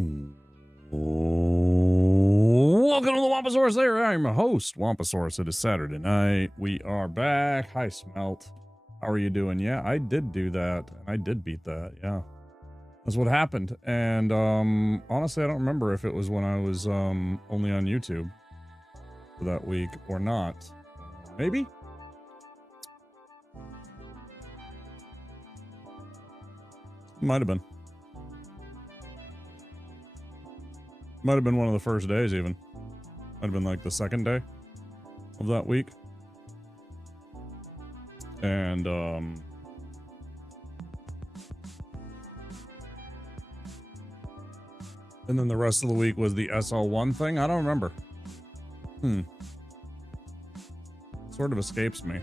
Welcome to the Wampasaurus there. I'm your host, Wampasaurus. It is Saturday night. We are back. Hi, Smelt. How are you doing? Yeah, I did do that. I did beat that. Yeah. That's what happened. And honestly, I don't remember if it was when I was only on YouTube for that week or not. Maybe? Might have been. Might have been one of the first days even. Might have been like the second day of that week. And then the rest of the week was the SL1 thing. I don't remember. Sort of escapes me.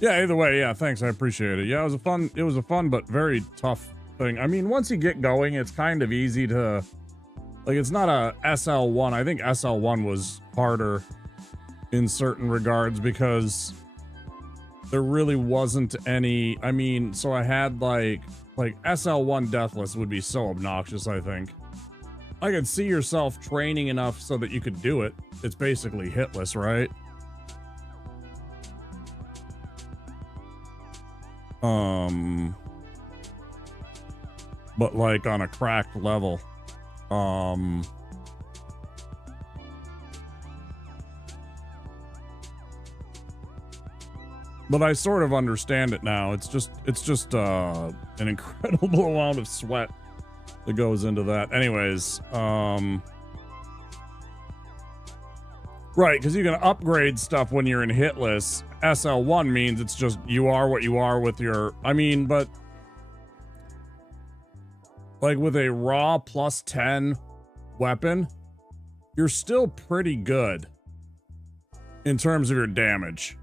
Yeah, either way, yeah, thanks. I appreciate it. Yeah, it was a fun but very tough thing. I mean, once you get going, it's kind of easy to, like, it's not a SL1. I think SL1 was harder in certain regards because there really wasn't any, I mean, so I had like SL1 Deathless would be so obnoxious, I think. I could see yourself training enough so that you could do it. It's basically hitless, right? But like on a cracked level. But I sort of understand it now. It's just an incredible amount of sweat that goes into that. Anyways, right, because you can upgrade stuff when you're in hitless. SL1 means it's just you are what you are with your, I mean, but like with a raw plus 10 weapon, you're still pretty good in terms of your damage.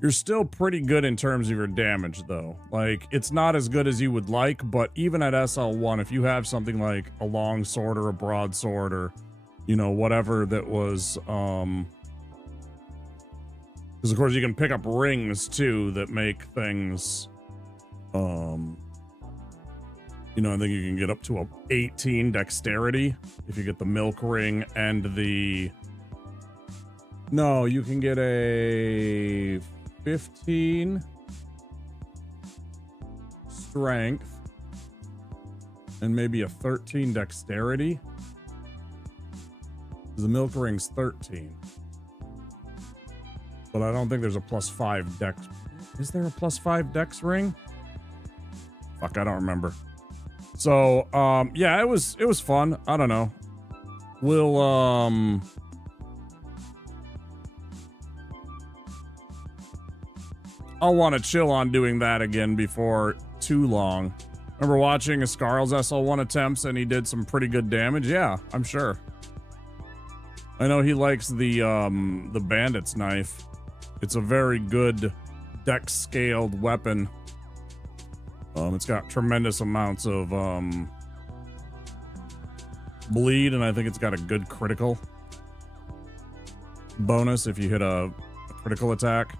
You're still pretty good in terms of your damage, though. Like, it's not as good as you would like, but even at SL1, if you have something like a long sword or a broadsword or, you know, whatever that was, because of course you can pick up rings, too, that make things, you know, I think you can get up to a 18 dexterity if you get the milk ring and the, no, you can get a 15 strength and maybe a 13 dexterity. The milk ring's 13. But I don't think there's a +5 dex. Is there a +5 dex ring? Fuck, I don't remember. So, yeah, it was fun. I don't know. We'll, I'll want to chill on doing that again before too long. Remember watching Ascarl's SL1 attempts and he did some pretty good damage? Yeah, I'm sure. I know he likes the bandit's knife. It's a very good dex scaled weapon. It's got tremendous amounts of bleed, and I think it's got a good critical bonus if you hit a critical attack.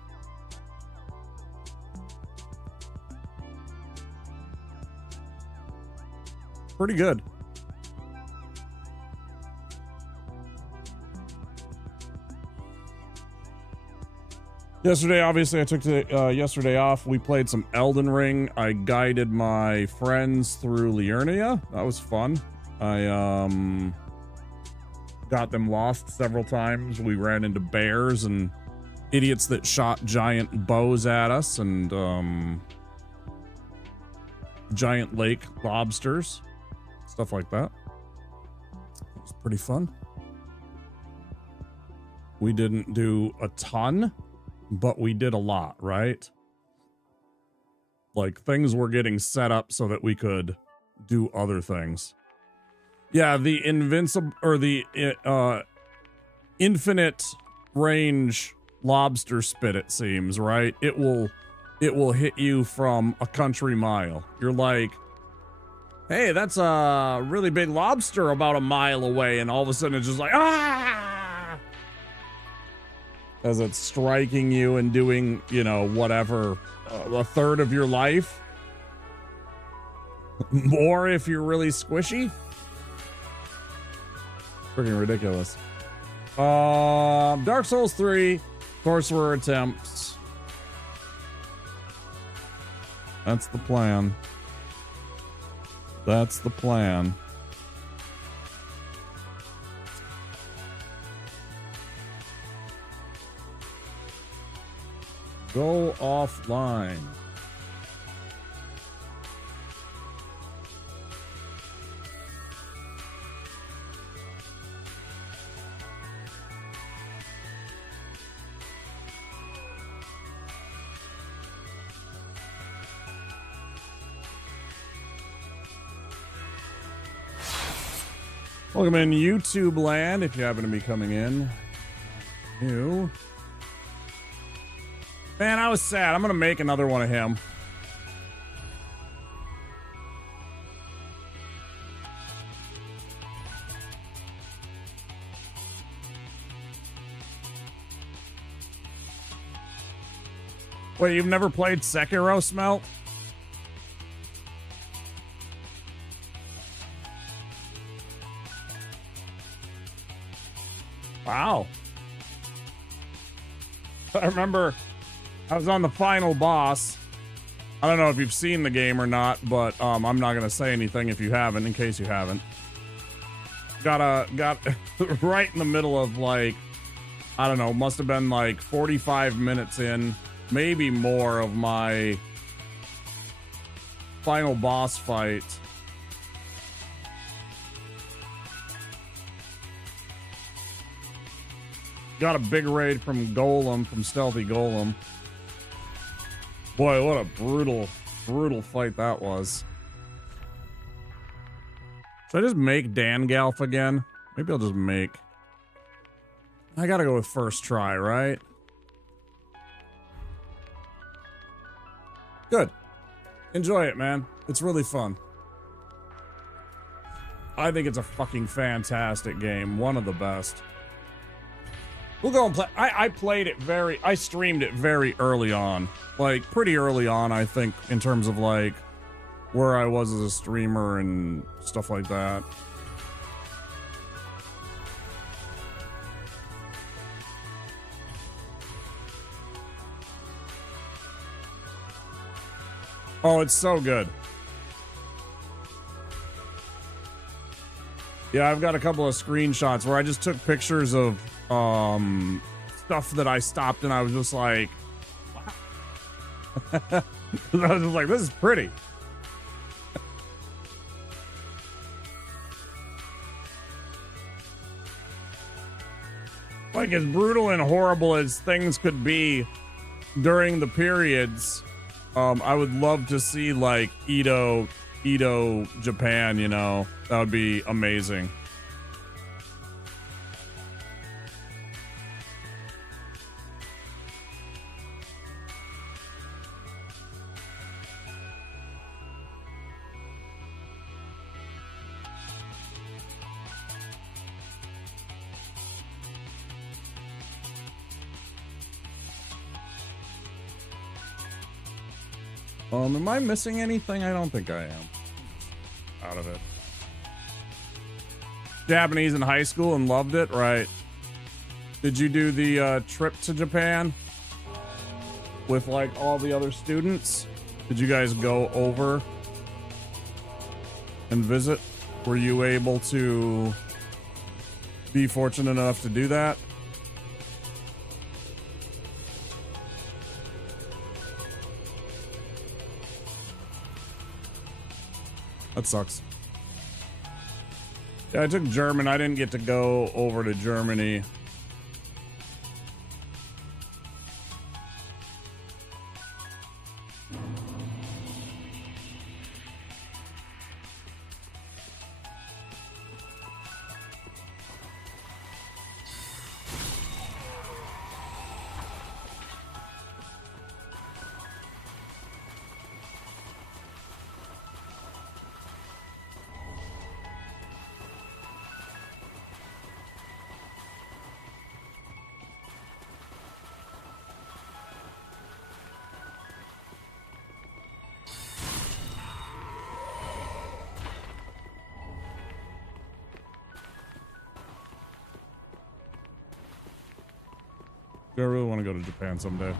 Pretty good. Yesterday, obviously, I took yesterday off. We played some Elden Ring. I guided my friends through Liurnia. That was fun. I got them lost several times. We ran into bears and idiots that shot giant bows at us and giant lake lobsters. Stuff like that. It was pretty fun. We didn't do a ton, but we did a lot, right? Like, things were getting set up so that we could do other things. Yeah, the invincible, or the infinite range lobster spit, it seems, right? It will hit you from a country mile. You're like, hey, that's a really big lobster about a mile away, and all of a sudden it's just like, ah! As it's striking you and doing, you know, whatever, a third of your life. More if you're really squishy? Freaking ridiculous. Dark Souls 3, Sorcerer attempts. That's the plan. That's the plan. Go offline. Welcome in YouTube land, if you happen to be coming in. New. Man, I was sad. I'm gonna make another one of him. Wait, you've never played Sekiro, Smelt? Wow. I remember I was on the final boss. I don't know if you've seen the game or not, but I'm not gonna say anything if you haven't, in case you haven't. Got right in the middle of, like, I don't know, must have been like 45 minutes in, maybe more, of my final boss fight. Got a big raid from Golem, from Stealthy Golem. Boy, what a brutal fight that was. Should I just make Dangalf again? Maybe I'll just make... I gotta go with first try, right? Good. Enjoy it, man. It's really fun. I think it's a fucking fantastic game. One of the best. We'll go and play. I played it I streamed it very early on. Like, pretty early on, I think, in terms of, like, where I was as a streamer and stuff like that. Oh, it's so good. Yeah, I've got a couple of screenshots where I just took pictures of stuff that I stopped and I was just like, wow. I was just like, this is pretty. Like, as brutal and horrible as things could be during the periods, I would love to see, like, Edo, Japan, you know. That would be amazing. Am I missing anything? I don't think I am. Out of it. Japanese in high school and loved it, right? Did you do the trip to Japan with, like, all the other students? Did you guys go over and visit? Were you able to be fortunate enough to do that? That sucks. Yeah, I took German. I didn't get to go over to Germany. I really want to go to Japan someday.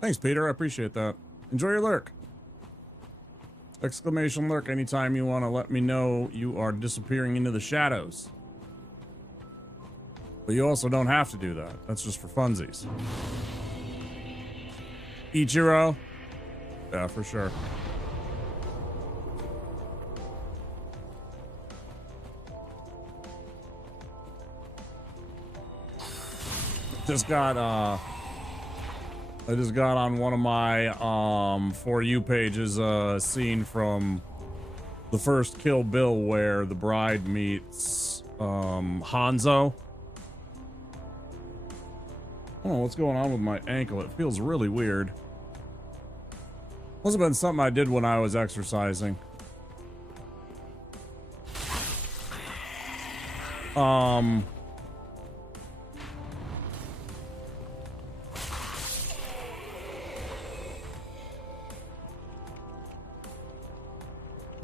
Thanks, Peter. I appreciate that. Enjoy your lurk. Exclamation lurk anytime you want to let me know you are disappearing into the shadows. But you also don't have to do that. That's just for funsies. Ichiro? Yeah, for sure. I just got on one of my For You pages a scene from the first Kill Bill where the bride meets Hanzo. Oh, what's going on with my ankle? It feels really weird. Must have been something I did when I was exercising.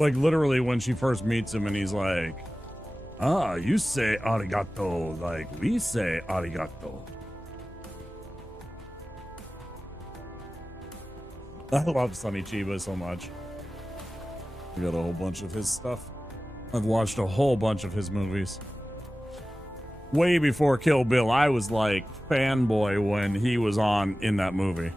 Like literally when she first meets him and he's like, ah, you say arigato like we say arigato. I love Sonny Chiba so much. I got a whole bunch of his stuff. I've watched a whole bunch of his movies. Way before Kill Bill, I was like fanboy when he was on in that movie.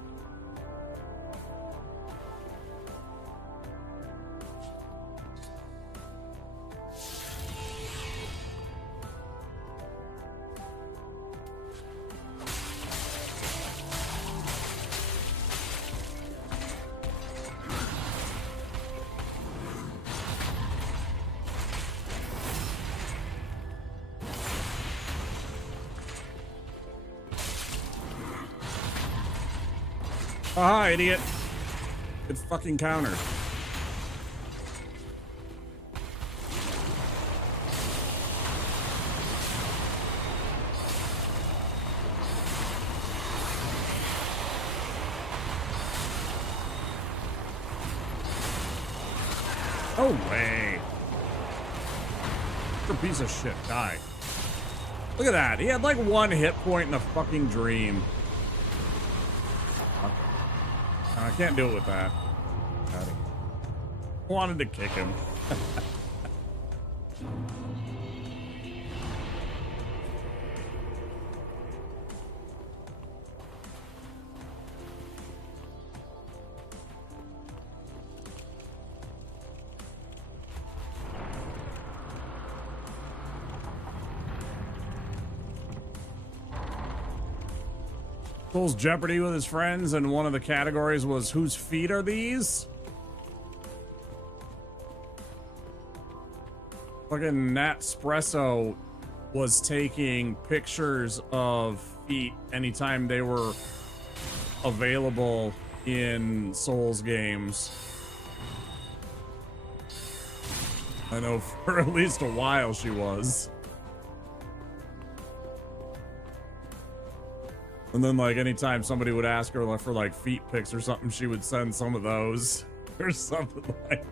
Aha, idiot. Good fucking counter. No way. You're a piece of shit. Die. Look at that. He had like one hit point in a fucking dream. I can't do it with that. Wanted to kick him. Pulls Jeopardy with his friends, and one of the categories was whose feet are these? Fucking Nat Spresso was taking pictures of feet anytime they were available in Souls games. I know for at least a while she was. And then, like, anytime somebody would ask her for, like, feet pics or something, she would send some of those. Or something like.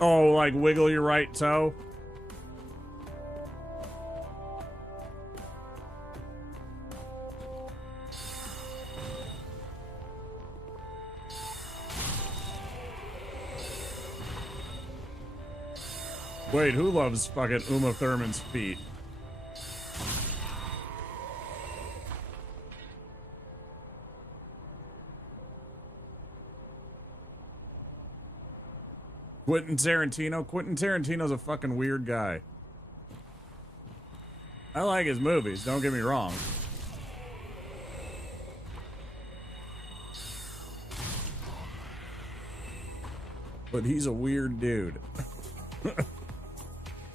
Oh, like, wiggle your right toe? Wait, who loves fucking Uma Thurman's feet? Quentin Tarantino? Quentin Tarantino's a fucking weird guy. I like his movies, don't get me wrong. But he's a weird dude.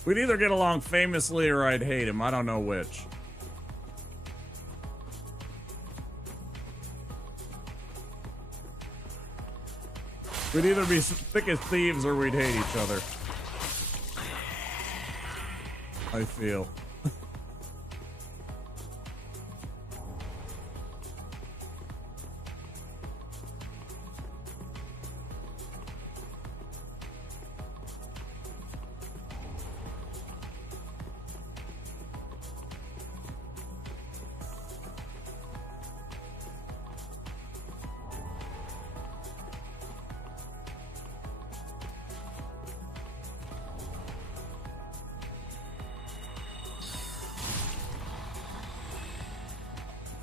We'd either get along famously or I'd hate him. I don't know which. We'd either be thick as thieves or we'd hate each other. I feel.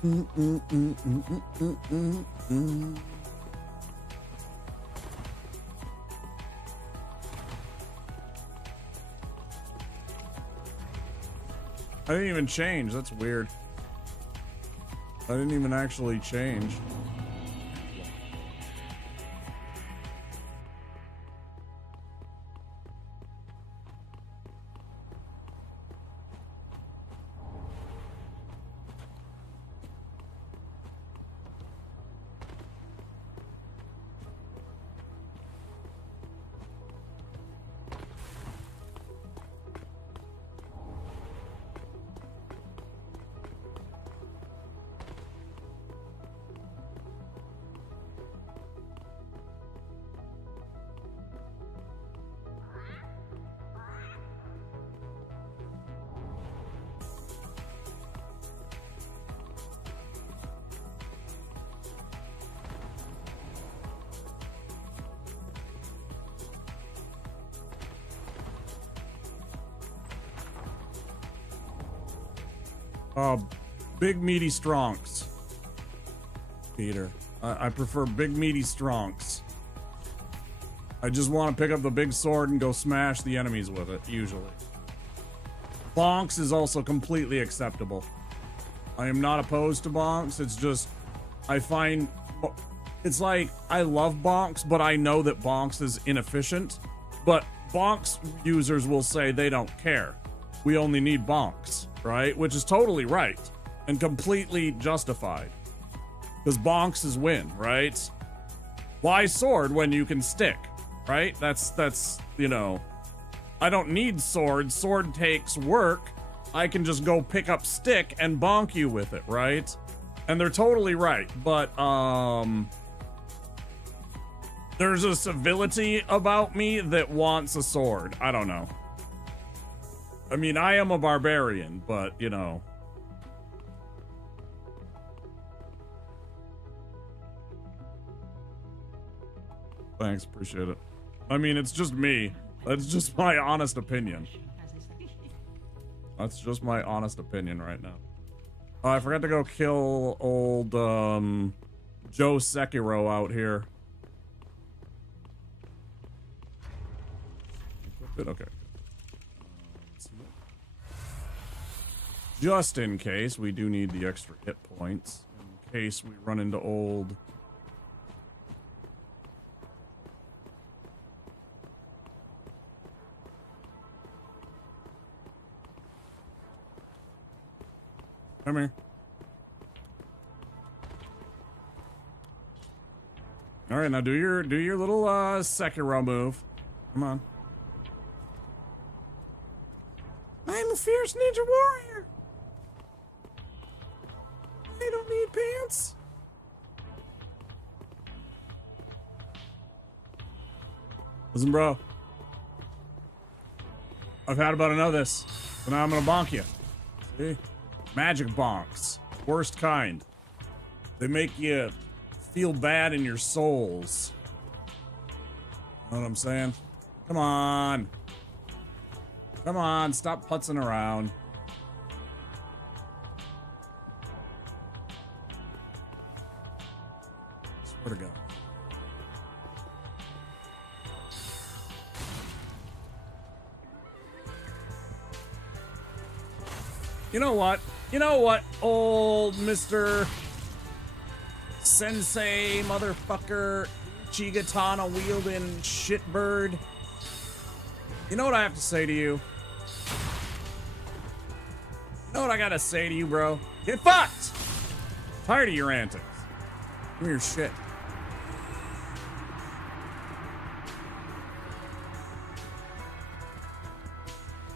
I didn't even change. That's weird. I didn't even actually change. Big meaty strongs. Peter. I prefer big meaty strongs. I just want to pick up the big sword and go smash the enemies with it, usually. Bonks is also completely acceptable. I am not opposed to bonks. It's just, I find, it's like, I love bonks, but I know that bonks is inefficient. But bonks users will say they don't care. We only need bonks, right? Which is totally right and completely justified. Because bonks is win, right? Why sword when you can stick, right? That's, you know, I don't need sword. Sword takes work. I can just go pick up stick and bonk you with it, right? And they're totally right, but, there's a civility about me that wants a sword. I don't know. I mean, I am a barbarian, but, you know. Thanks, appreciate it. I mean, it's just me. That's just my honest opinion. That's just my honest opinion right now. Oh, I forgot to go kill old, Joe Sekiro out here. Okay. Just in case, we do need the extra hit points. In case we run into old... Come here. All right, now do your little Sekiro move. Come on. I'm a fierce ninja warrior. I don't need pants. Listen, bro. I've had about enough of this. So now I'm gonna bonk you. See? Magic bonks. Worst kind. They make you feel bad in your souls. Know what I'm saying? Come on. Come on, stop putzing around. Swear to God. You know what? You know what, old Mr. Sensei motherfucker Chigatana wielding shitbird? You know what I have to say to you? You know what I gotta say to you, bro? Get fucked! Tired of your antics. Give me your shit.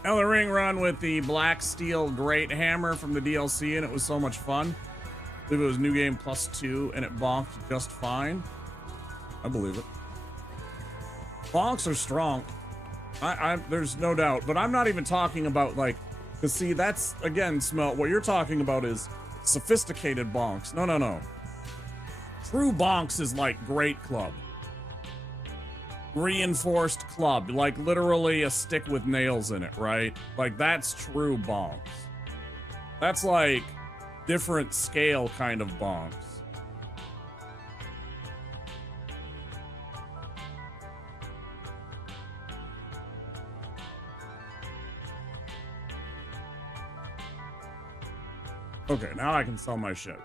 Elden Ring run with the Black Steel Great Hammer from the DLC, and it was so much fun. I believe it was New Game +2, and it bonked just fine. I believe it. Bonks are strong. There's no doubt, but I'm not even talking about, like, because see, that's, again, Smelt, what you're talking about is sophisticated bonks. No. True bonks is like Great Club. Reinforced club, like literally a stick with nails in it, right? Like, that's true bonks. That's like different scale kind of bonks. Okay, now I can sell my shit.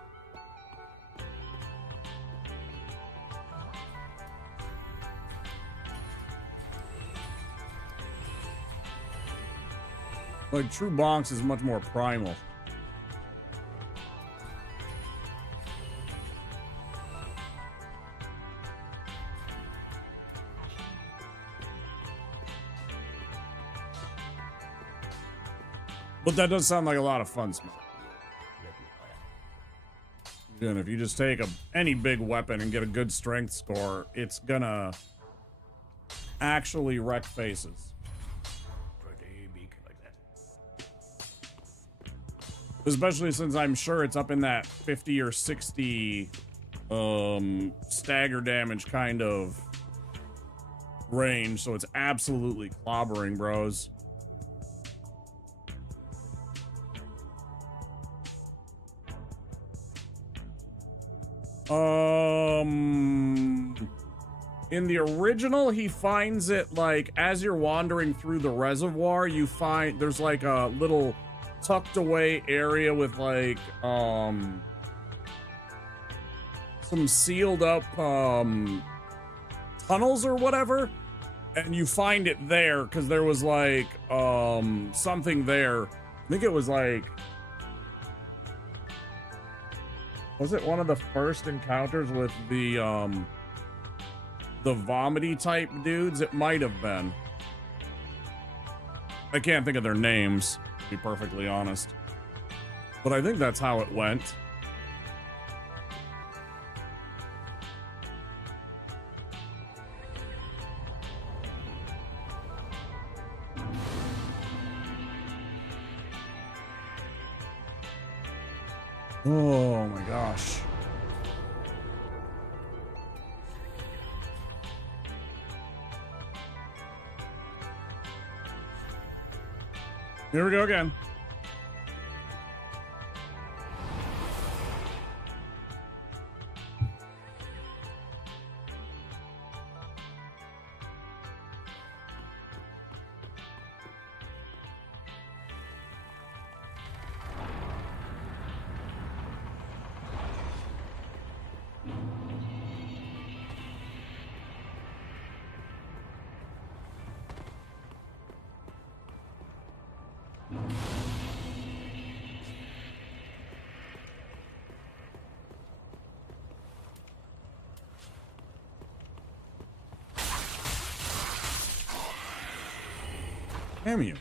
Like, true bonks is much more primal. But that does sound like a lot of fun, Smith. And if you just take any big weapon and get a good strength score, it's gonna actually wreck faces. Especially since I'm sure it's up in that 50 or 60 stagger damage kind of range, so it's absolutely clobbering, bros. In the original, he finds it like as you're wandering through the reservoir, you find there's like a little tucked away area with like some sealed up tunnels or whatever, and you find it there because there was like something there. I think it was like, was it one of the first encounters with the vomity type dudes? It might have been. I can't think of their names, to be perfectly honest, but I think that's how it went. Oh my gosh. Here we go again. Damn you.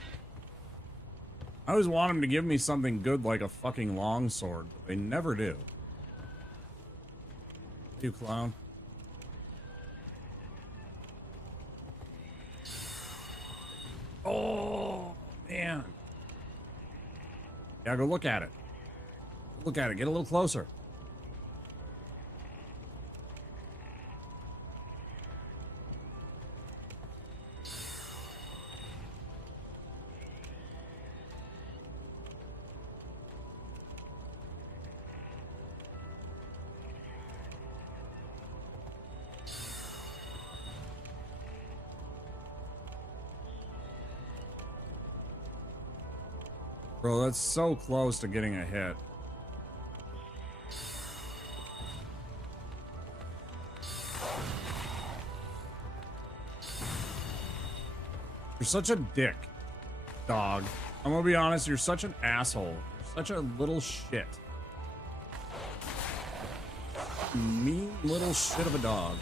I always want him to give me something good like a fucking longsword, but they never do. You clown. Oh, man. Yeah, go look at it. Look at it. Get a little closer. Bro, that's so close to getting a hit. You're such a dick, dog. I'm gonna be honest, you're such an asshole. You're such a little shit. Mean little shit of a dog.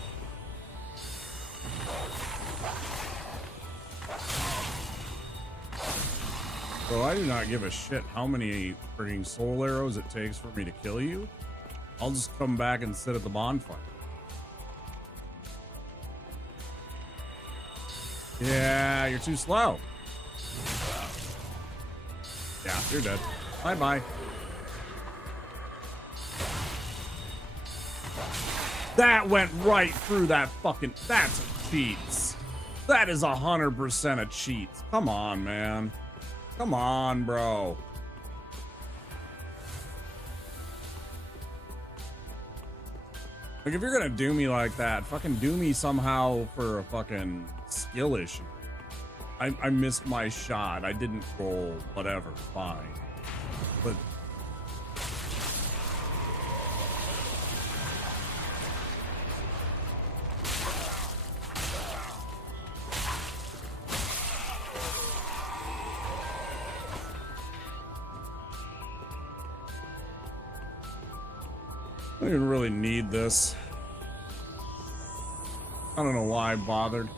Bro, I do not give a shit how many freaking soul arrows it takes for me to kill you. I'll just come back and sit at the bonfire. Yeah, you're too slow. Yeah, you're dead. Bye-bye. That went right through that fucking... That's a cheats. That is 100% a cheat. Come on, man. Come on, bro. Like, if you're gonna do me like that, fucking do me somehow for a fucking skill issue. I missed my shot. I didn't roll. Whatever. Fine. But I don't even really need this. I don't know why I bothered.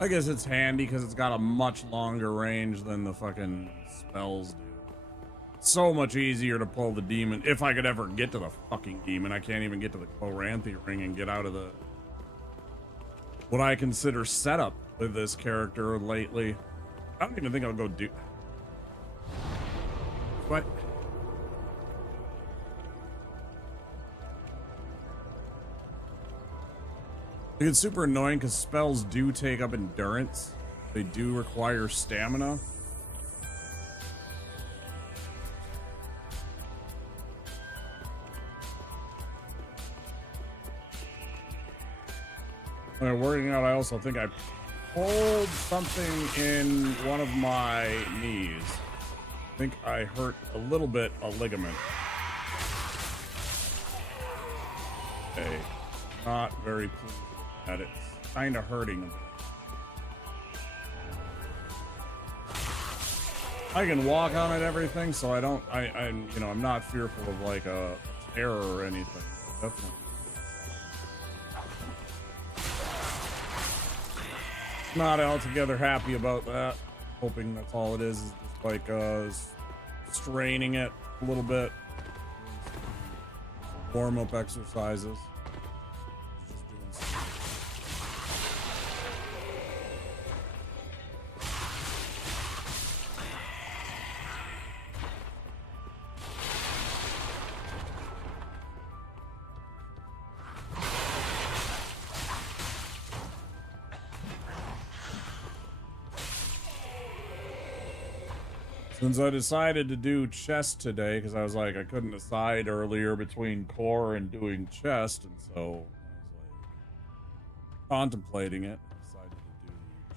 I guess it's handy because it's got a much longer range than the fucking spells do. So much easier to pull the demon. If I could ever get to the fucking demon. I can't even get to the Chloranthy ring and get out of the... what I consider setup with this character lately. I don't even think I'll go do... What? It's super annoying because spells do take up endurance. They do require stamina. Working out, I also think I pulled something in one of my knees. I think I hurt a little bit a ligament. Okay. Not very pleased at it. Kind of hurting. I can walk on it, everything, so I don't, I'm, you know, I'm not fearful of like a terror or anything. Definitely. Not altogether happy about that. Hoping that's all it is just like straining it a little bit. Warm-up exercises. Since I decided to do chest today, because I was like, I couldn't decide earlier between core and doing chest, and so I was like contemplating it. I decided to do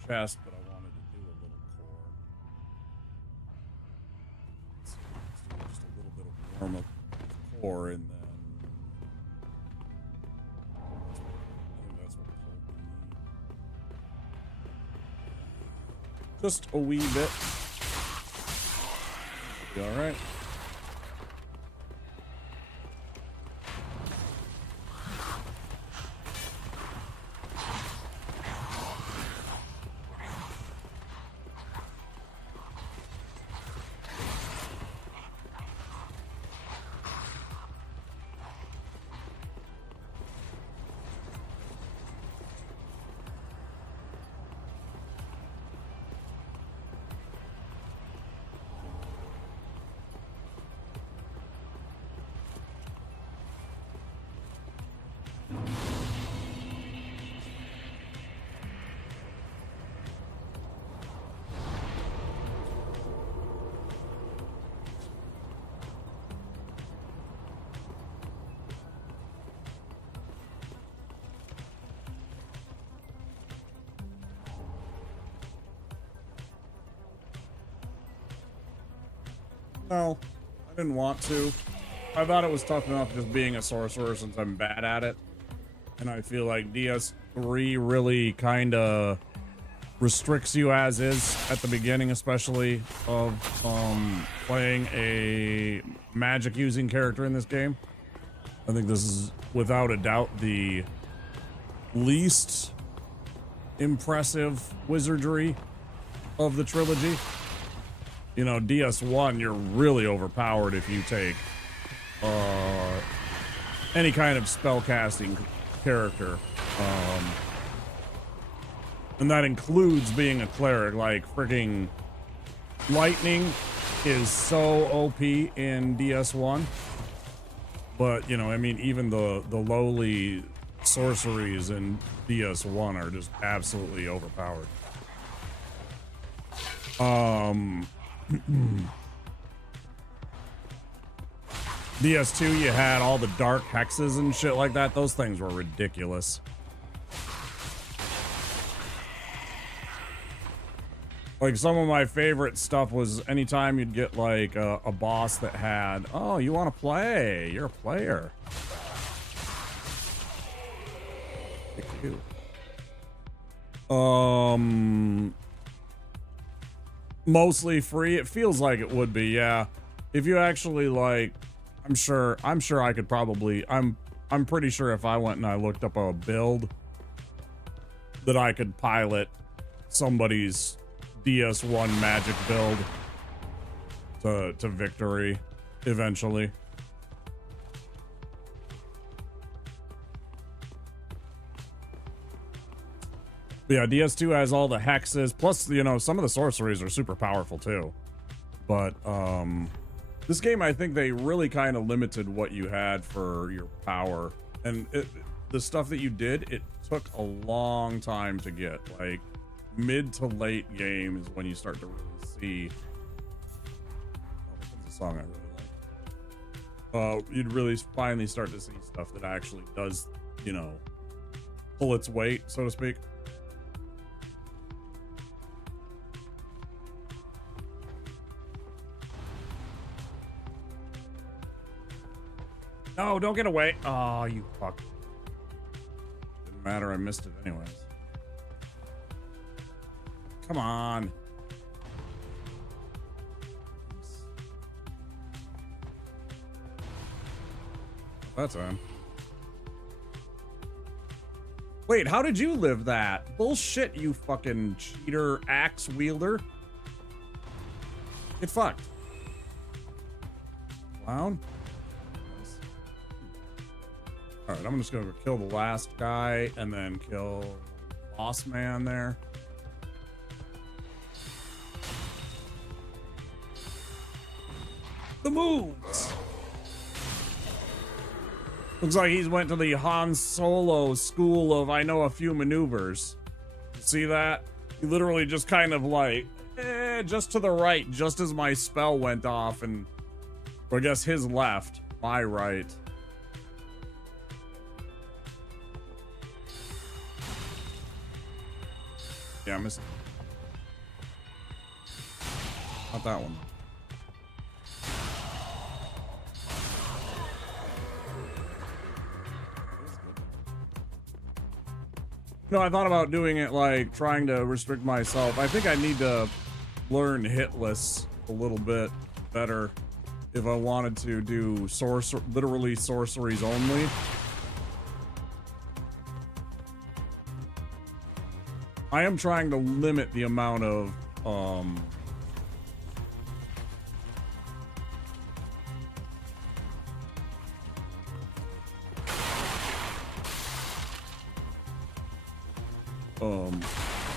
chest, but I wanted to do a little core. So let's do just a little bit of warm up core, and then I think that's what pulled me. Just a wee bit. All right. No, I didn't want to. I thought it was tough enough just being a sorcerer since I'm bad at it. And I feel like DS3 really kind of restricts you as is at the beginning, especially of playing a magic using character in this game. I think this is without a doubt the least impressive wizardry of the trilogy. You know, DS1, you're really overpowered if you take any kind of spellcasting character. And that includes being a cleric. Like, freaking lightning is so OP in DS1. But, you know, I mean, even the lowly sorceries in DS1 are just absolutely overpowered. DS2, you had all the dark hexes and shit like that. Those things were ridiculous. Like, some of my favorite stuff was anytime you'd get, like, a boss that had, oh, you want to play? You're a player. Pick you. Mostly free. It feels like it would be, yeah. If you actually, like, I'm sure I could probably, I'm pretty sure if I went and I looked up a build that I could pilot somebody's DS1 magic build to victory eventually. But yeah, DS2 has all the hexes, plus, you know, some of the sorceries are super powerful too. But this game, I think they really kind of limited what you had for your power, and the stuff that you did, it took a long time to get. Like, mid to late game is when you start to really see. Oh, this is a song I really like. You'd really finally start to see stuff that actually does, you know, pull its weight, so to speak. No, don't get away. Oh, you fuck. Didn't matter, I missed it anyways. Come on. That's on. Wait, how did you live that? Bullshit, you fucking cheater axe wielder. Get fucked. Clown. Alright, I'm just gonna kill the last guy and then kill boss man there. The moves! Looks like he's went to the Han Solo school of I know a few maneuvers. See that? He literally just kind of like, just to the right, just as my spell went off, and or I guess his left, my right. Yeah, I missed. Not that one. No, I thought about doing it like trying to restrict myself. I think I need to learn hitless a little bit better if I wanted to do literally sorceries only. I am trying to limit the amount of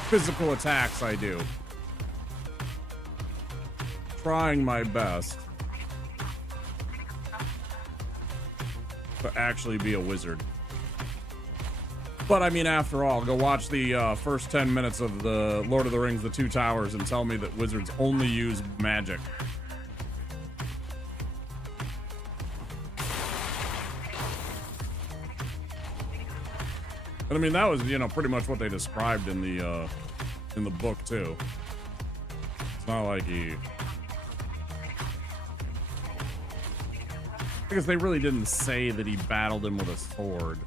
physical attacks I do. Trying my best to actually be a wizard. But I mean, after all, go watch the first 10 minutes of the Lord of the Rings, The Two Towers, and tell me that wizards only use magic. But I mean, that was, you know, pretty much what they described in the book too. It's not like he. I guess they really didn't say that he battled him with a sword.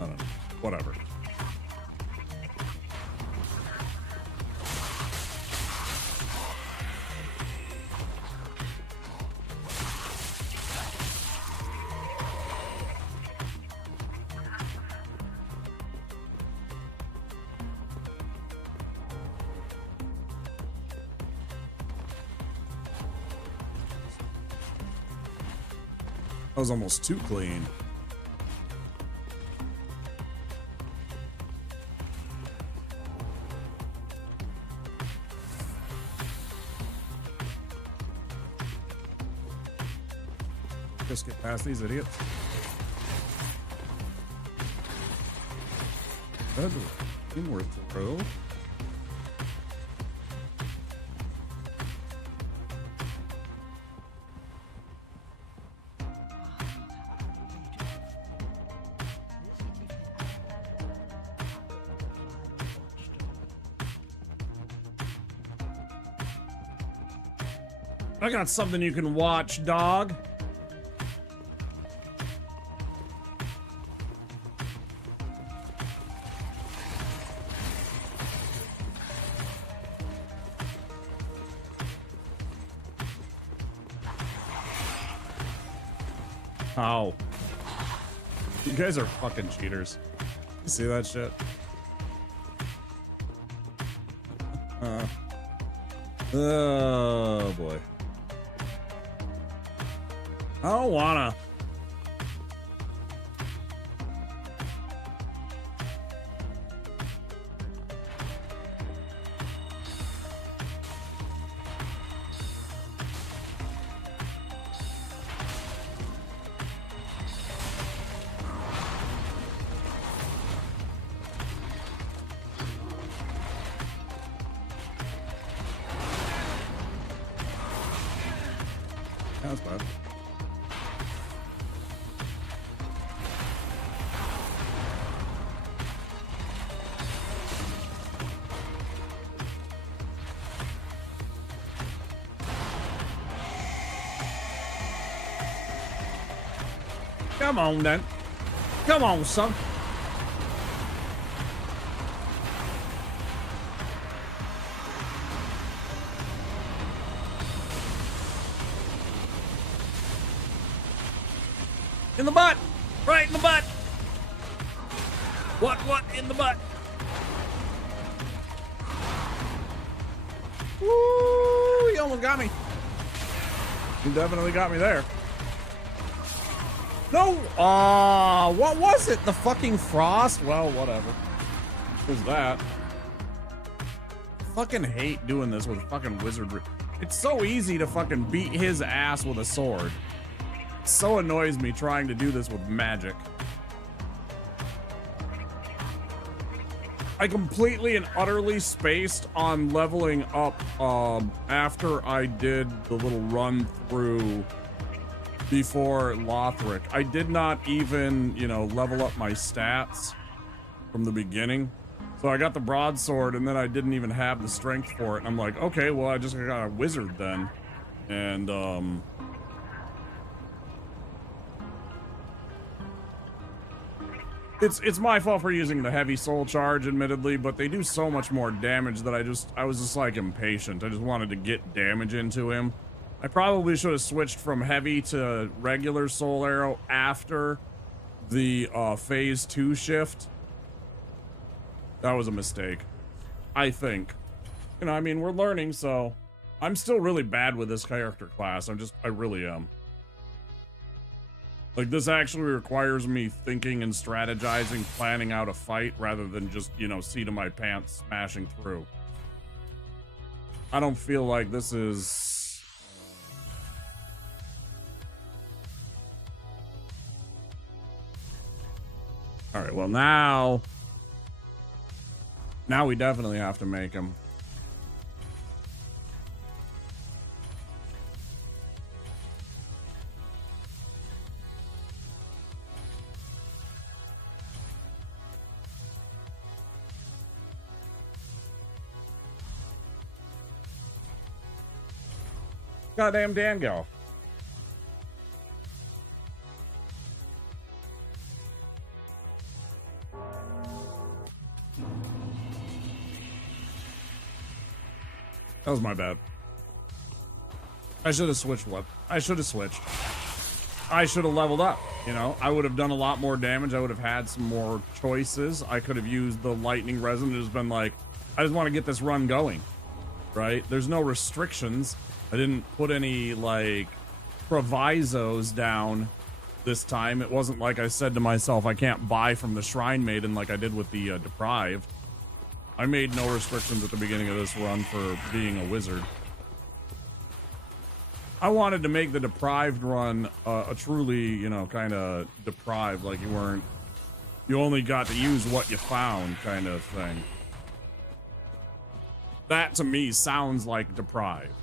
I don't know. Whatever. That was almost too clean. Just get past these idiots. That'd be worth the throw. I got something you can watch, dog. Oh. You guys are fucking cheaters. You see that shit? Oh boy. I don't wanna. That's bad. Come on, then. Come on, son. In the butt! Right in the butt! What in the butt? Woo! He almost got me. He definitely got me there. No! What was it? The fucking frost? Well, whatever. Who's that? I fucking hate doing this with fucking wizardry. It's so easy to fucking beat his ass with a sword. It so annoys me trying to do this with magic. I completely and utterly spaced on leveling up after I did the little run through before Lothric. I did not even, you know, level up my stats from the beginning. So I got the broadsword and then I didn't even have the strength for it. And I'm like, okay, well, I just got a wizard then. And, It's my fault for using the heavy soul charge, admittedly, but they do so much more damage that I was just like impatient. I just wanted to get damage into him. I probably should have switched from heavy to regular soul arrow after the phase 2 shift. That was a mistake, I think. You know, I mean, we're learning, so I'm still really bad with this character class. I really am. Like, this actually requires me thinking and strategizing, planning out a fight, rather than just, you know, seat of my pants smashing through. I don't feel like this is... Alright, well now we definitely have to make him. Goddamn Dango. That was my bad. I should have switched what? I should have switched. I should have leveled up, you know? I would have done a lot more damage. I would have had some more choices. I could have used the lightning resin. It has been like, I just want to get this run going, right? There's no restrictions. I didn't put any, like, provisos down this time. It wasn't like I said to myself, I can't buy from the Shrine Maiden like I did with the Deprived. I made no restrictions at the beginning of this run for being a wizard. I wanted to make the Deprived run a truly, you know, kind of deprived, like you only got to use what you found kind of thing. That to me sounds like deprived.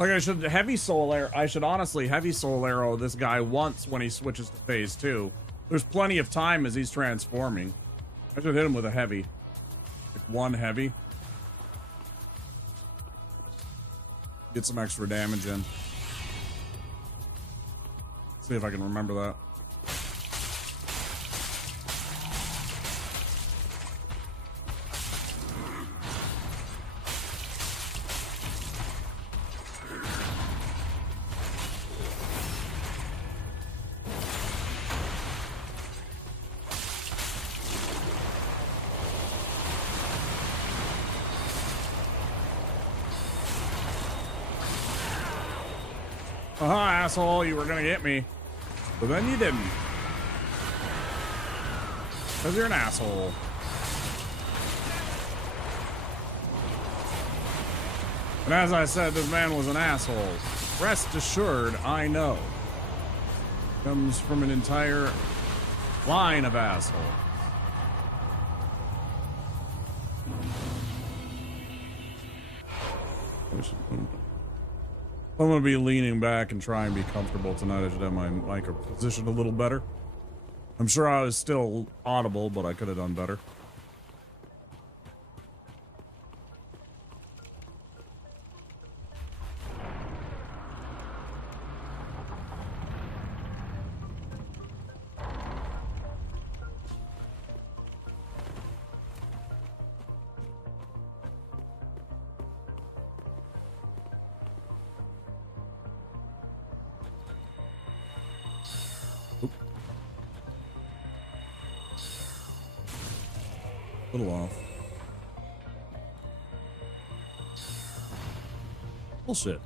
Like, I should honestly heavy soul arrow this guy once when he switches to phase 2. There's plenty of time as he's transforming. I should hit him with a heavy. Like one heavy. Get some extra damage in. See if I can remember that. Asshole, you were gonna get me. But then you didn't. Because you're an asshole. And as I said, this man was an asshole. Rest assured, I know. Comes from an entire line of assholes. I'm going to be leaning back and try and be comfortable tonight. I should have my mic positioned a little better. I'm sure I was still audible, but I could have done better. Little off. Bullshit.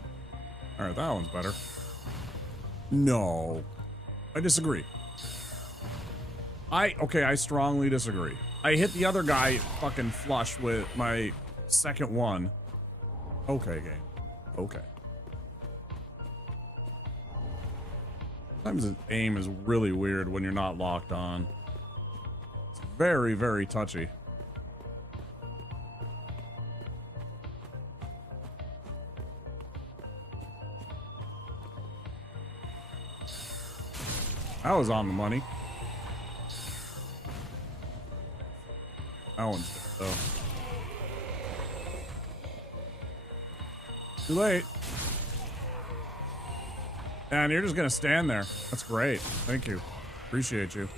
Alright, that one's better. No. I disagree. I strongly disagree. I hit the other guy fucking flush with my second one. Okay, game. Okay. Sometimes the aim is really weird when you're not locked on. It's very, very touchy. That was on the money. That one's dead, though. Too late. And you're just gonna stand there. That's great. Thank you. Appreciate you.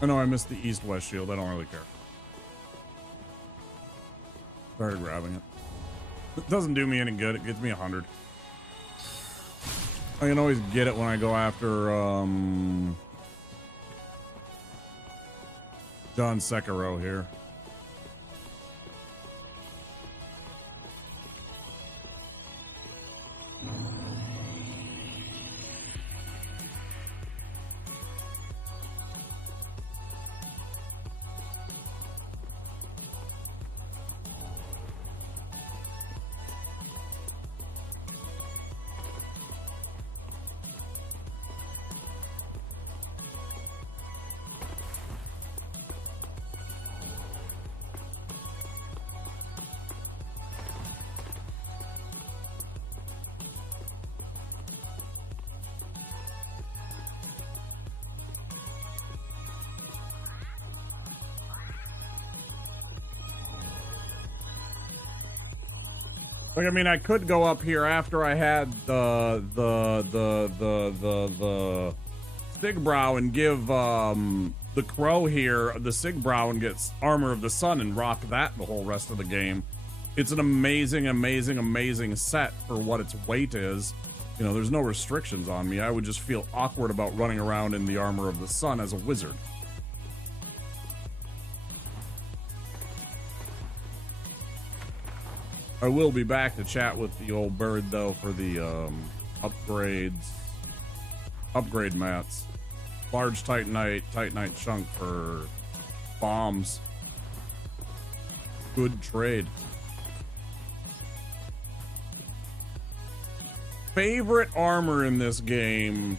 I know I missed the east-west shield. I don't really care. Started grabbing it. It doesn't do me any good. It gets me 100. I can always get it when I go after John Sekiro here. Like, I mean, I could go up here after I had the Sigbrow and give the Crow here the Sigbrow and get Armor of the Sun and rock that the whole rest of the game. It's an amazing, amazing, amazing set for what its weight is. You know, there's no restrictions on me. I would just feel awkward about running around in the Armor of the Sun as a wizard. I will be back to chat with the old bird though for the upgrade mats. Large Titanite chunk for bombs. Good trade. Favorite armor in this game.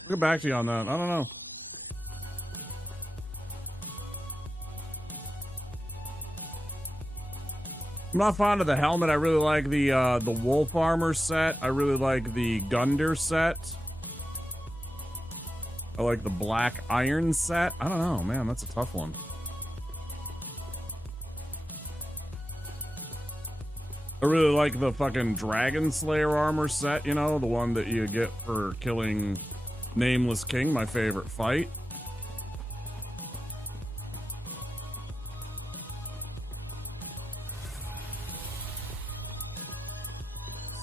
I'll get back to you on that. I don't know. I'm not fond of the helmet. I really like the wolf armor set. I really like the Gundyr set. I like the black iron set. I don't know, man. That's a tough one. I really like the fucking Dragon Slayer armor set, you know, the one that you get for killing Nameless King, my favorite fight.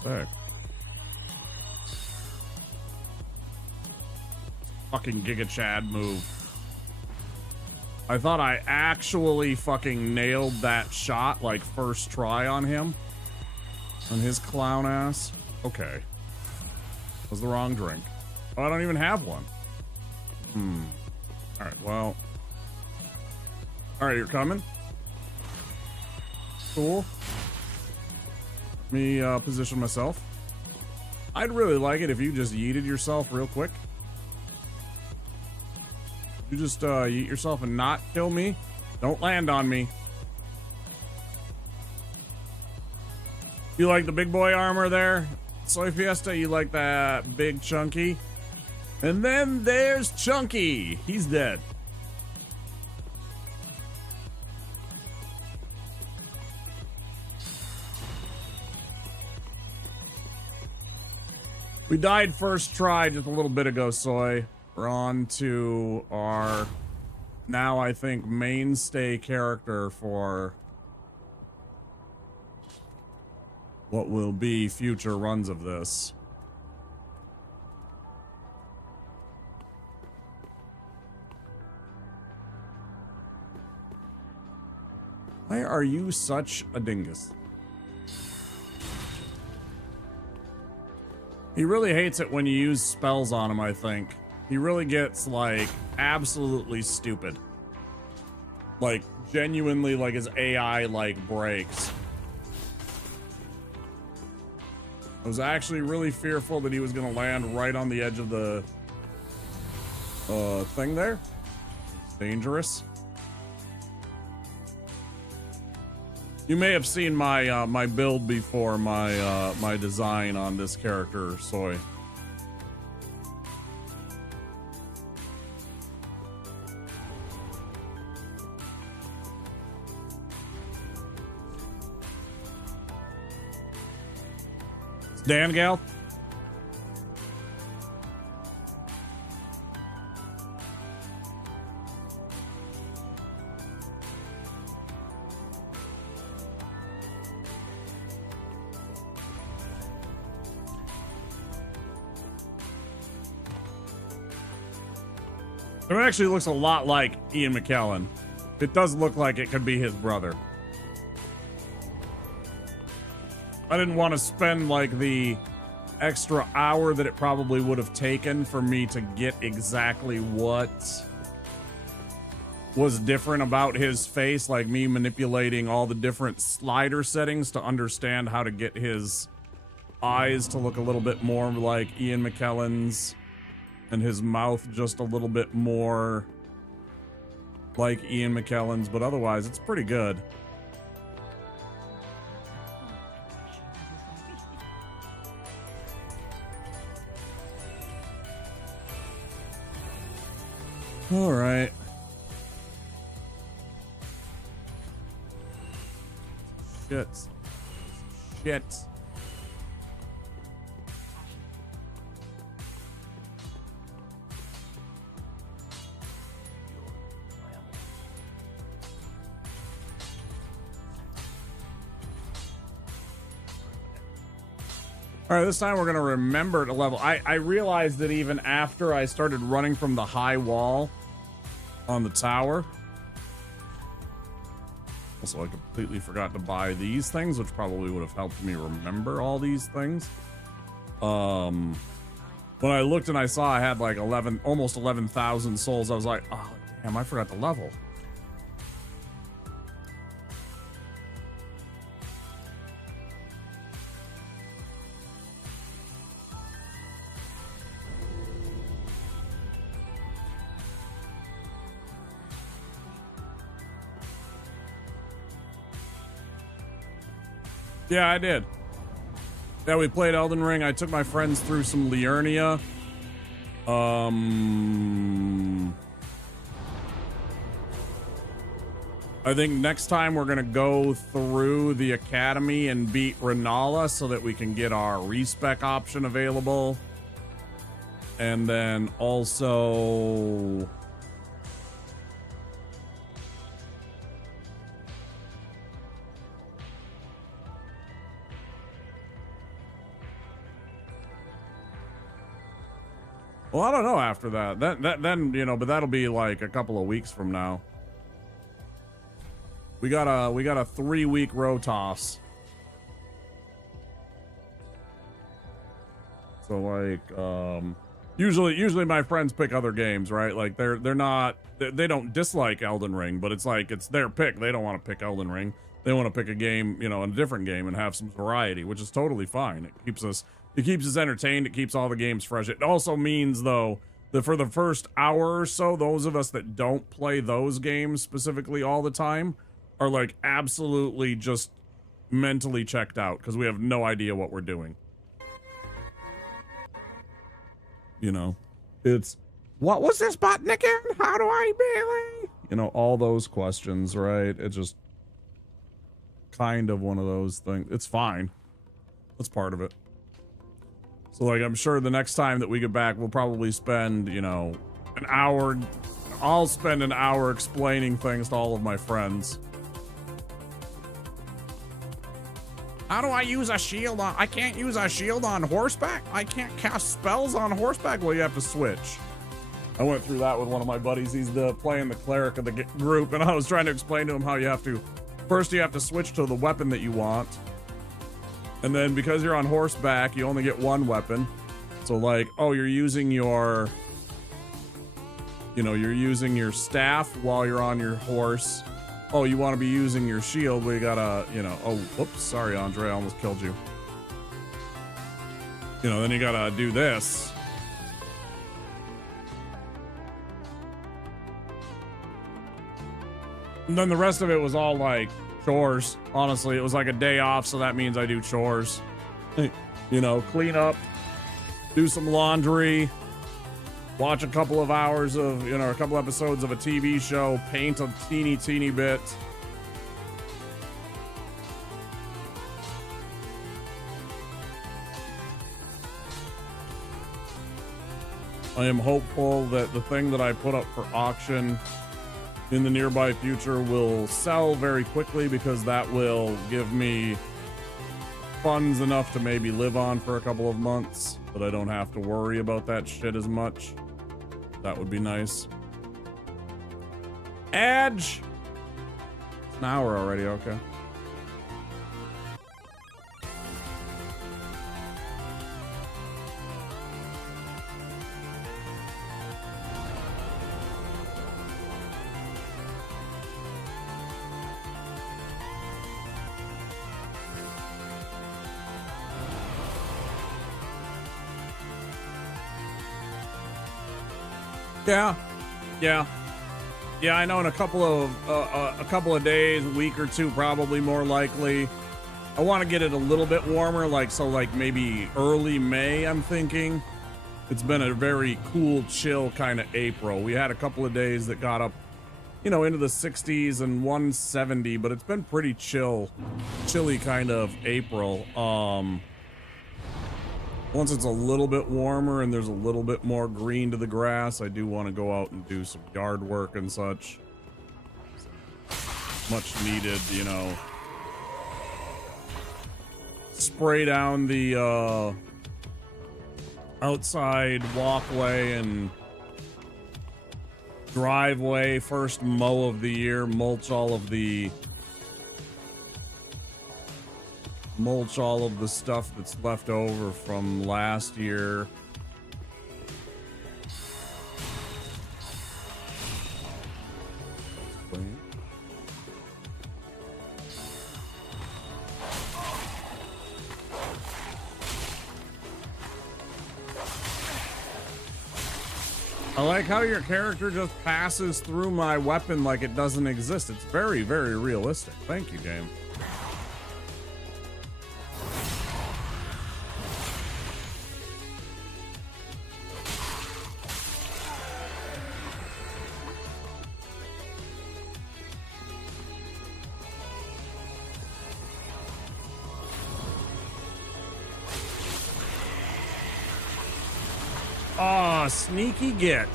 Sick. Fucking Giga Chad move. I thought I actually fucking nailed that shot, like, first try on him. On his clown ass. Okay. That was the wrong drink. Oh, I don't even have one. Alright, well. Alright, you're coming? Cool. Let me position myself. I'd really like it if you just yeeted yourself real quick. You just yeet yourself and not kill me. Don't land on me. You like the big boy armor there? Soy Fiesta, you like that big chunky? And then there's Chunky. He's dead. We died first try just a little bit ago, Soy. We're on to our, now I think, mainstay character for what will be future runs of this. Why are you such a dingus? He really hates it when you use spells on him, I think. He really gets, like, absolutely stupid. Like, genuinely, like, his AI, like, breaks. I was actually really fearful that he was going to land right on the edge of the thing there. It's dangerous. You may have seen my my build before, my design on this character, Soy. Dan Gal? It actually looks a lot like Ian McKellen. It does look like it could be his brother. I didn't want to spend like the extra hour that it probably would have taken for me to get exactly what was different about his face, like me manipulating all the different slider settings to understand how to get his eyes to look a little bit more like Ian McKellen's and his mouth just a little bit more like Ian McKellen's, but otherwise it's pretty good. All right. Shit. shit. All right, this time we're gonna remember to level. I realized that even after I started running from the high wall on the tower. Also, I completely forgot to buy these things, which probably would have helped me remember all these things. When I looked and I saw I had like almost 11,000 souls, I was like, oh damn, I forgot the level. Yeah, I did. Yeah, we played Elden Ring. I took my friends through some Liurnia. I think next time we're gonna go through the academy and beat Renala so that we can get our respec option available. And then also well, I don't know after that. Then, you know, but that'll be like a couple of weeks from now. We got a 3-week Rotos. So like usually my friends pick other games, right? Like they don't dislike Elden Ring, but it's like it's their pick. They don't want to pick Elden Ring. They want to pick a game, you know, a different game and have some variety, which is totally fine. It keeps us entertained. It keeps all the games fresh. It also means, though, that for the first hour or so, those of us that don't play those games specifically all the time are like absolutely just mentally checked out because we have no idea what we're doing. You know, it's, what was this button again? How do I melee? You know, all those questions, right? It's just kind of one of those things. It's fine. That's part of it. So, like, I'm sure the next time that we get back, we'll probably spend, you know, an hour. I'll spend an hour explaining things to all of my friends. How do I use a shield on? I can't use a shield on horseback. I can't cast spells on horseback. Well, you have to switch. I went through that with one of my buddies. He's playing the cleric of the group, and I was trying to explain to him how you have to. First, you have to switch to the weapon that you want. And then because you're on horseback, you only get one weapon. So like, oh, you're using your, you know, you're using your staff while you're on your horse. Oh, you want to be using your shield. We gotta, you know, oh, whoops, sorry, Andre, I almost killed you. You know, then you gotta do this. And then the rest of it was all like chores. Honestly, it was like a day off, so that means I do chores. You know, clean up, do some laundry, watch a couple of hours of, you know, a couple episodes of a TV show, paint a teeny bit. I am hopeful that the thing that I put up for auction in the nearby future will sell very quickly, because that will give me funds enough to maybe live on for a couple of months, but I don't have to worry about that shit as much. That would be nice. Edge! It's an hour already, okay. Yeah, I know in a couple of days, a week or two, probably more likely. I want to get it a little bit warmer, like maybe early May, I'm thinking. It's been a very cool, chill kind of April. We had a couple of days that got up you know, into the 60s and 170, but it's been pretty chilly kind of April. Once it's a little bit warmer and there's a little bit more green to the grass, I do want to go out and do some yard work and such. Much needed, you know. Spray down the outside walkway and driveway, first mow of the year, mulch all of the stuff that's left over from last year. I like how your character just passes through my weapon like it doesn't exist. It's very, very realistic. Thank you, game. Ah, sneaky get.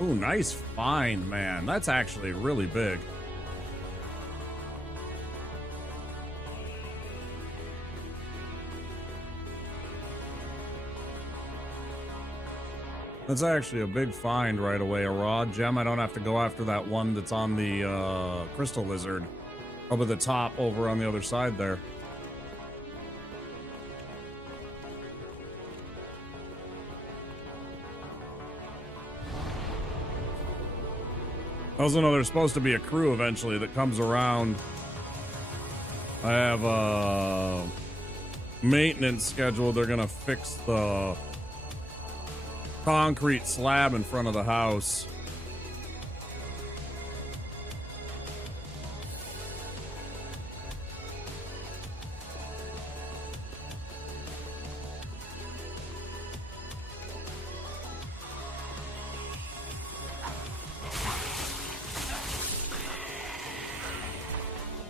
Ooh, nice find, man. That's actually really big. That's actually a big find right away. A raw gem. I don't have to go after that one that's on the crystal lizard up at the top over on the other side there. Also know there's supposed to be a crew eventually that comes around. I have a maintenance schedule. They're gonna fix the concrete slab in front of the house.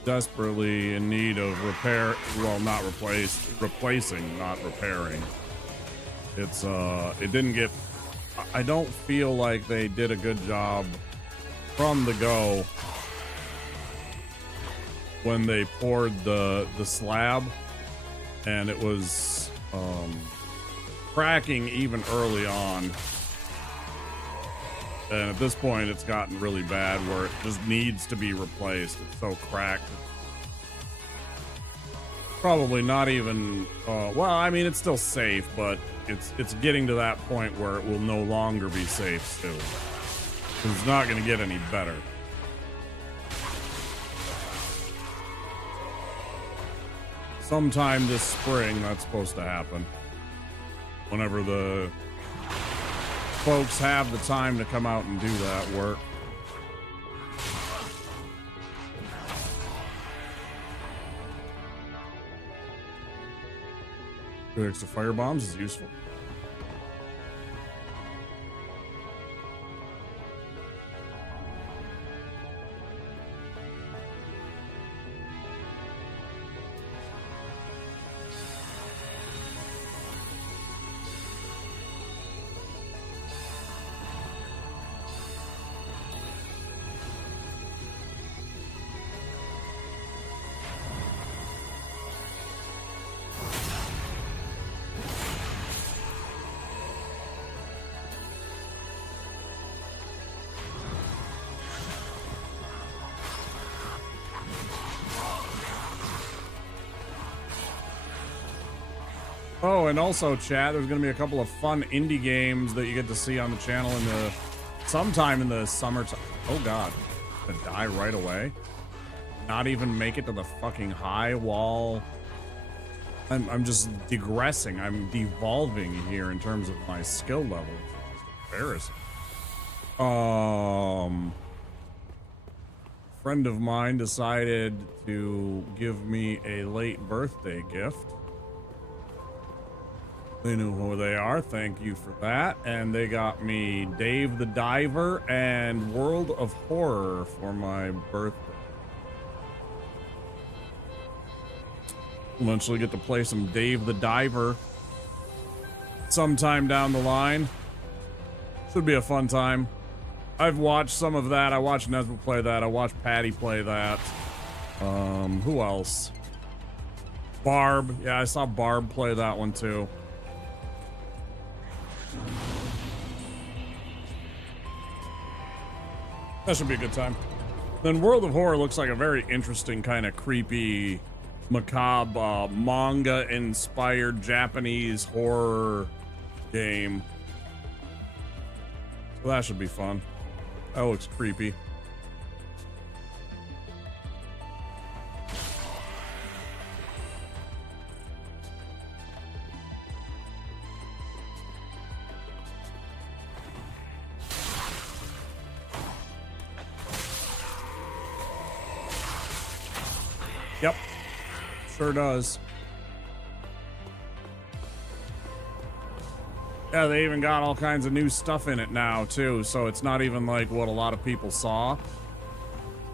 Desperately in need of repair. Well, not replacing, not repairing. It's it didn't get, I don't feel like they did a good job from the go when they poured the slab, and it was cracking even early on. And at this point, it's gotten really bad where it just needs to be replaced. It's so cracked. Probably not even, well, I mean, it's still safe, but it's getting to that point where it will no longer be safe still. It's not going to get any better. Sometime this spring, that's supposed to happen. Whenever the folks have the time to come out and do that work. Good extra fire bombs is useful. Oh, and also, chat, there's going to be a couple of fun indie games that you get to see on the channel in the sometime in the summertime. Oh god, to die right away. Not even make it to the fucking high wall. I'm just digressing. I'm devolving here in terms of my skill level. It's embarrassing. Friend of mine decided to give me a late birthday gift. They knew who they are. Thank you for that. And they got me Dave the Diver and World of Horror for my birthday. Eventually get to play some Dave the Diver sometime down the line. Should be a fun time. I've watched some of that. I watched Nesbitt play that. I watched Patty play that. Who else? Barb. Yeah, I saw Barb play that one too. That should be a good time. Then World of Horror looks like a very interesting kind of creepy, macabre, manga-inspired Japanese horror game. So that should be fun. That looks creepy. Yep, sure does. Yeah, they even got all kinds of new stuff in it now too, so it's not even like what a lot of people saw.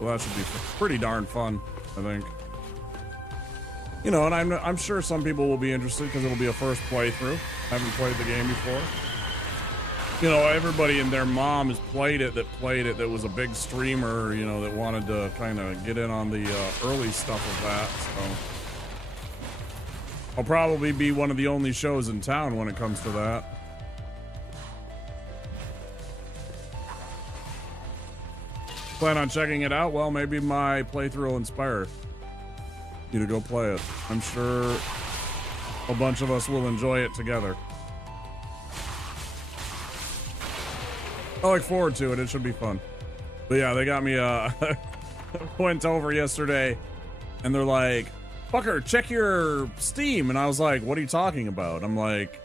Well, that should be pretty darn fun, I think. You know, and I'm sure some people will be interested because it'll be a first playthrough. I haven't played the game before. You know, everybody and their mom has played it that was a big streamer, you know, that wanted to kind of get in on the early stuff of that, so. I'll probably be one of the only shows in town when it comes to that. Plan on checking it out? Well, maybe my playthrough will inspire you to go play it. I'm sure a bunch of us will enjoy it together. I look forward to it. It should be fun. But yeah, they got me, went over yesterday and they're like, fucker, check your Steam. And I was like, what are you talking about? I'm like,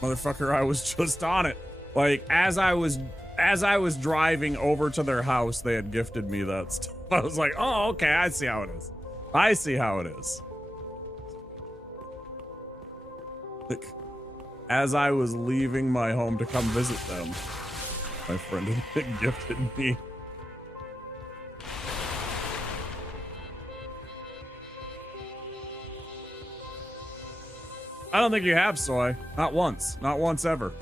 motherfucker, I was just on it. Like, as I was driving over to their house, they had gifted me that stuff. I was like, oh, okay, I see how it is. I see how it is. Like, as I was leaving my home to come visit them, my friend had gifted me. I don't think you have, Soy. Not once. Not once ever.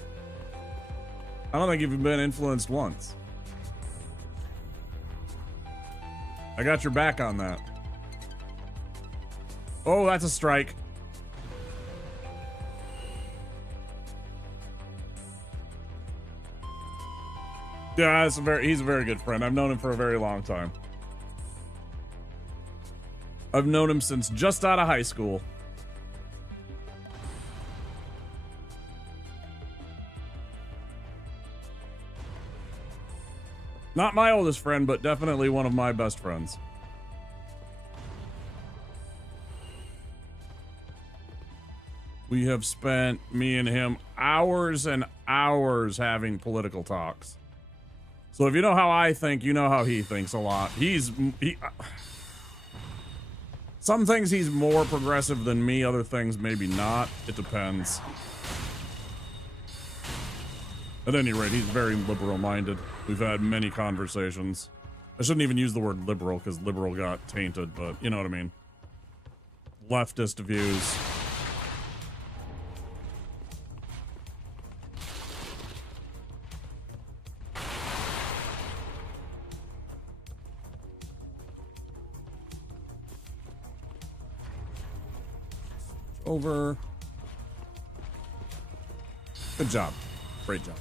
I don't think you've been influenced once. I got your back on that. Oh, that's a strike. Yeah, he's a very good friend. I've known him for a very long time. I've known him since just out of high school. Not my oldest friend, but definitely one of my best friends. We have spent, me and him, hours and hours having political talks. So if you know how I think, you know how he thinks a lot. Some things he's more progressive than me, other things maybe not. It depends. At any rate, he's very liberal-minded. We've had many conversations. I shouldn't even use the word liberal because liberal got tainted, but you know what I mean. Leftist views. Over. Good job. Great job.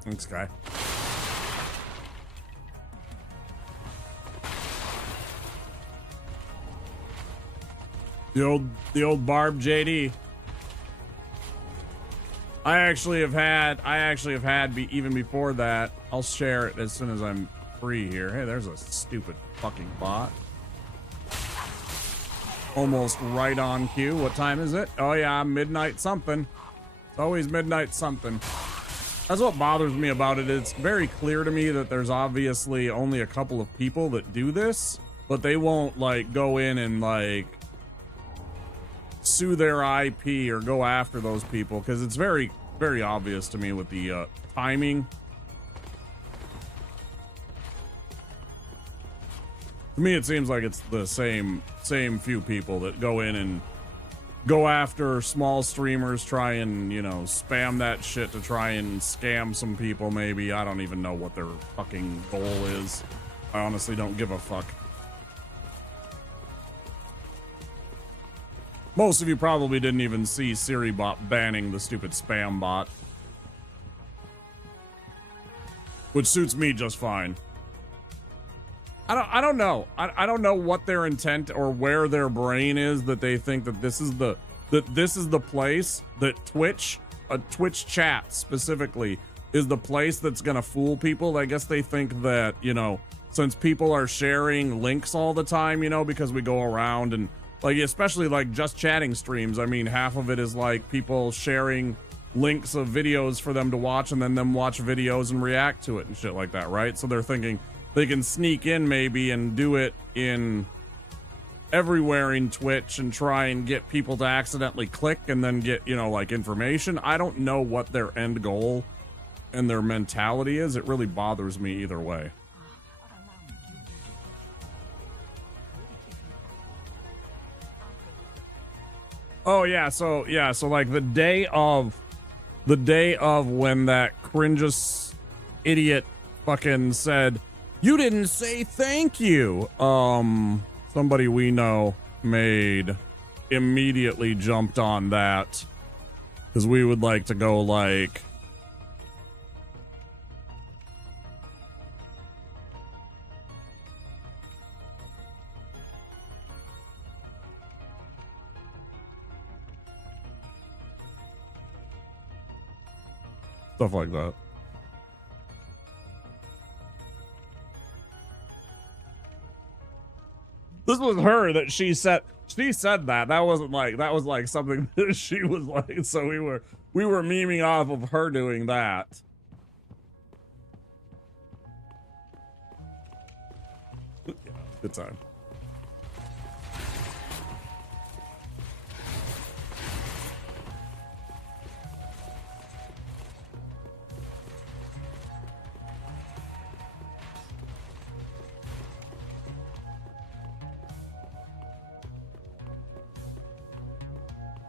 Thanks, guy. The old Barb JD. I actually have had even before that. I'll share it as soon as I'm free here. Hey, there's a stupid fucking bot. Almost right on cue. What time is it? Oh yeah, midnight something. It's always midnight something. That's what bothers me about it. It's very clear to me that there's obviously only a couple of people that do this, but they won't like go in and like sue their IP or go after those people, because it's very, very obvious to me with the timing. To me, it seems like it's the same few people that go in and go after small streamers, try and, you know, spam that shit to try and scam some people, maybe. I don't even know what their fucking goal is. I honestly don't give a fuck. Most of you probably didn't even see SiriBot banning the stupid spam bot, which suits me just fine. I don't know. I don't know what their intent or where their brain is that they think that this is the place that Twitch chat specifically is the place that's gonna fool people. I guess they think that, you know, since people are sharing links all the time, you know, because we go around and, like, especially like just chatting streams, I mean, half of it is like people sharing links of videos for them to watch and then them watch videos and react to it and shit like that, right? So they're thinking they can sneak in maybe and do it in everywhere in Twitch and try and get people to accidentally click and then get, you know, like information. I don't know what their end goal and their mentality is. It really bothers me either way. Oh yeah, so like the day of when that cringeous idiot fucking said, "You didn't say thank you." Somebody we know immediately jumped on that because we would like to go like, stuff like that. This was her that she said that. That wasn't like, that was like something that she was like, so we were memeing off of her doing that. Yeah, good time.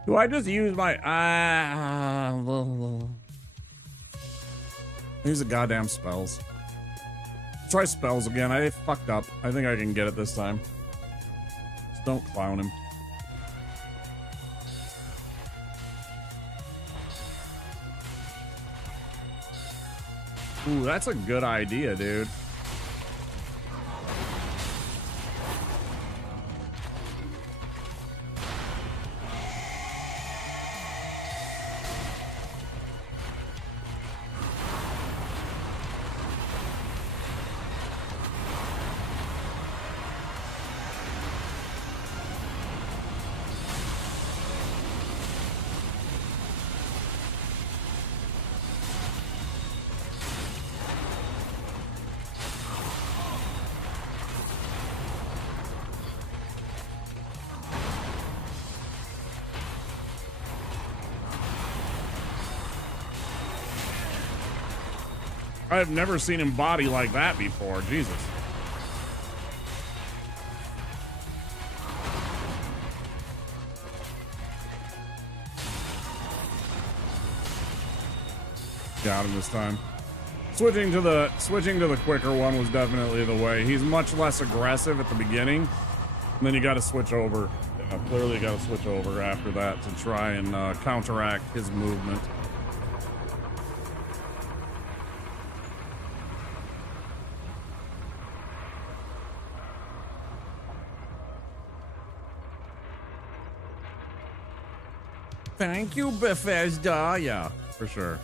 Do I just use my use the goddamn spells? Try spells again. I fucked up. I think I can get it this time. Just don't clown him. Ooh, that's a good idea, dude. I've never seen him body like that before. Jesus. Got him this time. Switching to the quicker one was definitely the way. He's much less aggressive at the beginning, and then you got to switch over. Yeah, clearly got to switch over after that to try and counteract his movement. Thank you, Bethesda. Yeah, for sure.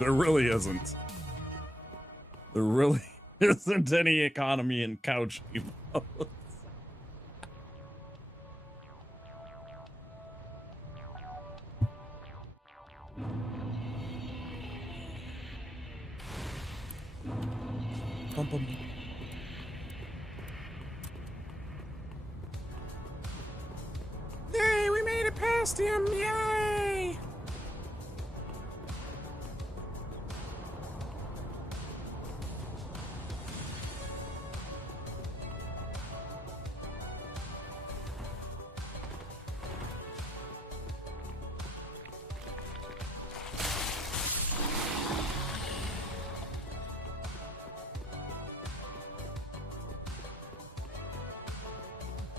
There really isn't. There really isn't any economy in couch emotes. Bum, bum. Yay, we made it past him, yay!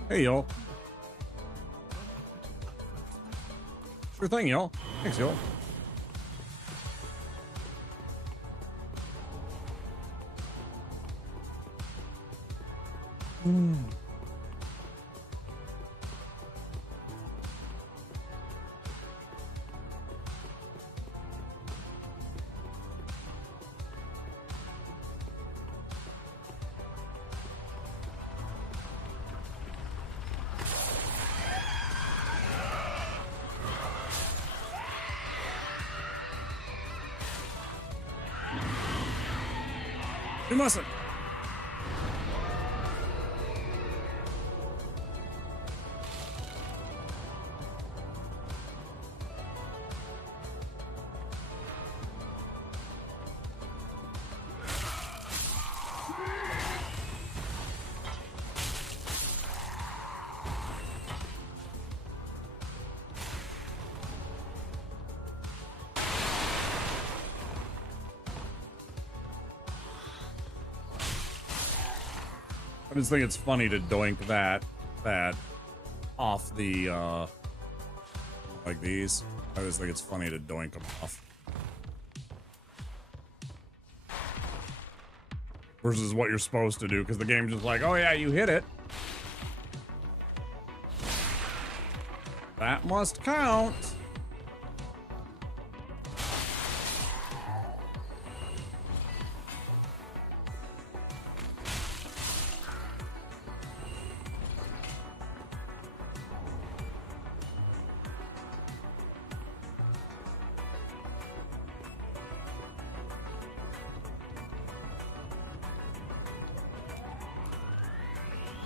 Hey, y'all. Sure thing, y'all. Thanks, y'all. You mustn't. I just think it's funny to doink that off the like these. I just think it's funny to doink them off. Versus what you're supposed to do, because the game's just like, oh yeah, you hit it. That must count.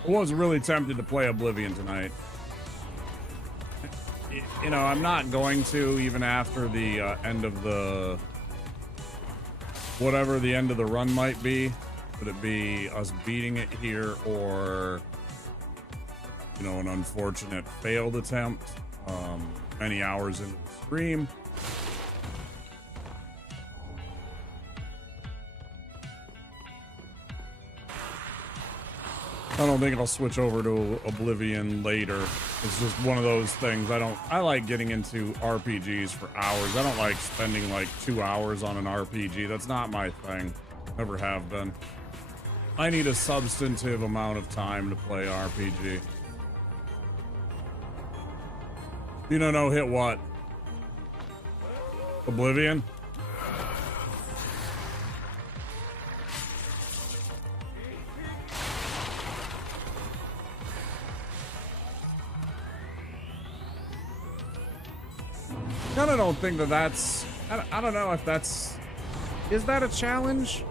I was really tempted to play Oblivion tonight. You know, I'm not going to, even after the end of the... whatever the end of the run might be. Could it be us beating it here, or... you know, an unfortunate failed attempt many hours into the stream. I don't think I'll switch over to Oblivion later. It's just one of those things. I like getting into RPGs for hours. I don't like spending like 2 hours on an RPG. That's not my thing. Never have been. I need a substantive amount of time to play RPG. You don't know, hit what? Oblivion? I don't think that's... I don't know if that's... Is that a challenge?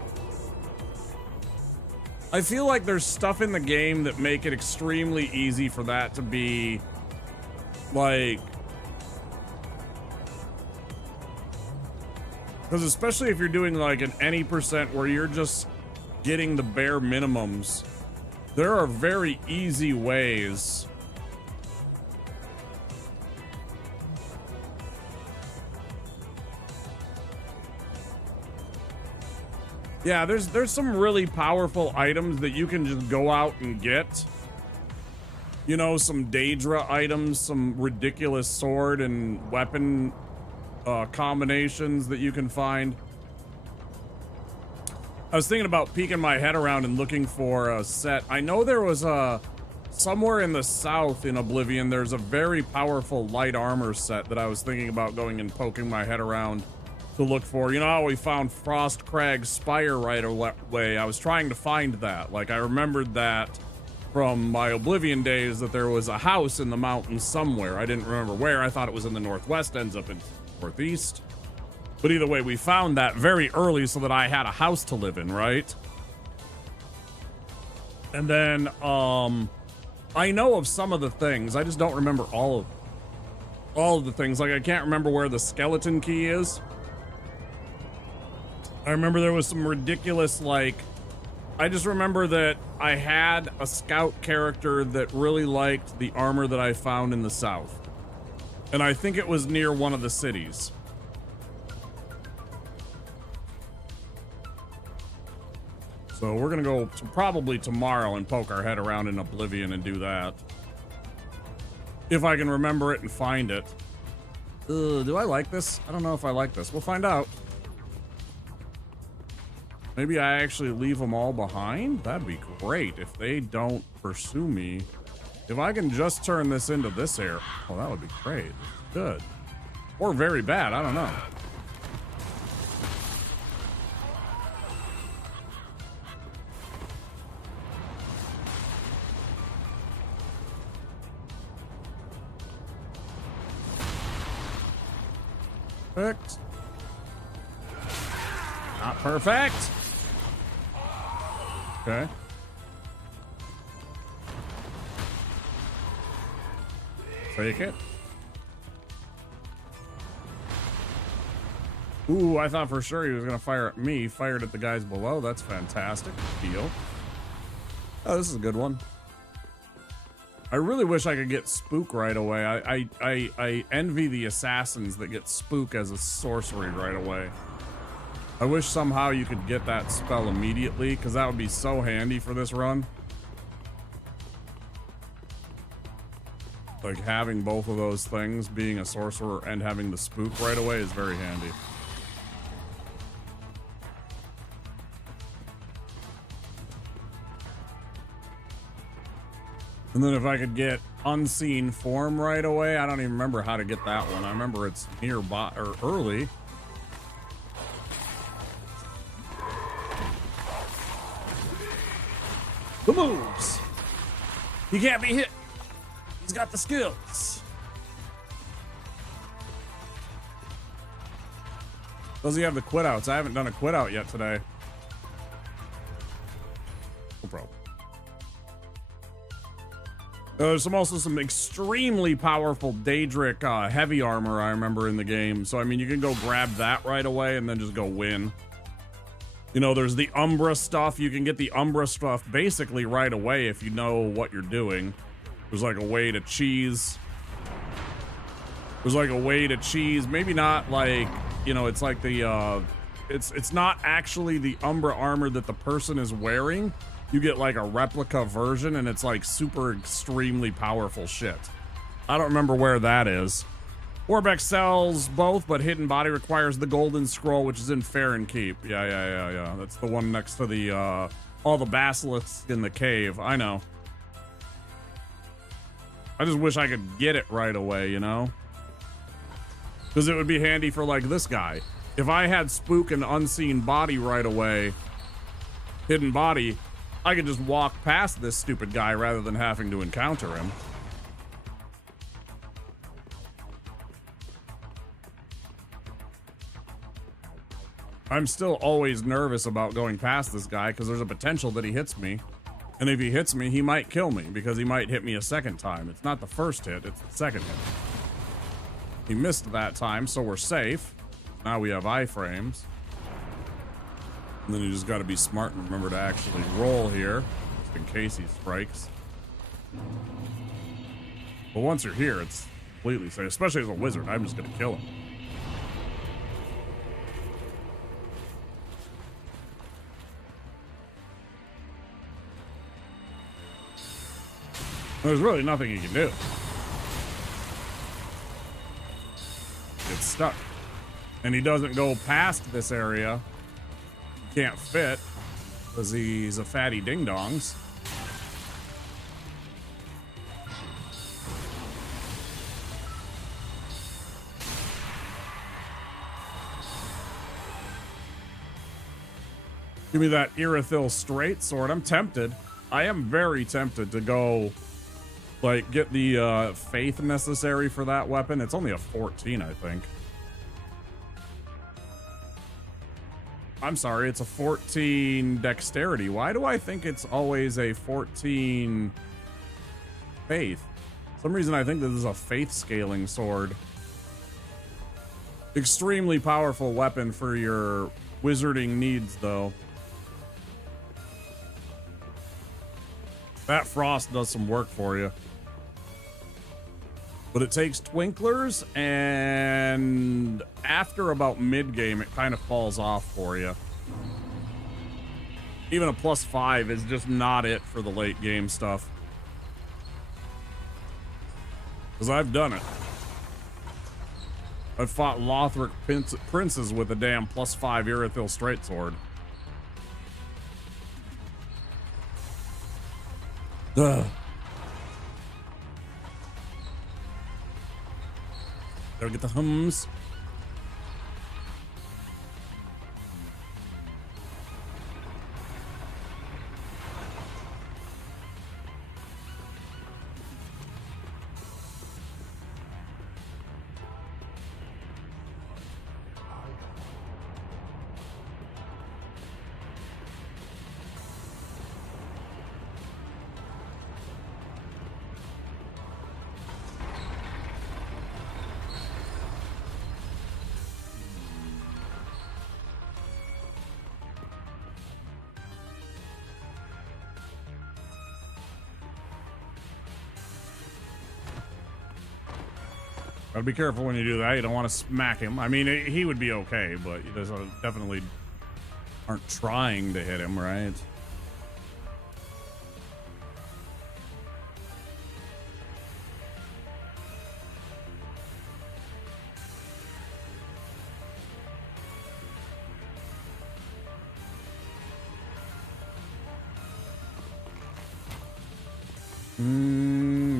I feel like there's stuff in the game that make it extremely easy for that to be... like... because especially if you're doing like an any percent where you're just getting the bare minimums, there are very easy ways... yeah, there's some really powerful items that you can just go out and get. You know, some Daedra items, some ridiculous sword and weapon combinations that you can find. I was thinking about peeking my head around and looking for a set. I know there was a... somewhere in the south in Oblivion, there's a very powerful light armor set that I was thinking about going and poking my head around to look for. You know how we found Frost Crag Spire right away? I was trying to find that. Like, I remembered that from my Oblivion days, that there was a house in the mountains somewhere. I didn't remember where. I thought it was in the northwest, ends up in northeast. But either way, we found that very early so that I had a house to live in, right? And then, I know of some of the things. I just don't remember all of the things. Like, I can't remember where the skeleton key is. I remember there was some ridiculous, like, I just remember that I had a scout character that really liked the armor that I found in the south. And I think it was near one of the cities. So we're gonna go to probably tomorrow and poke our head around in Oblivion and do that. If I can remember it and find it. Do I like this? I don't know if I like this. We'll find out. Maybe I actually leave them all behind? That'd be great if they don't pursue me. If I can just turn this into this area. Oh, that would be great. Good. Or very bad, I don't know. Perfect. Not perfect. Okay. Take it. Ooh, I thought for sure he was gonna fire at me. Fired at the guys below. That's fantastic. Deal. Oh, this is a good one. I really wish I could get Spook right away. I envy the assassins that get Spook as a sorcery right away. I wish somehow you could get that spell immediately, because that would be so handy for this run. Like, having both of those things, being a sorcerer and having the Spook right away, is very handy. And then if I could get Unseen Form right away, I don't even remember how to get that one. I remember it's nearby, or early. The moves. He can't be hit. He's got the skills. Does he have the quit outs? I haven't done a quit out yet today. No problem. There's also some extremely powerful Daedric heavy armor I remember in the game. So, I mean, you can go grab that right away and then just go win. You know, there's the Umbra stuff. You can get the Umbra stuff basically right away if you know what you're doing. There's like a way to cheese. There's like a way to cheese. Maybe not like, you know, it's like the, it's not actually the Umbra armor that the person is wearing. You get like a replica version and it's like super extremely powerful shit. I don't remember where that is. Orbeck sells both, but Hidden Body requires the Golden Scroll, which is in Farron Keep. Yeah. That's the one next to the, all the basilisks in the cave. I know. I just wish I could get it right away, you know? Because it would be handy for, like, this guy. If I had Spook and Unseen Body right away, Hidden Body, I could just walk past this stupid guy rather than having to encounter him. I'm still always nervous about going past this guy because there's a potential that he hits me. And if he hits me, he might kill me because he might hit me a second time. It's not the first hit, it's the second hit. He missed that time, so we're safe. Now we have iframes. And then you just got to be smart and remember to actually roll here, just in case he strikes. But once you're here, it's completely safe, especially as a wizard. I'm just going to kill him. There's really nothing you can do. It's stuck. And he doesn't go past this area. He can't fit because he's a fatty ding-dongs. Give me that Irithyll straight sword. I'm tempted. I am very tempted to go, like, get the faith necessary for that weapon. It's only a 14, I think. I'm sorry, it's a 14 dexterity. Why do I think it's always a 14 faith? For some reason I think this is a faith scaling sword. Extremely powerful weapon for your wizarding needs, though. That frost does some work for you. But it takes twinklers, and after about mid-game, it kind of falls off for you. Even a +5 is just not it for the late game stuff. Because I've done it. I've fought Lothric princes with a damn +5 Irithyll straight sword. Ugh. Gotta get the hums. Gotta be careful when you do that. You don't want to smack him. I mean, he would be okay, but you just definitely aren't trying to hit him, right?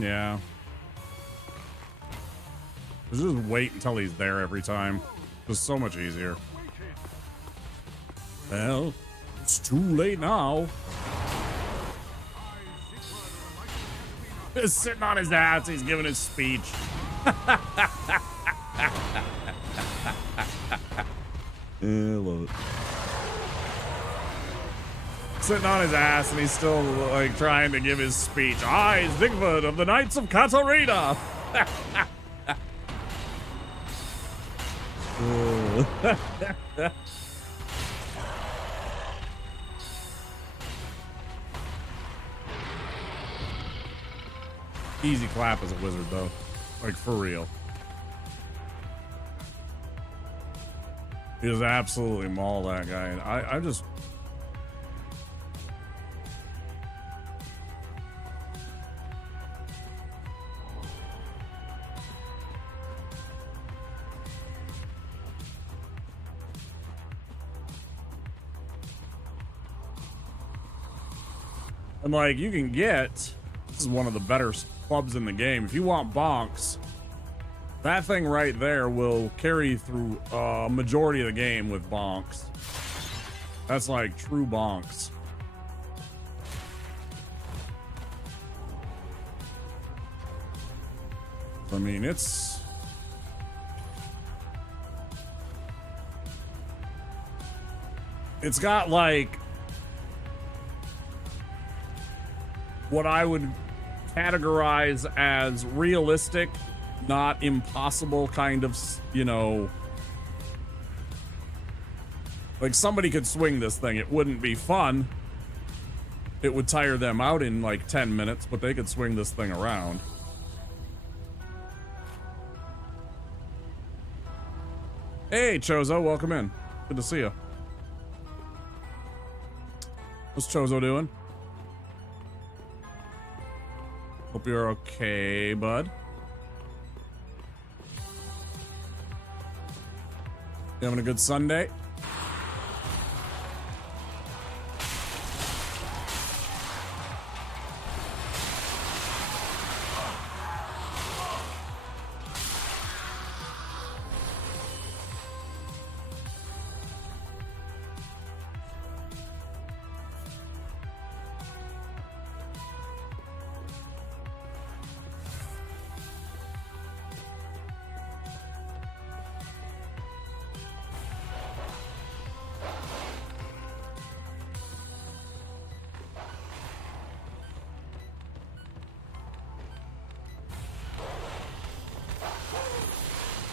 Yeah. Just wait until he's there every time. Just so much easier. Well, it's too late now. Just sitting on his ass, he's giving his speech. I love it. Sitting on his ass and he's still like trying to give his speech. I, Zigfrid of the Knights of Katarina. Easy clap as a wizard, though. Like, for real. He just absolutely maul that guy. And I just... And like, you can get, this is one of the better clubs in the game. If you want bonks, that thing right there will carry through a majority of the game with bonks. That's like true bonks. I mean, it's got like what I would categorize as realistic, not impossible kind of, you know, like somebody could swing this thing. It wouldn't be fun. It would tire them out in like 10 minutes, but they could swing this thing around. Hey, Chozo, welcome in. Good to see you. What's Chozo doing? Hope you're okay, bud. You having a good Sunday?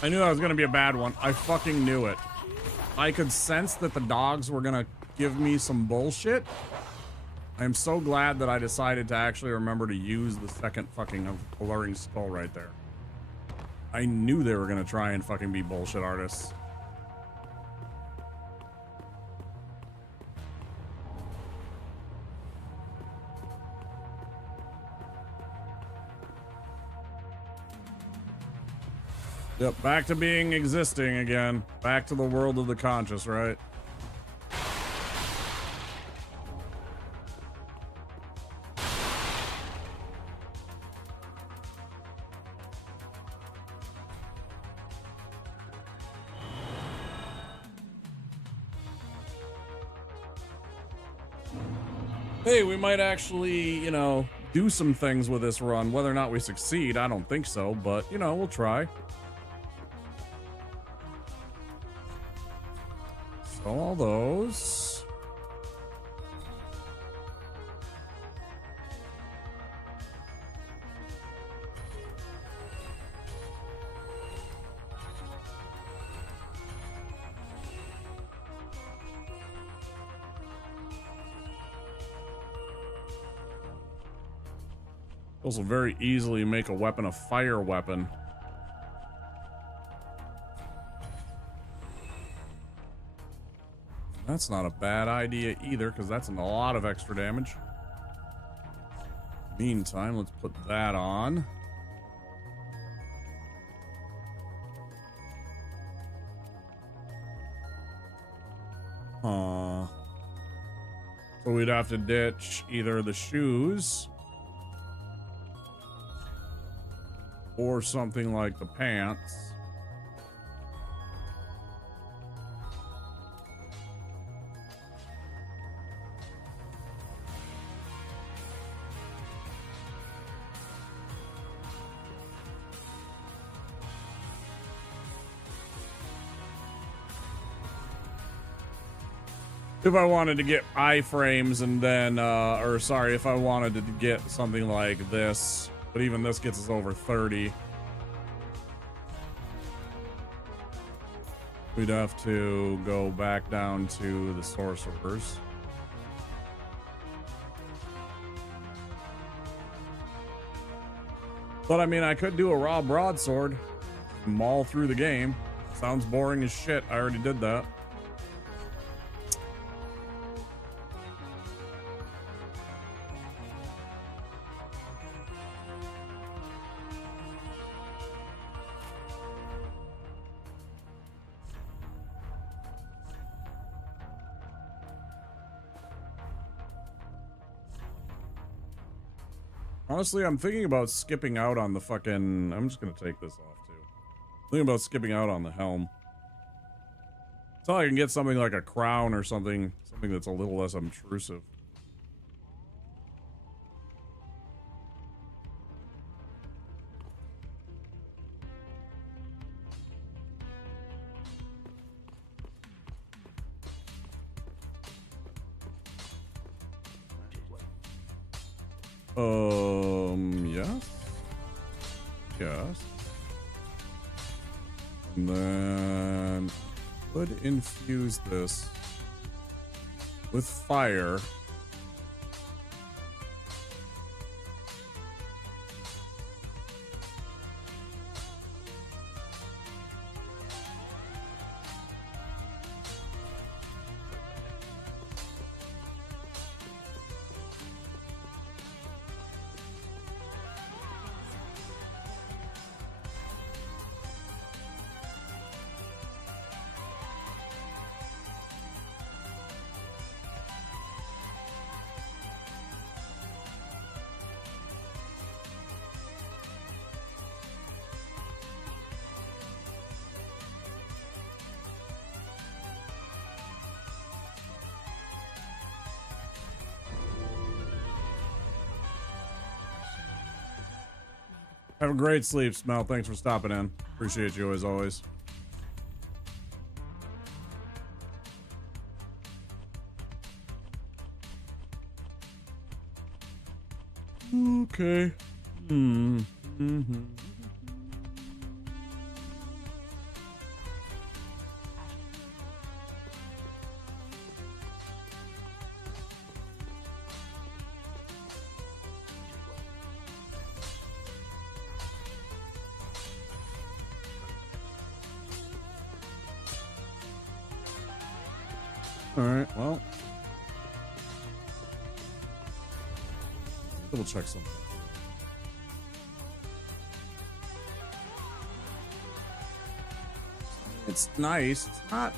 I knew that was gonna be a bad one. I fucking knew it. I could sense that the dogs were gonna give me some bullshit. I am so glad that I decided to actually remember to use the second fucking alluring skull right there. I knew they were gonna try and fucking be bullshit artists. Yep, back to being existing again. Back to the world of the conscious, right? Hey, we might actually, you know, do some things with this run. Whether or not we succeed, I don't think so, but, you know, we'll try. So all those. Also very easily make a weapon a fire weapon. That's not a bad idea either, because that's a lot of extra damage. Meantime, let's put that on. So we'd have to ditch either the shoes or something like the pants. If I wanted to get iframes and then, or sorry, if I wanted to get something like this, but even this gets us over 30. We'd have to go back down to the sorcerers. But I mean, I could do a raw broadsword, maul through the game. Sounds boring as shit. I already did that. Honestly, I'm thinking about skipping out on the fucking... I'm just gonna take this off, too. Thinking about skipping out on the helm. So I can get something like a crown or something. Something that's a little less obtrusive. Yes. Yes. And then would infuse this with fire. Have a great sleep, Smell. Thanks for stopping in. Appreciate you as always. Okay. All right, well, double check something. It's nice. It's not,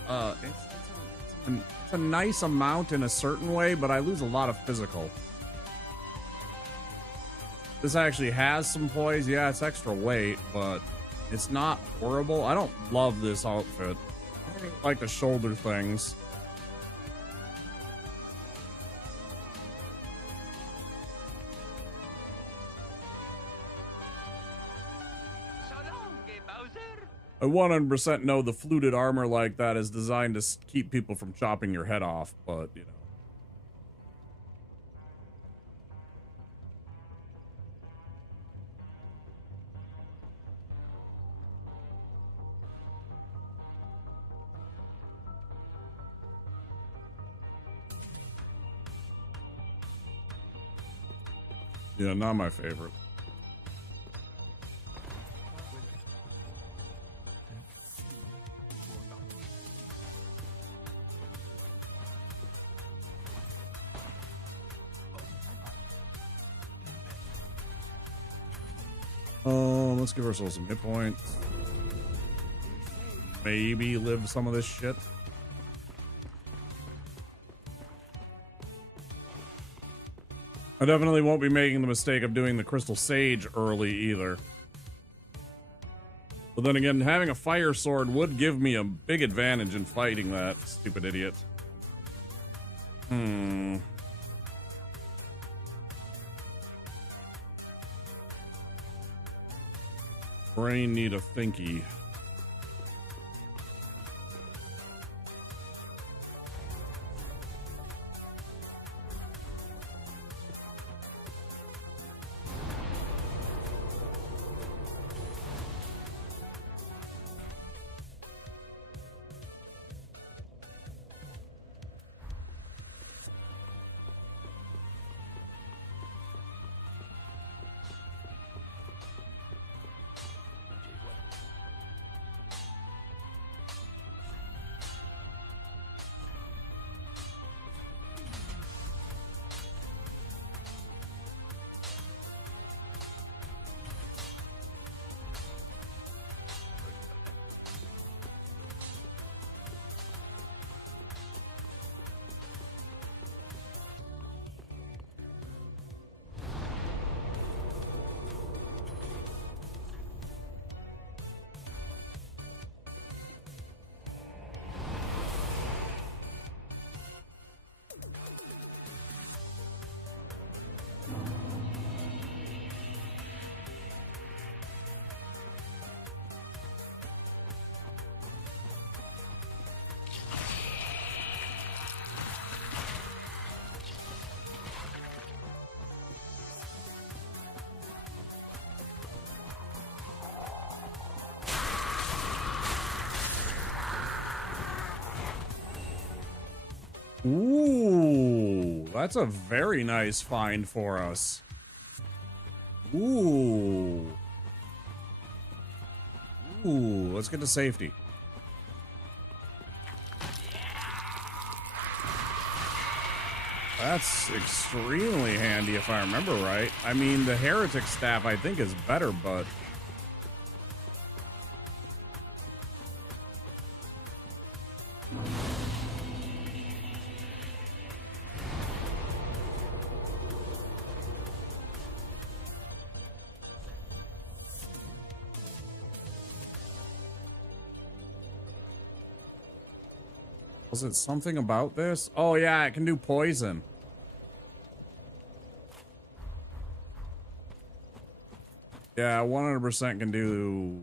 it's a nice amount in a certain way, but I lose a lot of physical. This actually has some poise. Yeah, it's extra weight, but it's not horrible. I don't love this outfit. I don't even like the shoulder things. I 100% know the fluted armor like that is designed to keep people from chopping your head off, but, you know. Yeah, not my favorite. Let's give ourselves some hit points. Maybe live some of this shit. I definitely won't be making the mistake of doing the Crystal Sage early either. But then again, having a fire sword would give me a big advantage in fighting that stupid idiot. Brain need a thinky. Ooh, that's a very nice find for us. Ooh. Ooh, let's get to safety. That's extremely handy if I remember right. I mean, the Heretic Staff I think is better, but... Was it something about this? Oh yeah, it can do poison. Yeah, 100% can do...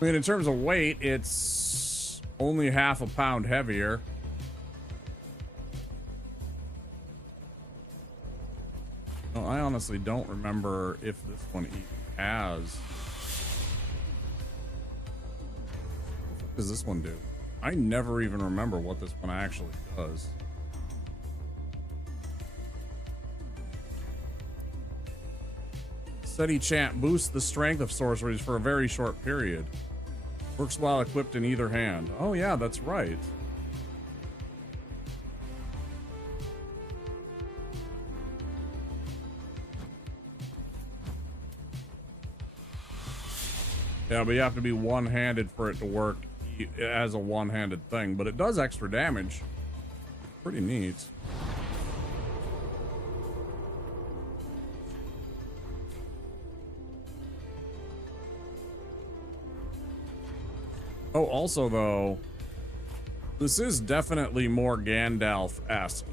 I mean, in terms of weight, it's only half a pound heavier. Well, I honestly don't remember if this one even has. does this one do? I never even remember what this one actually does. Steady chant boosts the strength of sorceries for a very short period. Works while equipped in either hand. Oh yeah, that's right. Yeah, but you have to be one-handed for it to work as a one-handed thing, but it does extra damage. Pretty neat. Oh, also though, this is definitely more Gandalf-esque.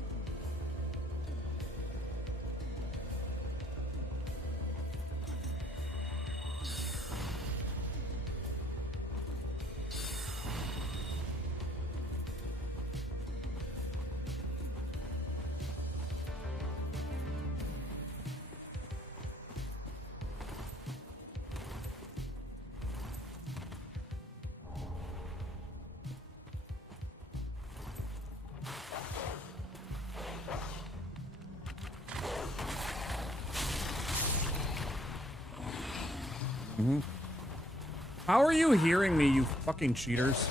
How are you hearing me, you fucking cheaters?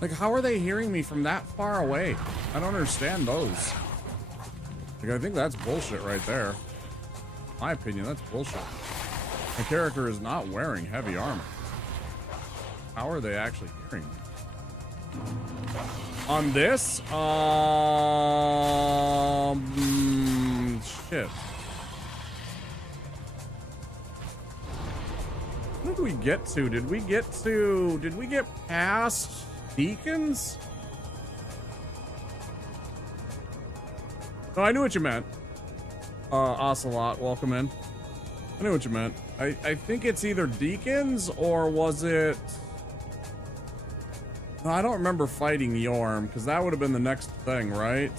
Like, how are they hearing me from that far away? I don't understand those. Like, I think that's bullshit right there. In my opinion, that's bullshit. My character is not wearing heavy armor. How are they actually hearing me? On this? Shit. What did we get to? Did we get past Deacons? Oh, I knew what you meant. Ocelot, welcome in. I knew what you meant. I think it's either Deacons or was it... No, I don't remember fighting Yorm, because that would have been the next thing, right?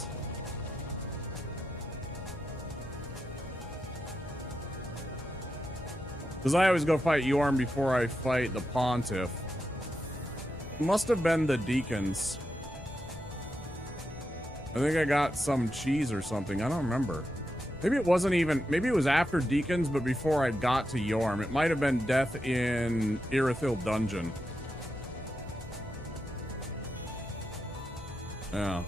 Because I always go fight Yorm before I fight the Pontiff. It must have been the Deacons. I think I got some cheese or something. I don't remember. Maybe it wasn't even... Maybe it was after Deacons, but before I got to Yorm. It might have been Death in Irithyll Dungeon. Yeah.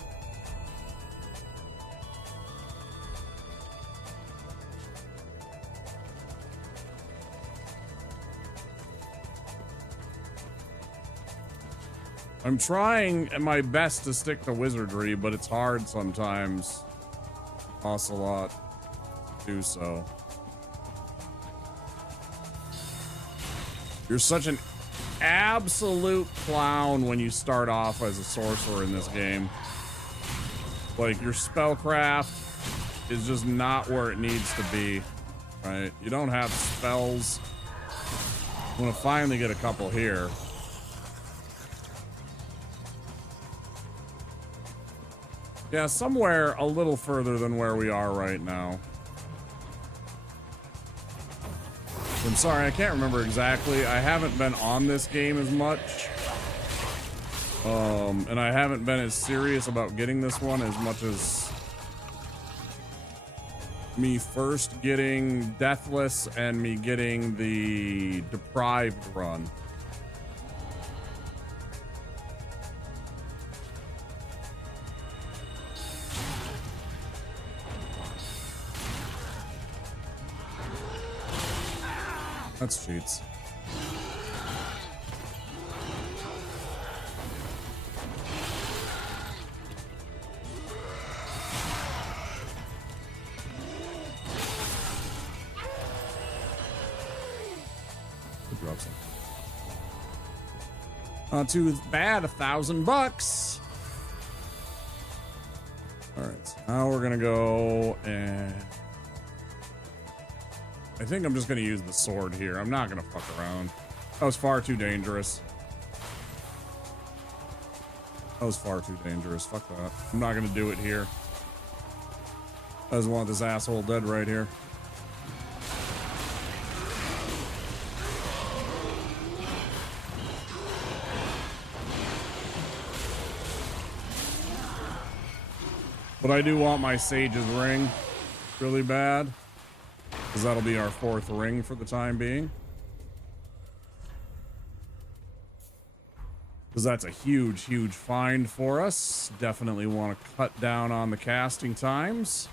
I'm trying my best to stick to wizardry, but it's hard sometimes. Ocelot to do so. You're such an absolute clown when you start off as a sorcerer in this game. Like, your spellcraft is just not where it needs to be, right? You don't have spells. I'm gonna finally get a couple here. Yeah, somewhere a little further than where we are right now. I'm sorry, I can't remember exactly. I haven't been on this game as much. And I haven't been as serious about getting this one as much as me first getting Deathless and me getting the Deprived run. That's cheats. Drop some. Not too bad, $1,000. All right, so now we're gonna go and I think I'm just gonna use the sword here. I'm not gonna fuck around. That was far too dangerous. That was far too dangerous. Fuck that. I'm not gonna do it here. I just want this asshole dead right here. But I do want my Sage's ring really bad, because that'll be our 4th ring for the time being. Because that's a huge, huge find for us. Definitely want to cut down on the casting times.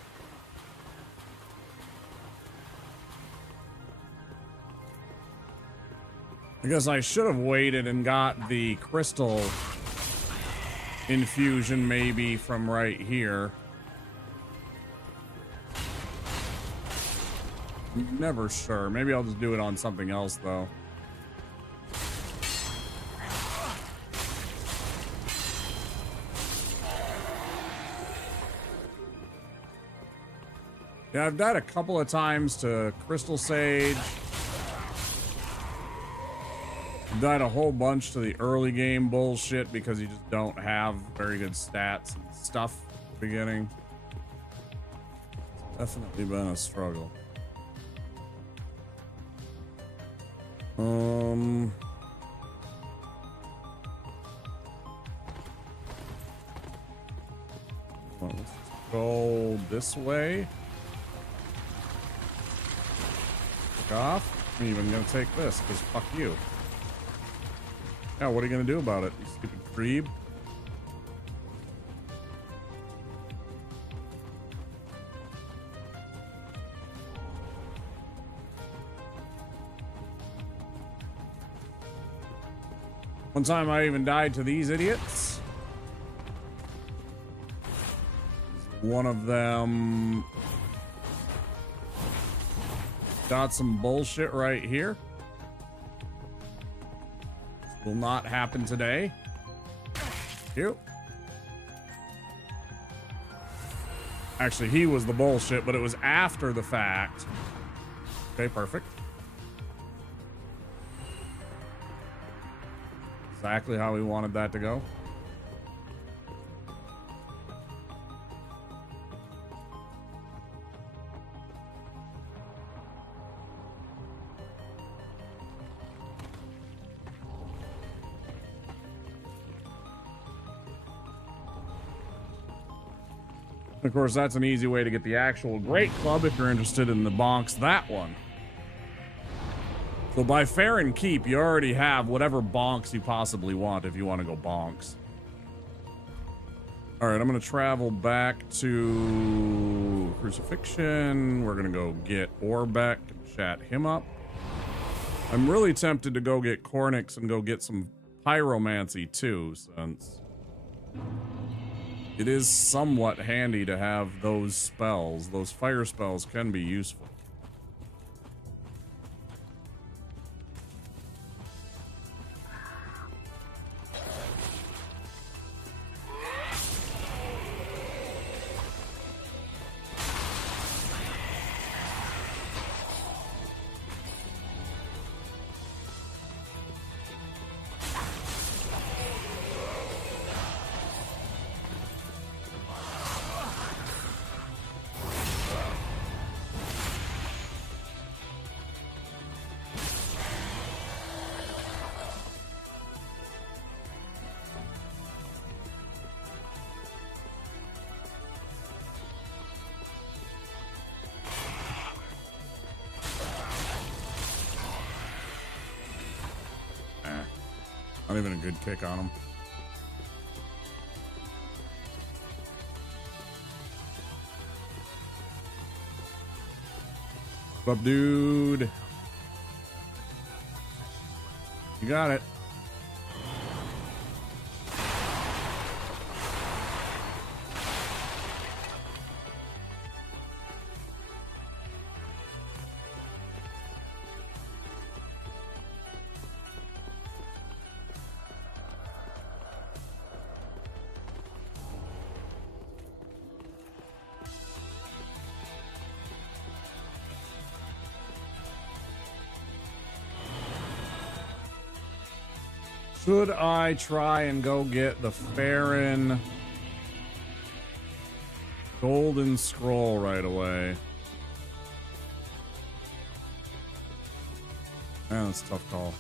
I guess I should have waited and got the crystal infusion maybe from right here. Never sure. Maybe I'll just do it on something else though. Yeah, I've died a couple of times to Crystal Sage. I've died a whole bunch to the early game bullshit because you just don't have very good stats and stuff at the beginning. It's definitely been a struggle. Let's go this way. Off. I'm even gonna take this because fuck you. Yeah, what are you gonna do about it, you stupid creep? One time I even died to these idiots. One of them got some bullshit right here. This will not happen today. You. Actually, he was the bullshit, but it was after the fact. Okay, perfect. Exactly how we wanted that to go. Of course, that's an easy way to get the actual Great Club if you're interested in the bonks that one. So by Fair and Keep, you already have whatever bonks you possibly want if you want to go bonks. All right, I'm going to travel back to Crucifixion. We're going to go get Orbeck and chat him up. I'm really tempted to go get Cornix and go get some Pyromancy too, since it is somewhat handy to have those spells. Those fire spells can be useful. Not even a good kick on him. What's up, dude? You got it. Should I try and go get the Farron Golden Scroll right away? Man, that's a tough call.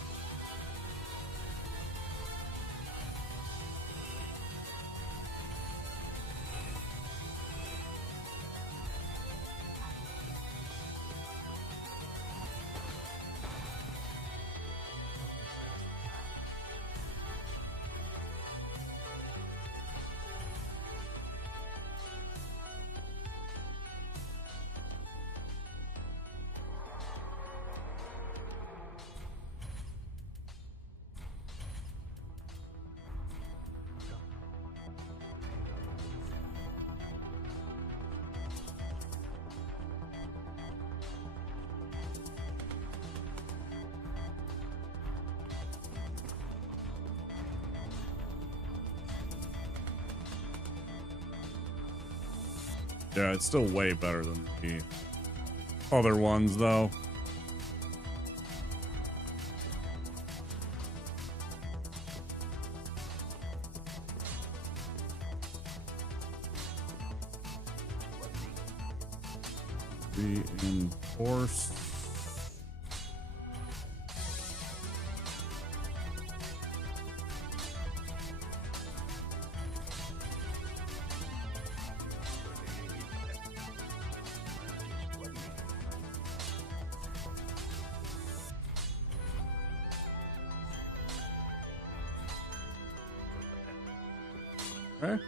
Yeah, it's still way better than the other ones, though. Reinforce. Okay.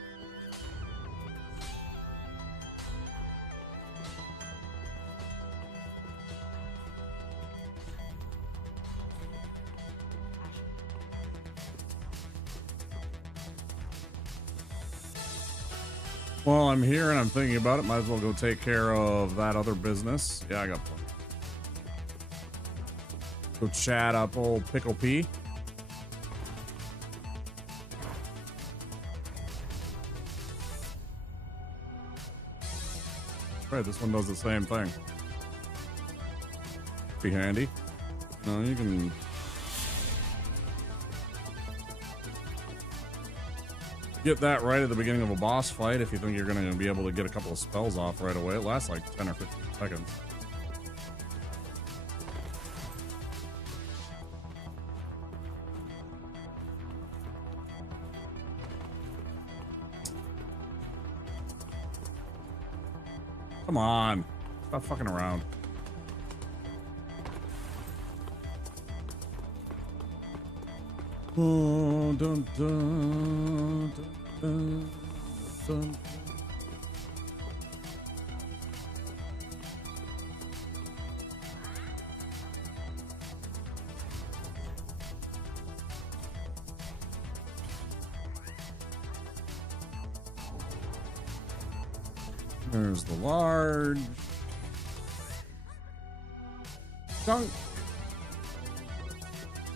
Well, I'm here and I'm thinking about it. Might as well go take care of that other business. Yeah, I got plenty. Go chat up old Pickle P. Right, this one does the same thing. Be handy. No, you can. Get that right at the beginning of a boss fight if you think you're going to be able to get a couple of spells off right away. It lasts like 10 or 15 seconds. Come on. Stop fucking around. Oh, dun, dun, dun, dun. There's the large chunk.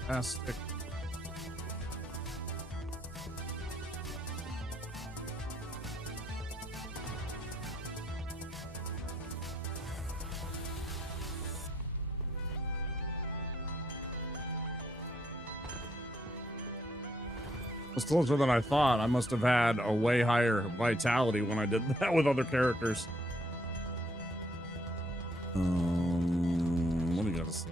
Plastic. It's closer than I thought. I must have had a way higher vitality when I did that with other characters. What do you gotta say?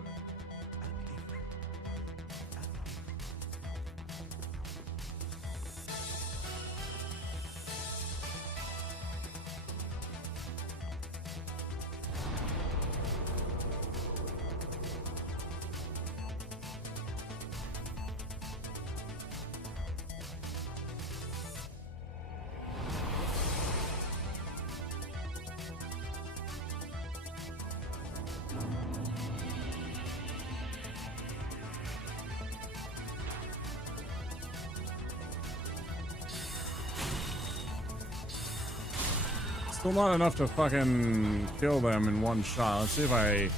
Still not enough to fucking kill them in one shot. Let's see if I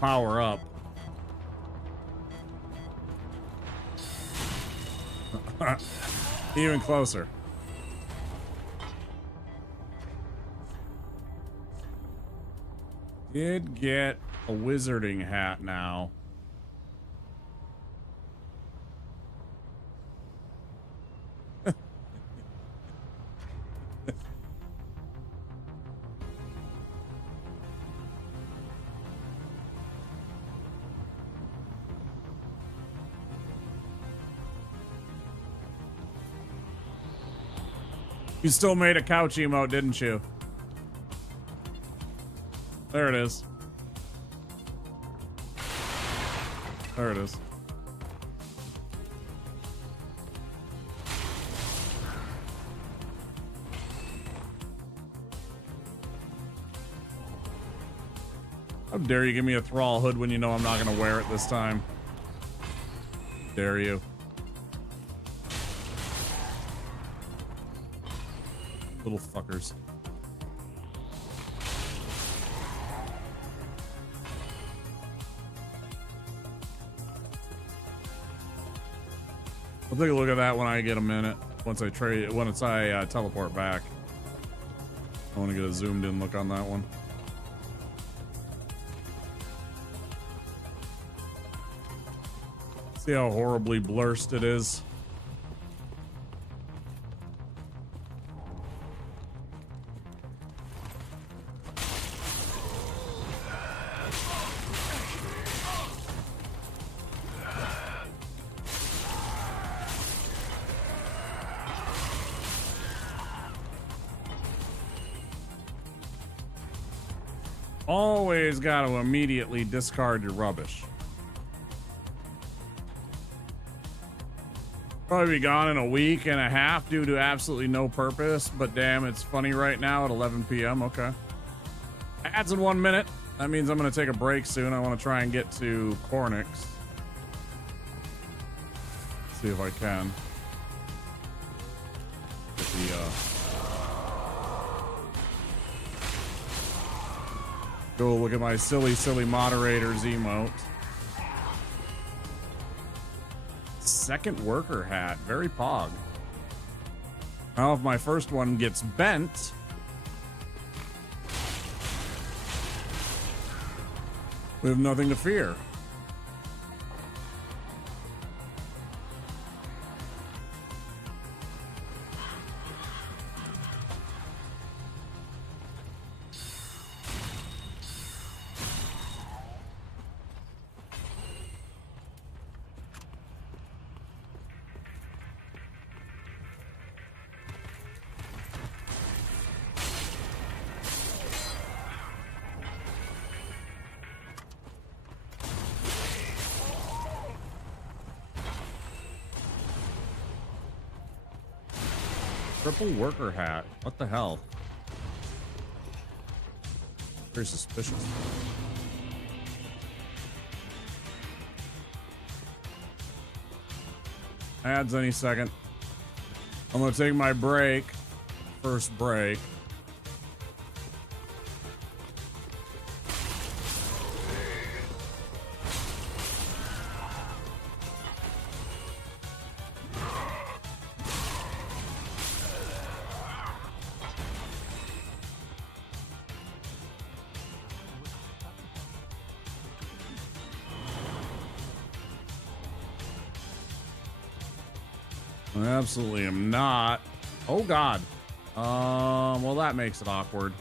power up. Even closer. Did get a wizarding hat now. You still made a couch emote, didn't you? There it is. There it is. How dare you give me a thrall hood when you know I'm not gonna wear it this time? Dare you? Little fuckers. I'll take a look at that when I get a minute. Once I teleport back. I want to get a zoomed in look on that one. See how horribly blurred it is. Always got to immediately discard your rubbish. Probably be gone in a week and a half due to absolutely no purpose, but damn, it's funny right now at 11 p.m. Okay. Ads in 1 minute. That means I'm going to take a break soon. I want to try and get to Cornix. See if I can. Get the, go look at my silly moderators emote. Second worker hat, very pog. Now if my first one gets bent, we have nothing to fear. Triple worker hat. What the hell? Very suspicious. Ads any second. I'm gonna take my break. First break. I absolutely am not. Oh God. Well, that makes it awkward.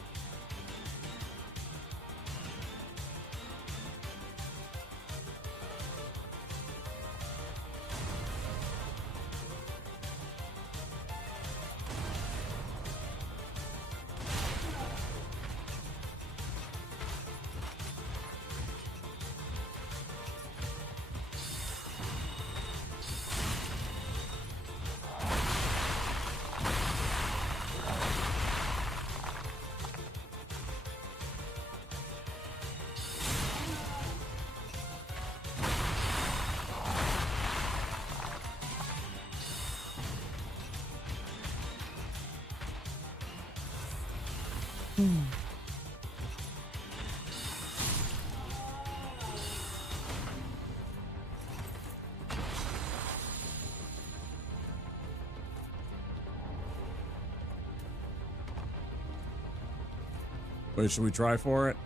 Wait, should we try for it?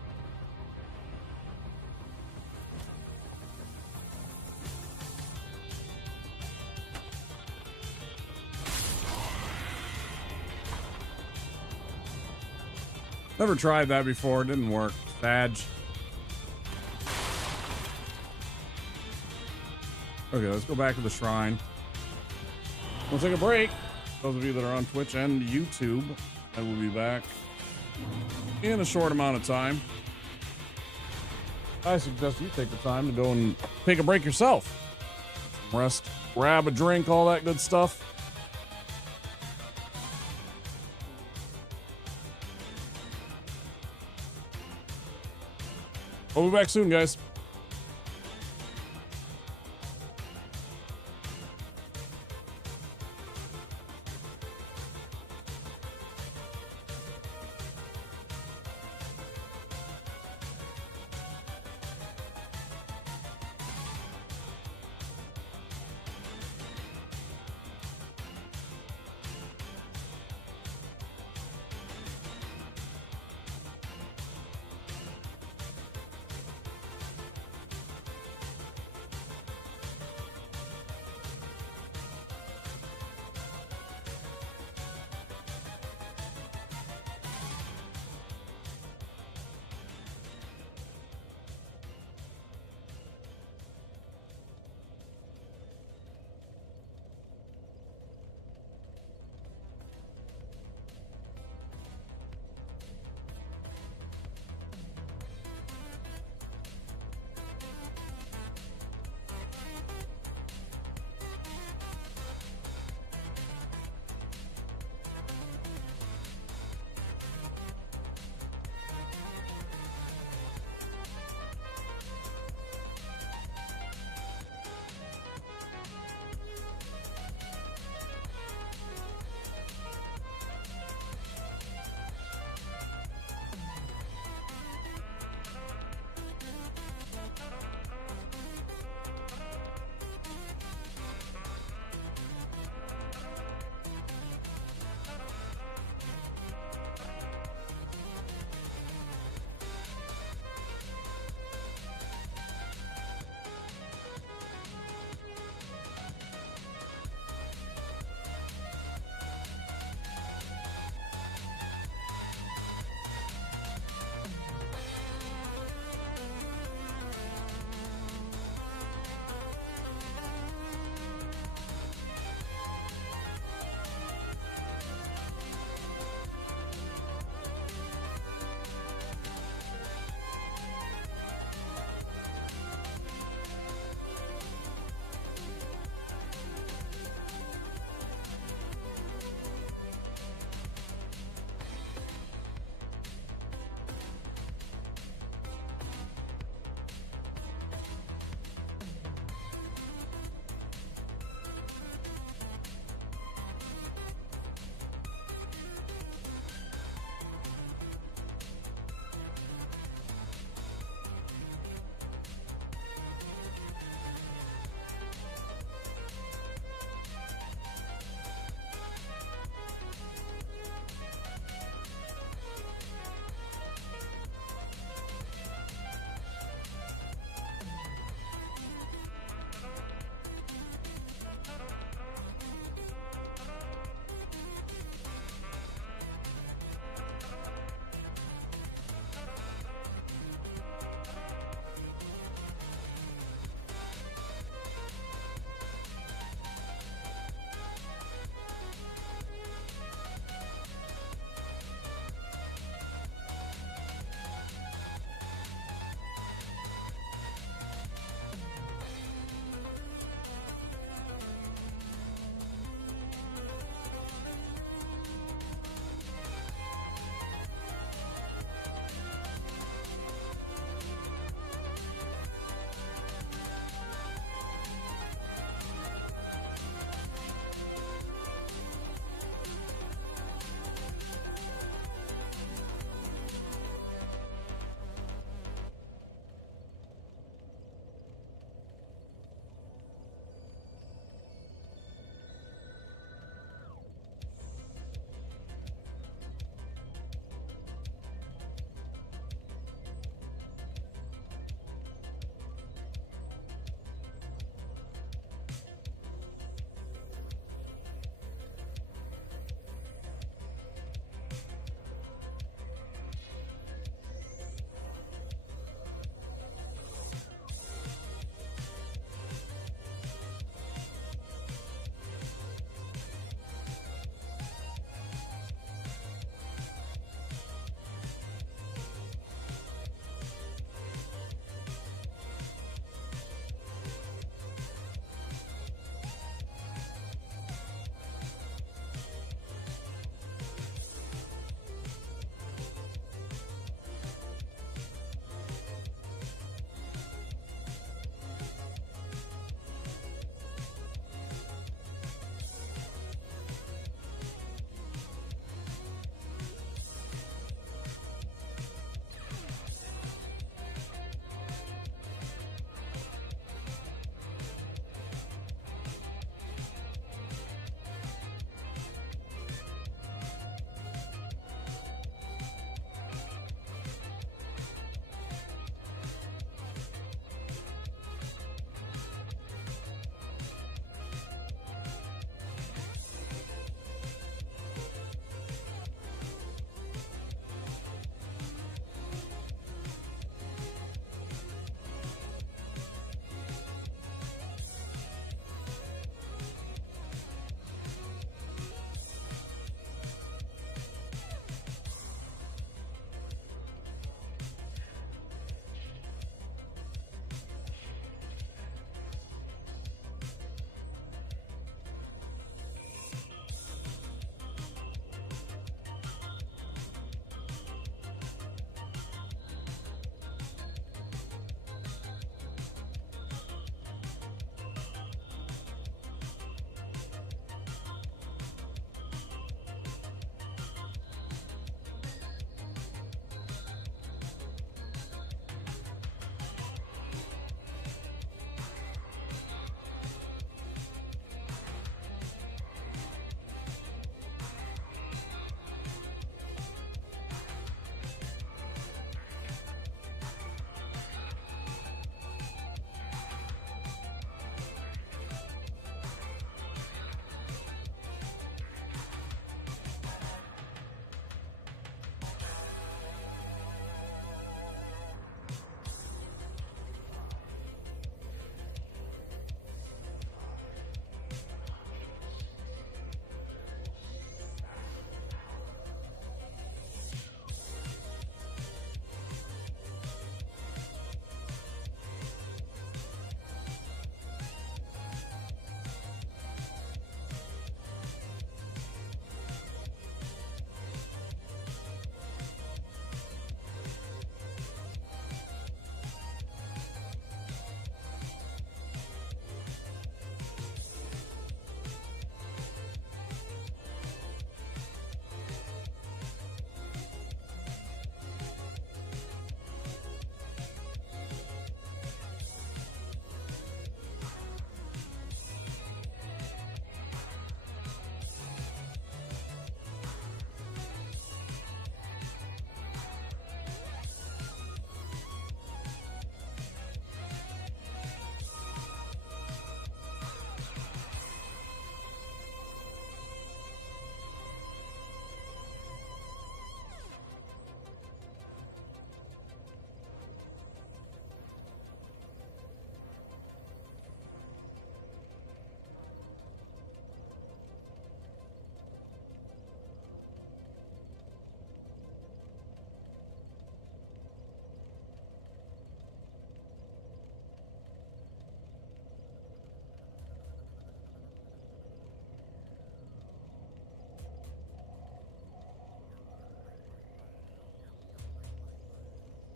Never tried that before. It didn't work. Badge. Okay, let's go back to the shrine. We'll take a break. Those of you that are on Twitch and YouTube, I will be back in a short amount of time. I suggest you take the time to go and take a break yourself. Rest, grab a drink, all that good stuff. We'll be back soon, guys.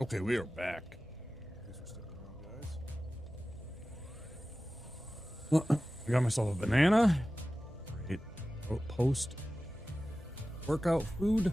Okay, we are back. Thanks for sticking around, guys. I got myself a banana. Great. Post workout food.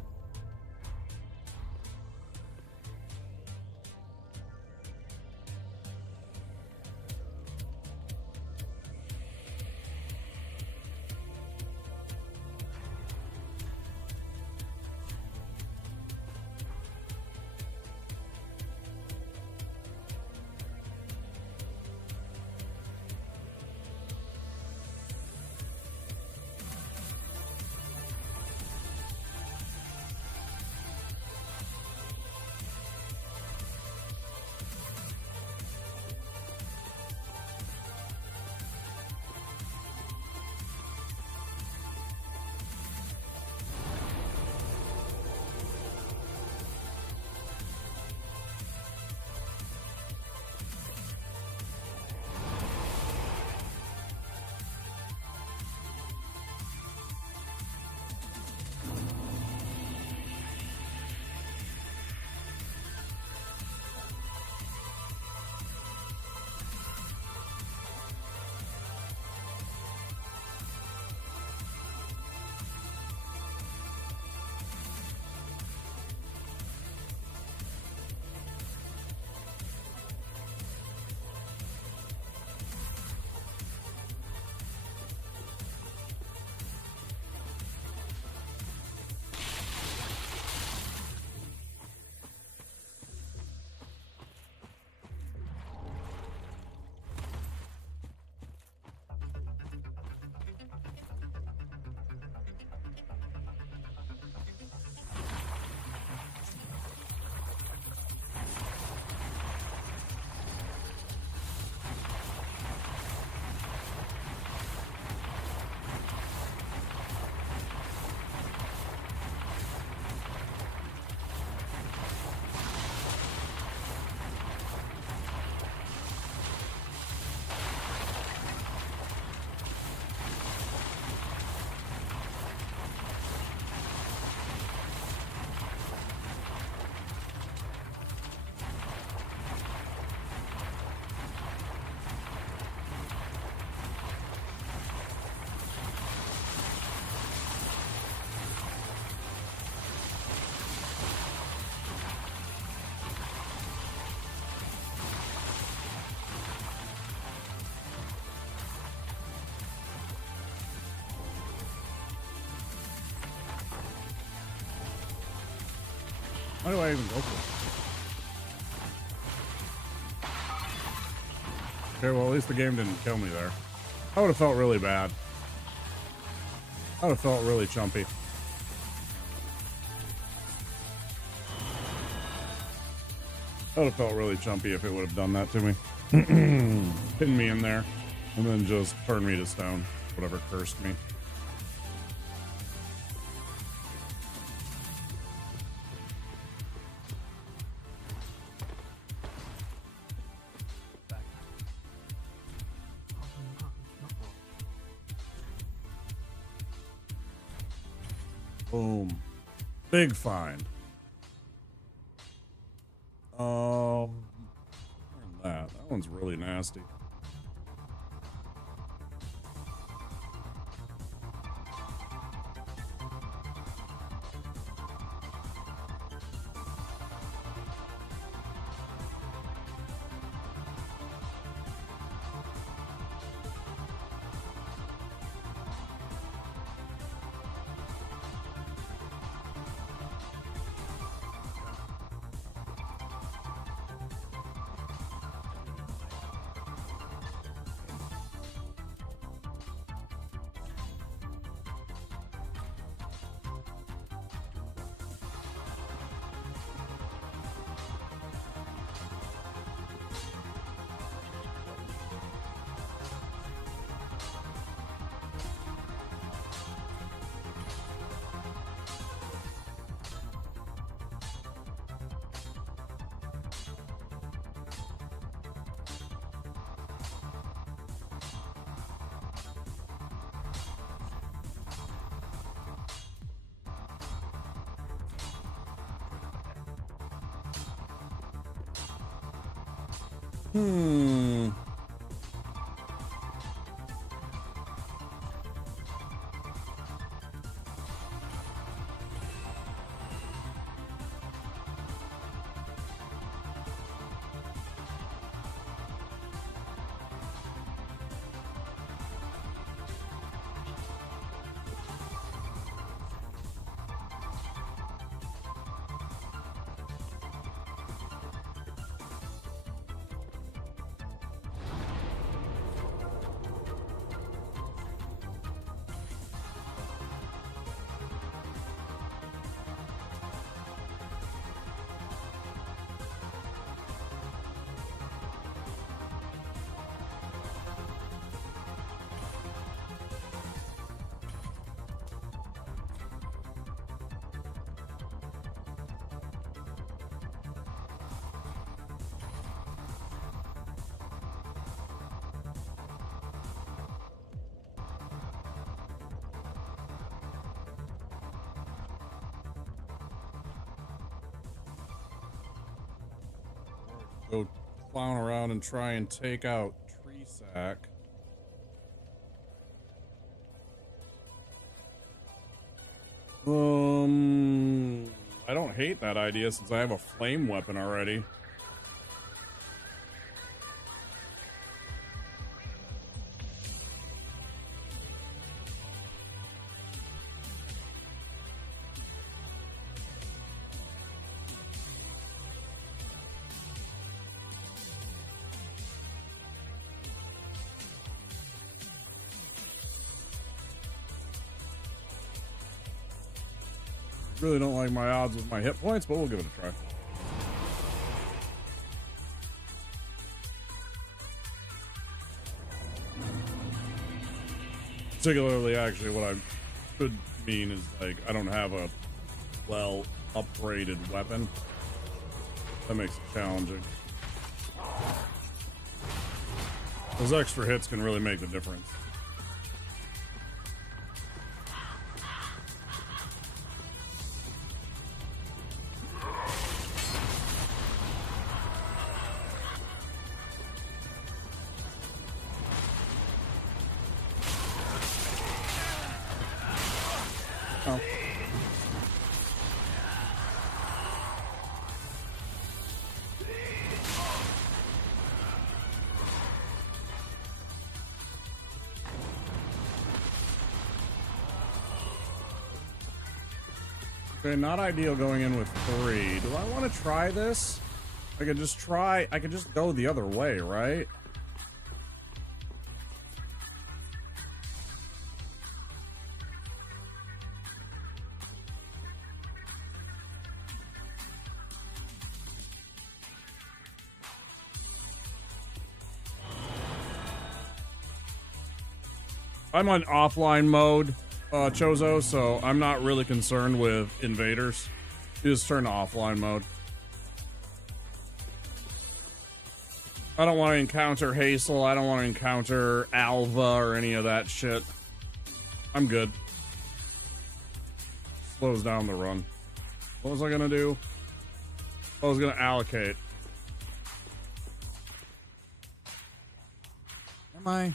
Why do I even go for it? Okay, well, at least the game didn't kill me there. I would have felt really bad. I would have felt really chumpy. I would have felt really chumpy if it would have done that to me. Pin me in there, and then just turn me to stone. Whatever cursed me. Boom. Big find. That one's really nasty. Hmm. Go clown around and try and take out Tree Sack. I don't hate that idea since I have a flame weapon already. Really don't like my odds with my hit points, but we'll give it a try. Particularly, actually, what I should mean is, like, I don't have a well upgraded weapon. That makes it challenging. Those extra hits can really make the difference. Oh. Okay, not ideal going in with 3. Do I want to try this? I could just go the other way, right? I'm on offline mode, Chozo, so I'm not really concerned with invaders. You just turn to offline mode. I don't want to encounter Hazel. I don't want to encounter Alva or any of that shit. I'm good. Slows down the run. What was I gonna do? I was gonna allocate. Am I?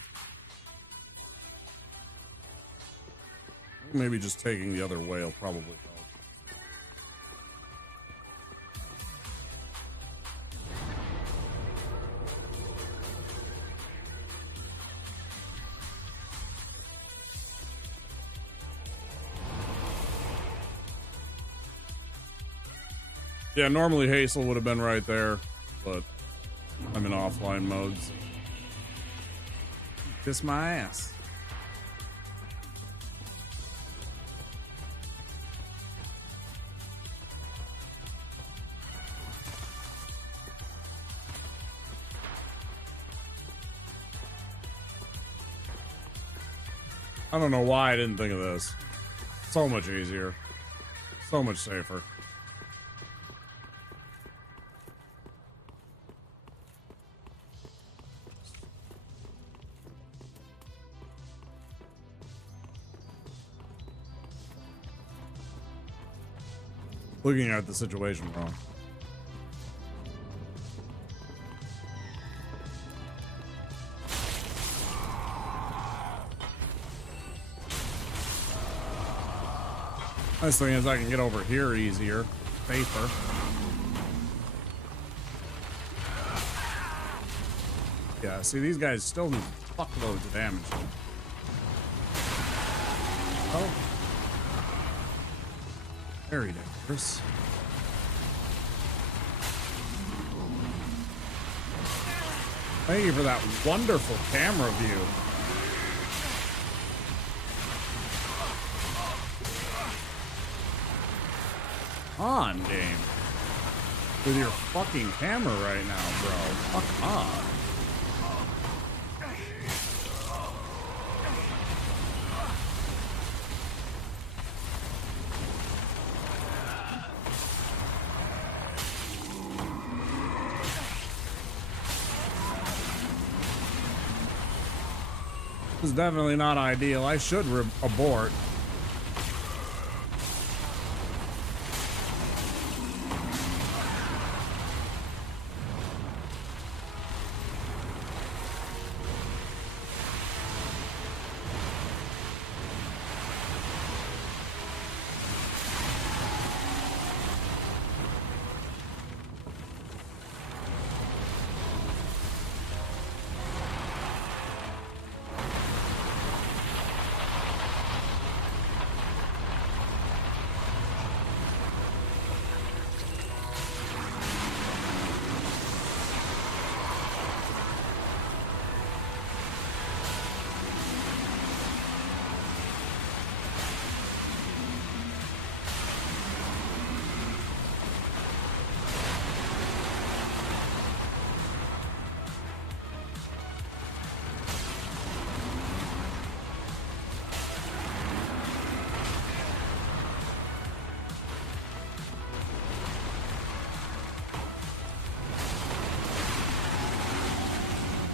Maybe just taking the other way will probably help. Yeah, normally Hazel would have been right there, but I'm in offline mode. So. Kiss my ass. I don't know why I didn't think of this. So much easier. So much safer. Looking at the situation wrong. Nice thing is I can get over here easier, safer. Yeah, see, these guys still do fuckloads of damage. Oh. Very dangerous. Thank you for that wonderful camera view. On, game. With your fucking camera right now, bro. Fuck on. This is definitely not ideal. I should abort.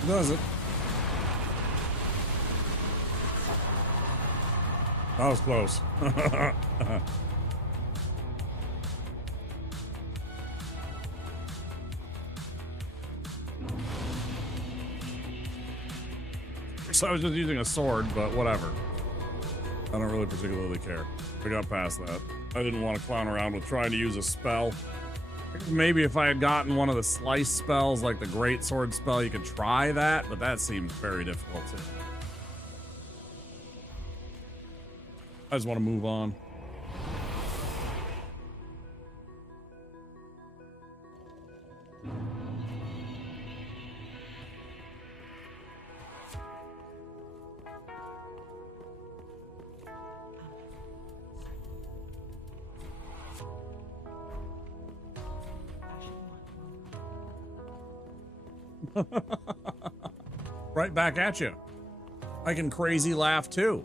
Does it? That was close. So I was just using a sword, but whatever. I don't really particularly care. I got past that. I didn't want to clown around with trying to use a spell. Maybe if I had gotten one of the slice spells, like the great sword spell, you could try that, but that seems very difficult too. I just want to move on. Right back at you. I can crazy laugh too.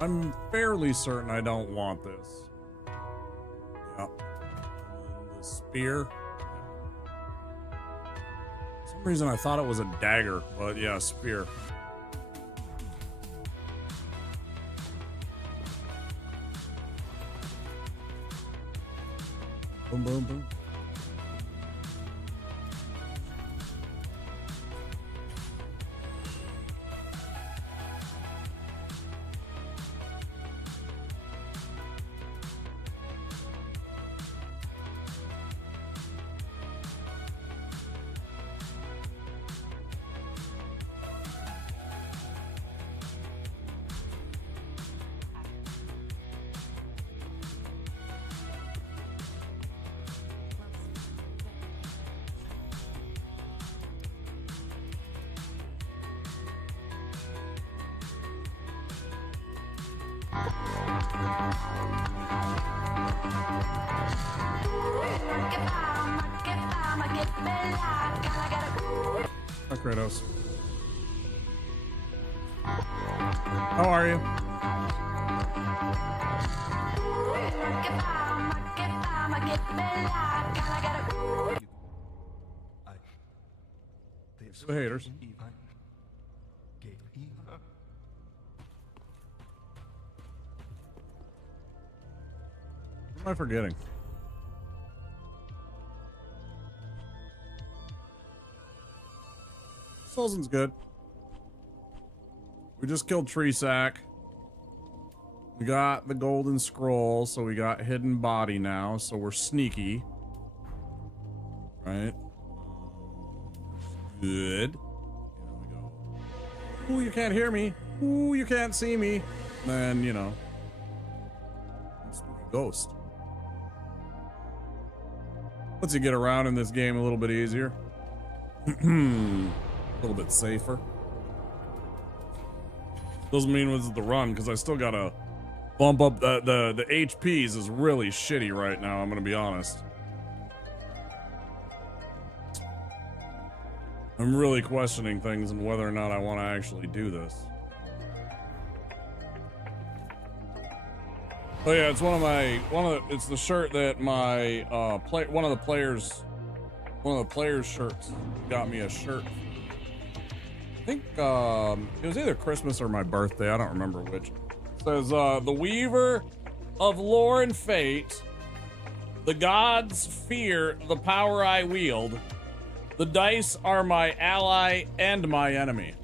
I'm fairly certain I don't want this. Yep. The spear. For some reason I thought it was a dagger, but yeah, spear. Boom, boom, boom. Hi, Kratos. How are you? The haters. What am I forgetting? Solzen's good. We just killed Tree Sack. We got the golden scroll, so we got hidden body now, so we're sneaky. Right? Good. Here we go. Ooh, you can't hear me. Ooh, you can't see me. Then, you know. Spooky ghost. Lets you get around in this game a little bit easier. A little bit safer. Doesn't mean this is the run, because I still gotta bump up the HPs is really shitty right now, I'm gonna be honest. I'm really questioning things and whether or not I want to actually do this. Oh yeah, it's it's the shirt that my one of the players shirts got me a shirt. I think it was either Christmas or my birthday, I don't remember which. It says the weaver of lore and fate, the gods fear the power I wield. The dice are my ally and my enemy.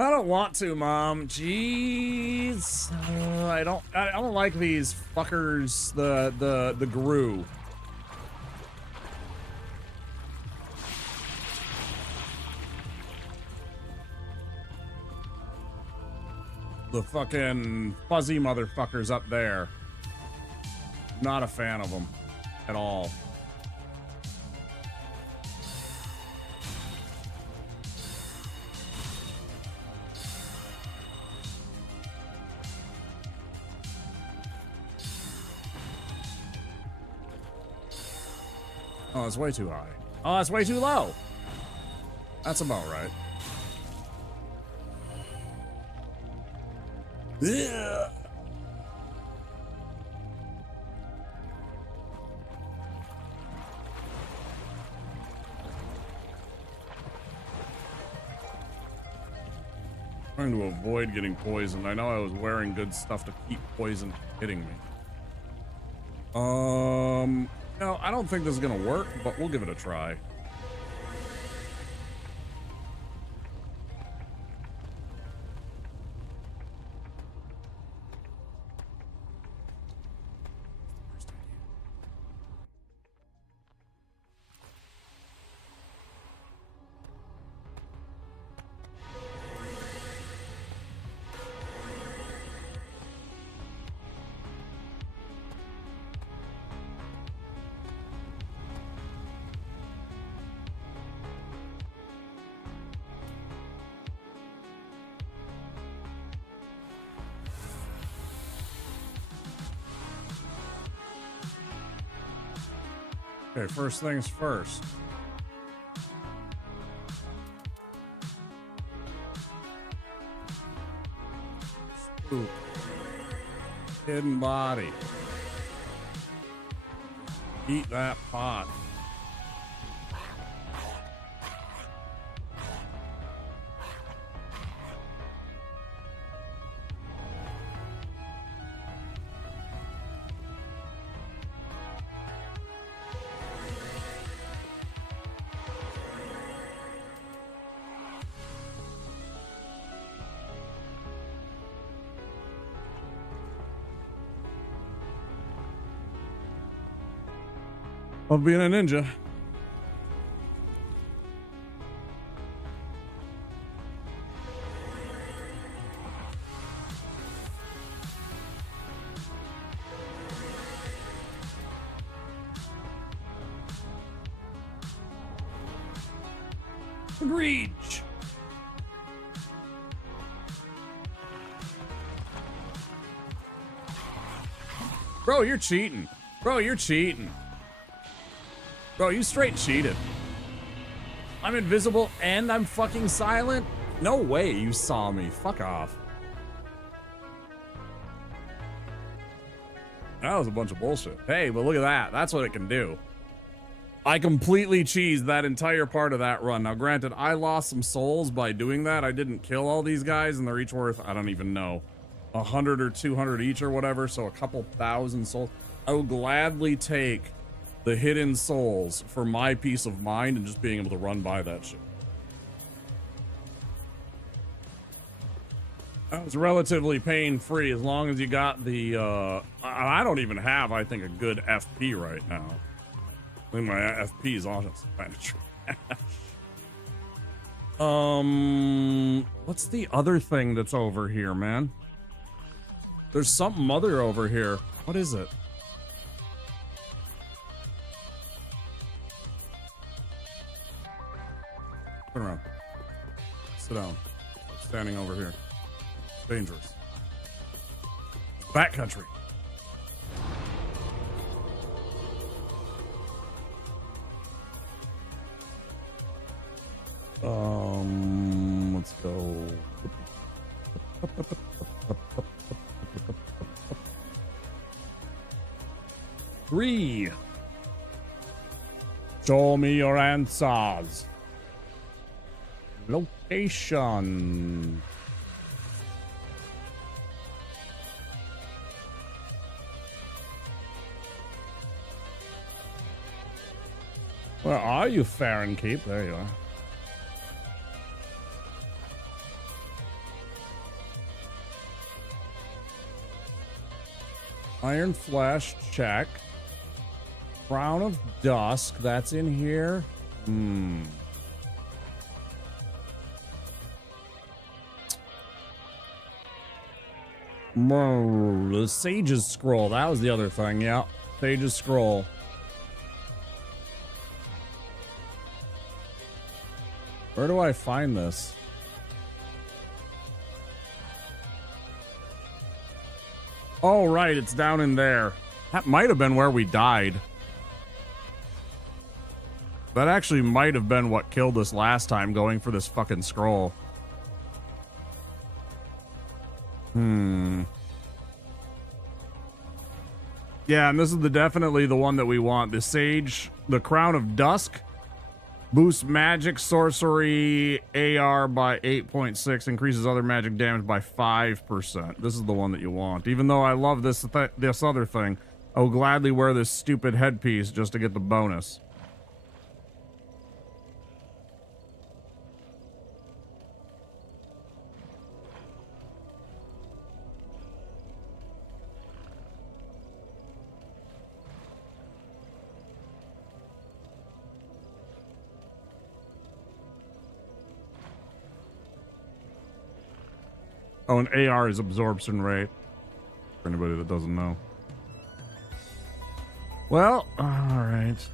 I don't want to, Mom. Jeez, I don't like these fuckers. The Gru. The fucking fuzzy motherfuckers up there. Not a fan of them at all. Oh, it's way too high. Oh, it's way too low. That's about right. Yeah. Trying to avoid getting poisoned. I know I was wearing good stuff to keep poison hitting me. No, I don't think this is gonna work, but we'll give it a try. Okay, first things first. Spook. Hidden body. Eat that pot. Of being a ninja. Agreed. Bro, you're cheating. Bro, you're cheating. Bro, you straight cheated. I'm invisible and I'm fucking silent? No way you saw me. Fuck off. That was a bunch of bullshit. Hey, but look at that. That's what it can do. I completely cheesed that entire part of that run. Now, granted, I lost some souls by doing that. I didn't kill all these guys, and they're each worth, I don't even know, 100 or 200 each or whatever, so a couple thousand souls. I will gladly take the hidden souls for my peace of mind and just being able to run by that shit. That was relatively pain-free as long as you got the, I don't even have, I think, a good FP right now. I think my FP is honestly kind of trash. What's the other thing that's over here, man? There's something other over here. What is it? Turn around. Sit down. Standing over here. Dangerous. Backcountry. Let's go. Three. Show me your answers. Location. Where are you, Fahrenkeep? There you are. Iron Flesh, check. Crown of Dusk, that's in here. The Sage's Scroll, that was the other thing, yeah. Sage's Scroll. Where do I find this? Oh, right, it's down in there. That might have been where we died. That actually might have been what killed us last time, going for this fucking scroll. Yeah, and this is definitely the one that we want. The Sage, the Crown of Dusk. Boosts magic, sorcery, AR by 8.6. Increases other magic damage by 5%. This is the one that you want. Even though I love this other thing, I will gladly wear this stupid headpiece just to get the bonus. Oh, and AR is absorption rate. For anybody that doesn't know. Well, alright.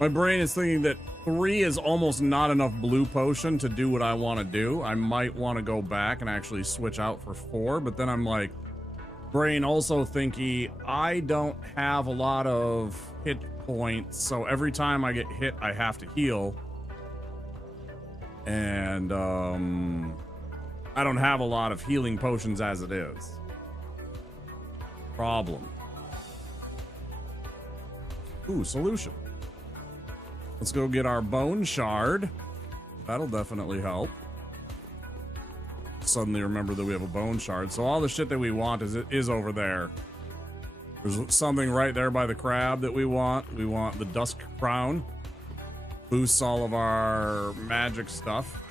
My brain is thinking that 3 is almost not enough blue potion to do what I want to do. I might want to go back and actually switch out for 4, but then I'm like, brain also thinky, I don't have a lot of hit points, so every time I get hit, I have to heal. And, I don't have a lot of healing potions as it is. Problem. Ooh, solution. Let's go get our bone shard. That'll definitely help. Suddenly remember that we have a bone shard. So all the shit that we want is over there. There's something right there by the crab that we want. We want the Dusk Crown. Boosts all of our magic stuff.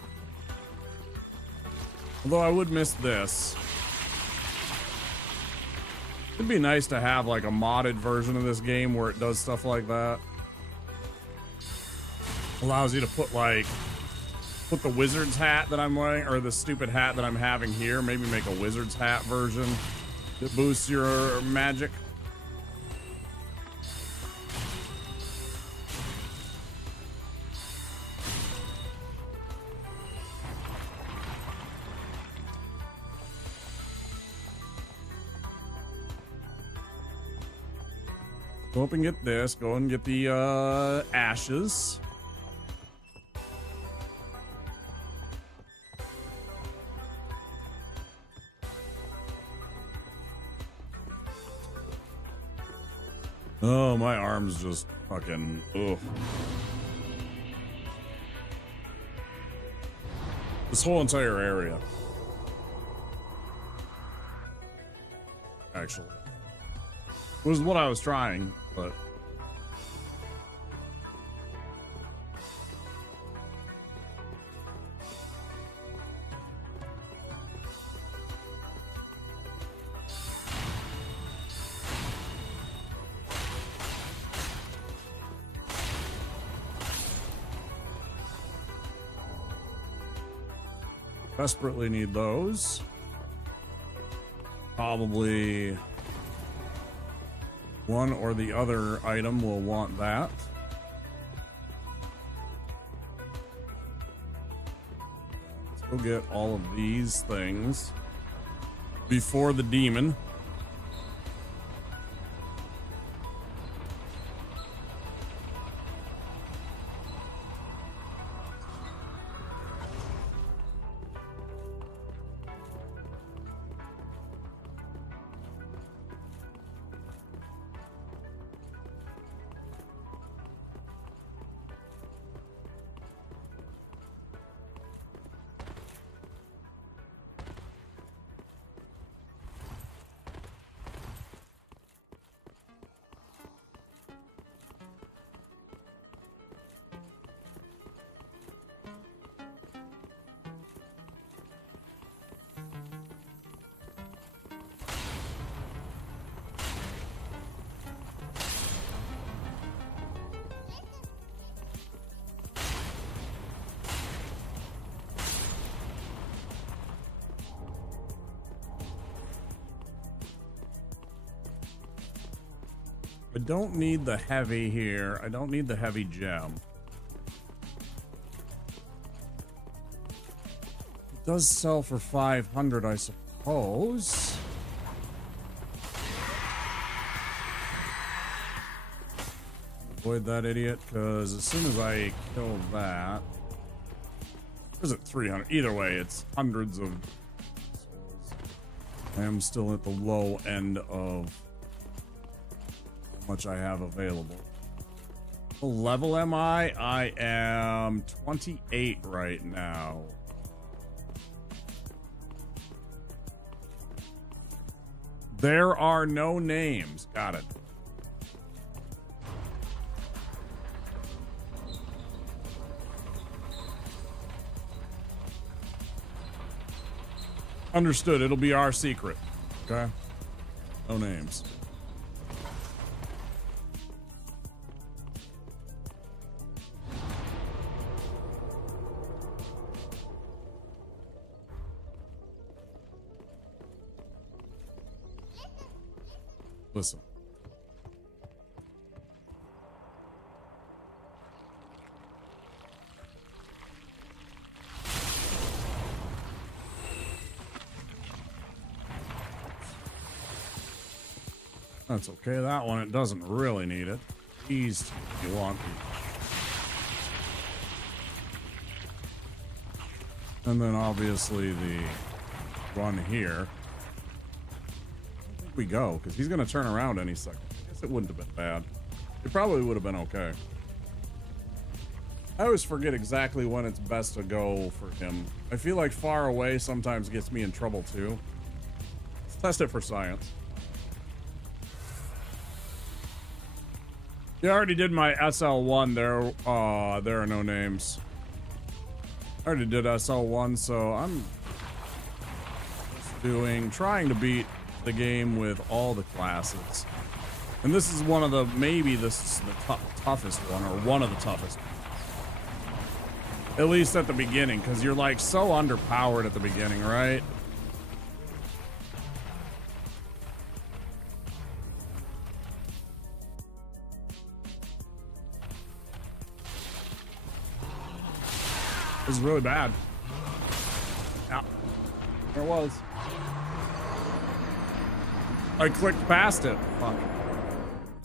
Although I would miss this. It'd be nice to have like a modded version of this game where it does stuff like that. Allows you to put the wizard's hat that I'm wearing, or the stupid hat that I'm having here. Maybe make a wizard's hat version that boosts your magic. Go up and get this. Go and get the ashes. Oh, my arm's just fucking, ugh. This whole entire area. Actually. Was what I was trying, but... Desperately need those. Probably one or the other item will want that. Let's go get all of these things before the demon. I don't need the heavy here. I don't need the heavy gem. It does sell for 500, I suppose. Avoid that idiot, because as soon as I kill that... Or is it 300? Either way, it's hundreds of souls. I am still at the low end of much I have available. What level am I? I am 28 right now. There are no names. Got it. Understood. It'll be our secret. Okay? No names. Listen. That's okay. That one, it doesn't really need it. These you want. And then obviously the one here. We go, because he's going to turn around any second. I guess it wouldn't have been bad. It probably would have been okay. I always forget exactly when it's best to go for him. I feel like far away sometimes gets me in trouble too. Let's test it for science. Yeah, I already did my SL1. There are no names. I already did SL1, so I'm trying to beat the game with all the classes. And this is one of the, maybe this is the toughest one, or one of the toughest ones. At least at the beginning, because you're like so underpowered at the beginning, right? This is really bad. Yeah, there it was. I clicked past it. Fuck.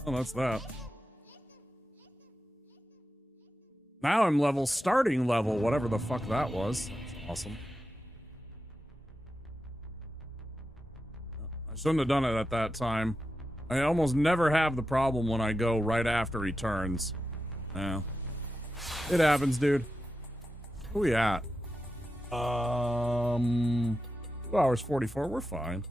Oh, that's that. Now I'm starting level, whatever the fuck that was. That's awesome. I shouldn't have done it at that time. I almost never have the problem when I go right after he turns. Yeah. It happens, dude. Who we at? 2 hours 44. We're fine.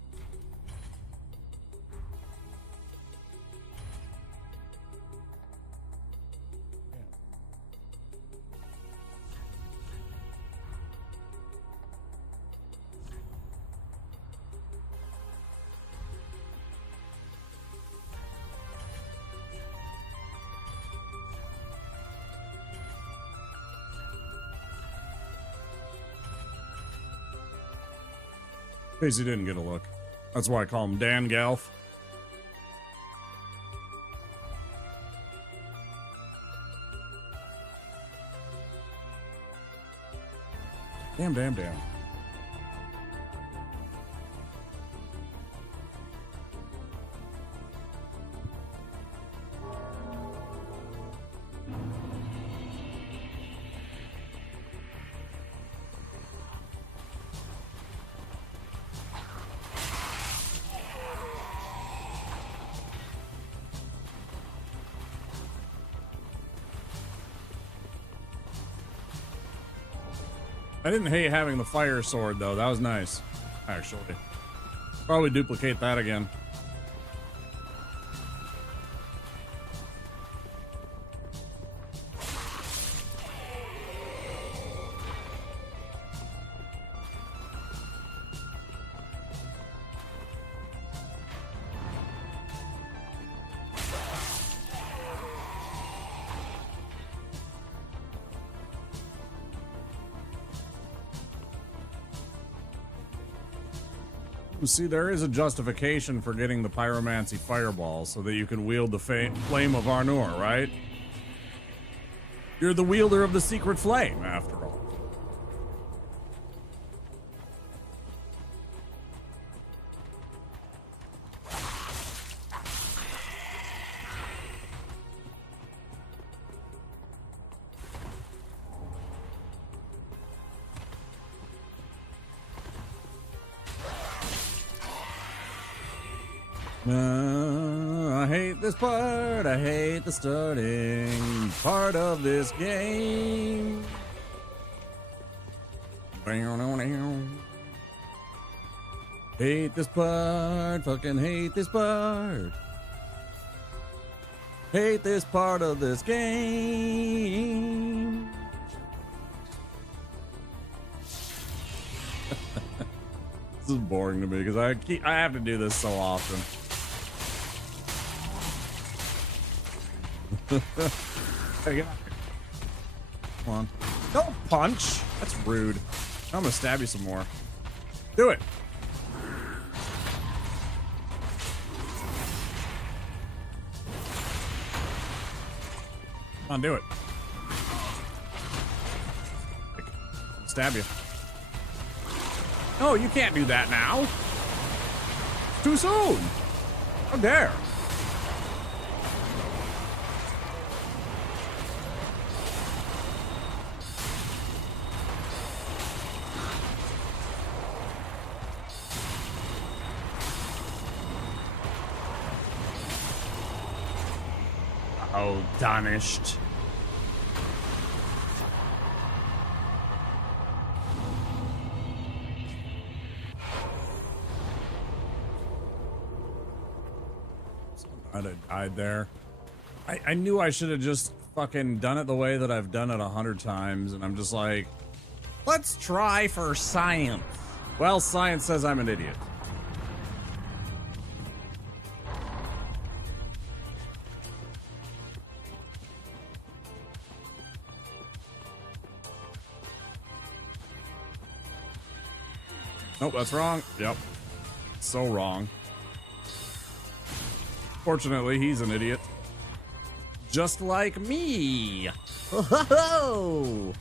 In case you didn't get a look. That's why I call him Dan Galf. Damn. I didn't hate having the fire sword, though. That was nice, actually. Probably duplicate that again. See, there is a justification for getting the pyromancy fireball so that you can wield the flame of Arnor, right? You're the wielder of the secret flame, after all. I hate this part. I hate the starting part of this game. Hate this part. Fucking hate this part. Hate this part of this game. This is boring to me because I have to do this so often. Hey, get out here. Come on. Don't punch. That's rude. I'm gonna stab you some more. Do it. Come on, do it. Stab you. No, you can't do that now. Too soon. How dare. Oh, tarnished. I'd have died there. I knew I should have just fucking done it the way that I've done it 100 times, and I'm just like, let's try for science. Well, science says I'm an idiot. Nope, that's wrong. Yep. So wrong. Fortunately, he's an idiot. Just like me. Oh-ho-ho!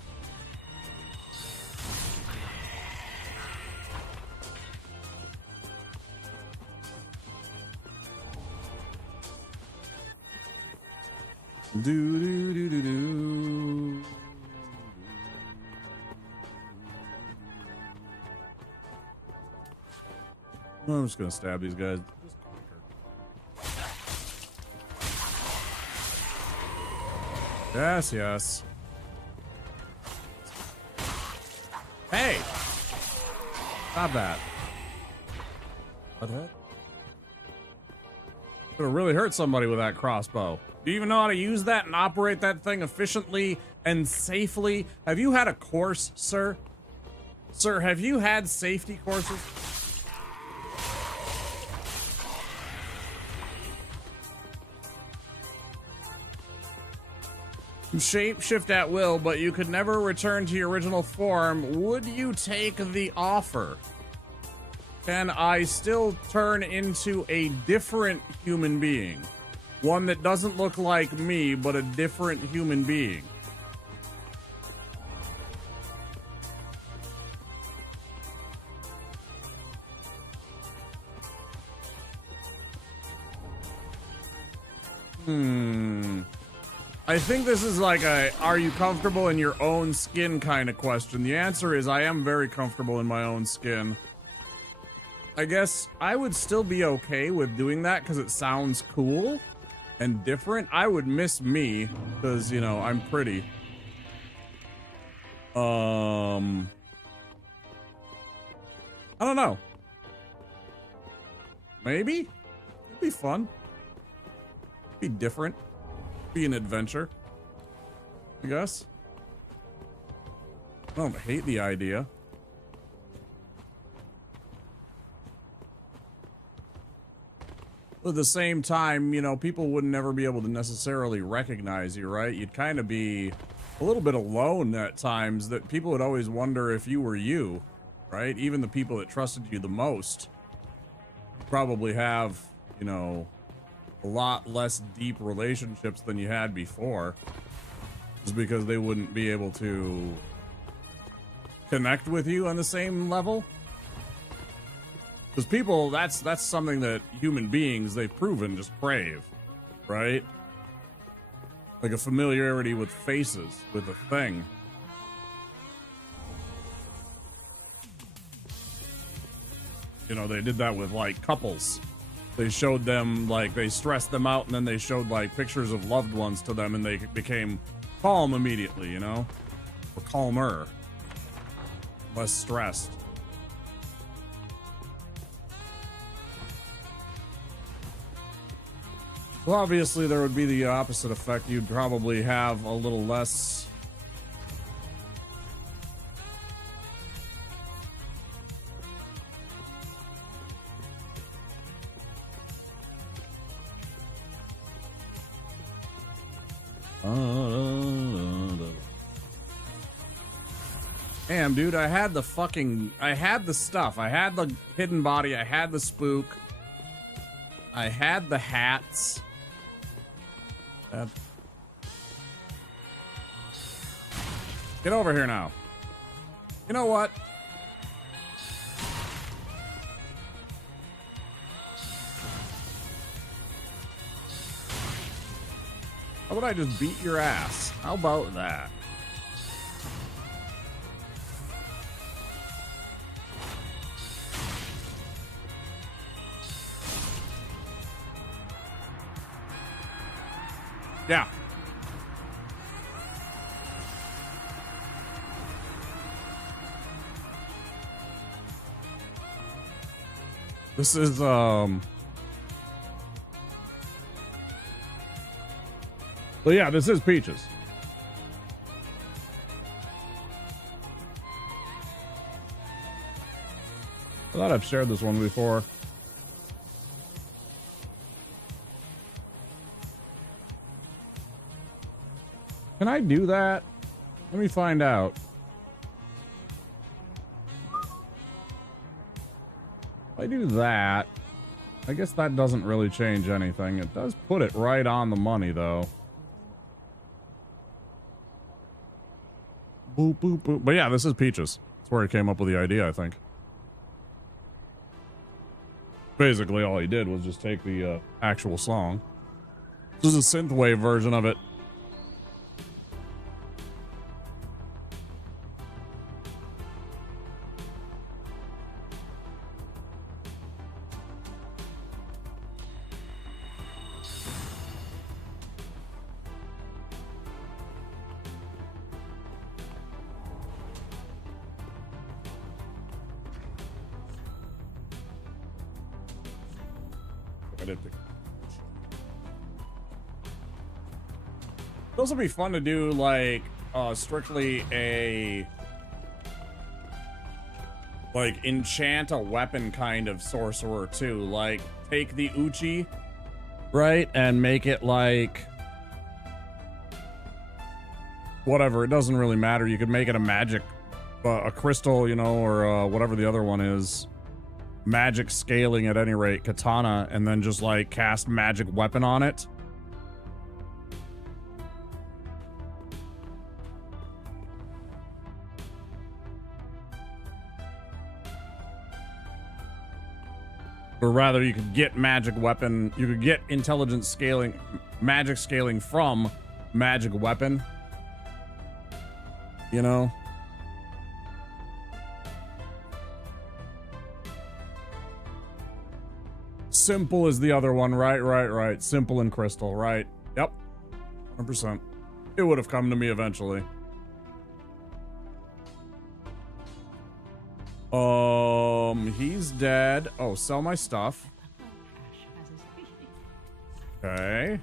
Do do do do do. I'm just gonna stab these guys. Yes, yes. Hey! Stop that. What the heck? Could have really hurt somebody with that crossbow. Do you even know how to use that and operate that thing efficiently and safely? Have you had a course, sir? Sir, have you had safety courses? You shape-shift at will, but you could never return to your original form. Would you take the offer? Can I still turn into a different human being? One that doesn't look like me, but a different human being. I think this is like a, are you comfortable in your own skin kind of question. The answer is I am very comfortable in my own skin. I guess I would still be okay with doing that because it sounds cool and different. I would miss me because, you know, I'm pretty. I don't know. Maybe? It'd be fun. Be different. Be an adventure, I guess. I don't hate the idea. But at the same time, you know, people would never be able to necessarily recognize you, right? You'd kind of be a little bit alone at times, that people would always wonder if you were you, right? Even the people that trusted you the most probably have, you know, a lot less deep relationships than you had before, just because they wouldn't be able to connect with you on the same level. Because people, that's something that human beings, they've proven, just crave, right? Like a familiarity with faces, with a thing. You know, they did that with like couples. They showed them, like, they stressed them out, and then they showed, like, pictures of loved ones to them, and they became calm immediately, you know? Or calmer. Less stressed. Well, obviously, there would be the opposite effect. You'd probably have a little less... Damn, dude, I had the stuff. I had the hidden body. I had the spook. I had the hats. Get over here now. You know what? How about I just beat your ass? How about that? Yeah. This is, Well, yeah, this is Peaches. I thought I've shared this one before. Can I do that? Let me find out. If I do that, I guess that doesn't really change anything. It does put it right on the money, though. Boop, boop, boop. But yeah, this is Peaches. That's where he came up with the idea, I think. Basically, all he did was just take the actual song. This is a synthwave version of it. did pick. It'd also be fun to do like strictly a like enchant a weapon kind of sorcerer too. Like take the Uchi, right, and make it like whatever. It doesn't really matter. You could make it a magic, a crystal, you know, or whatever the other one is. Magic scaling at any rate, katana, and then just like cast magic weapon on it. Or rather, you could get magic weapon, you could get intelligence scaling, magic scaling from magic weapon. You know? Simple is the other one, right. Simple and crystal, right. Yep. 100%. It would have come to me eventually. He's dead. Oh, sell my stuff. Okay.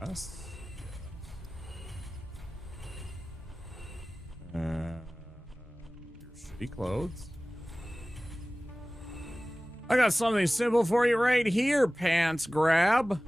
Yes. Your shitty clothes. I got something simple for you right here, pants grab.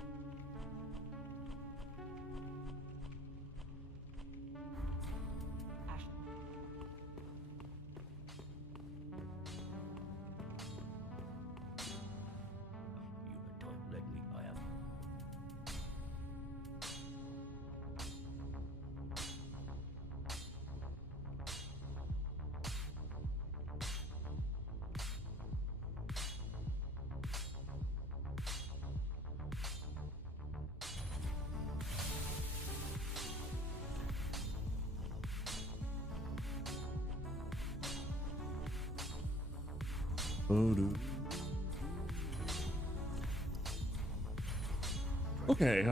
Okay,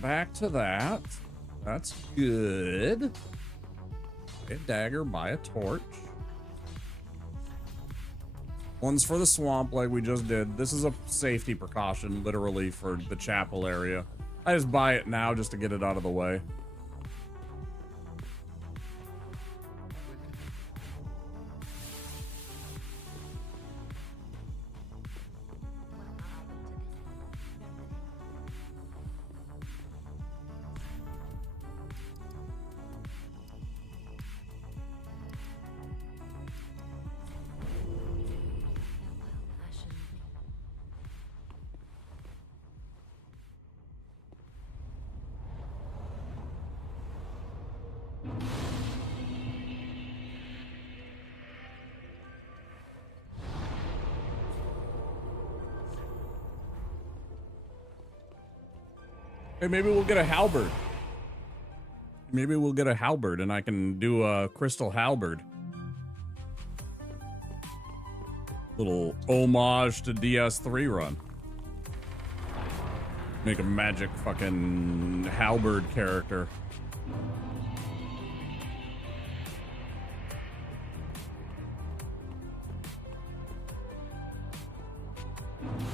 back to that. That's good. Buy a dagger, buy a torch. One's for the swamp like we just did. This is a safety precaution, literally, for the chapel area. I just buy it now just to get it out of the way. Hey, maybe we'll get a halberd. Maybe we'll get a halberd and I can do a crystal halberd. Little homage to DS3 run. Make a magic fucking halberd character.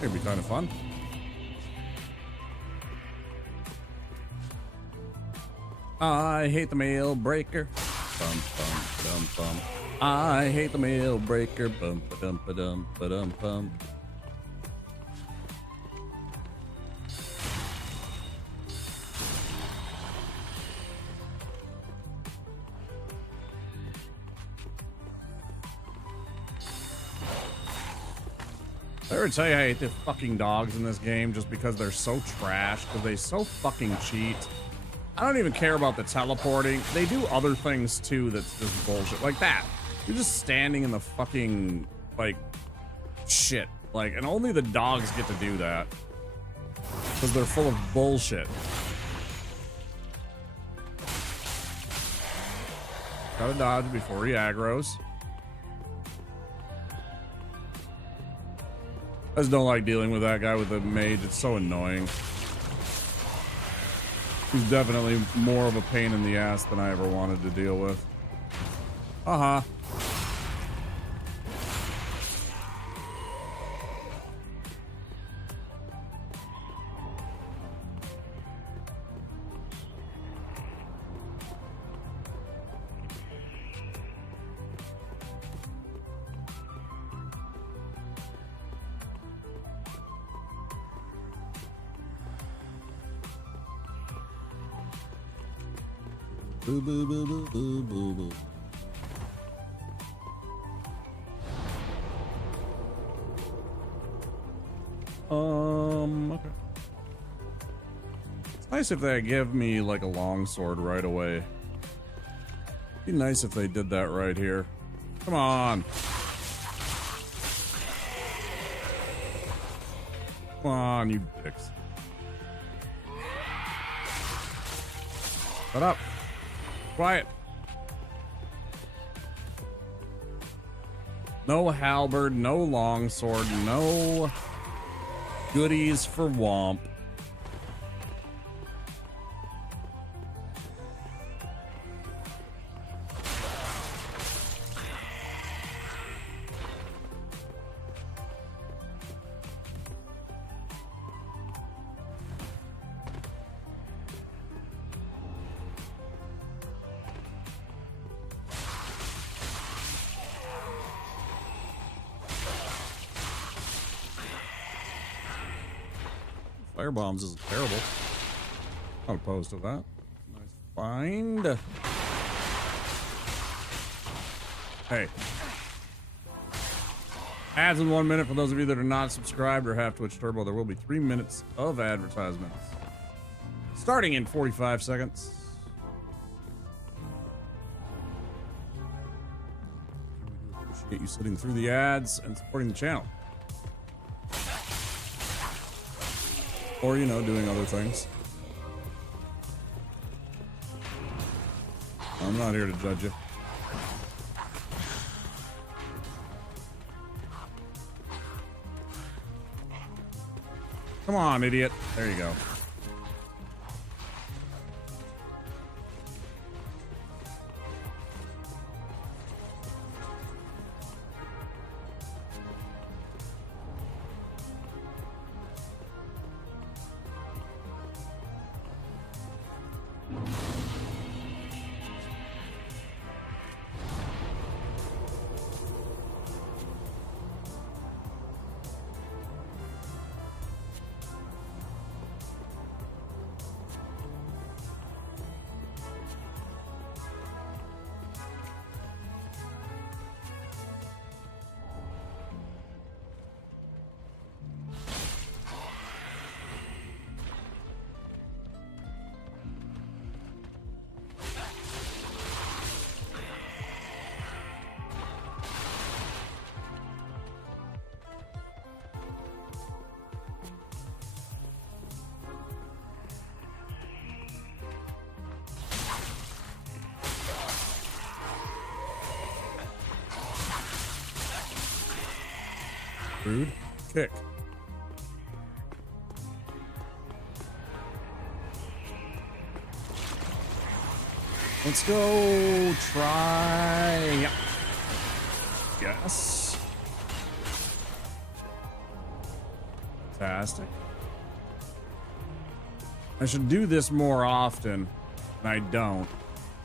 It'd be kind of fun. I hate the mail breaker. Bum bum bum bum. I hate the mail breaker. Bum ba dum ba dum ba dum bum. I ever tell you I hate the fucking dogs in this game just because they're so trash, because they so fucking cheat. I don't even care about the teleporting. They do other things too that's just bullshit. Like that. You're just standing in the fucking, like, shit. Like, and only the dogs get to do that. Because they're full of bullshit. Gotta dodge before he aggroes. I just don't like dealing with that guy with the mage. It's so annoying. He's definitely more of a pain in the ass than I ever wanted to deal with. Uh-huh. Boo, boo, boo, boo, boo, boo, boo. Okay. It's nice if they give me like a longsword right away. Be nice if they did that right here. Come on. Come on, you dicks. Shut up. Quiet. No halberd, no longsword, no goodies for Womp. Fire bombs isn't terrible. Not opposed to that. Nice find. Hey. Ads in 1 minute for those of you that are not subscribed or have Twitch Turbo. There will be 3 minutes of advertisements. Starting in 45 seconds. We do appreciate you sitting through the ads and supporting the channel. Or, you know, doing other things. I'm not here to judge you. Come on, idiot. There you go. Rude. Kick. Let's go try. Yes. Fantastic. I should do this more often, and I don't,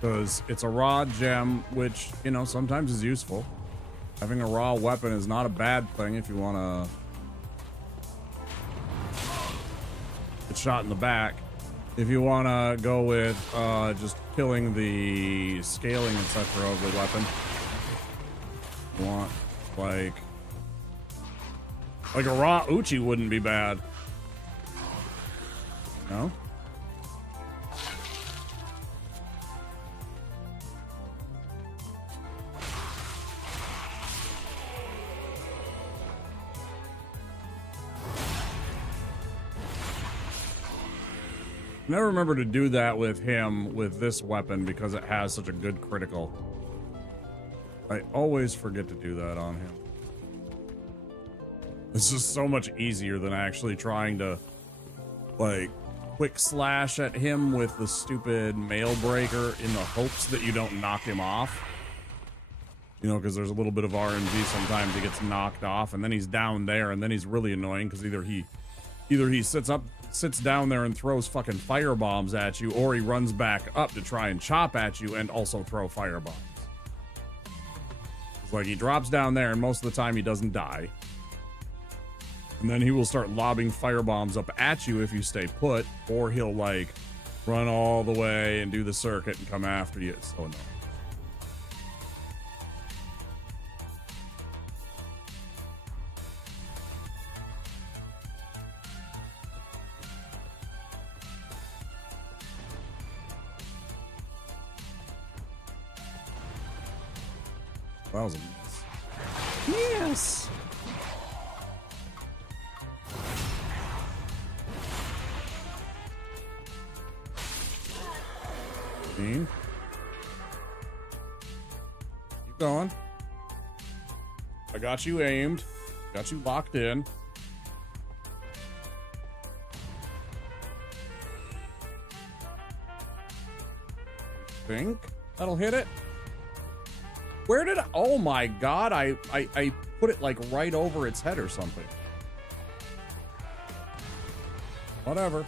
because it's a raw gem, which, you know, sometimes is useful. Having a raw weapon is not a bad thing if you want to get shot in the back. If you want to go with just killing the scaling, etc. of the weapon, you want like a raw Uchi wouldn't be bad. No? Never remember to do that with him with this weapon because it has such a good critical. I always forget to do that on him. It's just so much easier than actually trying to like quick slash at him with the stupid mail breaker in the hopes that you don't knock him off. You know, because there's a little bit of RNG sometimes he gets knocked off and then he's down there and then he's really annoying because either he sits down there and throws fucking fire bombs at you, or he runs back up to try and chop at you and also throw fire bombs. It's like he drops down there and most of the time he doesn't die. And then he will start lobbing fire bombs up at you if you stay put, or he'll like run all the way and do the circuit and come after you. It's so annoying. That was a miss. Yes! Keep going. I got you aimed. Got you locked in. Think that'll hit it. Where did I, oh my god, I put it like right over its head or something. Whatever.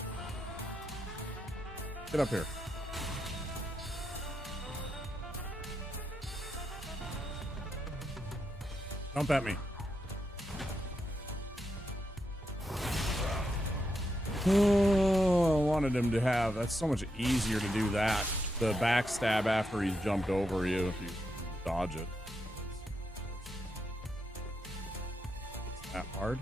Get up here. Jump at me. Oh, I wanted him to have, that's so much easier to do that. The backstab after he's jumped over you if you dodge it. Is that hard?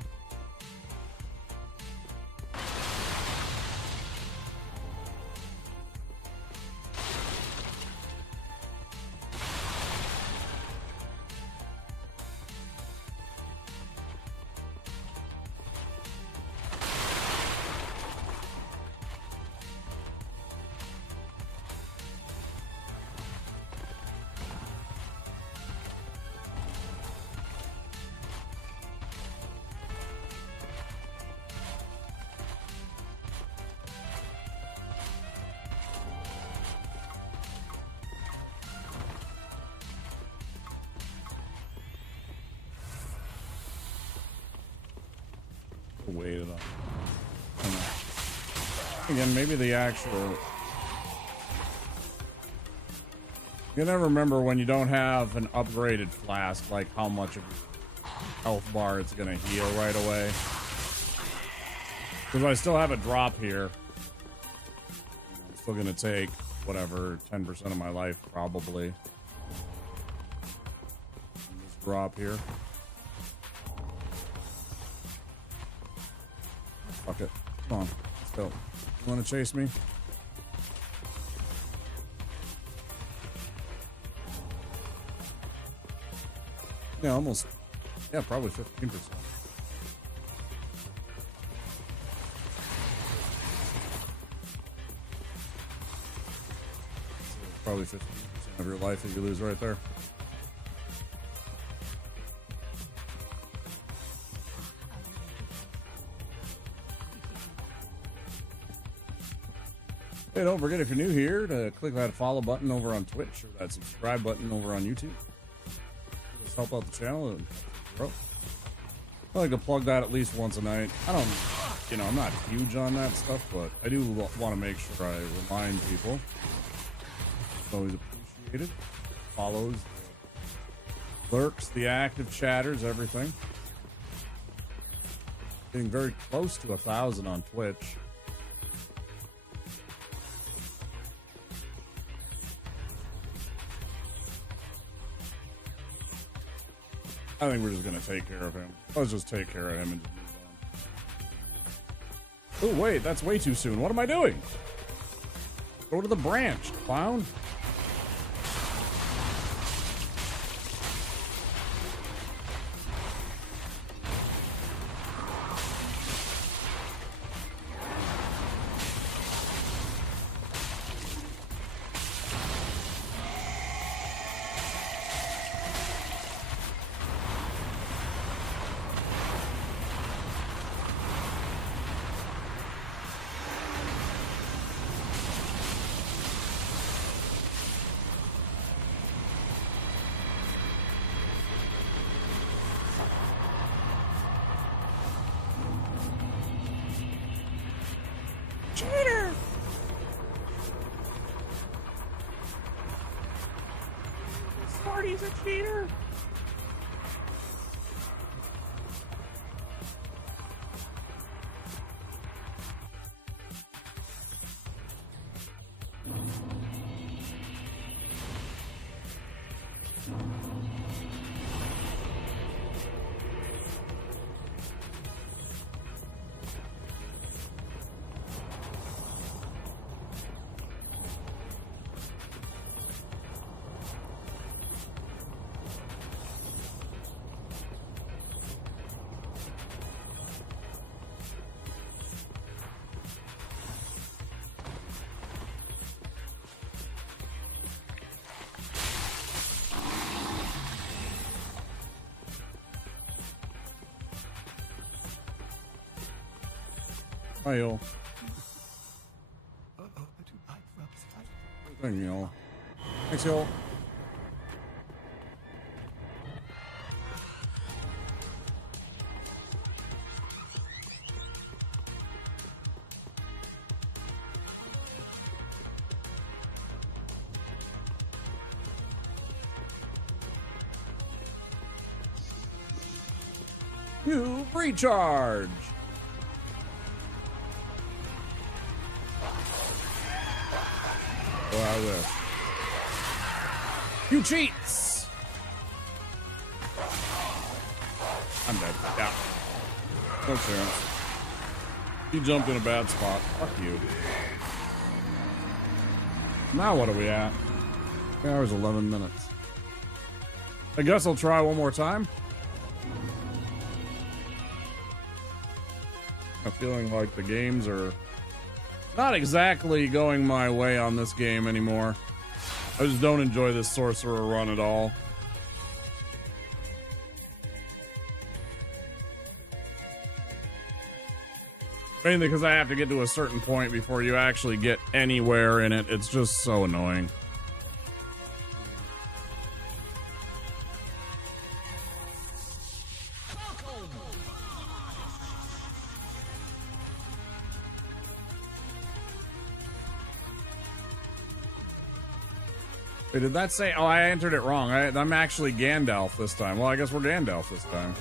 Wait it up. Again, maybe the actual... You never remember when you don't have an upgraded flask, like how much of your health bar it's gonna heal right away. Because I still have a drop here. I'm still gonna take whatever 10% of my life probably. This drop here. Fuck it. Come on. Let's go. You want to chase me? Yeah, almost. Yeah, probably 15%. Probably 15% of your life that you lose right there. Hey, don't forget, if you're new here, to click that follow button over on Twitch or that subscribe button over on YouTube. Just help out the channel and grow. I like to plug that at least once a night. I don't, you know, I'm not huge on that stuff, but I do want to make sure I remind people. It's always appreciated. Follows, lurks, the active chatters, everything. Getting very close to 1,000 on Twitch. I think we're just gonna take care of him. Let's just take care of him and just move on. Oh wait, that's way too soon. What am I doing? Go to the branch, clown. Hi, y'all. Thank you, y'all. Thanks, y'all. You recharge. Oh, I wish. You cheats. I'm dead. Yeah. No chance. You jumped in a bad spot. Fuck you. Now what are we at? 3 hours, 11 minutes. I guess I'll try one more time. I'm feeling like the games are not exactly going my way on this game anymore. I just don't enjoy this sorcerer run at all. Mainly because I have to get to a certain point before you actually get anywhere in it. It's just so annoying. Wait, did that say? Oh, I entered it wrong. I'm actually Gandalf this time. Well, I guess we're Gandalf this time.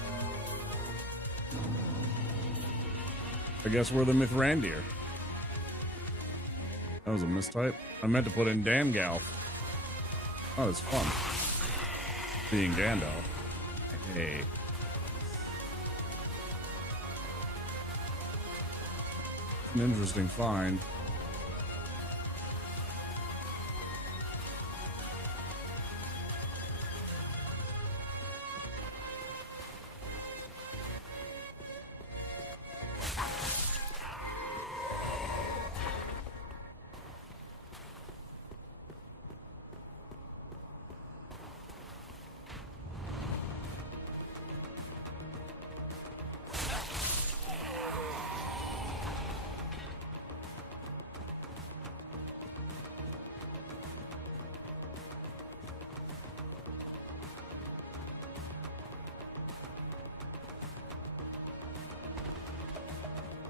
I guess we're the Mithrandir. That was a mistype. I meant to put in Dangalf. Oh, it's fun. Being Gandalf. Hey. An interesting find.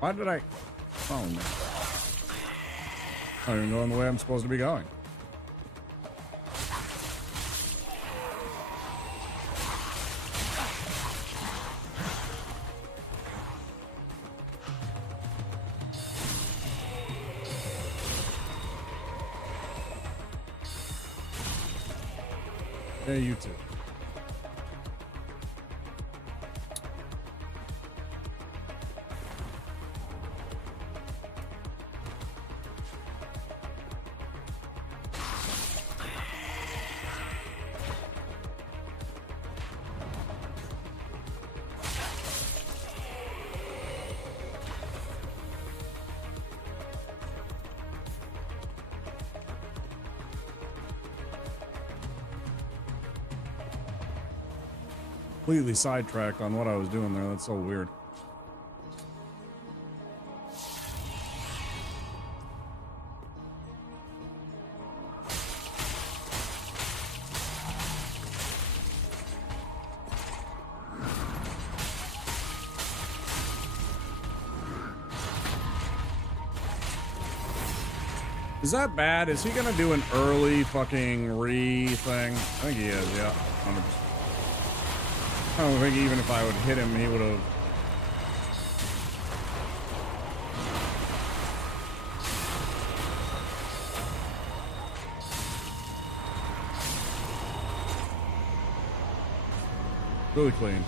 Why did I? Oh no! I'm even going the way I'm supposed to be going. Yeah, you too. Completely sidetracked on what I was doing there. That's so weird. Is that bad? Is he gonna do an early fucking thing? I think he is, yeah. 100%. I don't think even if I would hit him, he would have. Really clean.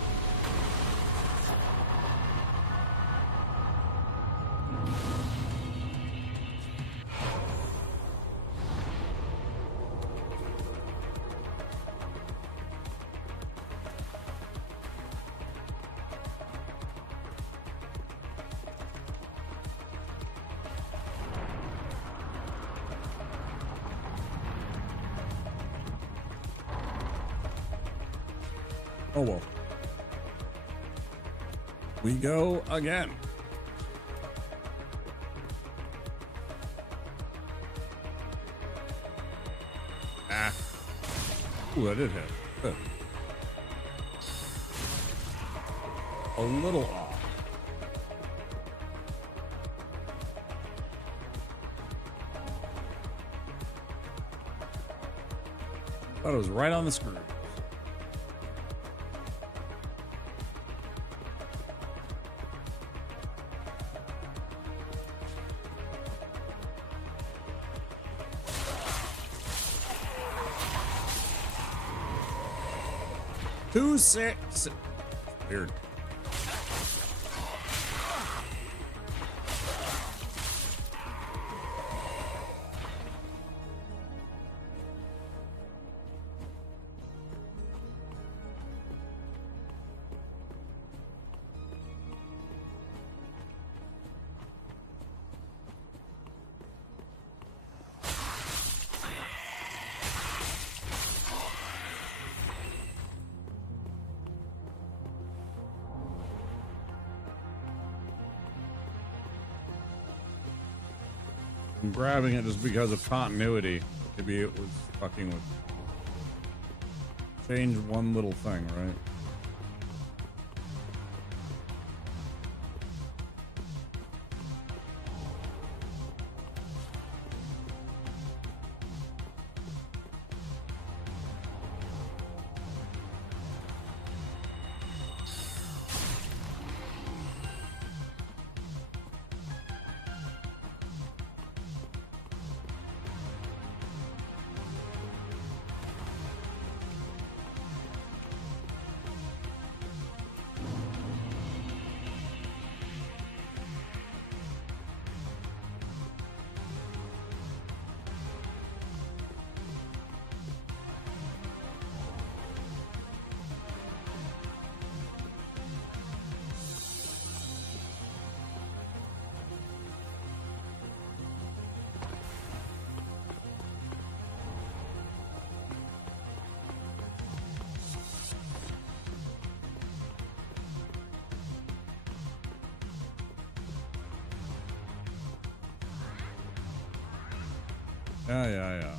Oh well. We go again. Ooh, that did hit. Good. A little off. Thought it was right on the screw. Two six. Weird. I'm grabbing it just because of continuity. Maybe it was fucking with. Change one little thing, right? Yeah.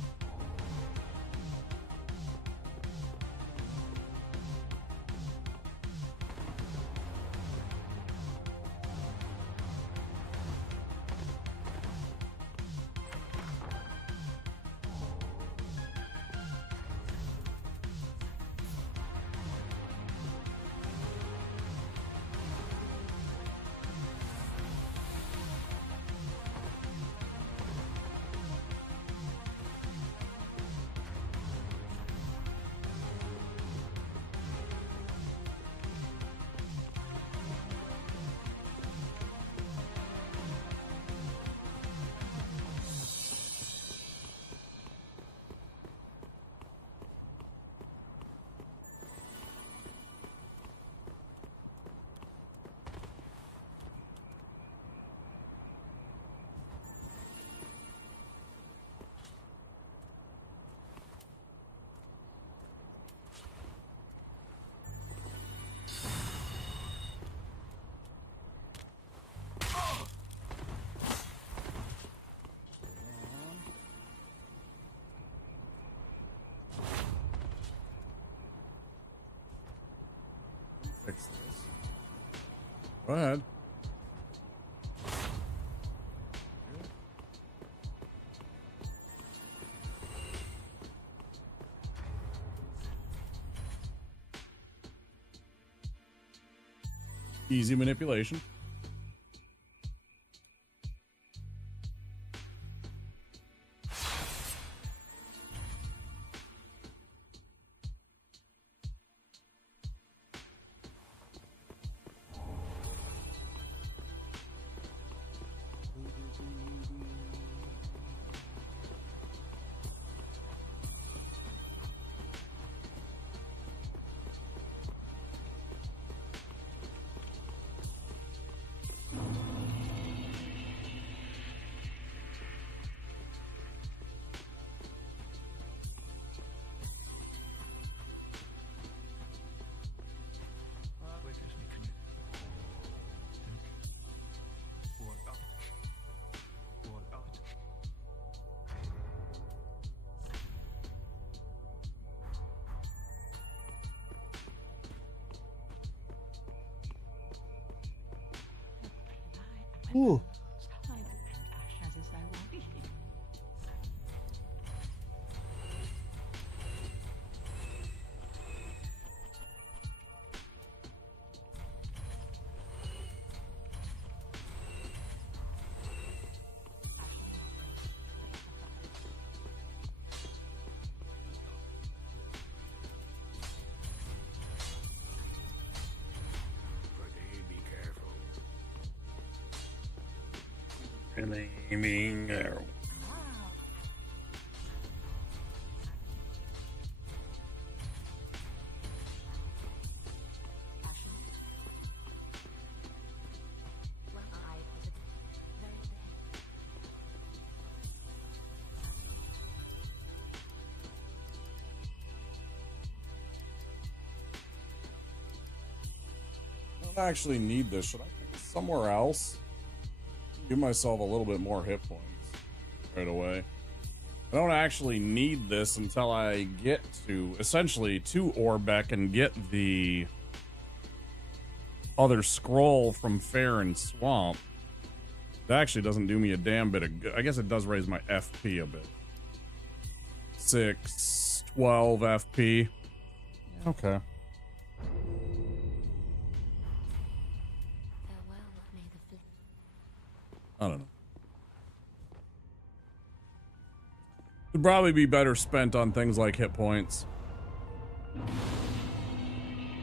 Fix this. Go ahead. Easy manipulation. Ooh. Flaming arrow. I don't actually need this. Should I put this somewhere else? Give myself a little bit more hit points right away. I don't actually need this until I get to, essentially, to Orbeck and get the other scroll from Fair and Swamp. That actually doesn't do me a damn bit of good. I guess it does raise my FP a bit. 6, 12 FP. Okay. I don't know. Would probably be better spent on things like hit points.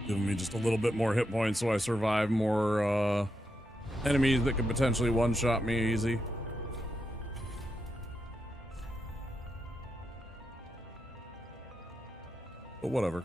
Giving me just a little bit more hit points so I survive more enemies that could potentially one-shot me easy. But whatever.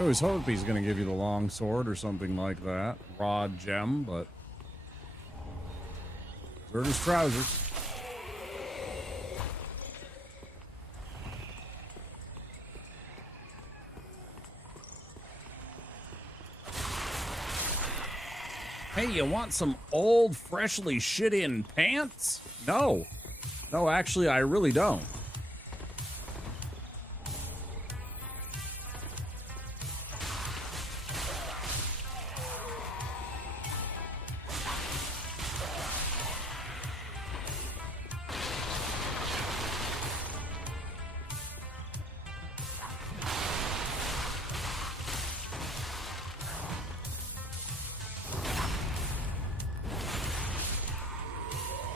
I always hope he's going to give you the long sword or something like that. Rod gem, but... Where's his trousers? Hey, you want some old, freshly shit-in pants? No. No, actually, I really don't.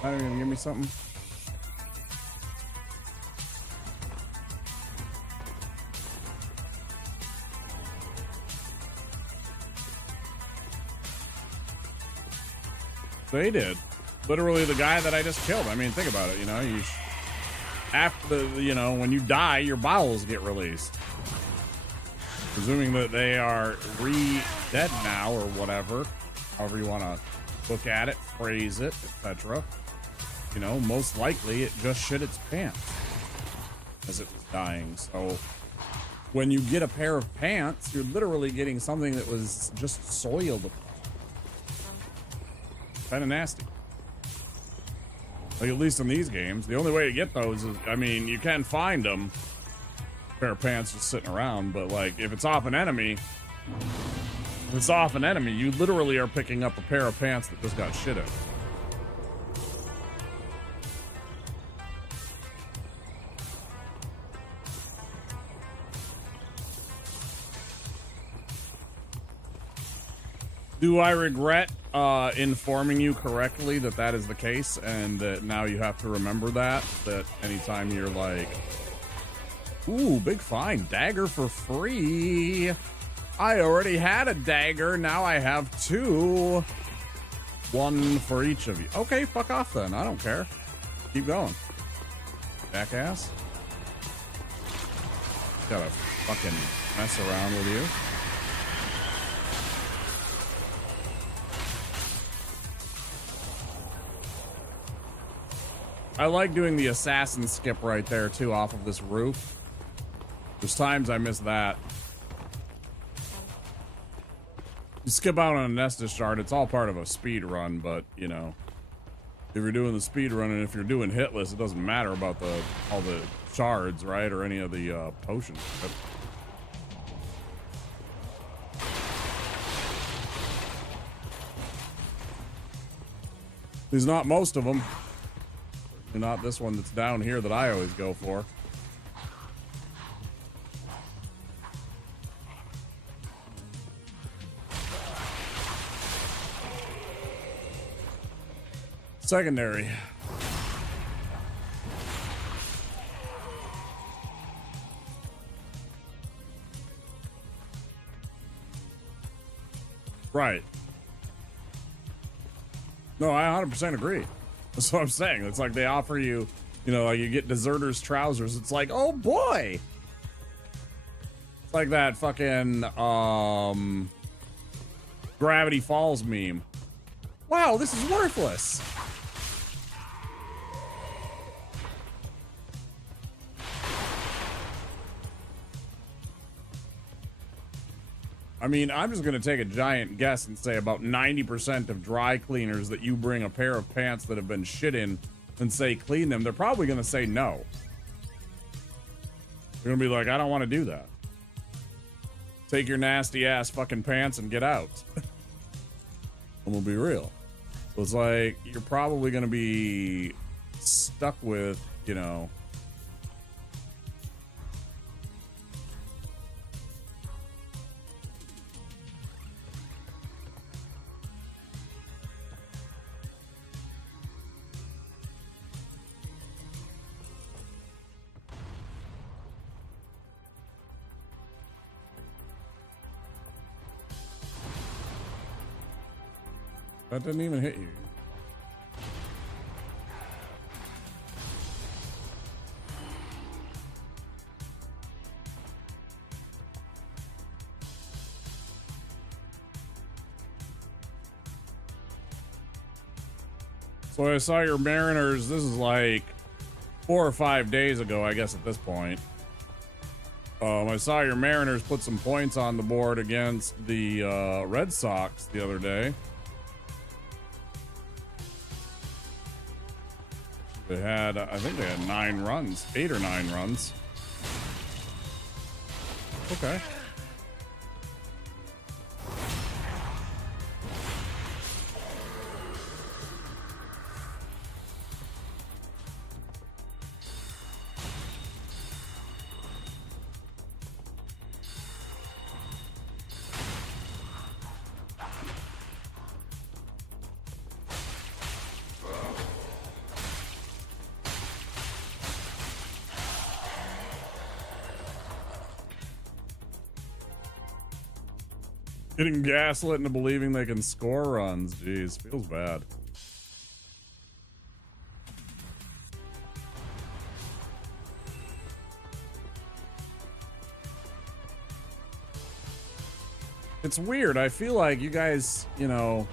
Are you gonna give me something? They did. Literally the guy that I just killed. I mean, think about it, you know, after the, you know, when you die, your bowels get released. Presuming that they are dead now or whatever, however you want to look at it, phrase it, etc. You know, most likely it just shit its pants as it was dying. So when you get a pair of pants, you're literally getting something that was just soiled. Kind of nasty. Like, at least in these games, the only way to get those is, I mean, you can find them. A pair of pants just sitting around, but like, if it's off an enemy, you literally are picking up a pair of pants that just got shit in. Do I regret informing you correctly that that is the case, and that now you have to remember that anytime you're like, ooh, big fine, dagger for free. I already had a dagger, now I have two. One for each of you. Okay, fuck off then, I don't care. Keep going. Jackass. Gotta fucking mess around with you. I like doing the assassin skip right there too off of this roof. There's times I miss that. You skip out on a Nestus shard, it's all part of a speed run, but you know, if you're doing the speed run and if you're doing hitless, it doesn't matter about all the shards, right? Or any of the potions. But there's not most of them. Not this one that's down here that I always go for. Secondary. Right. No, I 100% agree. That's what I'm saying. It's like they offer you, you know, like you get deserter's trousers. It's like, oh boy. It's like that fucking Gravity Falls meme. Wow, this is worthless. I mean, I'm just going to take a giant guess and say about 90% of dry cleaners that you bring a pair of pants that have been shit in and say clean them, they're probably going to say no. They're going to be like, I don't want to do that. Take your nasty ass fucking pants and get out. I'm going to be real. So it's like, you're probably going to be stuck with, you know, that didn't even hit you. So I saw your Mariners. This is like 4 or 5 days ago, I guess, at this point. I saw your Mariners put some points on the board against the Red Sox the other day. They had, I think they had 9 runs, 8 or 9 runs. Okay. Getting gaslit into believing they can score runs. Jeez, feels bad. It's weird. I feel like you guys, you know,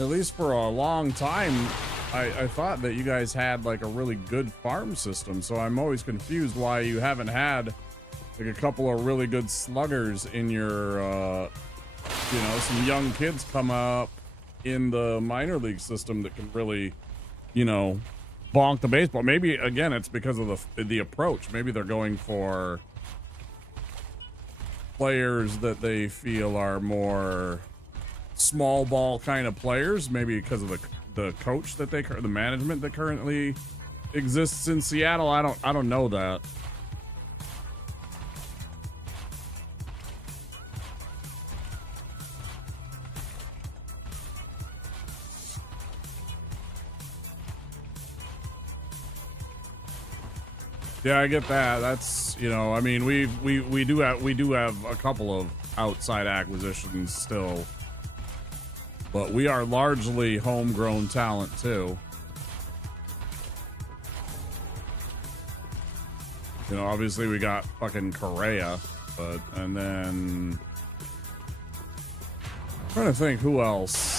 at least for a long time, I thought that you guys had like a really good farm system. So I'm always confused why you haven't had like a couple of really good sluggers in your, you know, some young kids come up in the minor league system that can really, you know, bonk the baseball. Maybe again, it's because of the approach. Maybe they're going for players that they feel are more small ball kind of players. Maybe because of the coach that the management that currently exists in Seattle. I don't know that. Yeah, I get that. That's, you know, I mean, we do have a couple of outside acquisitions still, but we are largely homegrown talent too. You know, obviously we got fucking Correa, but and then I'm trying to think who else.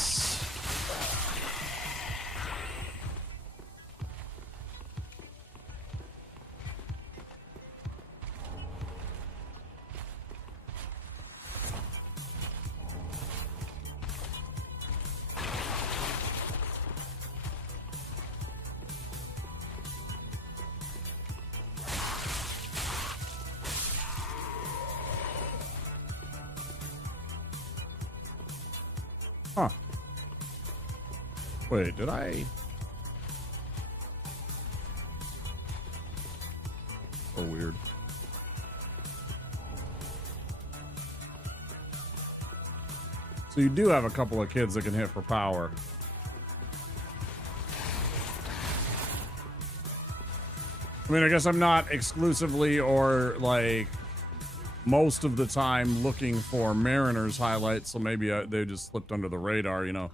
Huh. Wait, did I? So weird. So you do have a couple of kids that can hit for power. I mean, I guess I'm not exclusively or like most of the time looking for Mariners highlights, so maybe they just slipped under the radar, you know.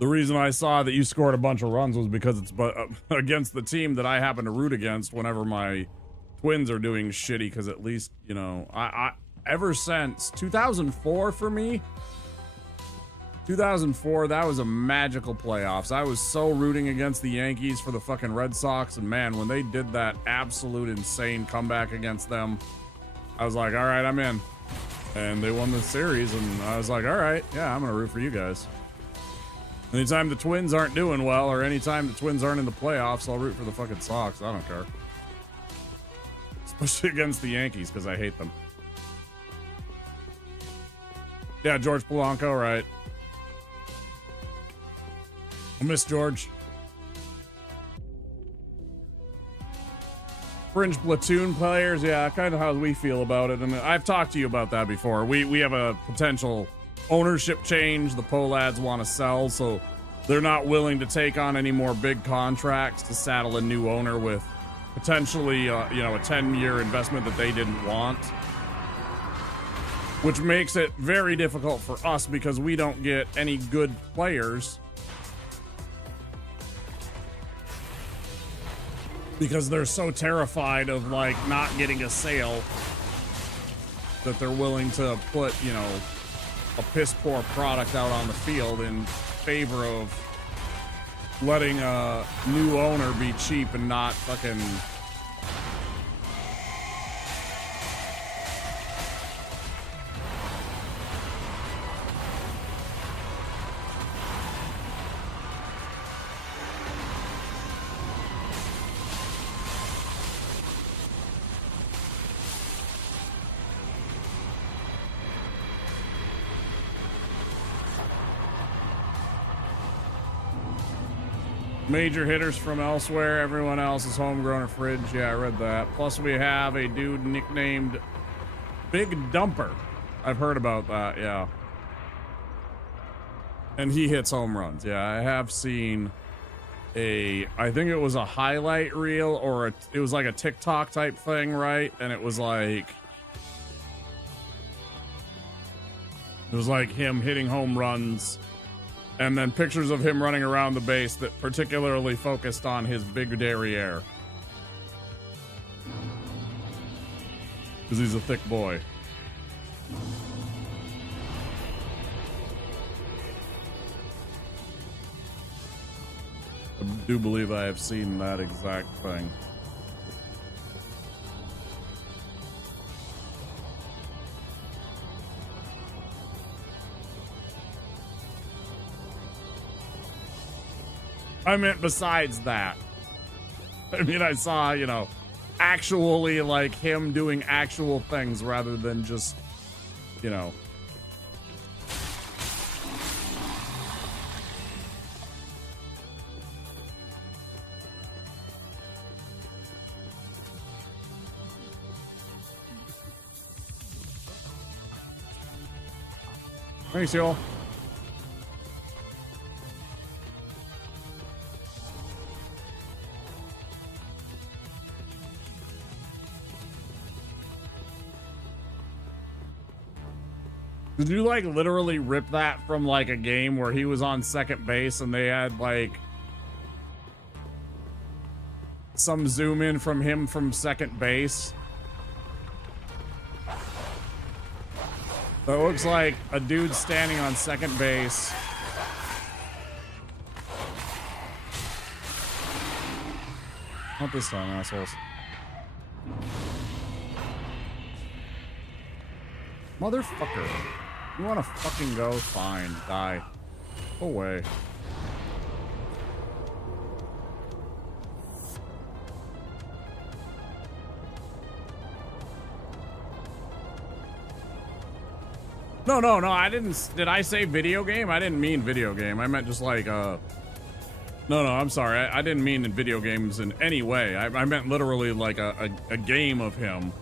The reason I saw that you scored a bunch of runs was because it's against the team that I happen to root against whenever my Twins are doing shitty, because at least, you know, I ever since 2004 for me, 2004, that was a magical playoffs. I was so rooting against the Yankees for the fucking Red Sox, and man, when they did that absolute insane comeback against them, I was like, all right, I'm in. And they won the series, and I was like, all right, yeah, I'm gonna root for you guys. Anytime the Twins aren't doing well, or anytime the Twins aren't in the playoffs, I'll root for the fucking Sox. I don't care. Especially against the Yankees, because I hate them. Yeah, George Polanco, right. I miss George. Fringe platoon players, yeah, kind of how we feel about it. And I've talked to you about that before. We have a potential ownership change. The Polads want to sell, so they're not willing to take on any more big contracts to saddle a new owner with potentially, you know, a 10-year investment that they didn't want. Which makes it very difficult for us because we don't get any good players. Because they're so terrified of, like, not getting a sale that they're willing to put, you know, a piss poor product out on the field in favor of letting a new owner be cheap and not fucking. Major hitters from elsewhere. Everyone else is homegrown or fridge. Yeah, I read that. Plus, we have a dude nicknamed Big Dumper. I've heard about that, yeah. And he hits home runs. Yeah, I have seen I think it was a highlight reel or it was like a TikTok type thing, right? And it was like him hitting home runs. And then pictures of him running around the base that particularly focused on his big derriere. Because he's a thick boy. I do believe I have seen that exact thing. I meant besides that. I mean, I saw, you know, actually like him doing actual things rather than just, you know. Thanks, y'all. Did you like literally rip that from like a game where he was on second base and they had like some zoom in from him from second base? So it looks like a dude standing on second base. Not this time, assholes. Motherfucker. You wanna fucking go? Fine. Die. Go away. No, I didn't. Did I say video game? I didn't mean video game. I meant just like, no, I'm sorry. I didn't mean in video games in any way. I meant literally like a game of him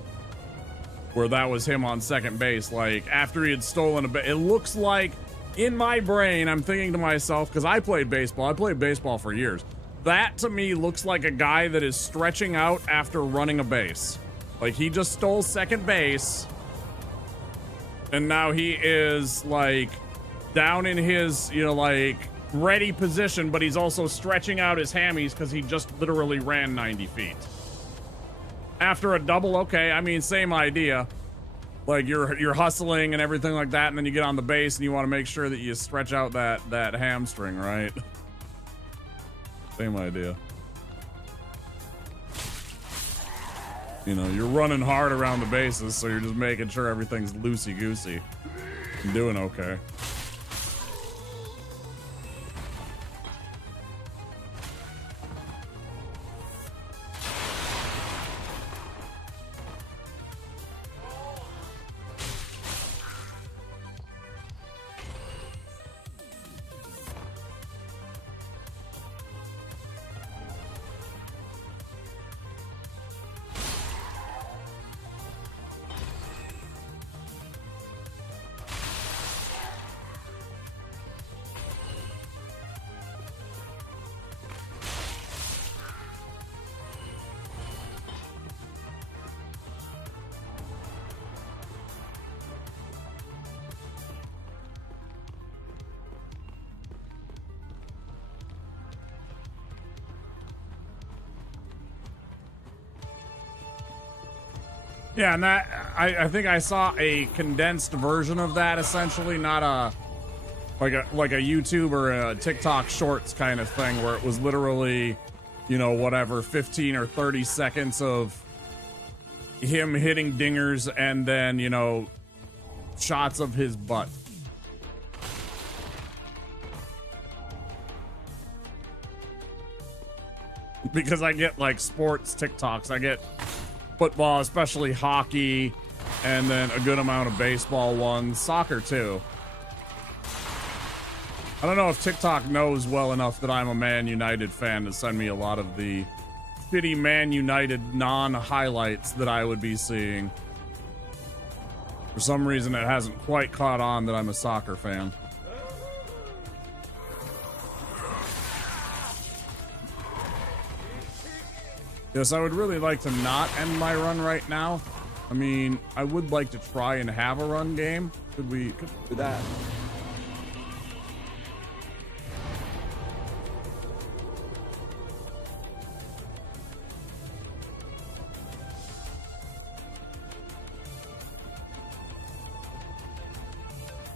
where that was him on second base. Like after he had stolen a base. It looks like in my brain, I'm thinking to myself, because I played baseball. I played baseball for years. That to me looks like a guy that is stretching out after running a base. Like he just stole second base. And now he is like down in his, you know, like ready position, but he's also stretching out his hammies because he just literally ran 90 feet. After a double, okay, I mean, same idea. Like you're hustling and everything like that, and then you get on the base and you want to make sure that you stretch out that hamstring, right? Same idea. You know, you're running hard around the bases, so you're just making sure everything's loosey-goosey. Doing okay. Yeah, and that I think I saw a condensed version of that, essentially, not a like a YouTube or a TikTok shorts kind of thing where it was literally, you know, whatever, 15 or 30 seconds of him hitting dingers and then, you know, shots of his butt. Because I get like sports TikToks, I get football, especially hockey, and then a good amount of baseball ones, soccer too. I don't know if TikTok knows well enough that I'm a Man United fan to send me a lot of the shitty Man United non-highlights that I would be seeing. For some reason, it hasn't quite caught on that I'm a soccer fan. Yes, I would really like to not end my run right now. I mean, I would like to try and have a run game. Could we do that?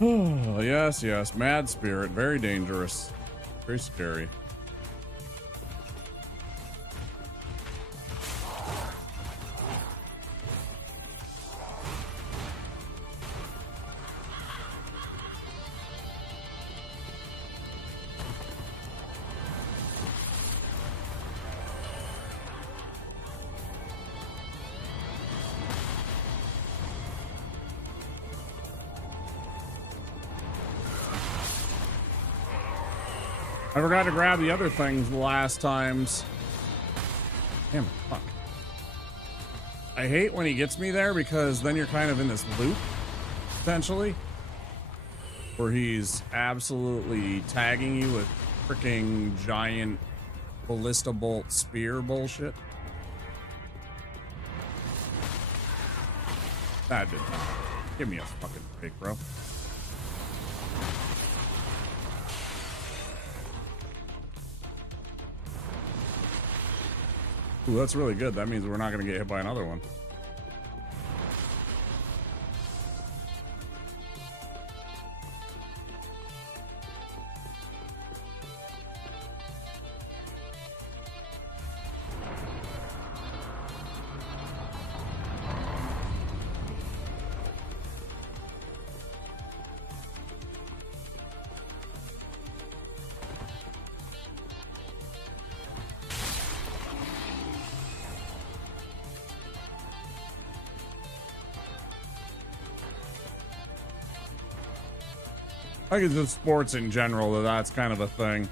Oh, yes, yes. Mad spirit. Very dangerous. Very scary. I forgot to grab the other things the last times. Damn it, fuck. I hate when he gets me there because then you're kind of in this loop, potentially, where he's absolutely tagging you with freaking giant ballista bolt spear bullshit. That did not. Give me a fucking break, bro. Ooh, that's really good. That means we're not going to get hit by another one. I think it's just sports in general that's kind of a thing.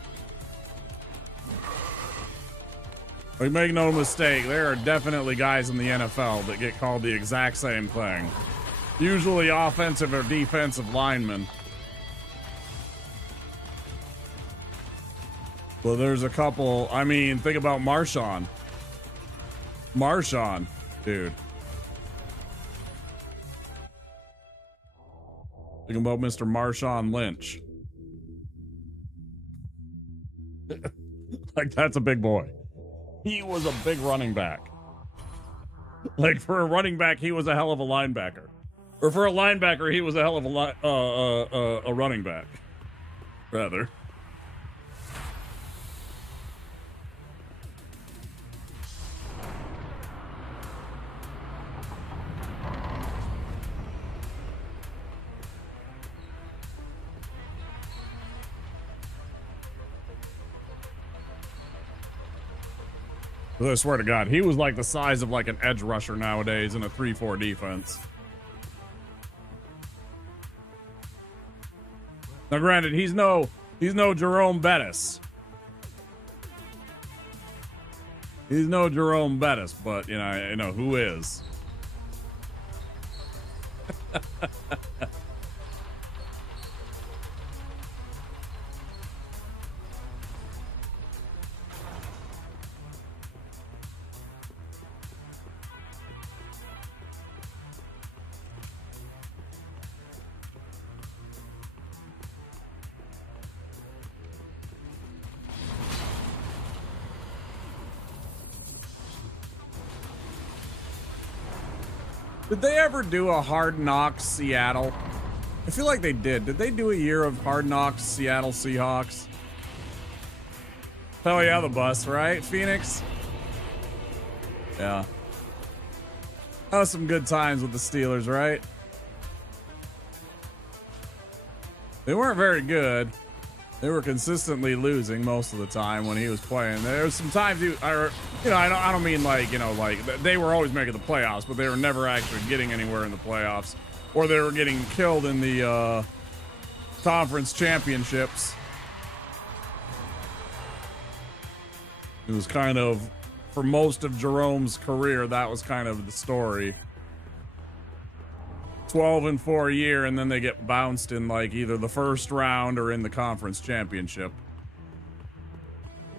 Like, make no mistake, there are definitely guys in the NFL that get called the exact same thing. Usually offensive or defensive linemen. Well, there's a couple. I mean, think about Marshawn. Marshawn, dude. Think about Mr. Marshawn Lynch. Like, that's a big boy. He was a big running back. Like, for a running back, he was a hell of a linebacker. Or for a linebacker, he was a hell of a running back. Rather. I swear to God, he was like the size of like an edge rusher nowadays in a 3-4 defense. Now, granted, he's no Jerome Bettis. He's no Jerome Bettis, but you know who is. Did they ever do a Hard Knocks Seattle? I feel like they did. Did they do a year of Hard Knocks Seattle Seahawks? Oh yeah, the bus, right? Phoenix? Yeah. That was some good times with the Steelers, right? They weren't very good. They were consistently losing most of the time when he was playing. There was some times I don't mean like, like they were always making the playoffs, but they were never actually getting anywhere in the playoffs, or they were getting killed in the conference championships. It was kind of, for most of Jerome's career, that was kind of the story. 12-4 a year, and then they get bounced in like either the first round or in the conference championship.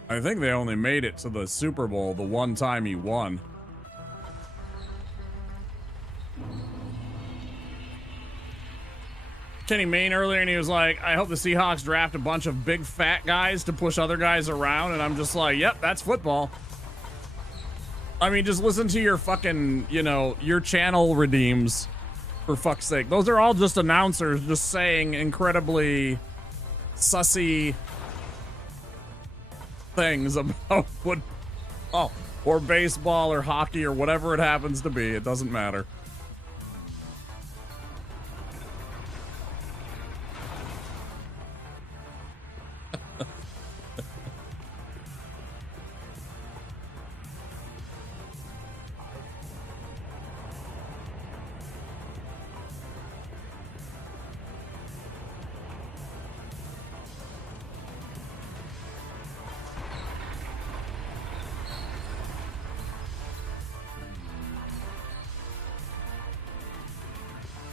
I think they only made it to the Super Bowl the one time he won. Kenny Mayne earlier, and he was like, I hope the Seahawks draft a bunch of big fat guys to push other guys around, and I'm just like, yep, that's football. I mean, just listen to your fucking, your channel redeems. For fuck's sake. Those are all just announcers just saying incredibly sussy things about football or baseball or hockey or whatever it happens to be. It doesn't matter.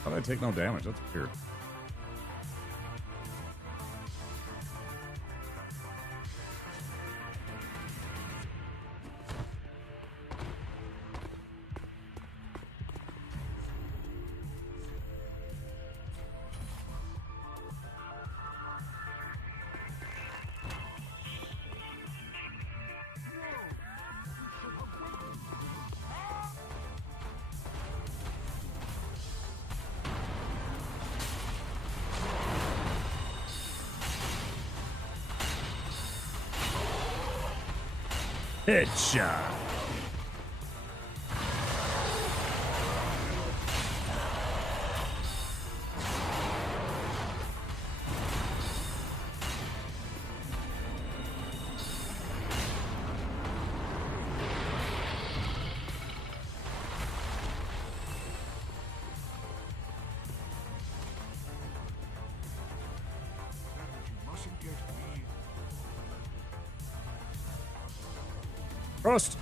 How did I take no damage? That's weird. Headshot. Prost.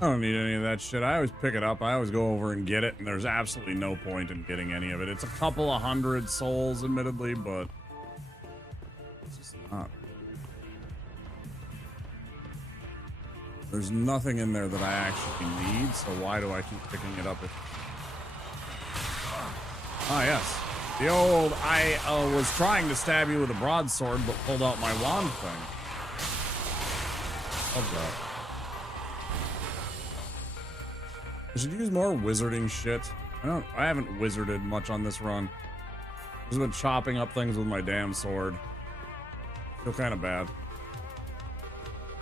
I don't need any of that shit. I always pick it up. I always go over and get it, and there's absolutely no point in getting any of it. It's a couple of hundred souls, admittedly, but it's just not. There's nothing in there that I actually need, so why do I keep picking it up? Ah, yes. The old, I was trying to stab you with a broadsword, but pulled out my wand thing. Love that. I should use more wizarding shit. I haven't wizarded much on this run. I've just been chopping up things with my damn sword. I feel kind of bad.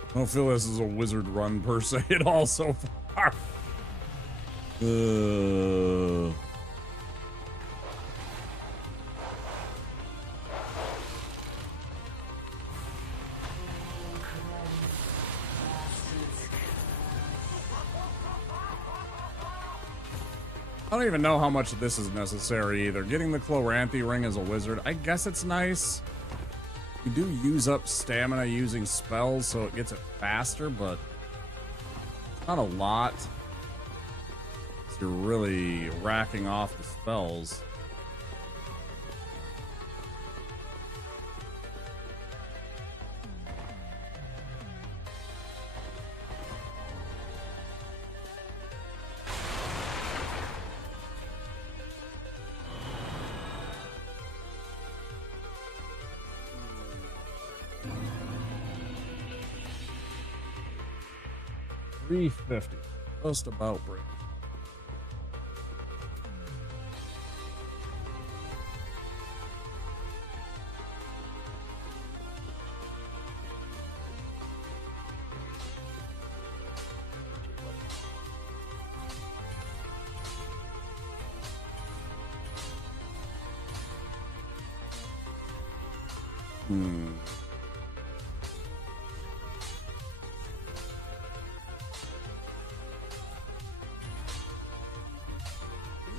I don't feel this is a wizard run per se at all so far. I don't even know how much of this is necessary either. Getting the Chloranthy ring as a wizard, I guess it's nice. You do use up stamina using spells, so it gets it faster, but not a lot. So you're really racking off the spells. 350. Just about break.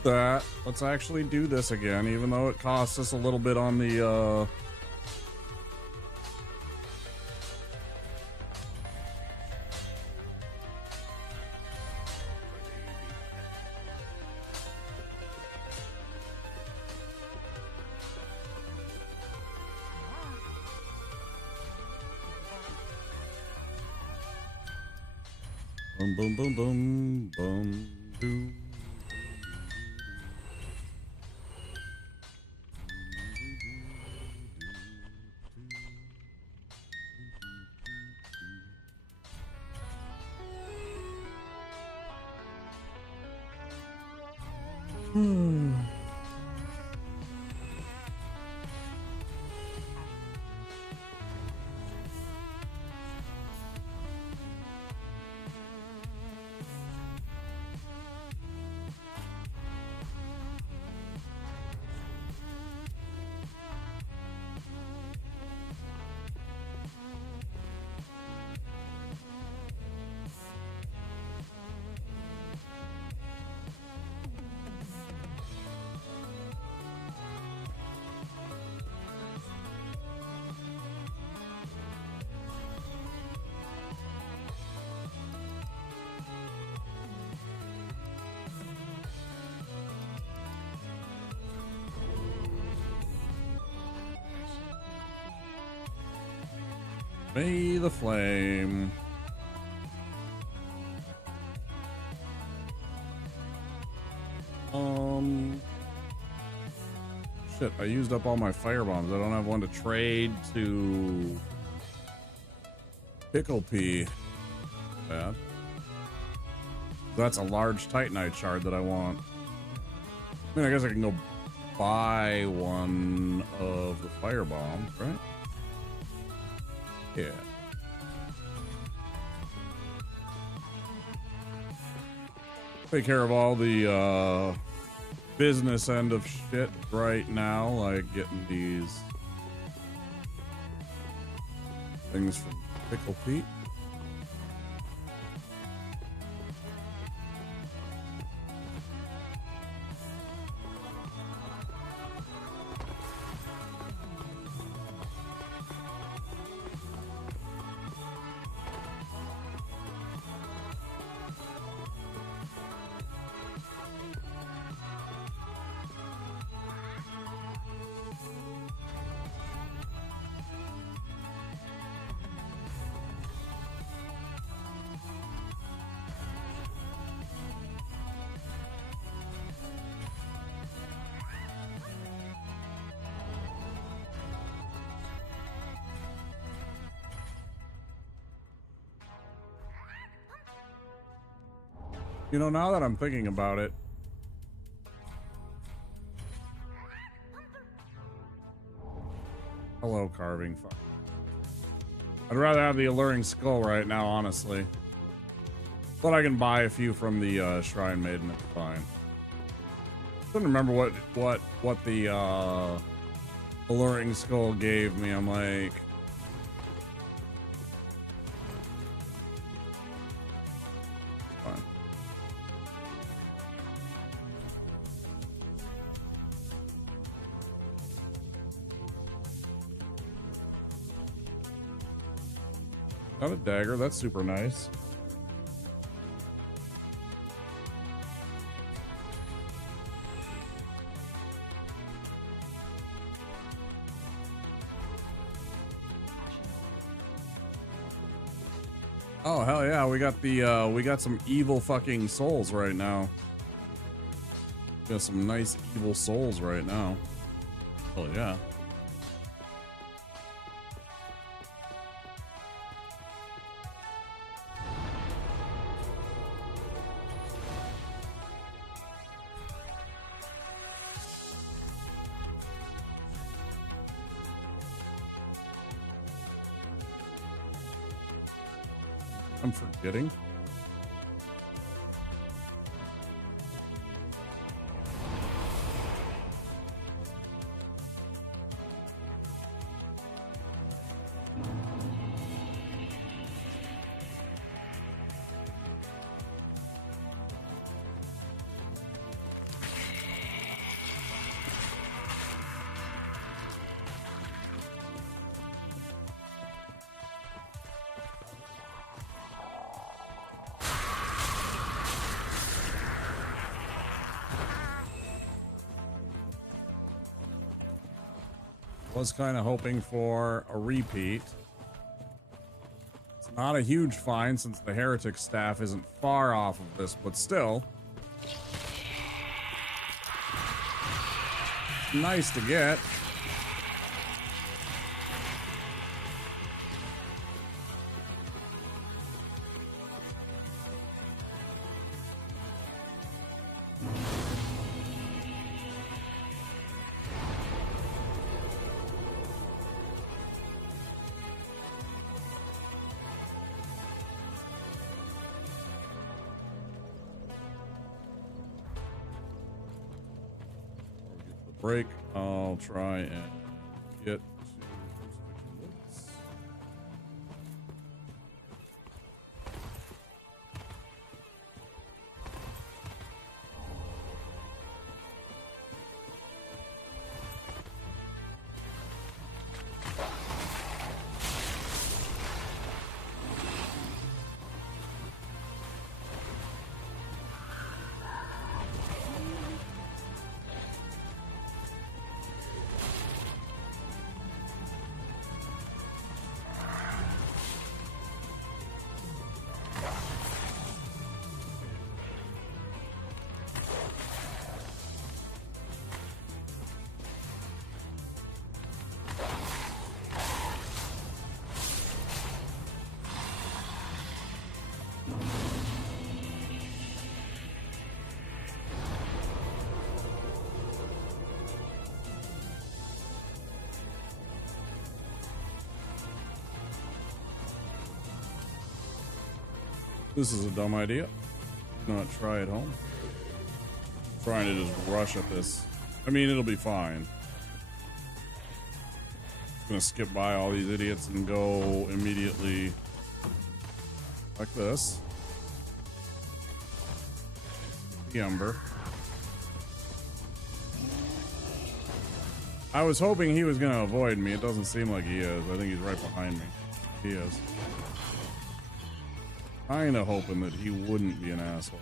That. Let's actually do this again, even though it costs us a little bit on the boom, boom, boom, boom, boom, boom. May the flame. Shit, I used up all my fire bombs. I don't have one to trade to Pickle Pea. Bad. That's a large Titanite shard that I want. I mean, I guess I can go buy one of the fire bombs, right? Yeah. Take care of all the business end of shit right now, like getting these things from Pickle Pete. You know, now that I'm thinking about it, hello, carving. Fuck. I'd rather have the alluring skull right now, honestly. But I can buy a few from the Shrine Maiden. It's fine. I couldn't remember what the alluring skull gave me. I'm like, fine. Got a dagger. That's super nice. Oh hell yeah, we got some evil fucking souls right now. We got some nice evil souls right now. Oh yeah. I'm forgetting. Was kind of hoping for a repeat. It's not a huge find since the heretic staff isn't far off of this, but still. Nice to get. Break. I'll try and get to Crucifixion Woods. This is a dumb idea. Do not try at home. Trying to just rush at this. I mean, it'll be fine. Just gonna skip by all these idiots and go immediately like this. The Ember. I was hoping he was gonna avoid me. It doesn't seem like he is. I think he's right behind me. He is. Kinda hoping that he wouldn't be an asshole.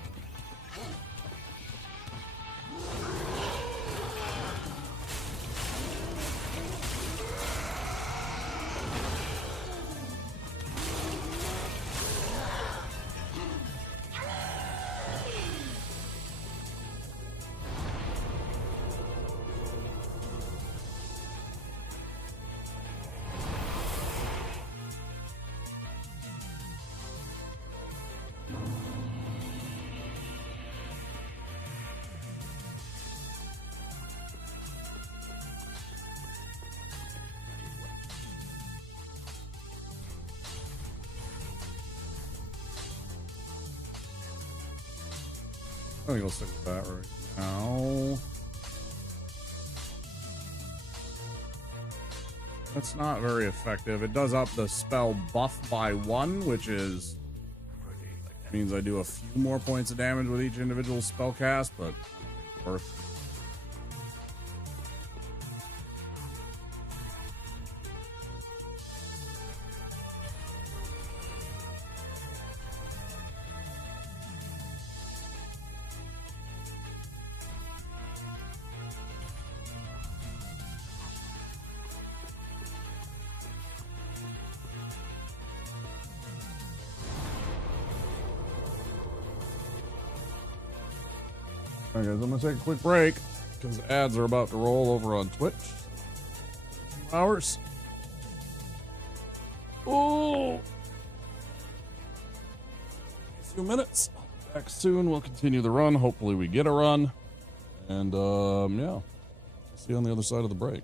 I think I'll stick with that right now. That's not very effective. It does up the spell buff by 1, which is means I do a few more points of damage with each individual spell cast, but worth. Alright guys, I'm gonna take a quick break because ads are about to roll over on Twitch. 2 hours. Oh, a few minutes. Back soon. We'll continue the run. Hopefully we get a run. And yeah. See you on the other side of the break.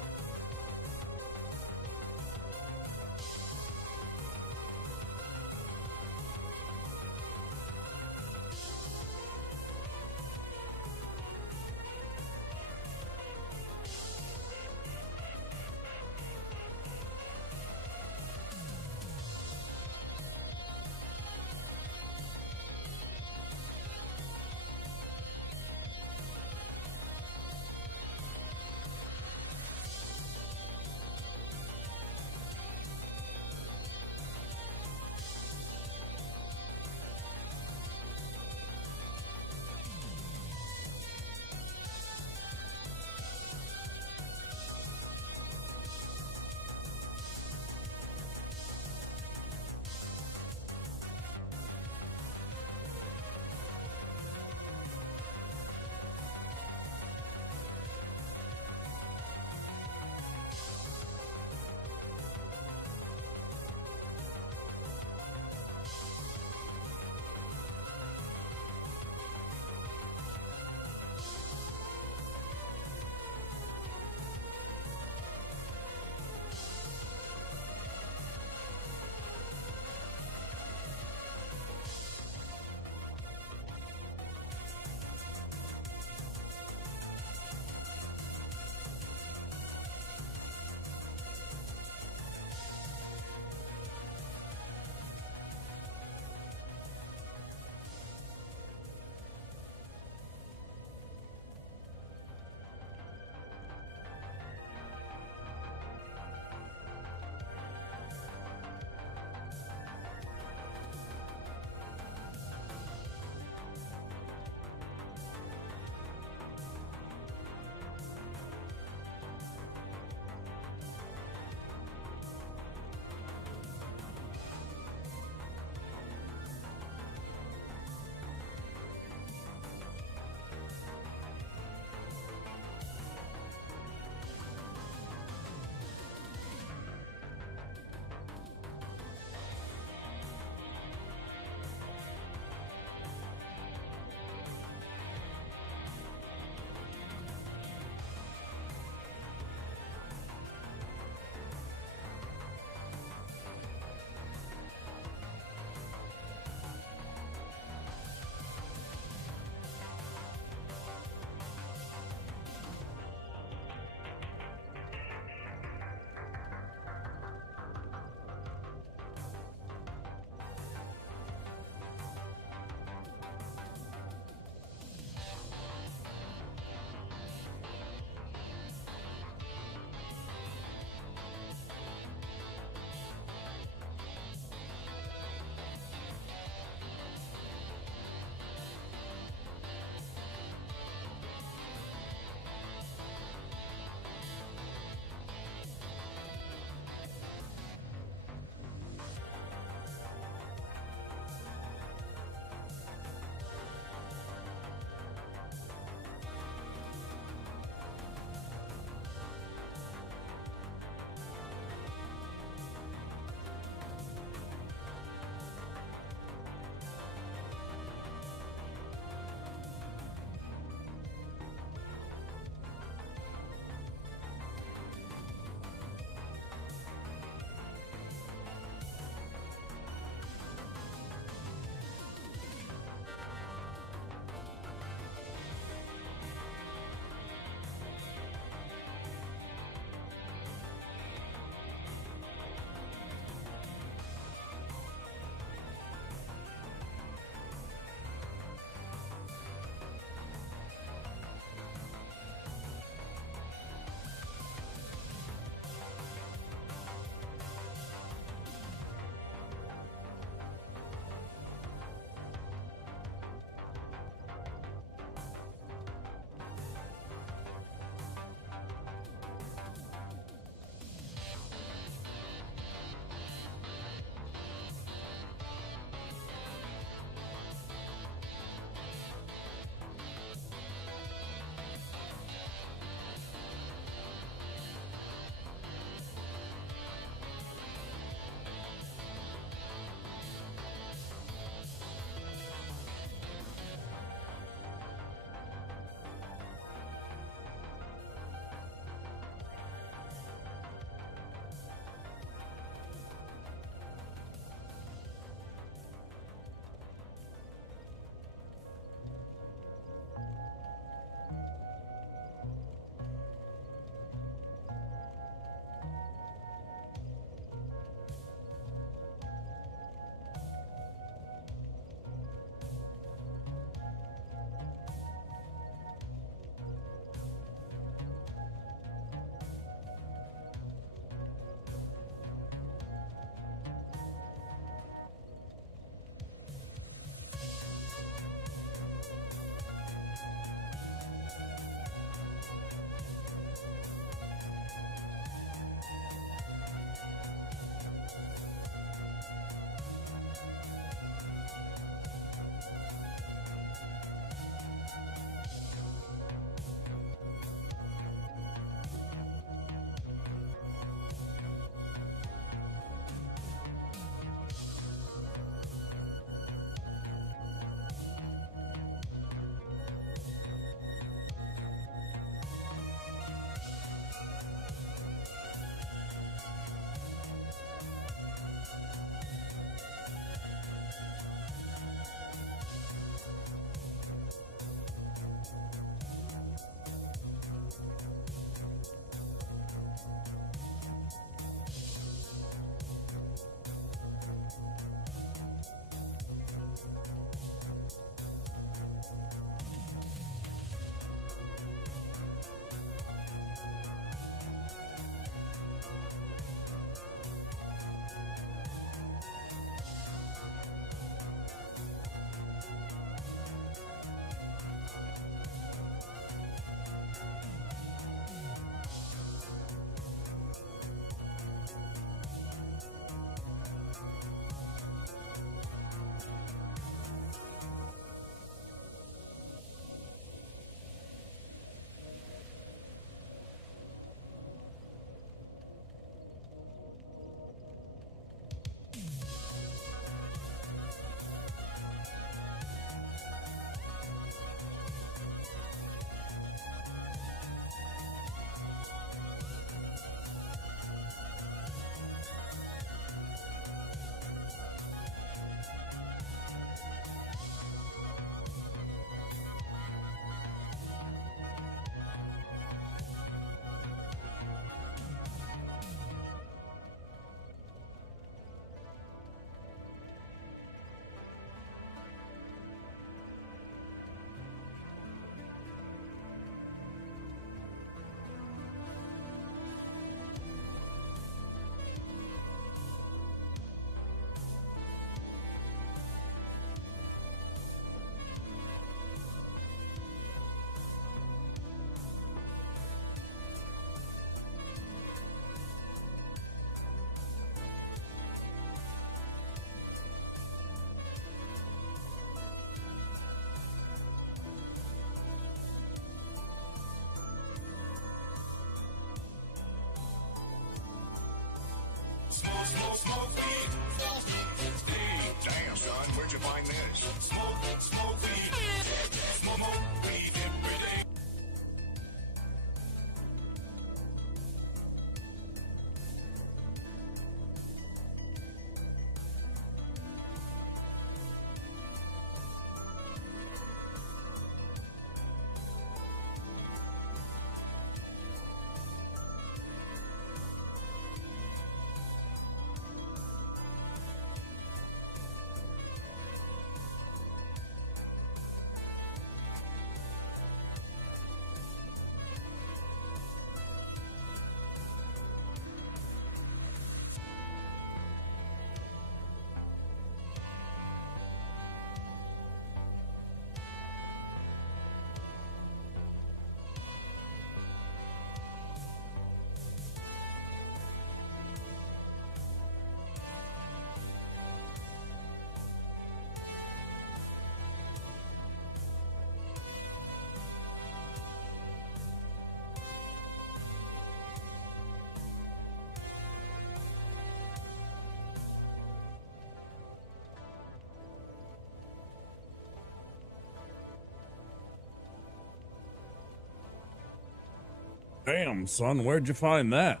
Damn, son, where'd you find that?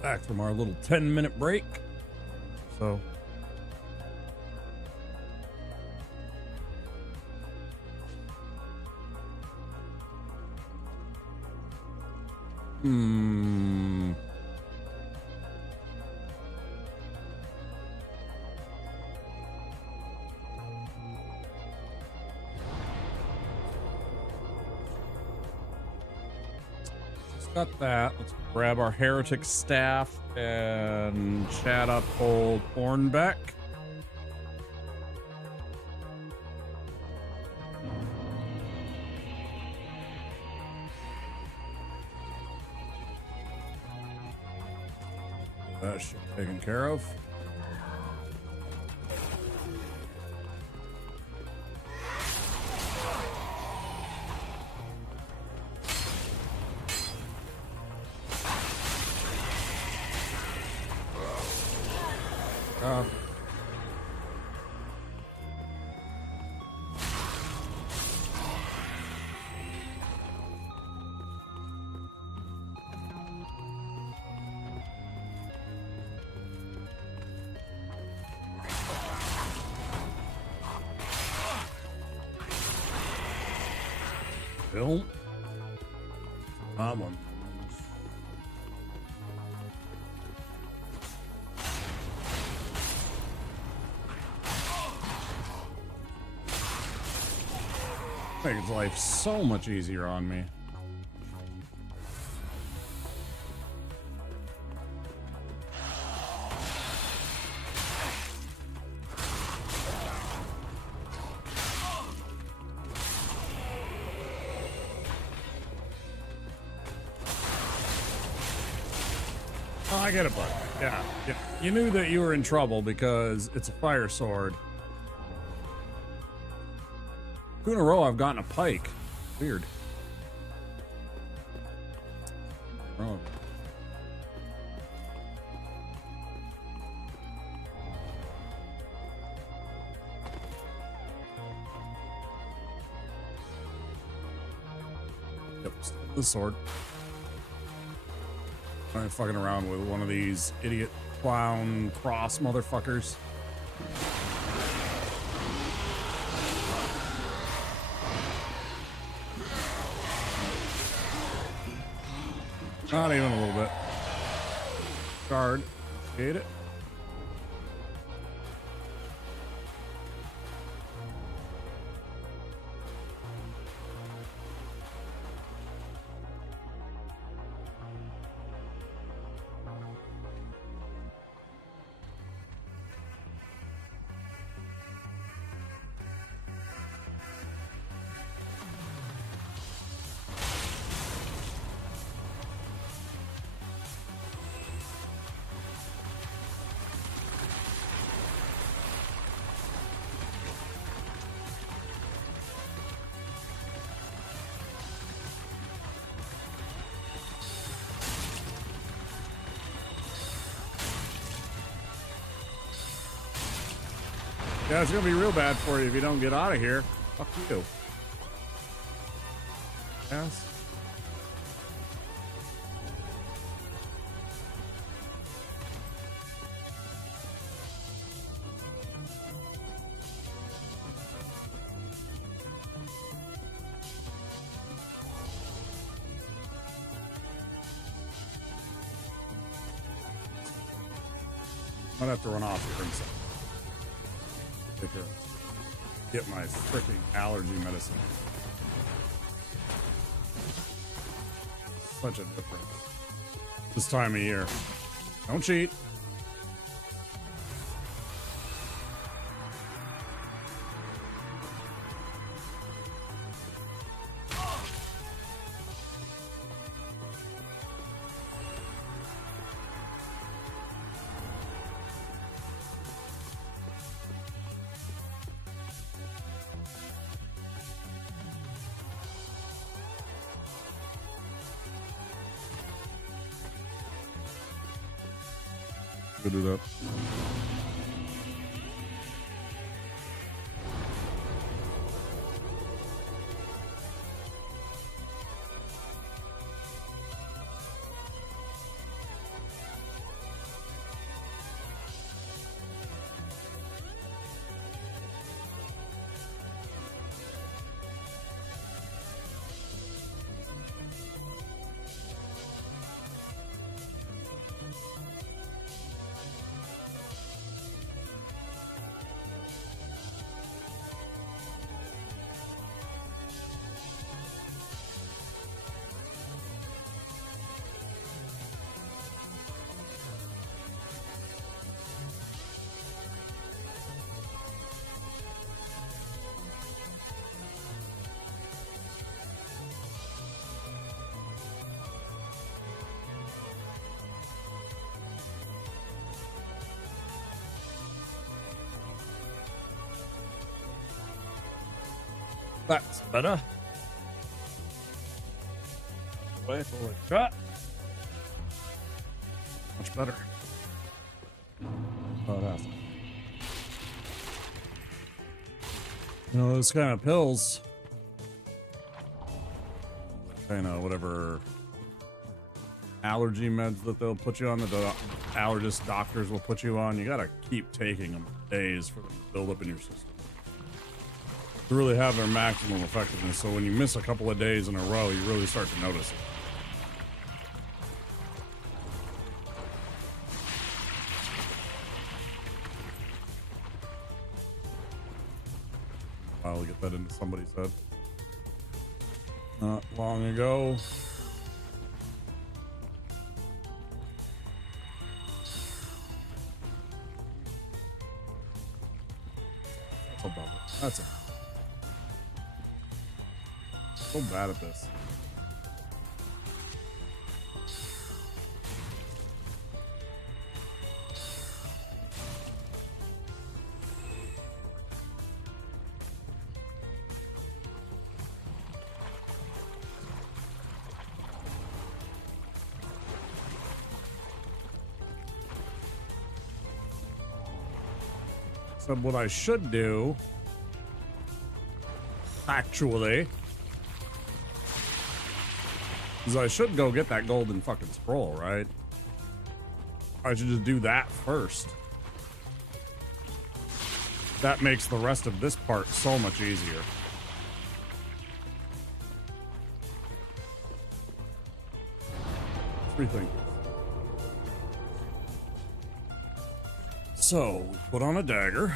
Back from our little 10-minute break. So. Got that. Let's grab our heretic staff and chat up old Hornbeck. That shit taken care of. Film. Problem. Makes life so much easier on me. Oh, I get it, bud. Yeah. You knew that you were in trouble because it's a fire sword. 2 in a row I've gotten a pike. Weird. Oh. Yep, the sword. I'm fucking around with one of these idiot clown cross motherfuckers. Not even a little bit. Guard. Hate it. Yeah, it's gonna be real bad for you if you don't get out of here. Fuck you. Yes. Might have to run off here in a second. Get my freaking allergy medicine. Such a difference. This time of year. Don't cheat. Good it up. That's better. Wait for a shot. Much better. Oh, that's. You know, those kind of pills, kind of whatever allergy meds that they'll put you on, that the allergist doctors will put you on, you gotta keep taking them days for them to build up in your system to really have their maximum effectiveness. So when you miss a couple of days in a row, you really start to notice it. I'll get that into somebody's head. Not long ago. That's above it. That's it. So bad at this. So what I should do, actually, is I should go get that golden fucking scroll, right? I should just do that first. That makes the rest of this part so much easier. Everything. So, we put on a dagger.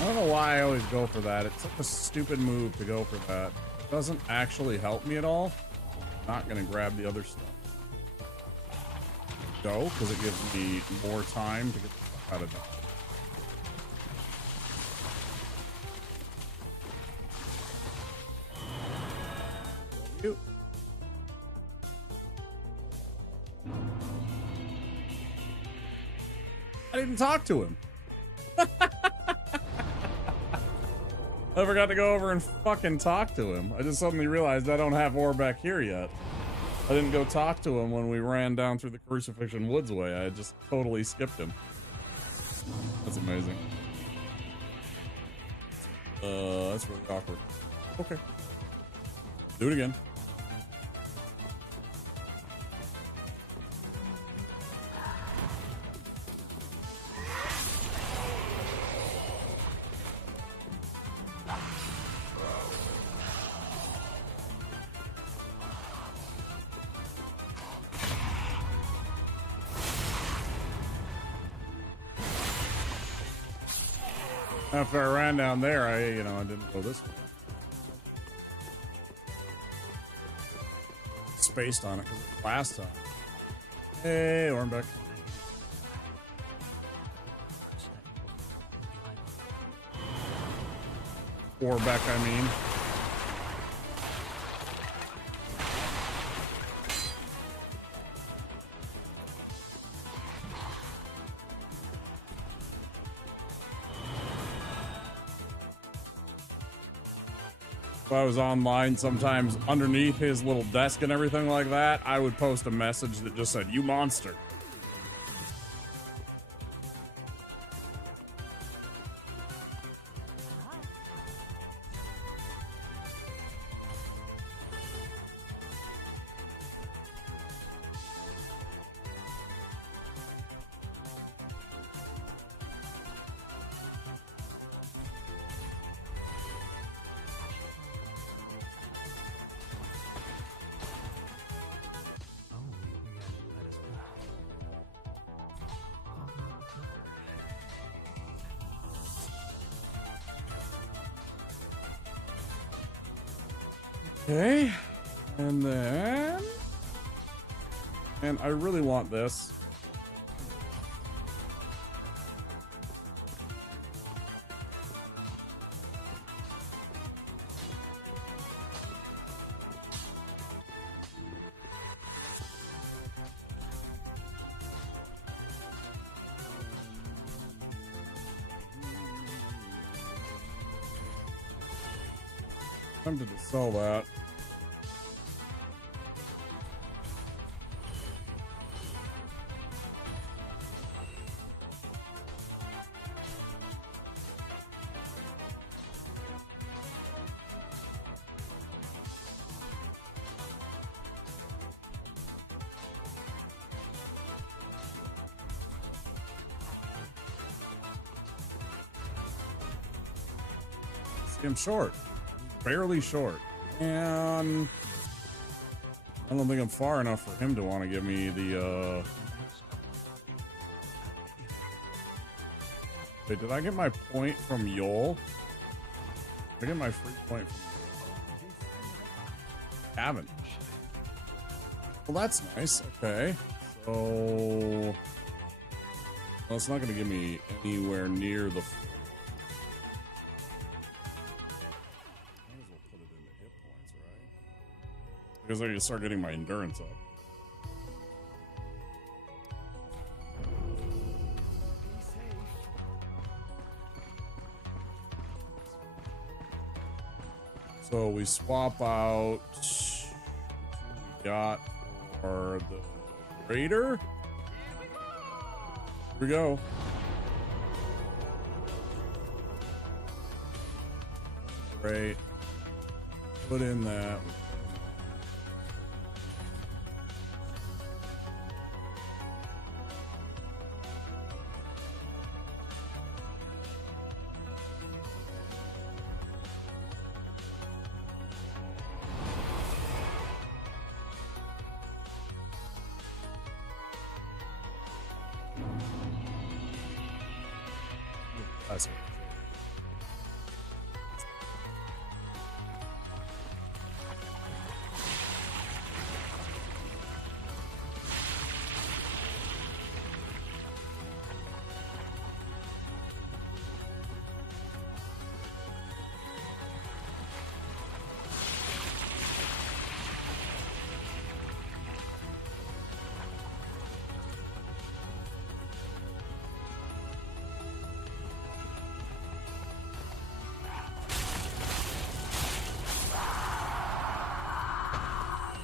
I don't know why I always go for that. It's such a stupid move to go for that. It doesn't actually help me at all. I'm not gonna grab the other stuff. Go, because it gives me more time to get the stuff out of dodge. You. I didn't talk to him. I forgot to go over and fucking talk to him. I just suddenly realized I don't have ore back here yet. I didn't go talk to him when we ran down through the Crucifixion Woods way. I just totally skipped him. That's amazing. That's really awkward. Okay. Do it again. After I ran down there, I didn't go this way. Spaced on it last time. Hey, Ornbeck. Orbeck, I mean. if I was online, sometimes underneath his little desk and everything like that, I would post a message that just said, "You monster." Okay, and then, and I really want this. Tempted to sell that. See, I'm short. Barely short. And I don't think I'm far enough for him to want to give me the, Wait, did I get my point from Yol? Did I get my free point from Yol? Haven't. Well, that's nice. Okay. So, well, it's not going to give me anywhere near the... Because I can start getting my endurance up. So we swap out. We got for the Raider. Here we go. Great. Put in that. That's it.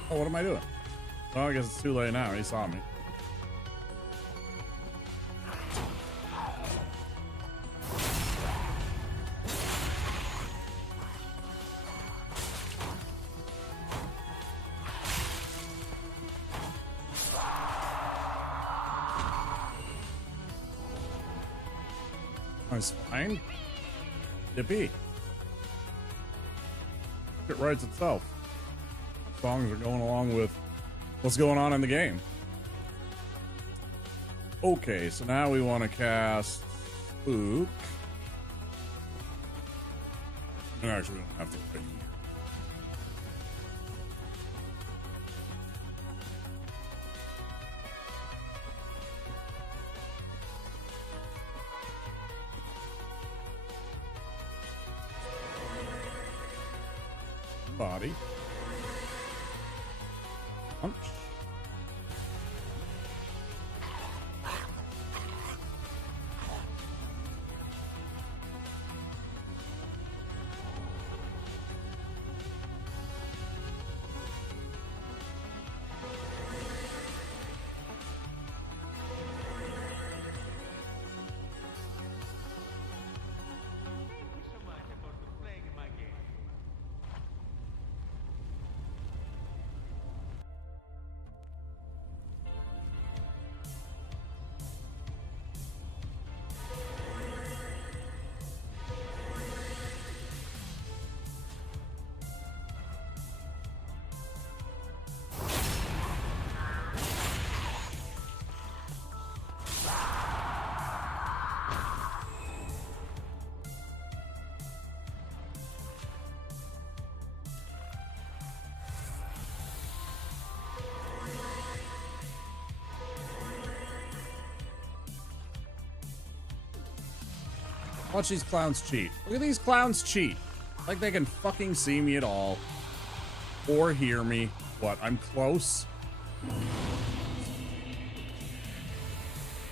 Oh, what am I doing? Oh, I guess it's too late now. He saw me. That's fine. Yippee. It writes itself. Songs are going along with what's going on in the game. Okay, so now we want to cast Spook. And actually, we don't have to wait here. Body. Punch. Watch these clowns cheat. Look at these clowns cheat. Like they can fucking see me at all. Or hear me. What, I'm close?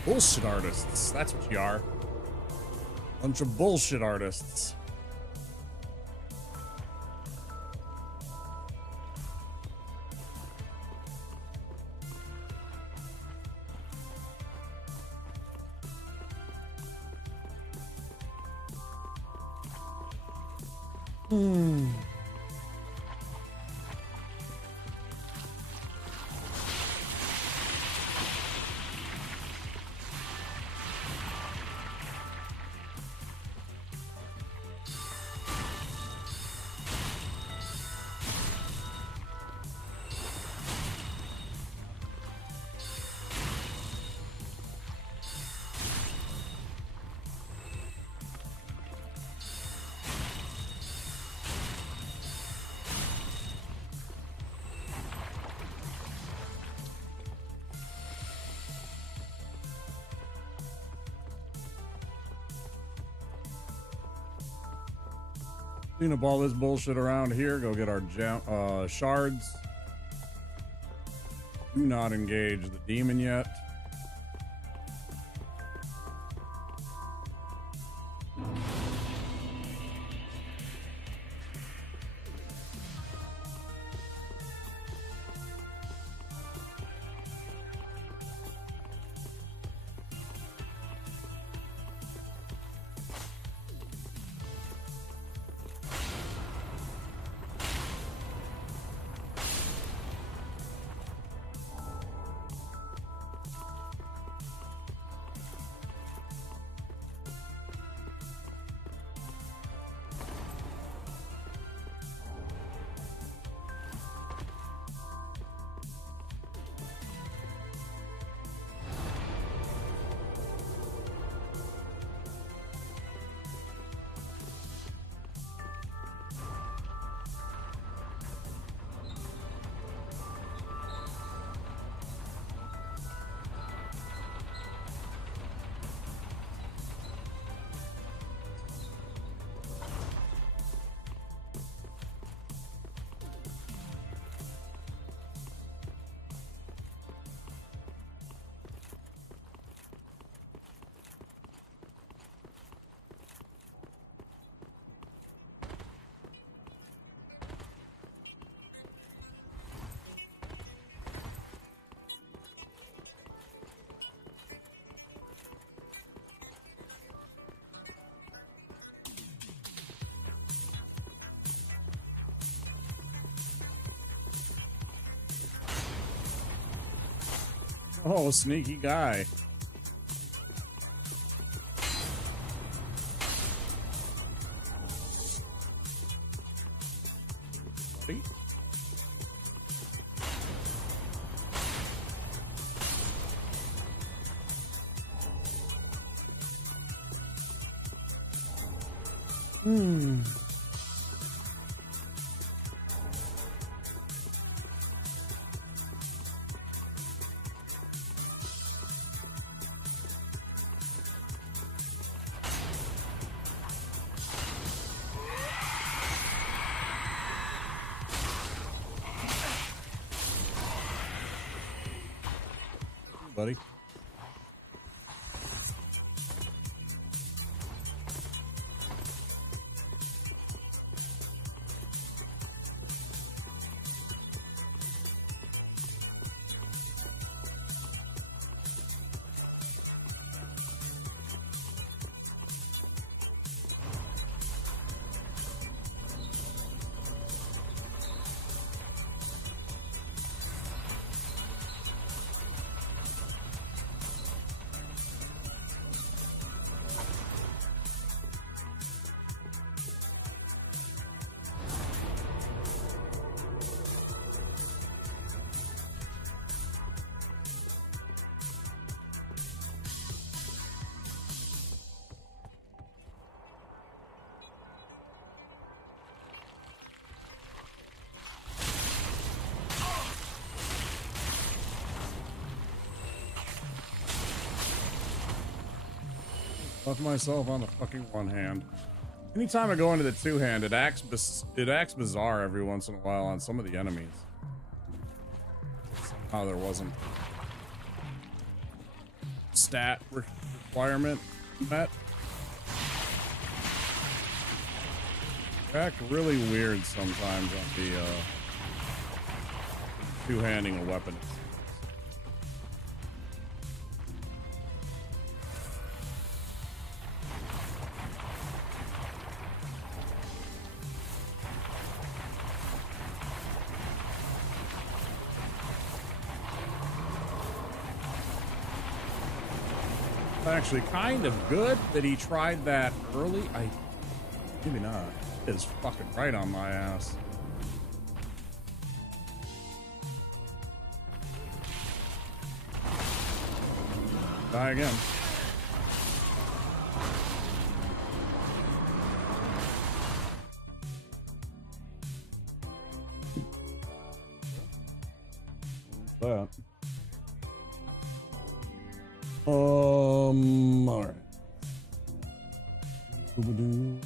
Bullshit artists. That's what you are. Bunch of bullshit artists. Clean up all this bullshit around here. Go get our shards. Do not engage the demon yet. Oh, sneaky guy. Buddy. Buddy. Left myself on the fucking one hand. Anytime I go into the two hand, it acts bizarre every once in a while on some of the enemies. Somehow there wasn't stat requirement met. They act really weird sometimes on the two-handing a weapon. Actually kind of good that he tried that early. Maybe not. It's fucking right on my ass. Die again. What's that? All right. Boop-a-doo.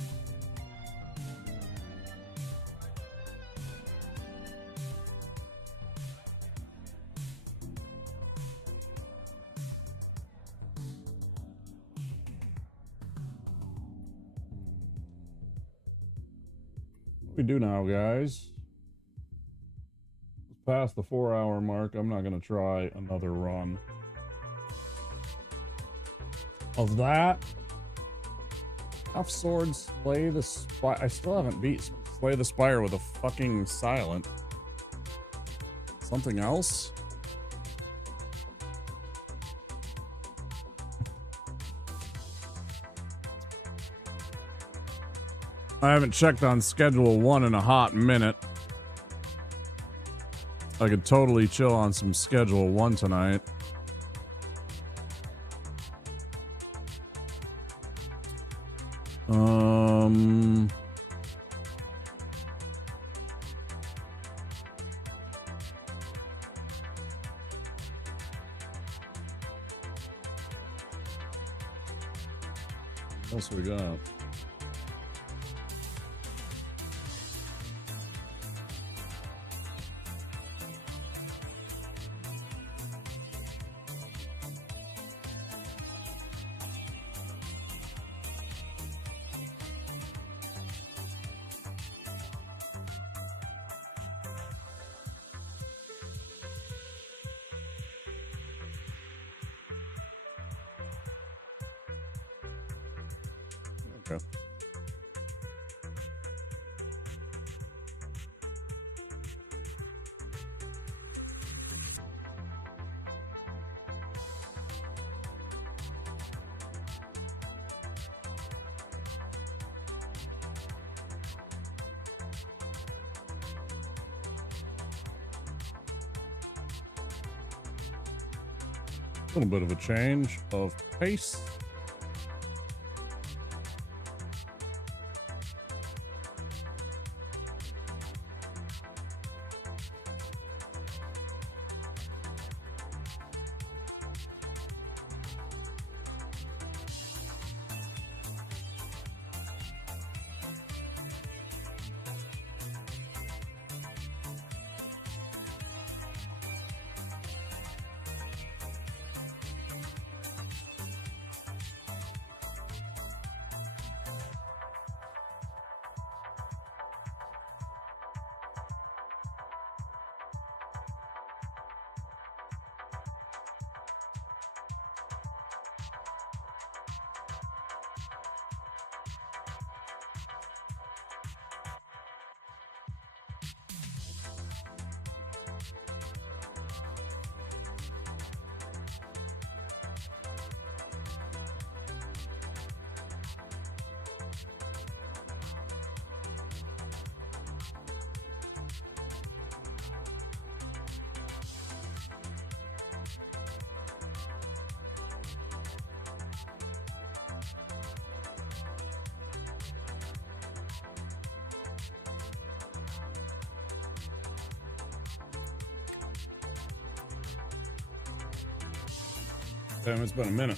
What we do now, guys? Past the 4-hour mark. I'm not gonna try another run of that. Half sword, slay the spire. I still haven't beat slay the spire with a fucking silent. Something else? I haven't checked on schedule 1 in a hot minute. I could totally chill on some schedule 1 tonight. What else we got? Okay. A little bit of a change of pace. Damn, it's been a minute.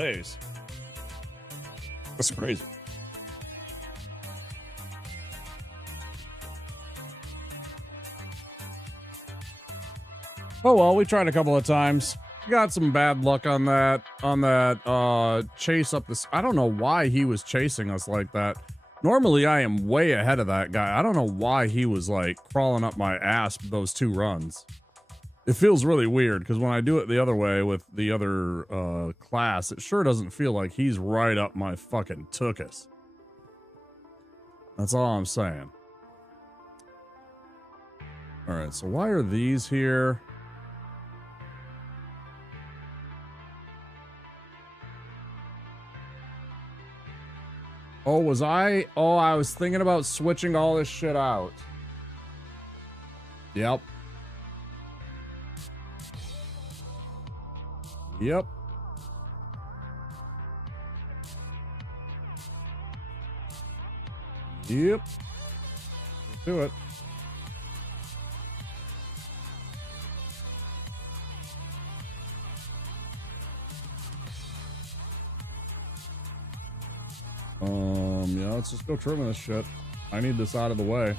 days. That's crazy. Oh well, we tried a couple of times. Got some bad luck on that chase up this. I don't know why he was chasing us like that. Normally I am way ahead of that guy. I don't know why he was like crawling up my ass those 2 runs. It feels really weird because when I do it the other way with the other class, it sure doesn't feel like he's right up my fucking tuchus. That's all I'm saying. All right, so why are these here? Oh, was I? Oh, I was thinking about switching all this shit out. Yep. Yep. Yep. Let's do it. Yeah, let's just go trimming this shit. I need this out of the way.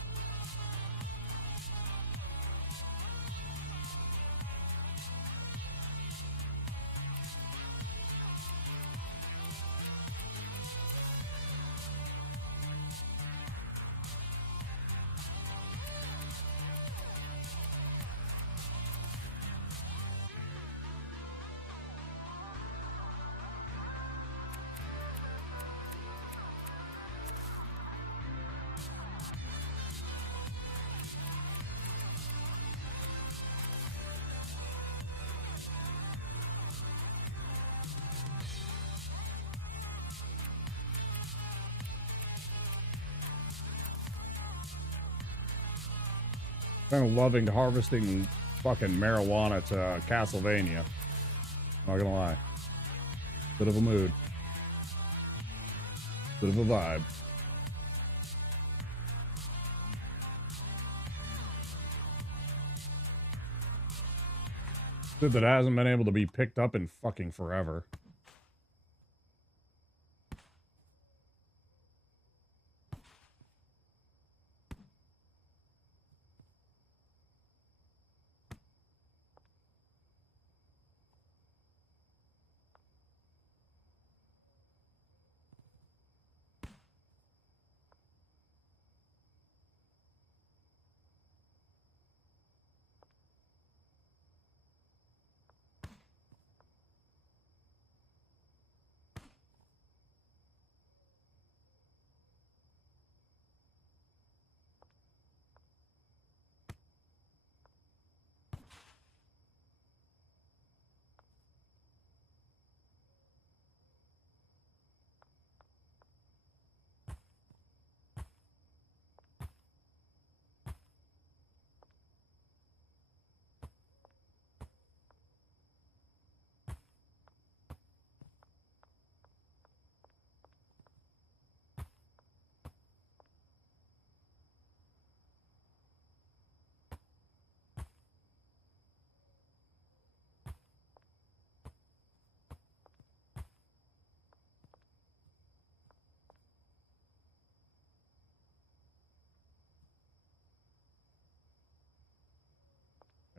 Kind of loving harvesting fucking marijuana to Castlevania. Not gonna lie. Bit of a mood. Bit of a vibe. Shit that hasn't been able to be picked up in fucking forever.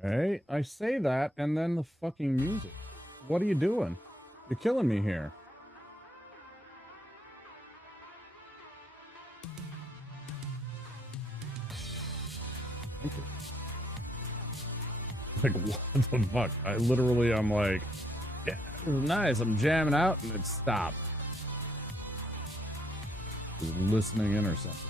Hey, I say that, and then the fucking music. What are you doing? You're killing me here. Thank you. Like, what the fuck? I'm like, yeah, this is nice. I'm jamming out, and it stopped. Just listening in or something.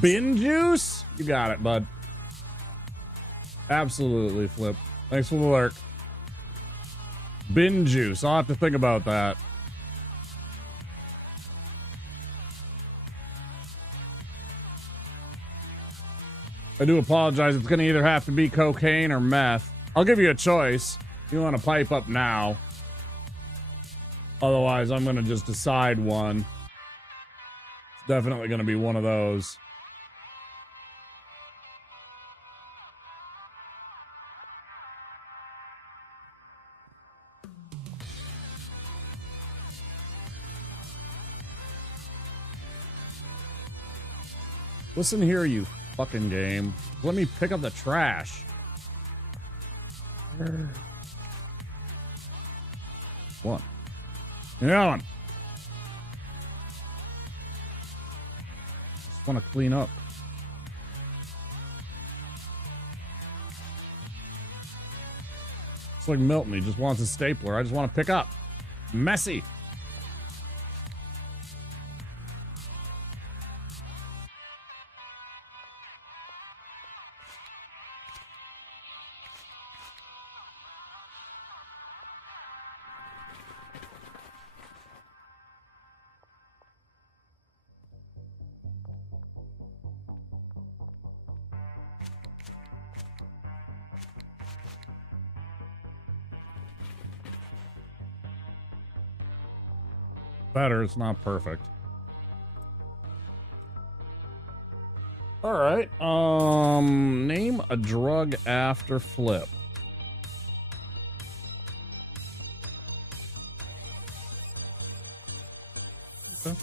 Bin juice? You got it, bud. Absolutely, Flip. Thanks for the lurk. Bin juice. I'll have to think about that. I do apologize. It's going to either have to be cocaine or meth. I'll give you a choice. You want to pipe up now. Otherwise, I'm going to just decide one. It's definitely going to be one of those. Listen here, you fucking game. Let me pick up the trash. One. Yeah, one. Just want to clean up. It's like Milton. He just wants a stapler. I just want to pick up. Messy. Better, it's not perfect. All right. Name a drug after Flip. Okay.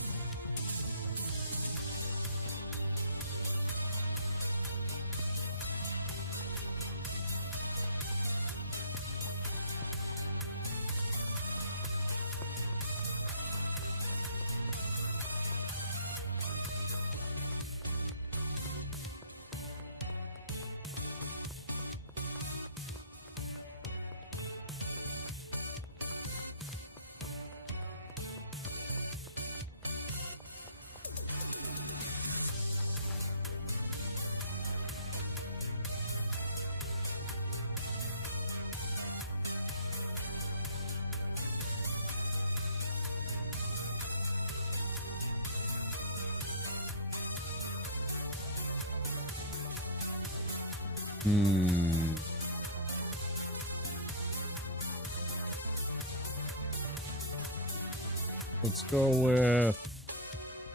Let's go with...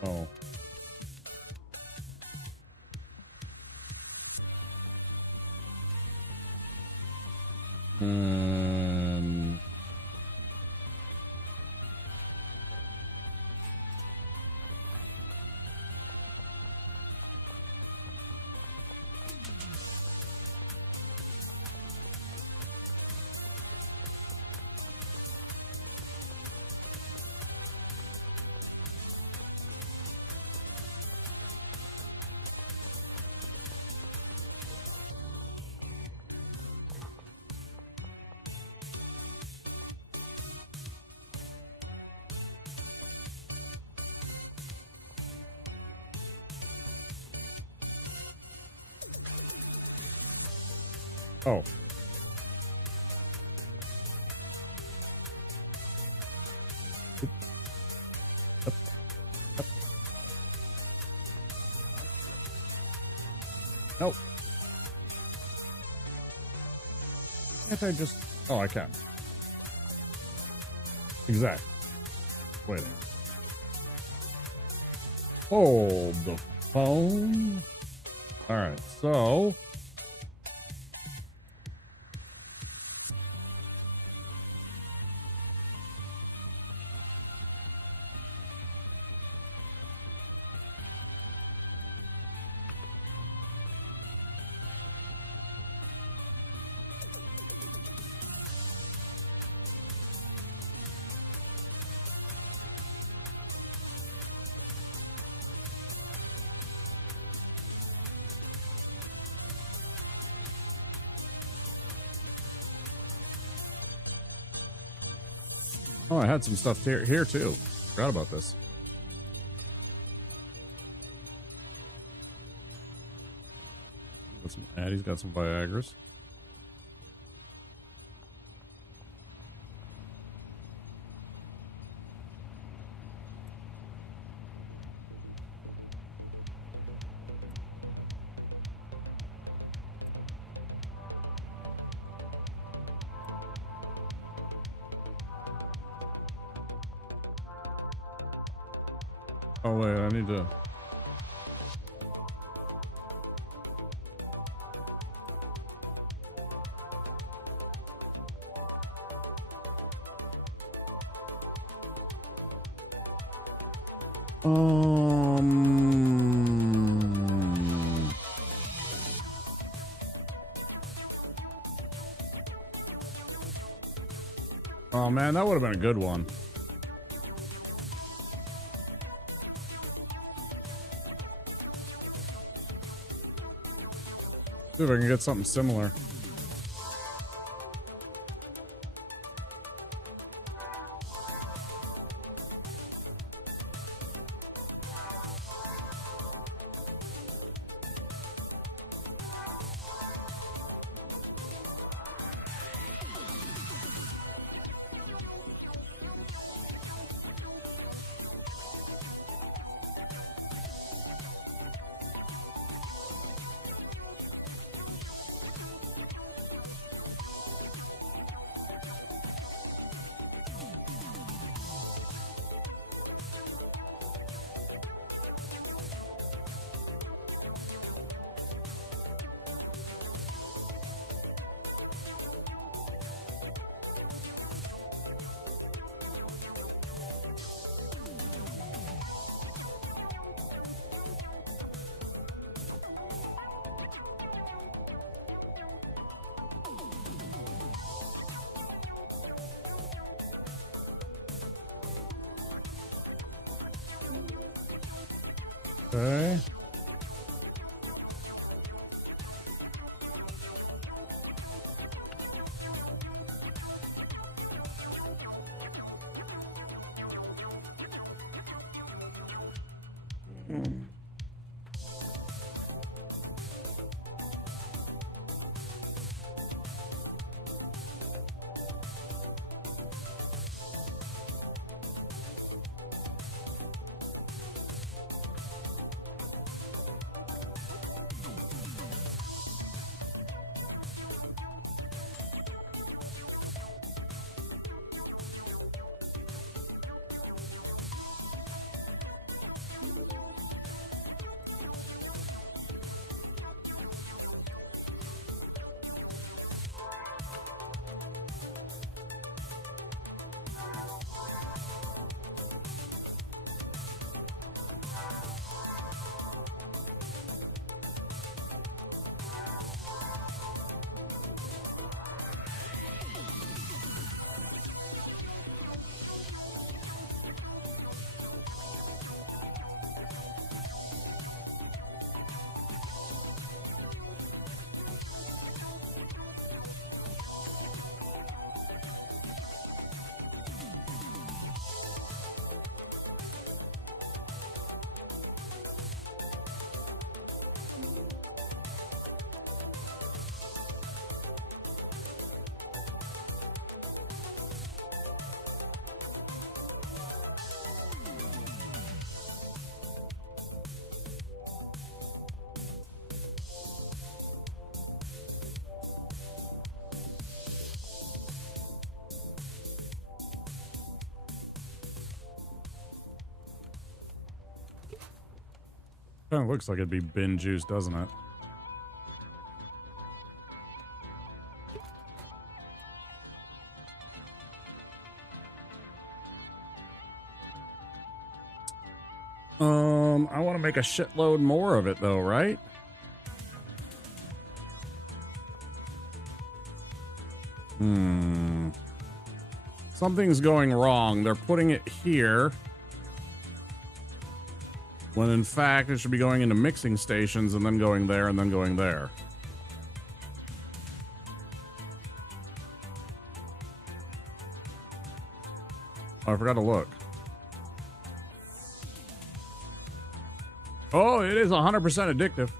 Oh. Oh. Nope. Can't I just... Oh, I can. Exactly. Waiting. Hold the phone. All right, so... Oh, I had some stuff here too. Forgot about this. Addie's got some Viagras. Oh wait, I need to. Oh man, that would have been a good one. See if I can get something similar. Okay. Kind of looks like it'd be bin juice, doesn't it? I want to make a shitload more of it though, right? Something's going wrong. They're putting it here, when in fact it should be going into mixing stations and then going there and then going there. Oh, I forgot to look. Oh, it is 100% addictive.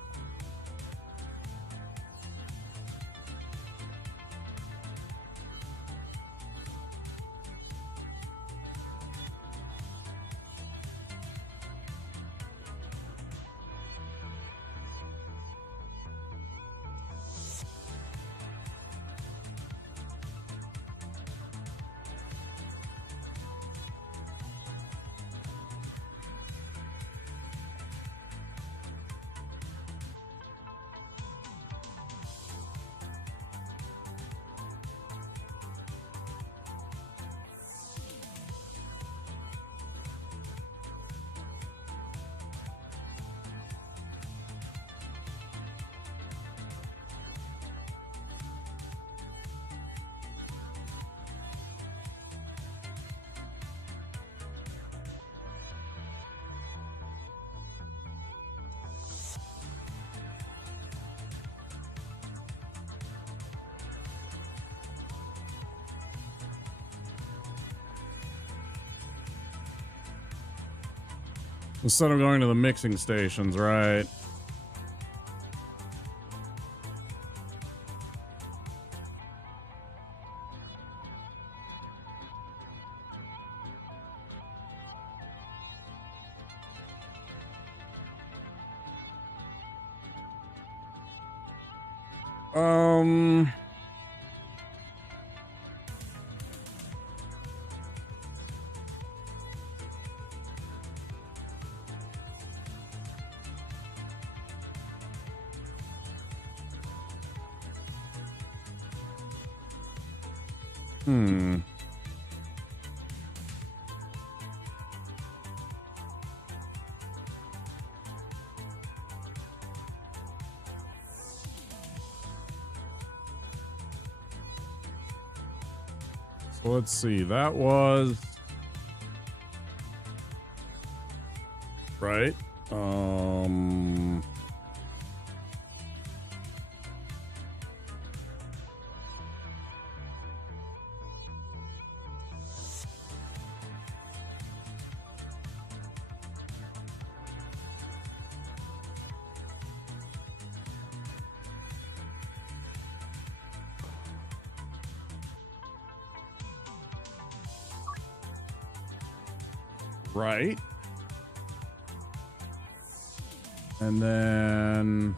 Instead of going to the mixing stations, right? So let's see. That was right. Right. And then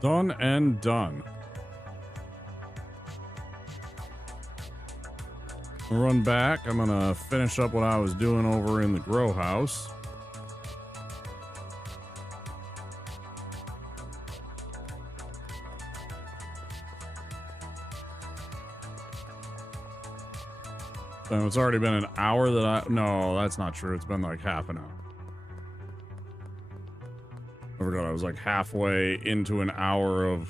done and done. I'll run back. I'm gonna finish up what I was doing over in the grow house. So it's already been an hour that no, that's not true. It's been like half an hour. I forgot I was like halfway into an hour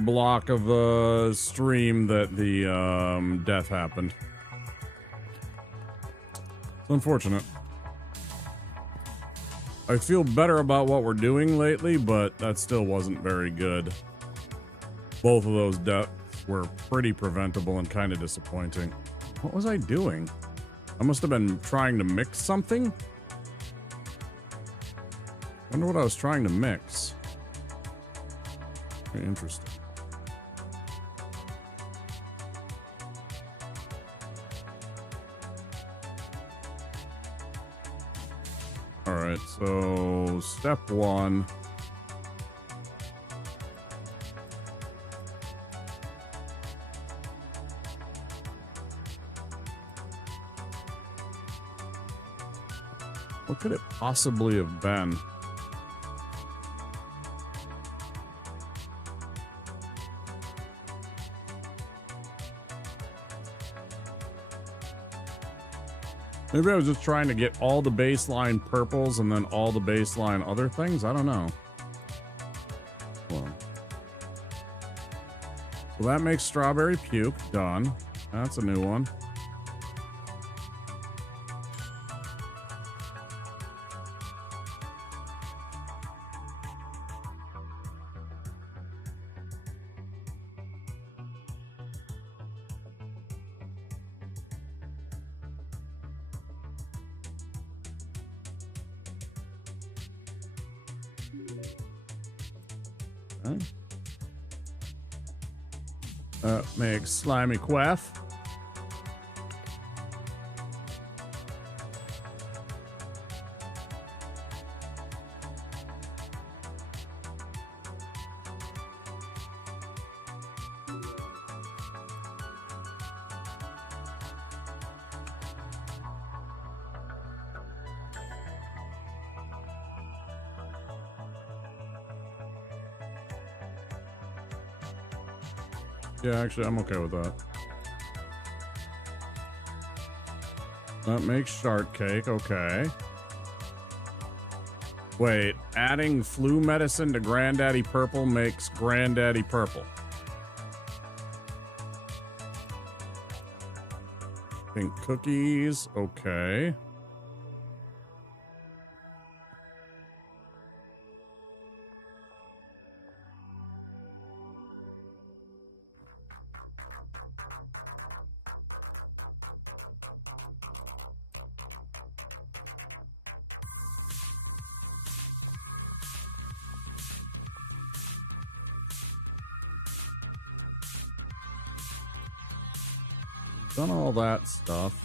block of stream that the death happened. It's unfortunate. I feel better about what we're doing lately, but that still wasn't very good. Both of those deaths were pretty preventable and kind of disappointing. What was I doing? I must have been trying to mix something? I wonder what I was trying to mix. Very interesting. All right, so step one. What could it possibly have been? Maybe I was just trying to get all the baseline purples and then all the baseline other things. I don't know. Well, so that makes strawberry puke. Done. That's a new one. Makes slimy quaff. Yeah, actually, I'm okay with that. That makes shark cake, okay. Wait, adding flu medicine to Granddaddy Purple makes Granddaddy Purple. Pink cookies, okay. Done all that stuff.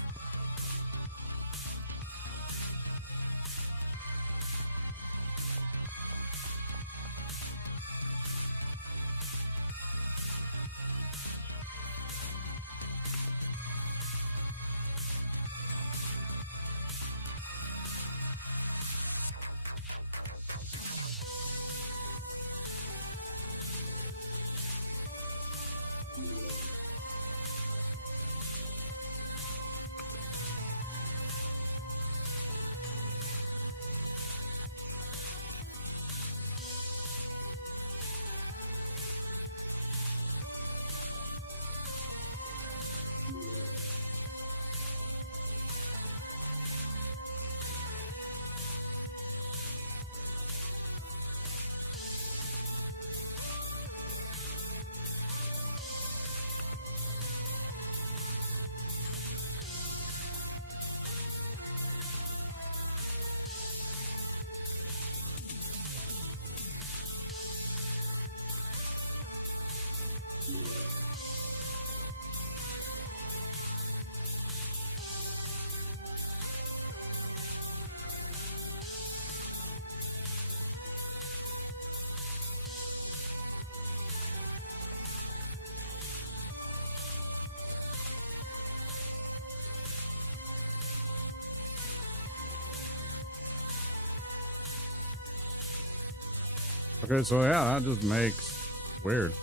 Okay, so yeah, that just makes weird.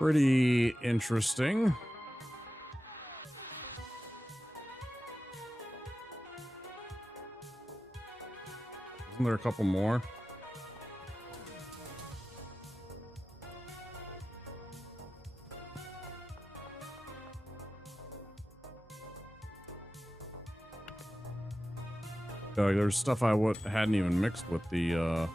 Pretty interesting. Isn't there a couple more? There's stuff I hadn't even mixed with the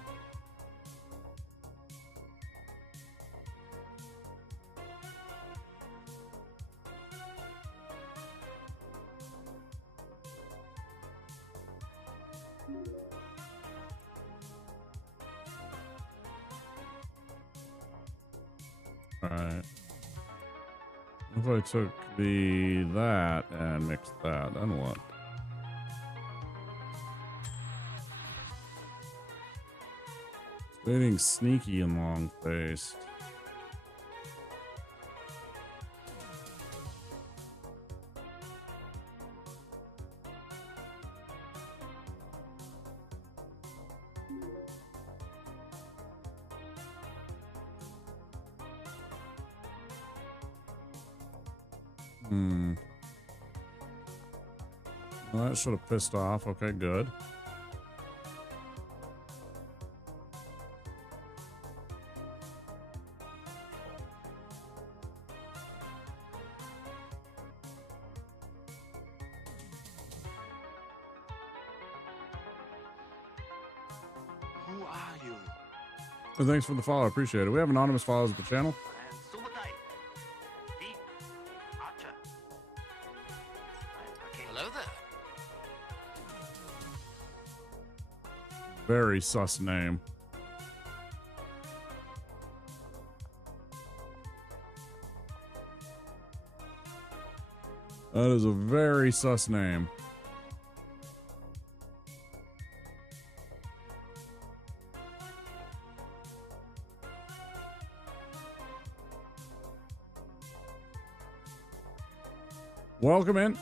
Alright. If I took that and mixed that, then what? Getting sneaky and long-faced. Well, that should have pissed off. Okay, good. Who are you? Well, thanks for the follow. I appreciate it. We have anonymous followers at the channel. Hello there. Very sus name. That is a very sus name. Welcome in.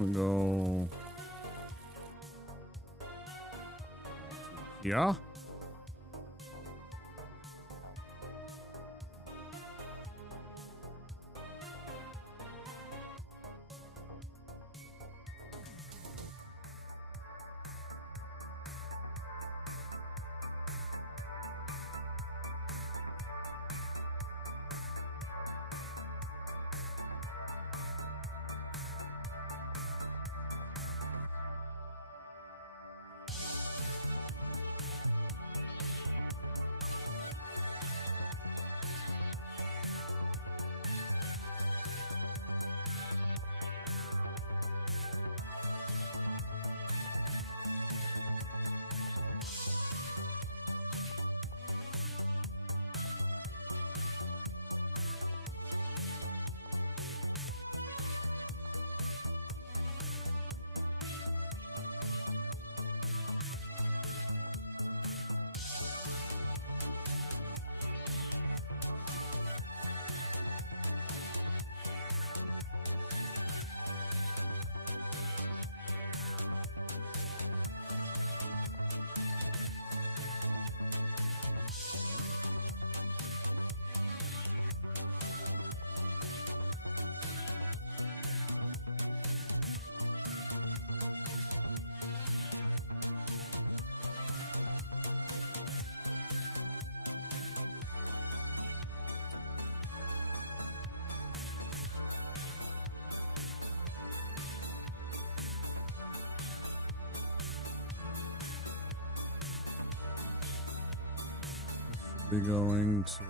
We go. Yeah. Be going to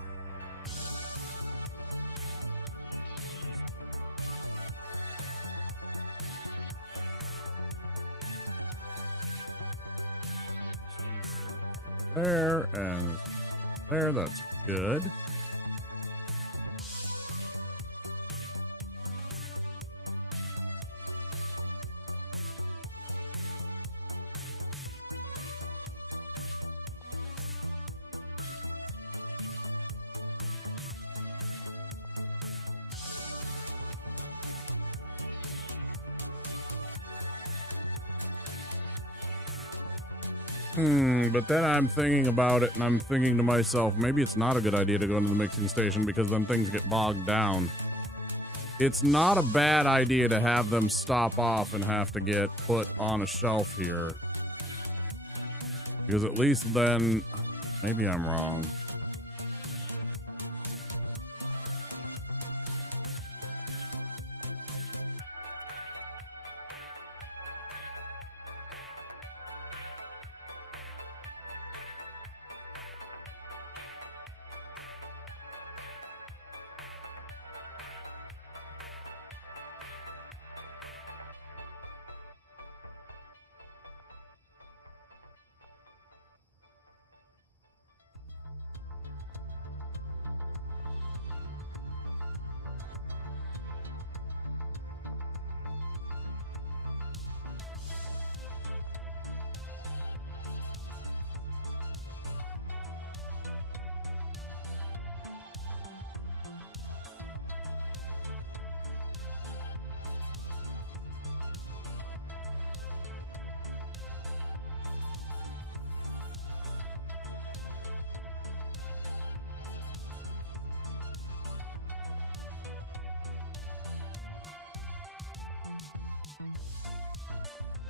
there, and there. That's good. But then I'm thinking about it, and I'm thinking to myself, maybe it's not a good idea to go into the mixing station because then things get bogged down. It's not a bad idea to have them stop off and have to get put on a shelf here. Because at least then, maybe I'm wrong.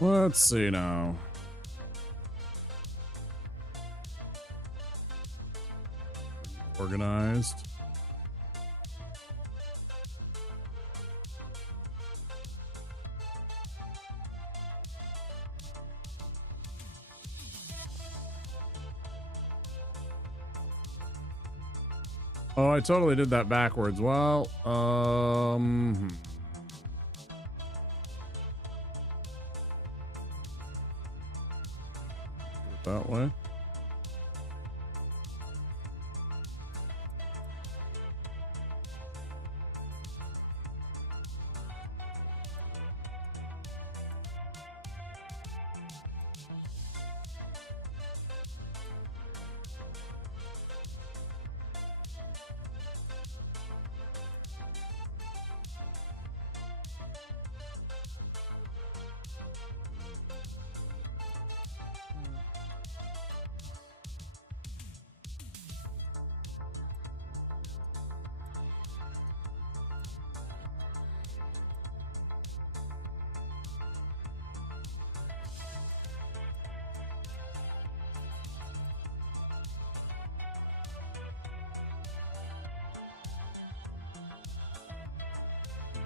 Let's see now. Organized. Oh, I totally did that backwards. Well, that way.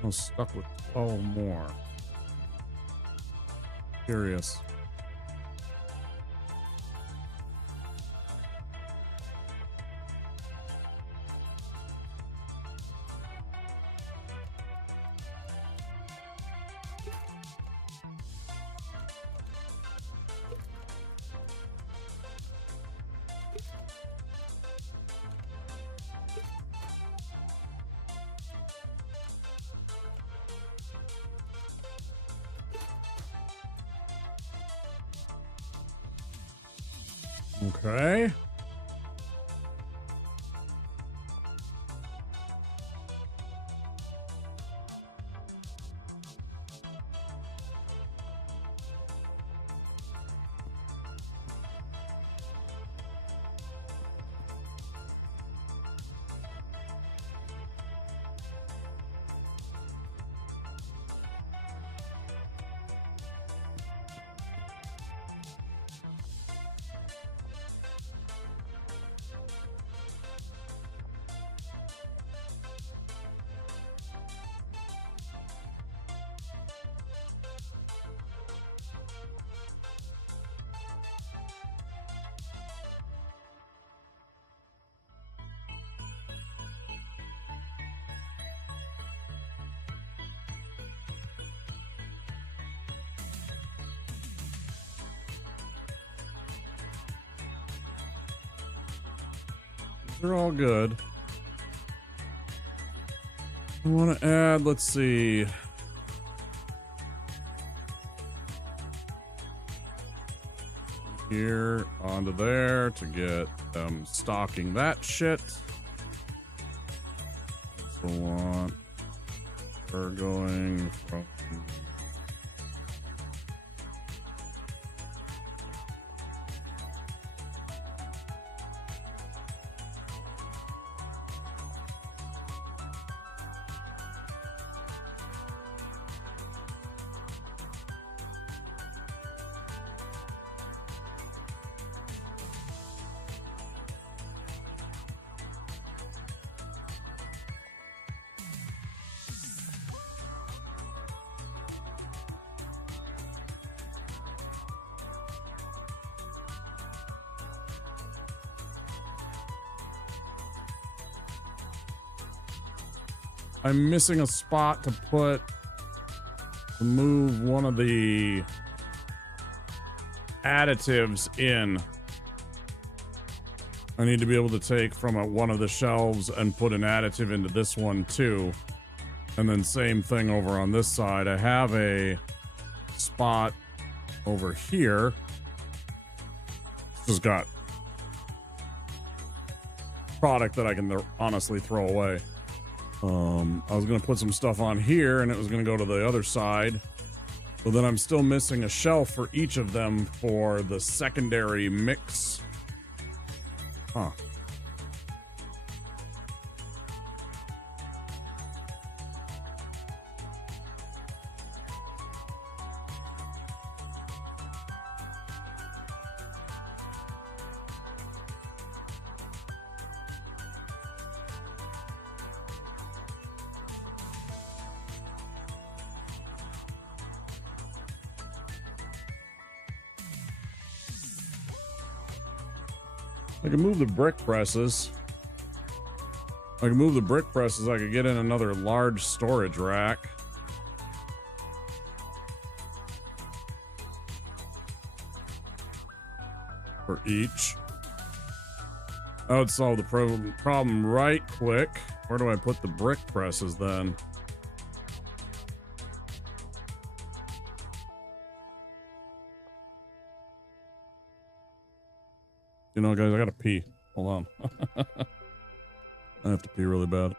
I'm stuck with 12 more. Curious. Okay. They're all good. I want to add, let's see. Here onto there to get them stocking that shit. So want her going from I'm missing a spot to move one of the additives in. I need to be able to take from one of the shelves and put an additive into this one too. And then same thing over on this side. I have a spot over here. This has got product that I can honestly throw away. I was going to put some stuff on here and it was going to go to the other side. But then I'm still missing a shelf for each of them for the secondary mix. Huh. I can move the brick presses. I can move the brick presses. I could get in another large storage rack. For each. That would solve the problem right quick. Where do I put the brick presses then? You know, guys, I gotta pee. Hold on. I have to pee really bad.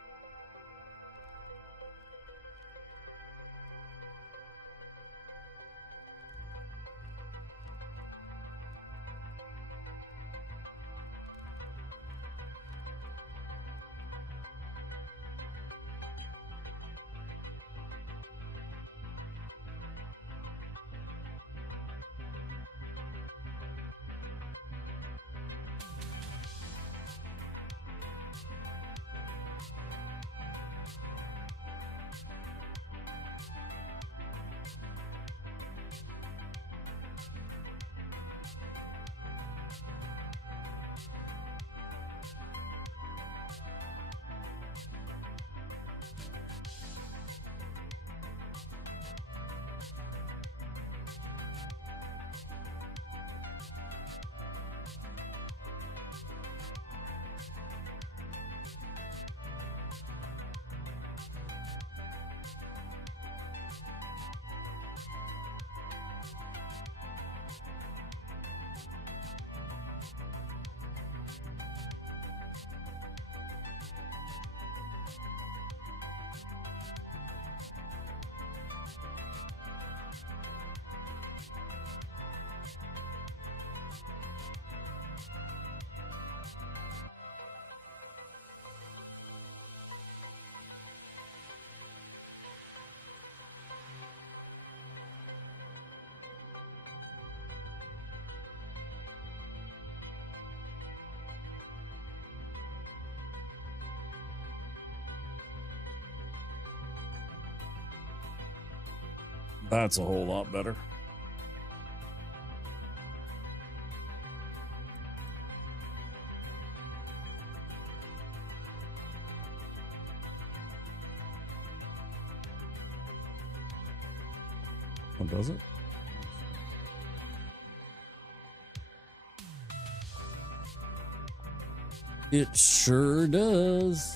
That's a whole lot better. What does it? It sure does.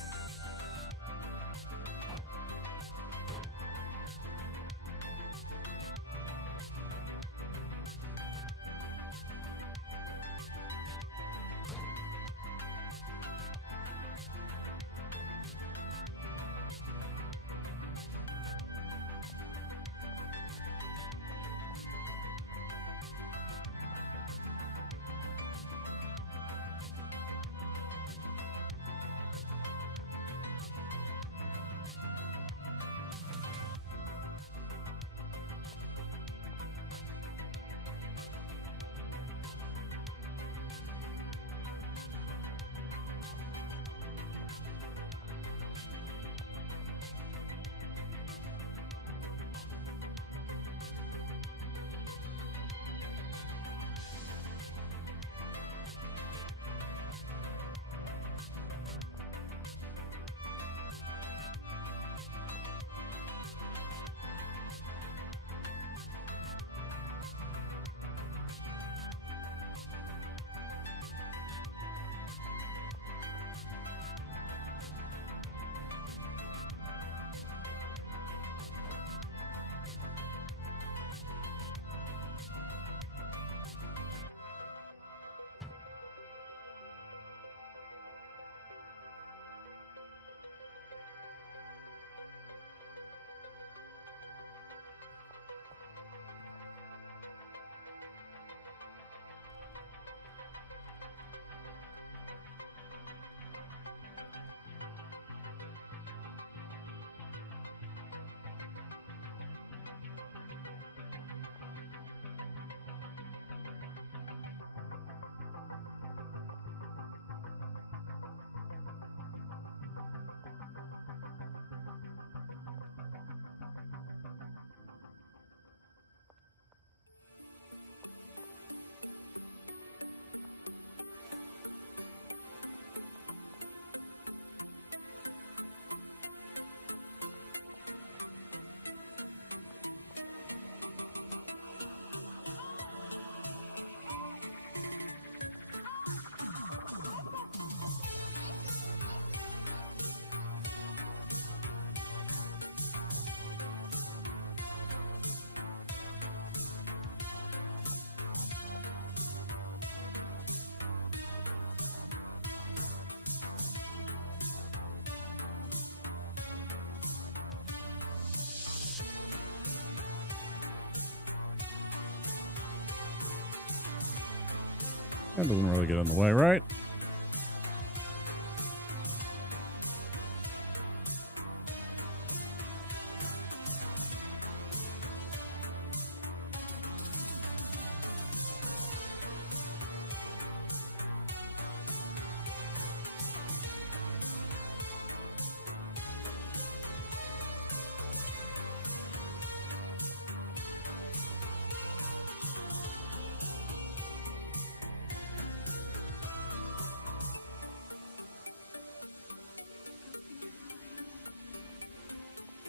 That doesn't really get in the way, right?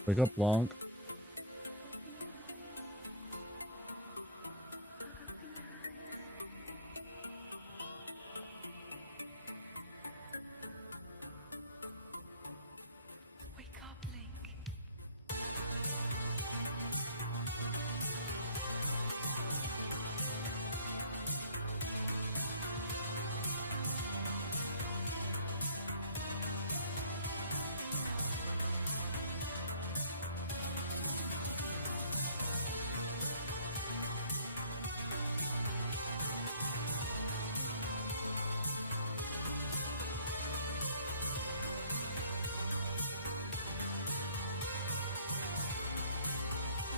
Pick up Blanc. Wake up, Link.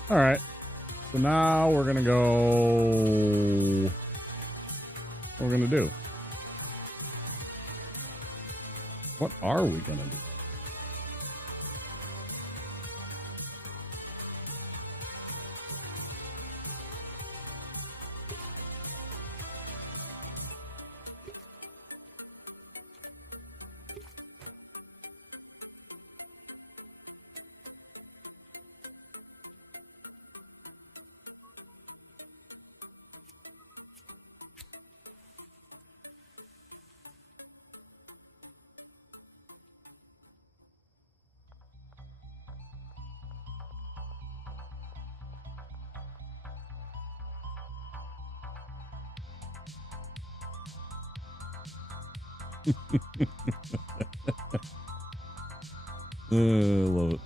All right. So now we're going to go... What we're going to do? What are we going to do? Love it.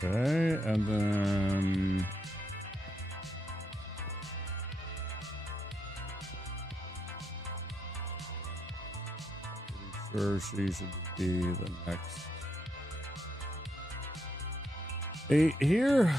Okay, and then pretty sure she should be the next 8 here.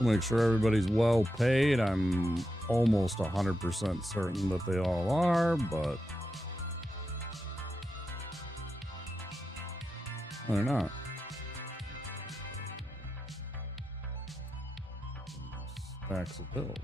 Make sure everybody's well paid. I'm almost 100% certain that they all are, but they're not. Stacks of bills.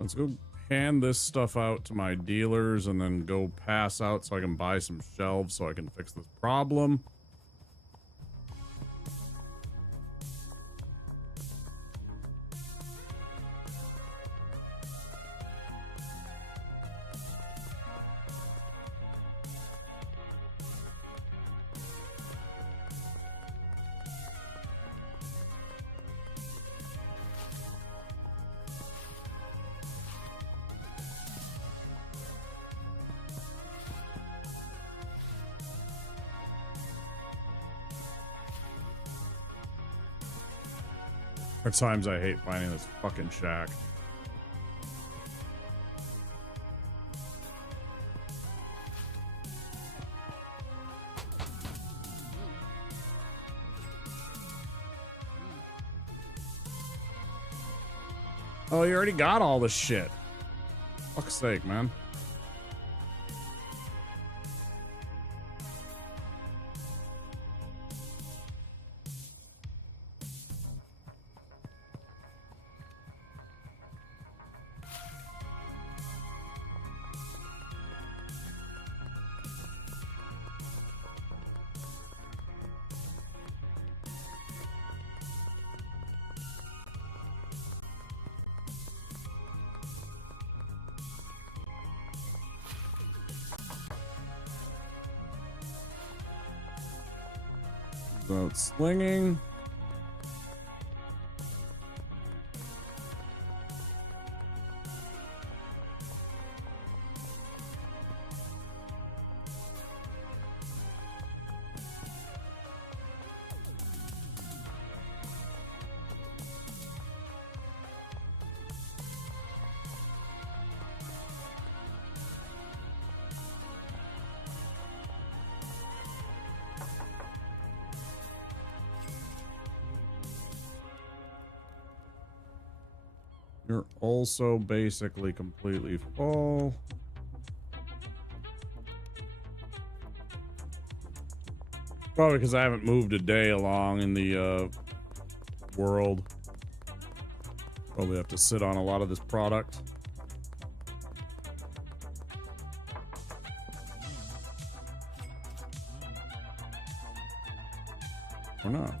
Let's go hand this stuff out to my dealers and then go pass out so I can buy some shelves so I can fix this problem. There are times I hate finding this fucking shack. Oh, you already got all the shit. Fuck's sake, man. About slinging. You're also basically completely full. Probably because I haven't moved a day along in the world. Probably have to sit on a lot of this product. Or not.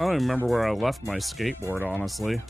I don't even remember where I left my skateboard, honestly.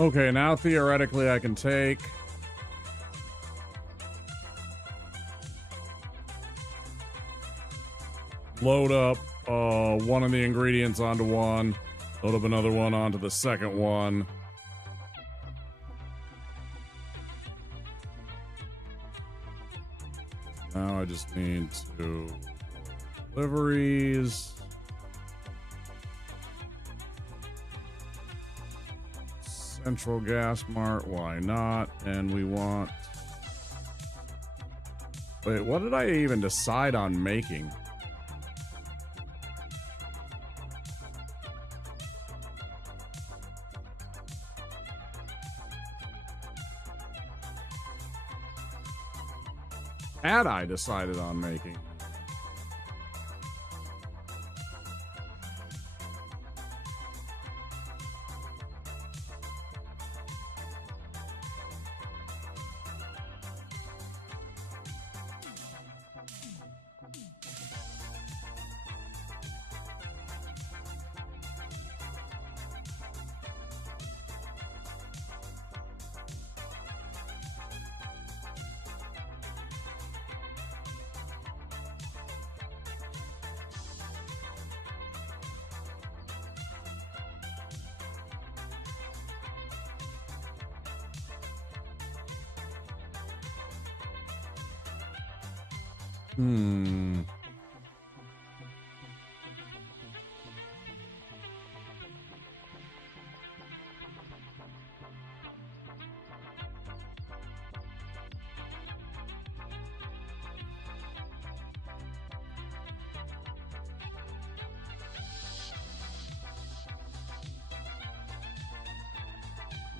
Okay, now theoretically I can take load up one of the ingredients onto one, load up another one onto the second one. Now I just need to deliveries. Central Gas Mart, why not? And we want... Wait, what did I even decide on making? Had I decided on making?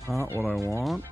Not what I want.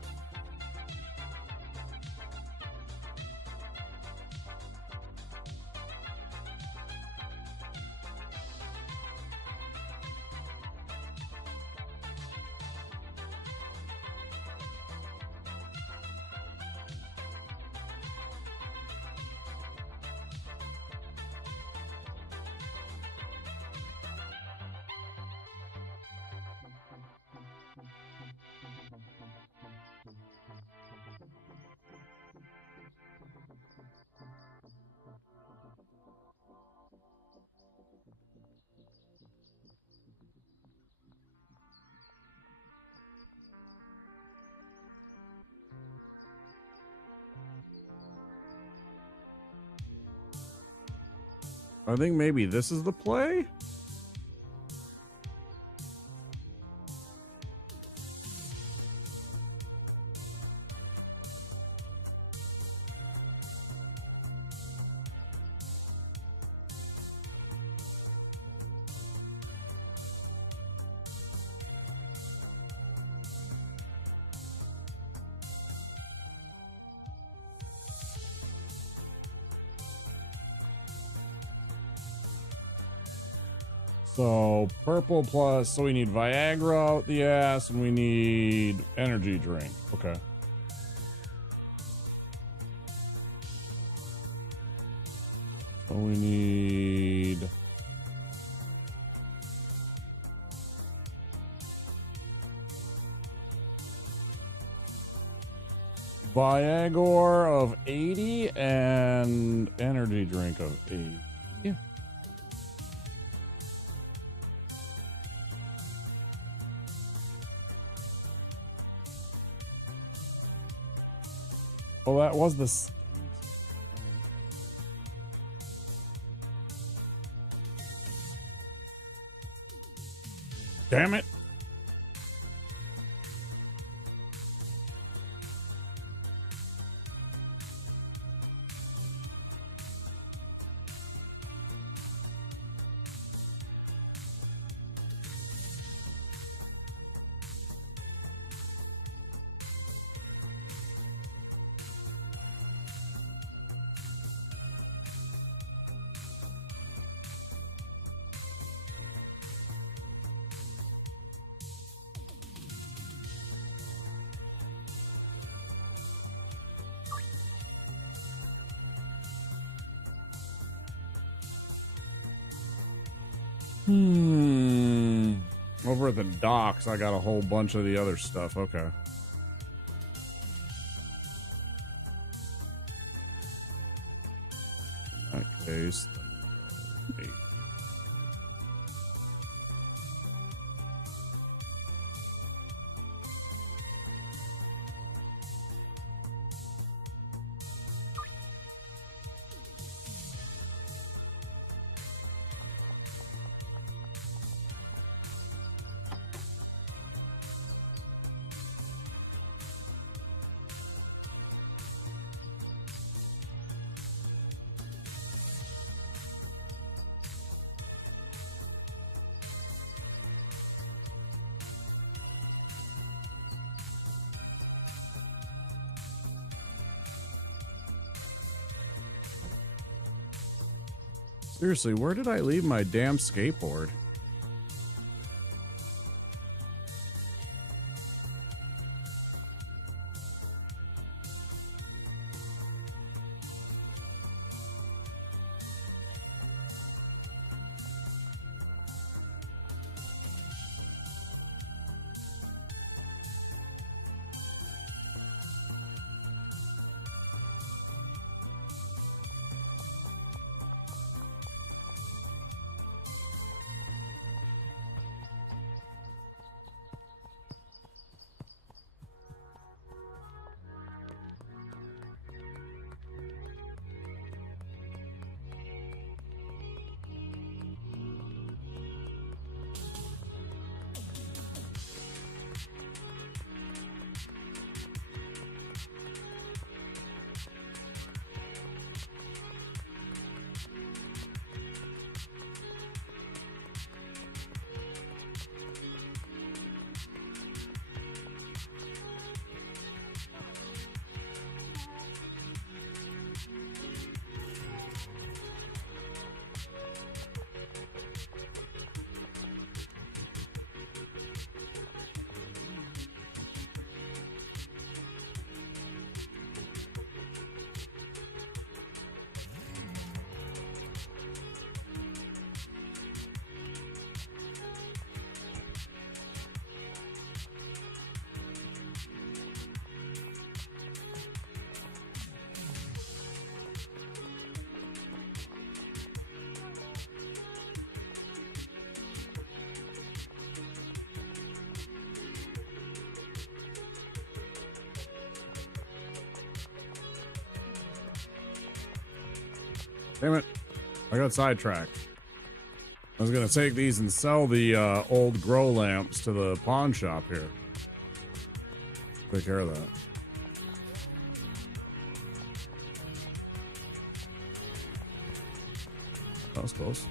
I think maybe this is the play. So purple plus, so we need Viagra out the ass and we need energy drink. Okay. So we need Viagra of 80 and energy drink of 80. Yeah. Oh, that was the... Damn it. Over at the docks, I got a whole bunch of the other stuff. Okay. In that case, then seriously, where did I leave my damn skateboard? Damn it. I got sidetracked. I was gonna take these and sell the old grow lamps to the pawn shop here. Take care of that. That was close.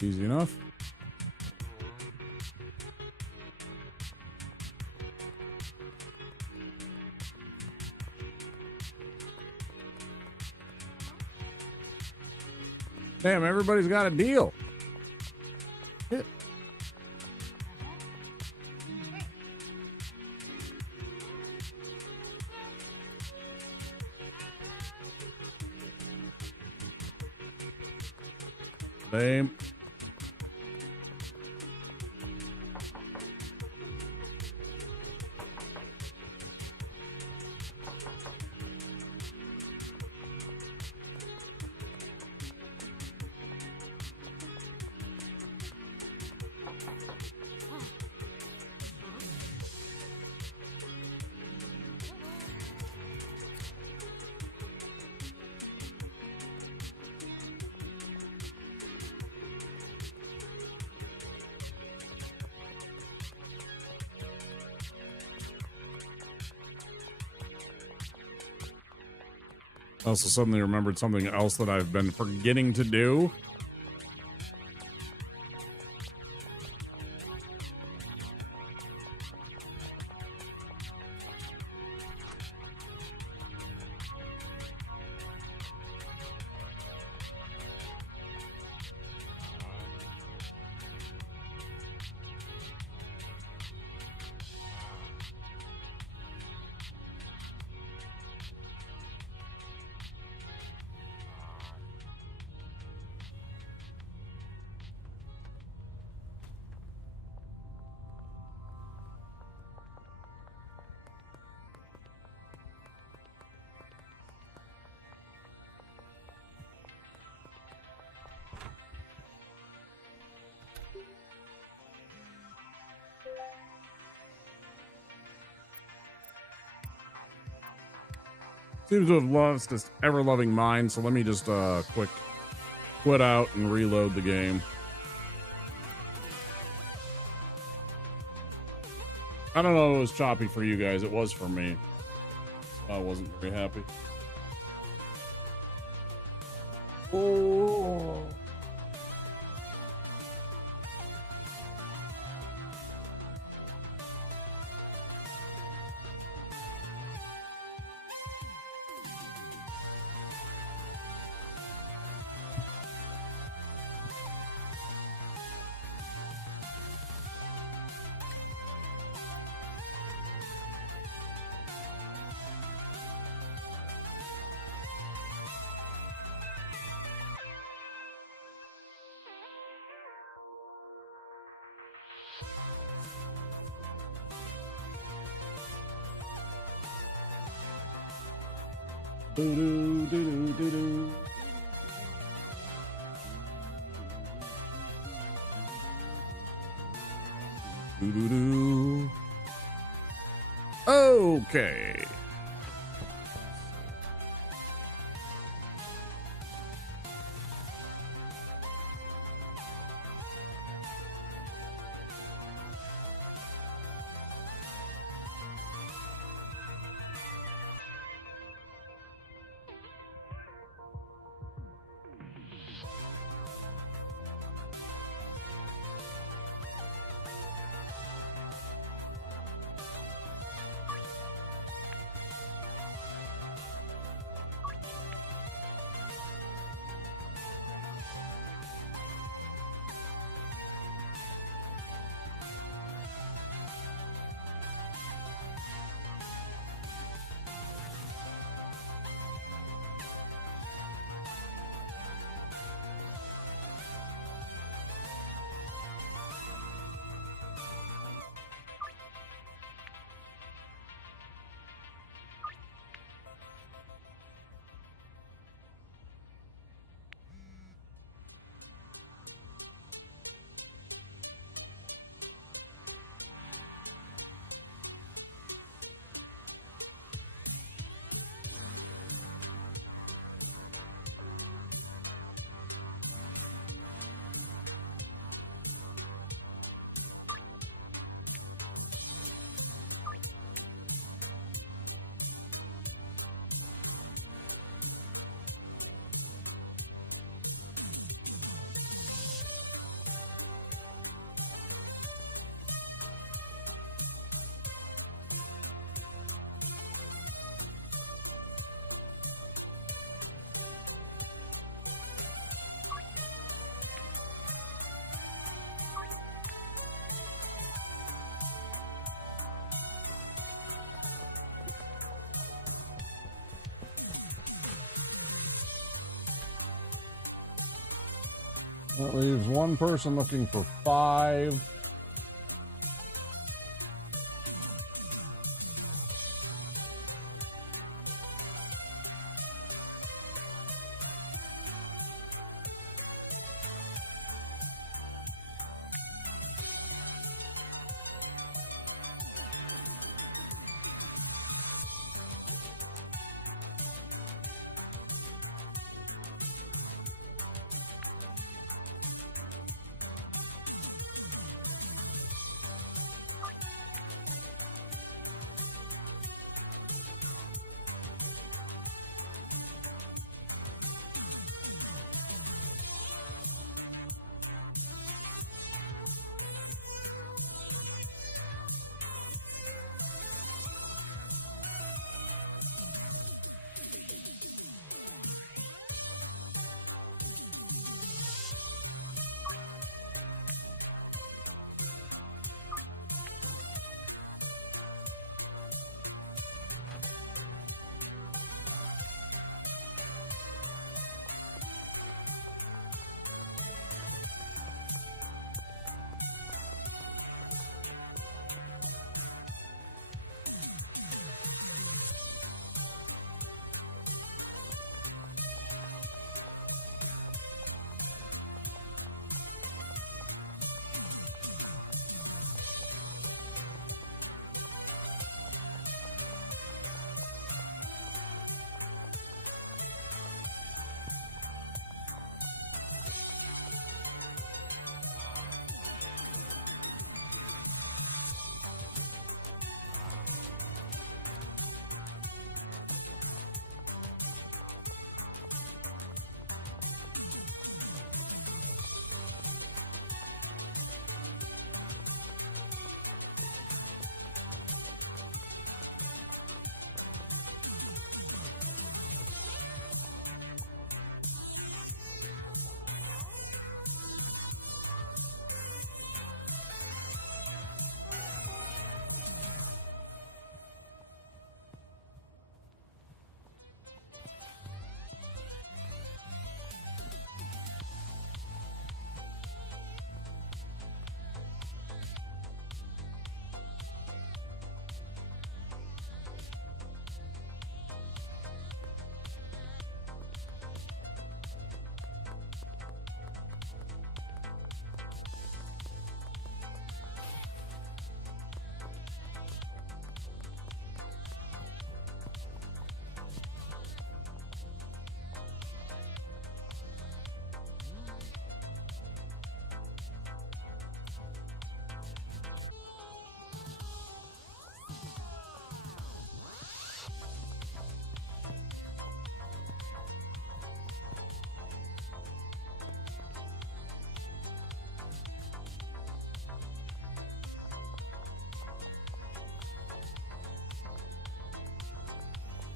Easy enough. Damn, everybody's got a deal. Shit. Same. Also suddenly remembered something else that I've been forgetting to do. Seems to have lost this ever-loving mind, so let me just quit out and reload the game. I don't know if it was choppy for you guys. It was for me. So I wasn't very happy. Oh. Do do do do do. Do do do. Okay. That leaves one person looking for 5.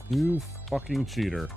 You fucking cheater.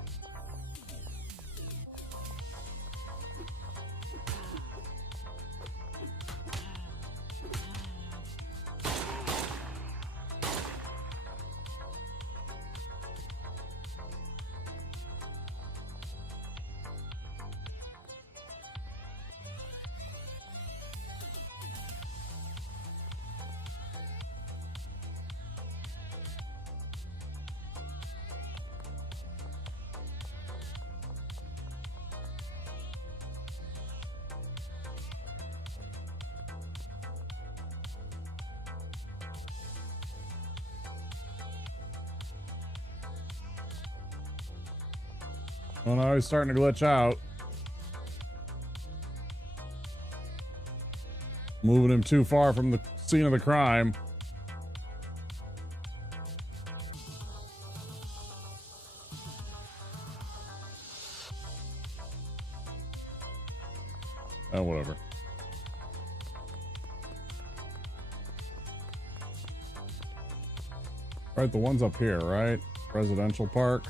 Oh no, he's starting to glitch out. Moving him too far from the scene of the crime. Oh, whatever. Right, the one's up here, right? Residential park.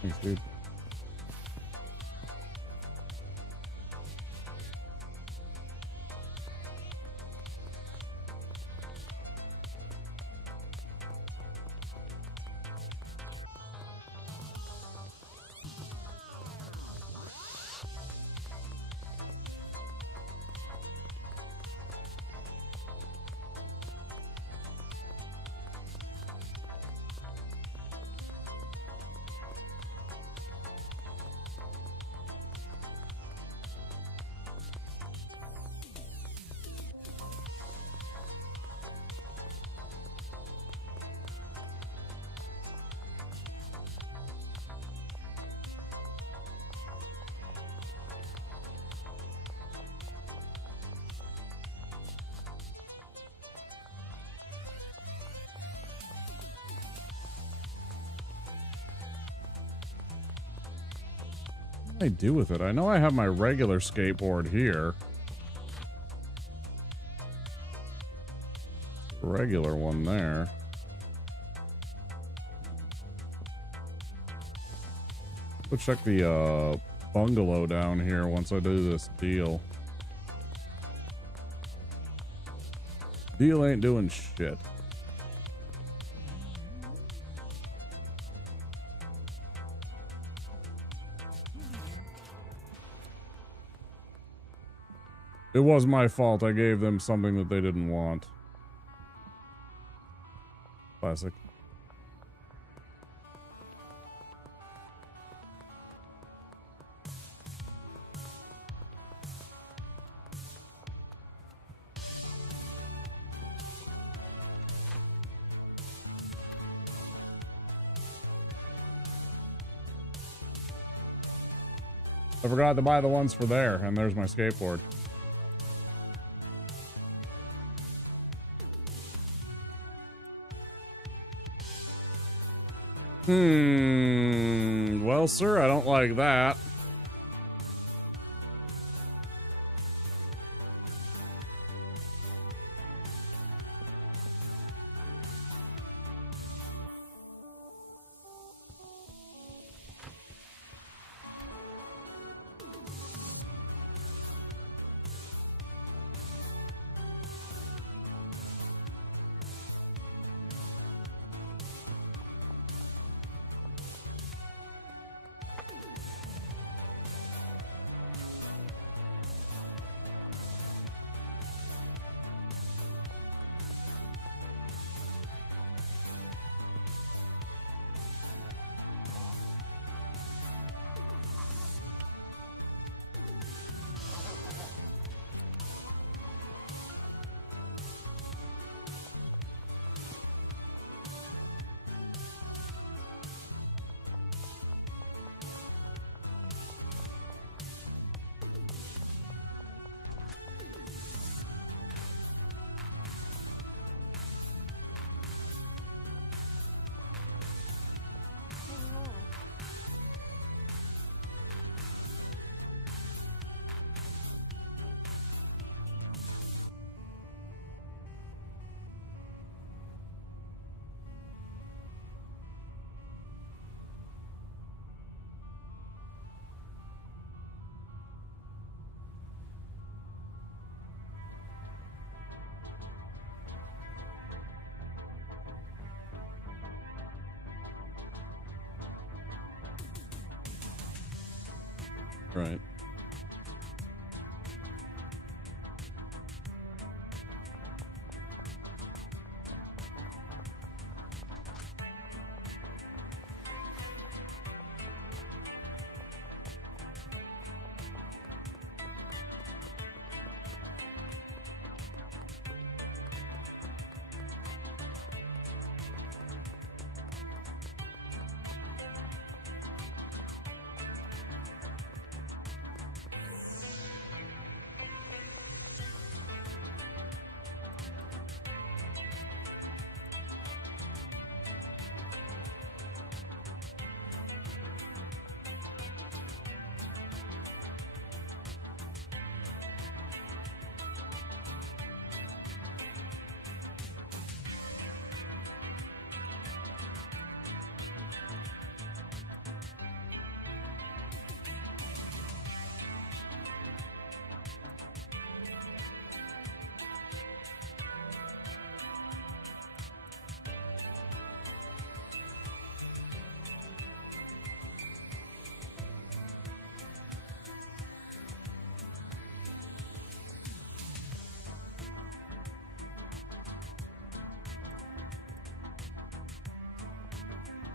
Thanks, dude. What do I do with it? I know I have my regular skateboard here. Regular one there. Let's check the bungalow down here once I do this deal. Deal ain't doing shit. It was my fault. I gave them something that they didn't want. Classic. I forgot to buy the ones for there, and there's my skateboard. Well, sir, I don't like that. Right.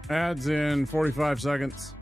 Ads in 45 seconds.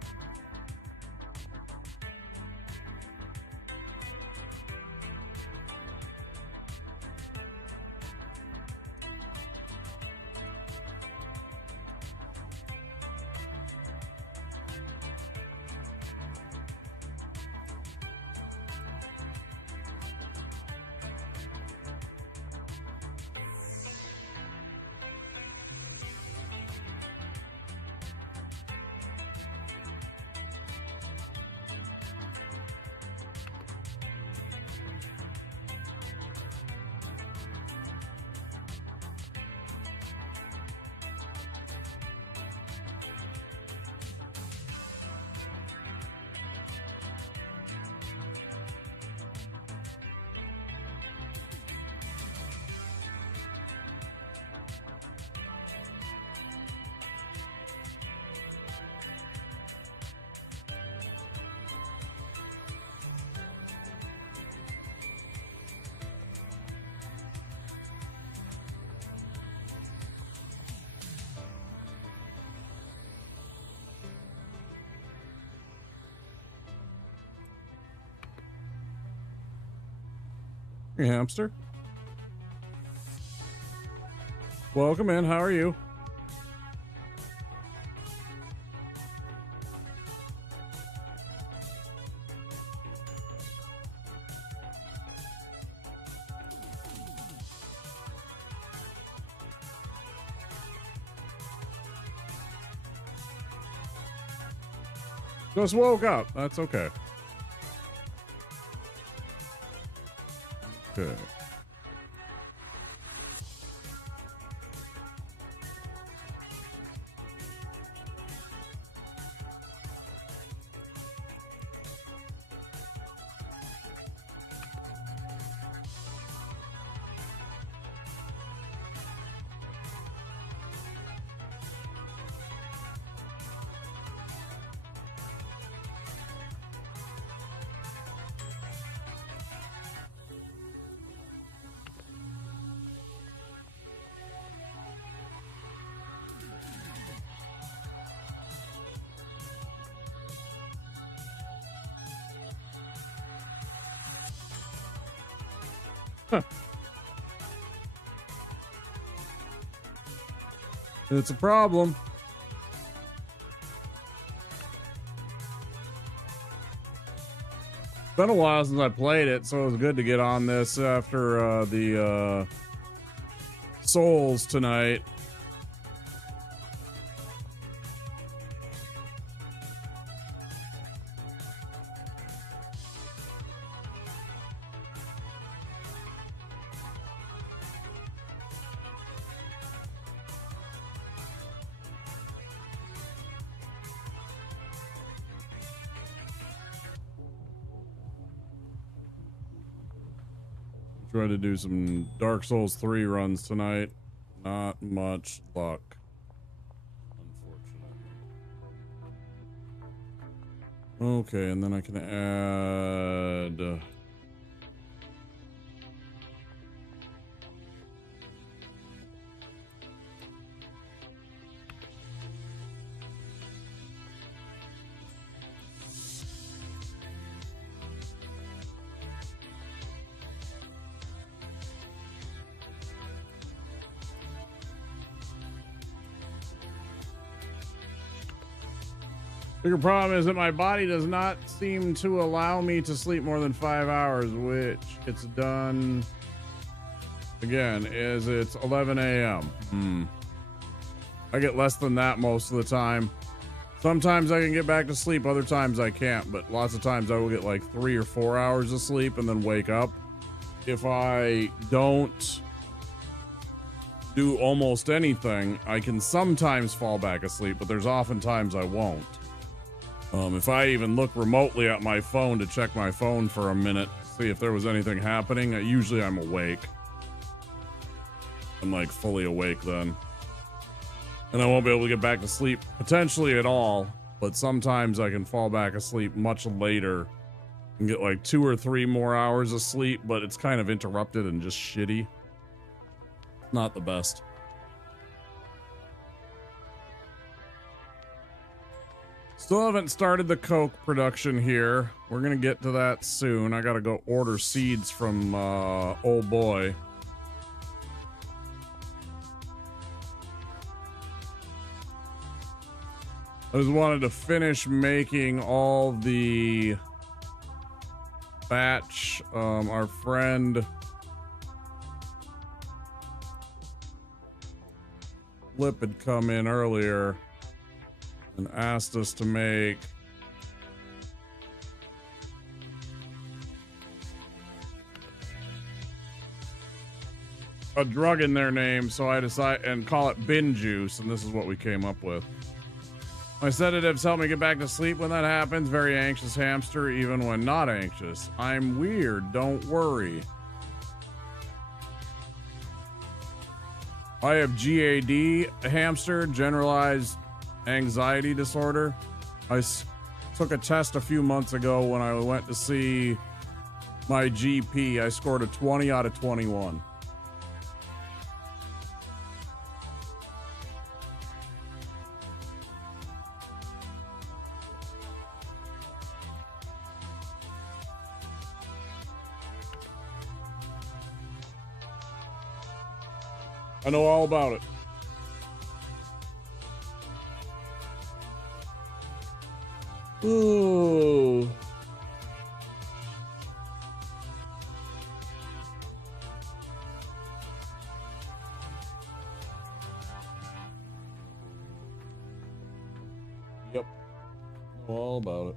Hey, hamster. Welcome in. How are you? Just woke up. That's okay. Okay. Huh. It's a problem. It's been a while since I played it, so it was good to get on this after the Souls tonight. Try to do some Dark Souls 3 runs tonight. Not much luck, unfortunately. Okay, and then I can add... Bigger problem is that my body does not seem to allow me to sleep more than 5 hours, which it's done again is it's 11 a.m. I get less than that most of the time. Sometimes I can get back to sleep, other times I can't, but lots of times I will get like 3 or 4 hours of sleep and then wake up. If I don't do almost anything, I can sometimes fall back asleep, but there's often times I won't. If I even look remotely at my phone to check my phone for a minute, see if there was anything happening, usually I'm awake. I'm like fully awake then. And I won't be able to get back to sleep potentially at all, but sometimes I can fall back asleep much later and get like 2 or 3 more hours of sleep, but it's kind of interrupted and just shitty. Not the best. Still haven't started the Coke production here. We're gonna get to that soon. I gotta go order seeds from old boy. I just wanted to finish making all the batch. Our friend Flip had come in earlier and asked us to make a drug in their name, so I decided and call it bin juice, and this is what we came up with. My sedatives help me get back to sleep when that happens. Very anxious hamster, even when not anxious. I'm weird, don't worry. I have GAD, hamster, generalized anxiety disorder. I took a test a few months ago when I went to see my GP. I scored a 20 out of 21. I know all about it. Ooh. Yep. Know all about it.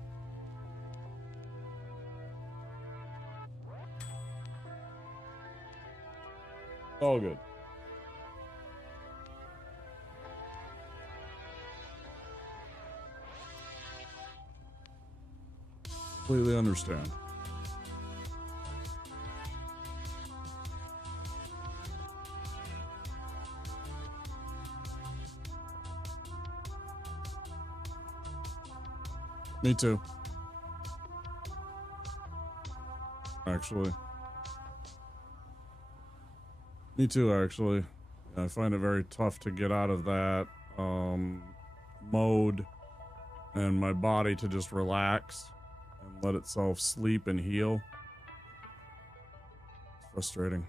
All good. Completely understand. Me too. Actually. Me too, actually. I find it very tough to get out of that mode and my body to just relax and let itself sleep and heal. It's frustrating.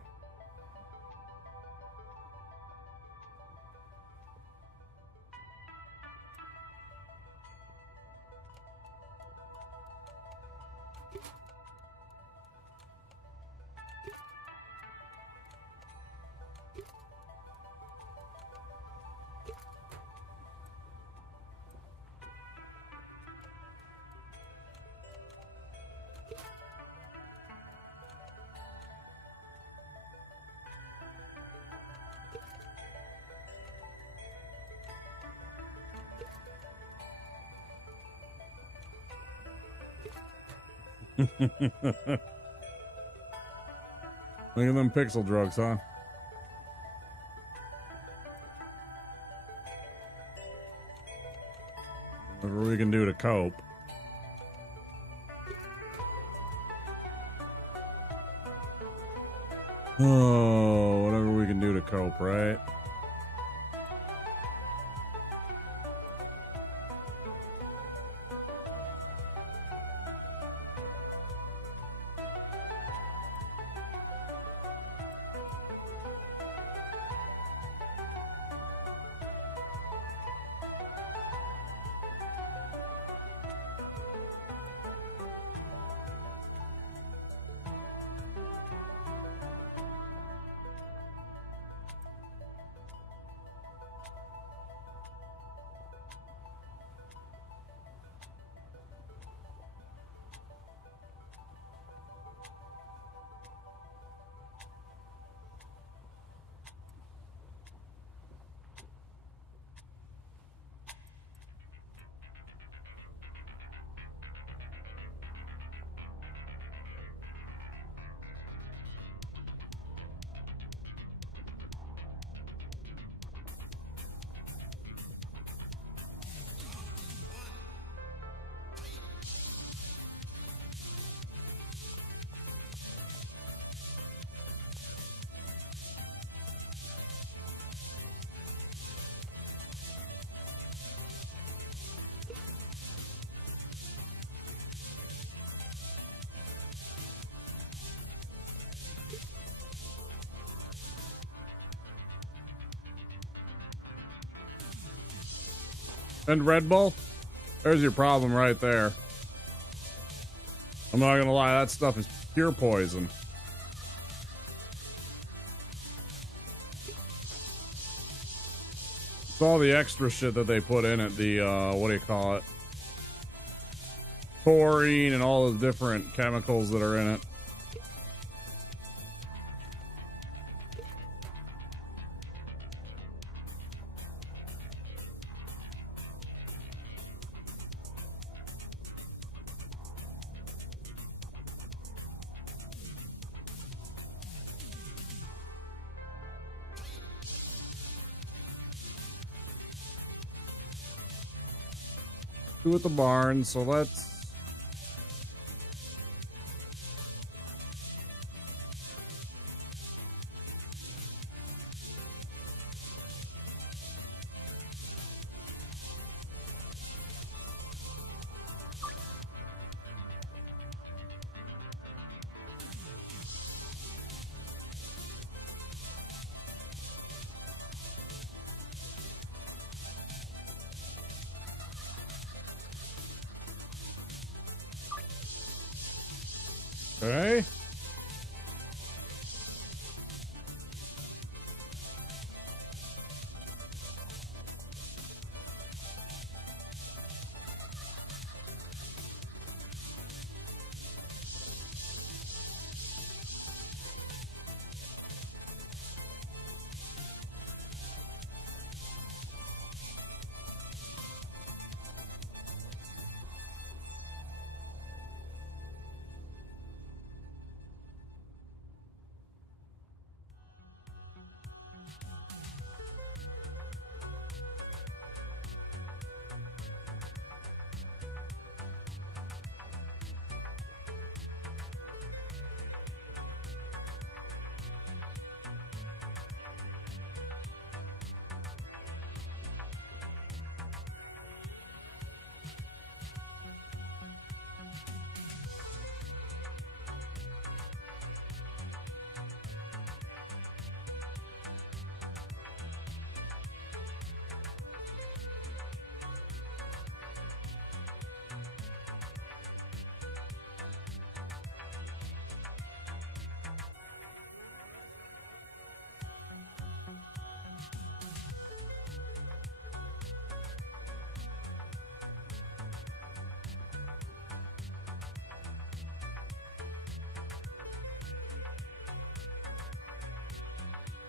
Look at them pixel drugs, huh? Whatever we can do to cope. Oh, whatever we can do to cope, right? And Red Bull? There's your problem right there. I'm not gonna lie, that stuff is pure poison. It's all the extra shit that they put in it, the, what do you call it? Taurine and all the different chemicals that are in it. At the barn, so let's okay.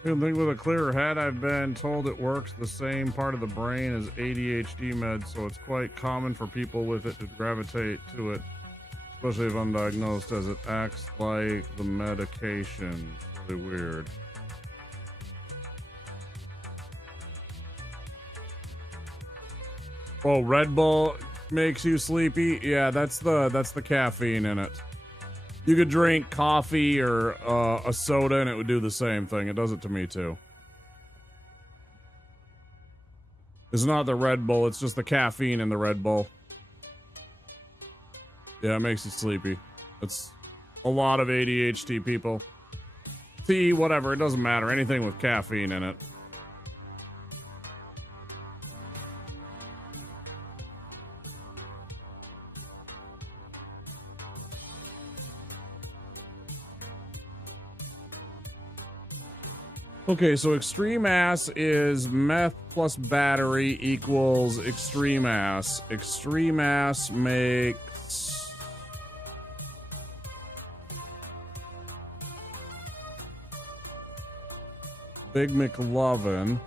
I think with a clearer head, I've been told it works the same part of the brain as ADHD meds, so it's quite common for people with it to gravitate to it, especially if undiagnosed, as it acts like the medication. Really weird. Oh, Red Bull makes you sleepy? Yeah, that's the caffeine in it. You could drink coffee or a soda and it would do the same thing. It does it to me too. It's not the Red Bull, it's just the caffeine in the Red Bull. Yeah, it makes you sleepy. It's a lot of ADHD people. Tea, whatever, it doesn't matter. Anything with caffeine in it. Okay, so extreme ass is meth plus battery equals extreme ass. Extreme ass makes Big McLovin.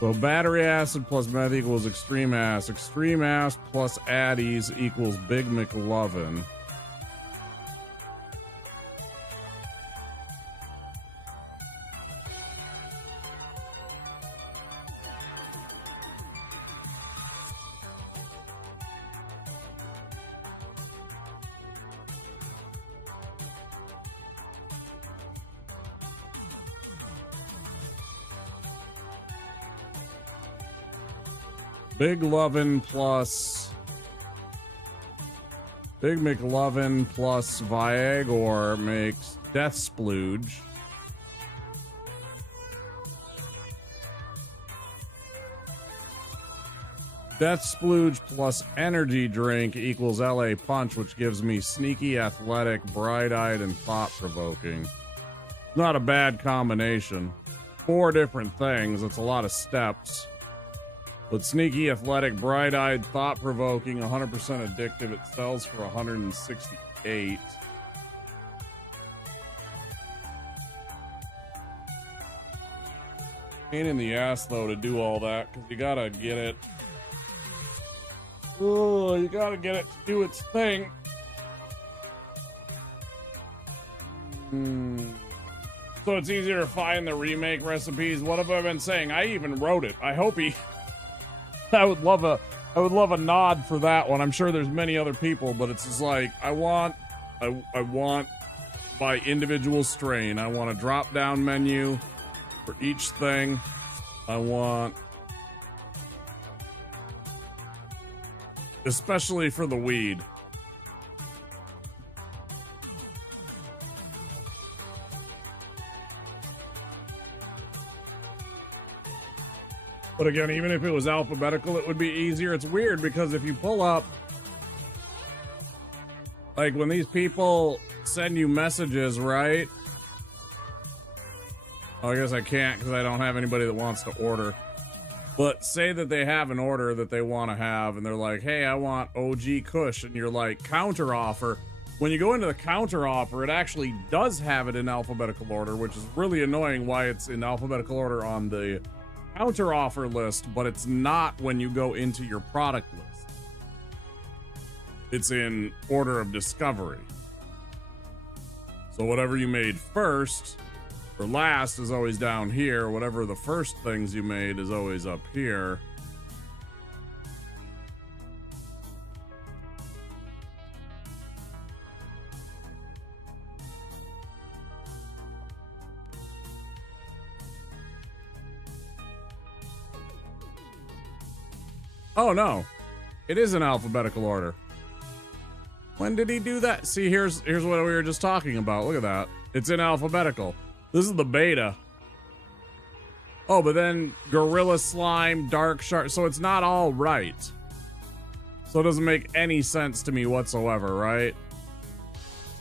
So battery acid plus meth equals extreme ass. Extreme ass plus addies equals Big McLovin. Big Lovin' plus Big McLovin plus Viagra makes Death Splooge. Death Splooge plus energy drink equals LA Punch, which gives me sneaky, athletic, bright-eyed, and thought-provoking. Not a bad combination. 4 different things. It's a lot of steps. But sneaky, athletic, bright-eyed, thought-provoking, 100% addictive. It sells for 168. Pain in the ass, though, to do all that, because you gotta get it. Oh, you gotta get it to do its thing. So it's easier to find the remake recipes. What have I been saying? I even wrote it. I hope he... I would love a nod for that one. I'm sure there's many other people, but it's just like, I want by individual strain. I want a drop-down menu for each thing. I want... especially for the weed. But again, even if it was alphabetical, it would be easier. It's weird because if you pull up, like when these people send you messages, right? Oh, I guess I can't because I don't have anybody that wants to order. But say that they have an order that they want to have, and they're like, hey, I want OG Kush, and you're like, counter offer. When you go into the counter offer, it actually does have it in alphabetical order, which is really annoying why it's in alphabetical order on the counter offer list, but it's not when you go into your product list. It's in order of discovery. So whatever you made first or last is always down here. Whatever the first things you made is always up here. Oh no, it is in alphabetical order. When did he do that? See, here's what we were just talking about. Look at that. It's in alphabetical. This is the beta. Oh, but then Gorilla Slime, Dark Shark. So it's not all right. So it doesn't make any sense to me whatsoever, right?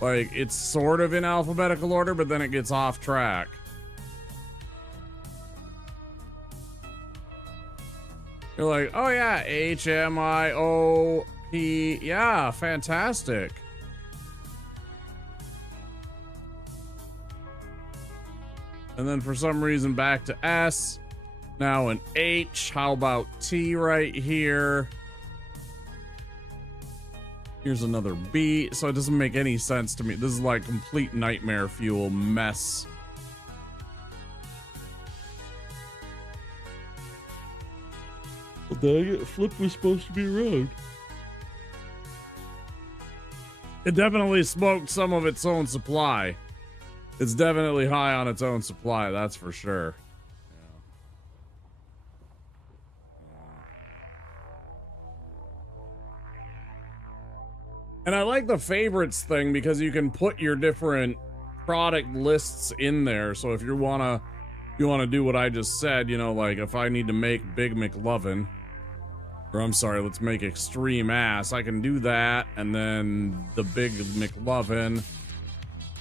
Like, it's sort of in alphabetical order, but then it gets off track. You're like, oh yeah, HMIOP. Yeah, fantastic. And then for some reason back to S. Now an H. How about T right here? Here's another B. So it doesn't make any sense to me. This is like complete nightmare fuel mess. Well, dang it. Flip was supposed to be around. It definitely smoked some of its own supply. It's definitely high on its own supply, that's for sure. And I like the favorites thing because you can put your different product lists in there. So if you wanna do what I just said, you know, like if I need to make Big McLovin, or I'm sorry, let's make Extreme Ass, I can do that, and then the Big McLovin.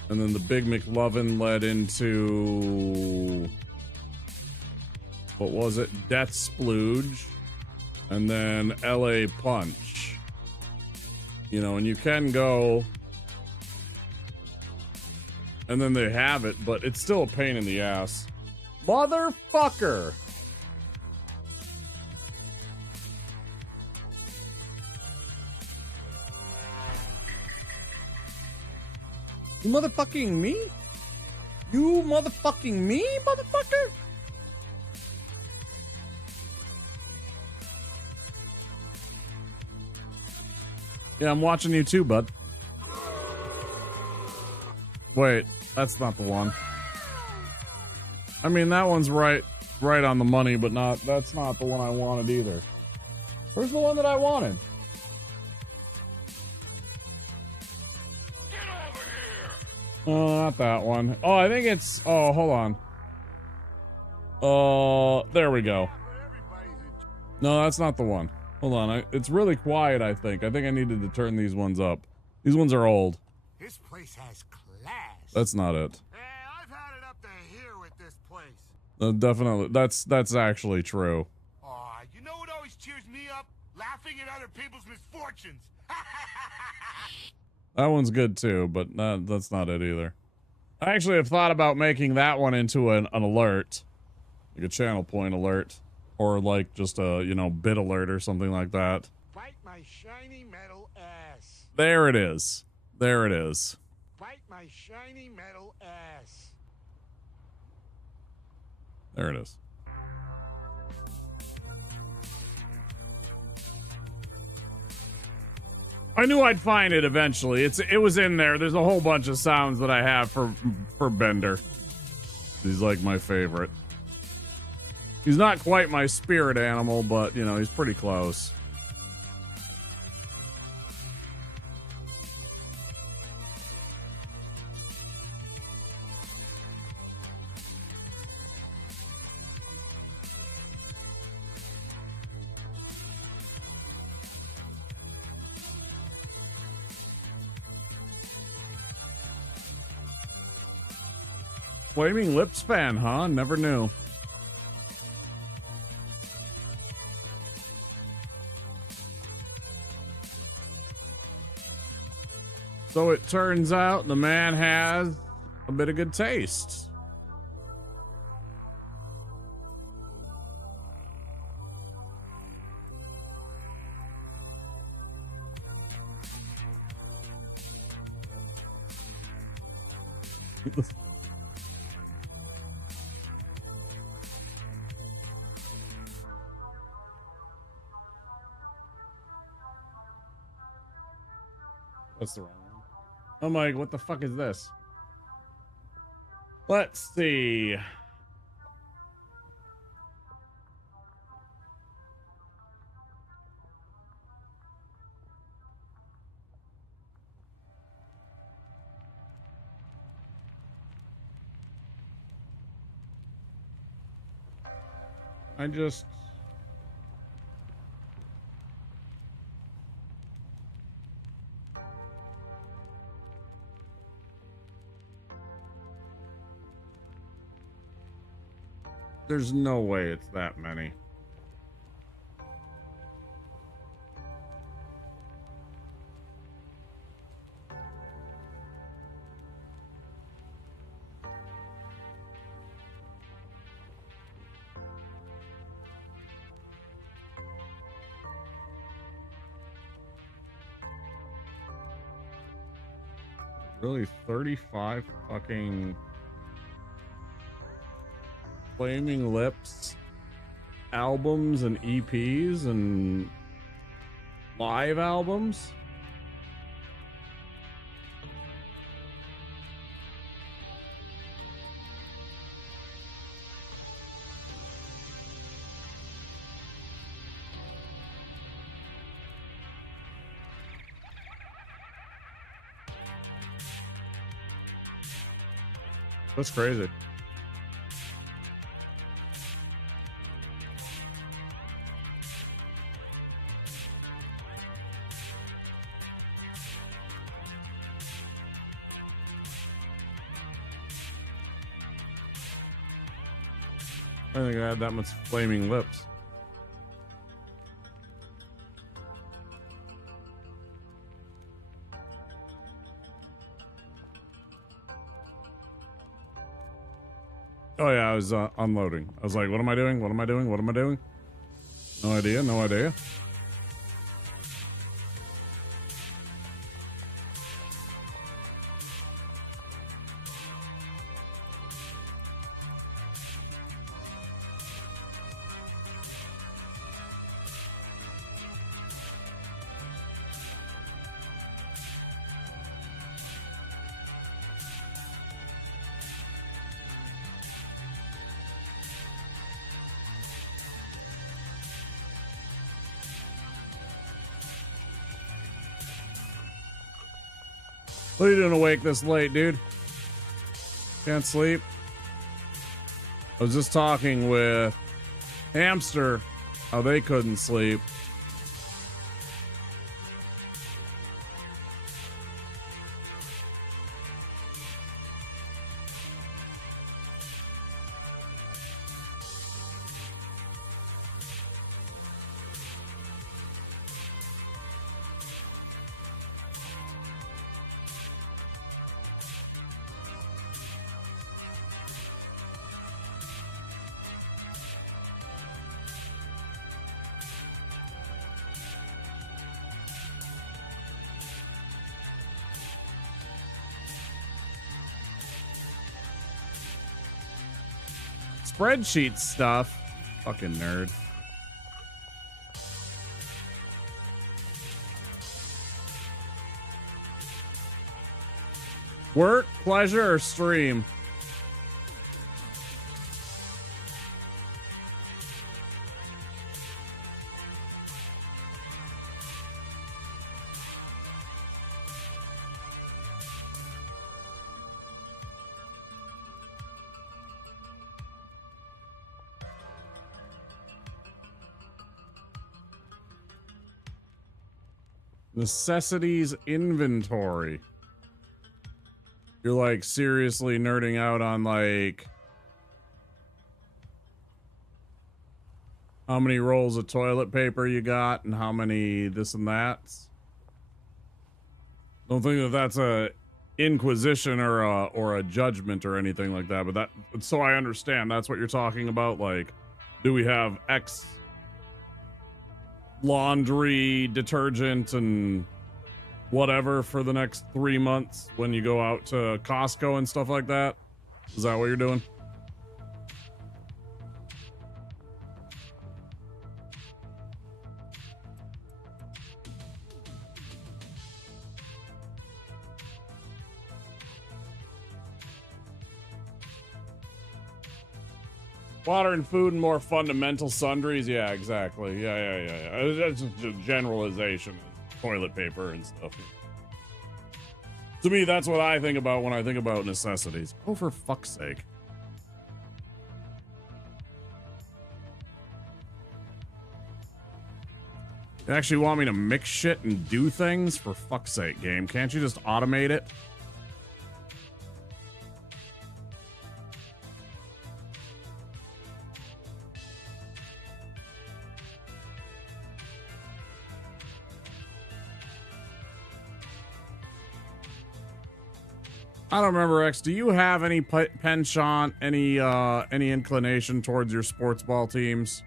And then the Big McLovin led into, what was it? Death Splooge. And then LA Punch. You know, and you can go. And then they have it, but it's still a pain in the ass. Motherfucker! You motherfucking me? You motherfucking me, motherfucker? Yeah, I'm watching you too, bud. Wait, that's not the one. I mean, that one's right on the money, but that's not the one I wanted either. Where's the one that I wanted? Oh, not that one. Oh, I think it's... Oh, hold on. There we go. No, that's not the one. Hold on. It's really quiet, I think. I think I needed to turn these ones up. These ones are old. This place has class. That's not it. I've had it up to here with this place. Definitely. That's actually true. Aw, you know what always cheers me up? Laughing at other people's misfortunes. That one's good too, but that's not it either. I actually have thought about making that one into an alert. Like a channel point alert. Or like just a, you know, bit alert or something like that. Bite my shiny metal ass. There it is. There it is. Bite my shiny metal ass. There it is. I knew I'd find it eventually. It was in there. There's a whole bunch of sounds that I have for Bender. He's like my favorite. He's not quite my spirit animal, but you know, he's pretty close. Flaming Lips fan, huh? Never knew. So it turns out the man has a bit of good taste. That's the wrong one. I'm like, what the fuck is this? Let's see. I just... There's no way it's that many. Really, 35 fucking Flaming Lips albums and EPs and live albums? That's crazy. I don't think I had that much Flaming Lips. Oh yeah, I was unloading. I was like, what am I doing? What am I doing? What am I doing? No idea, no idea. What are you doing awake this late, dude? Can't sleep? I was just talking with Hamster, how they couldn't sleep. Spreadsheet stuff. Fucking nerd. Work, pleasure, or stream? Necessities inventory. You're like seriously nerding out on like how many rolls of toilet paper you got and how many this and that. Don't think that that's a inquisition or a judgment or anything like that, but that, so I understand that's what you're talking about. Like, do we have X laundry detergent and whatever for the next 3 months when you go out to Costco and stuff like that? Is that what you're doing? Water and food and more fundamental sundries. Yeah, exactly. Yeah. That's just a generalization of toilet paper and stuff. To me, that's what I think about when I think about necessities. Oh, for fuck's sake. You actually want me to mix shit and do things? For fuck's sake, game. Can't you just automate it? I don't remember, X. Do you have any penchant, any inclination towards your sports ball teams?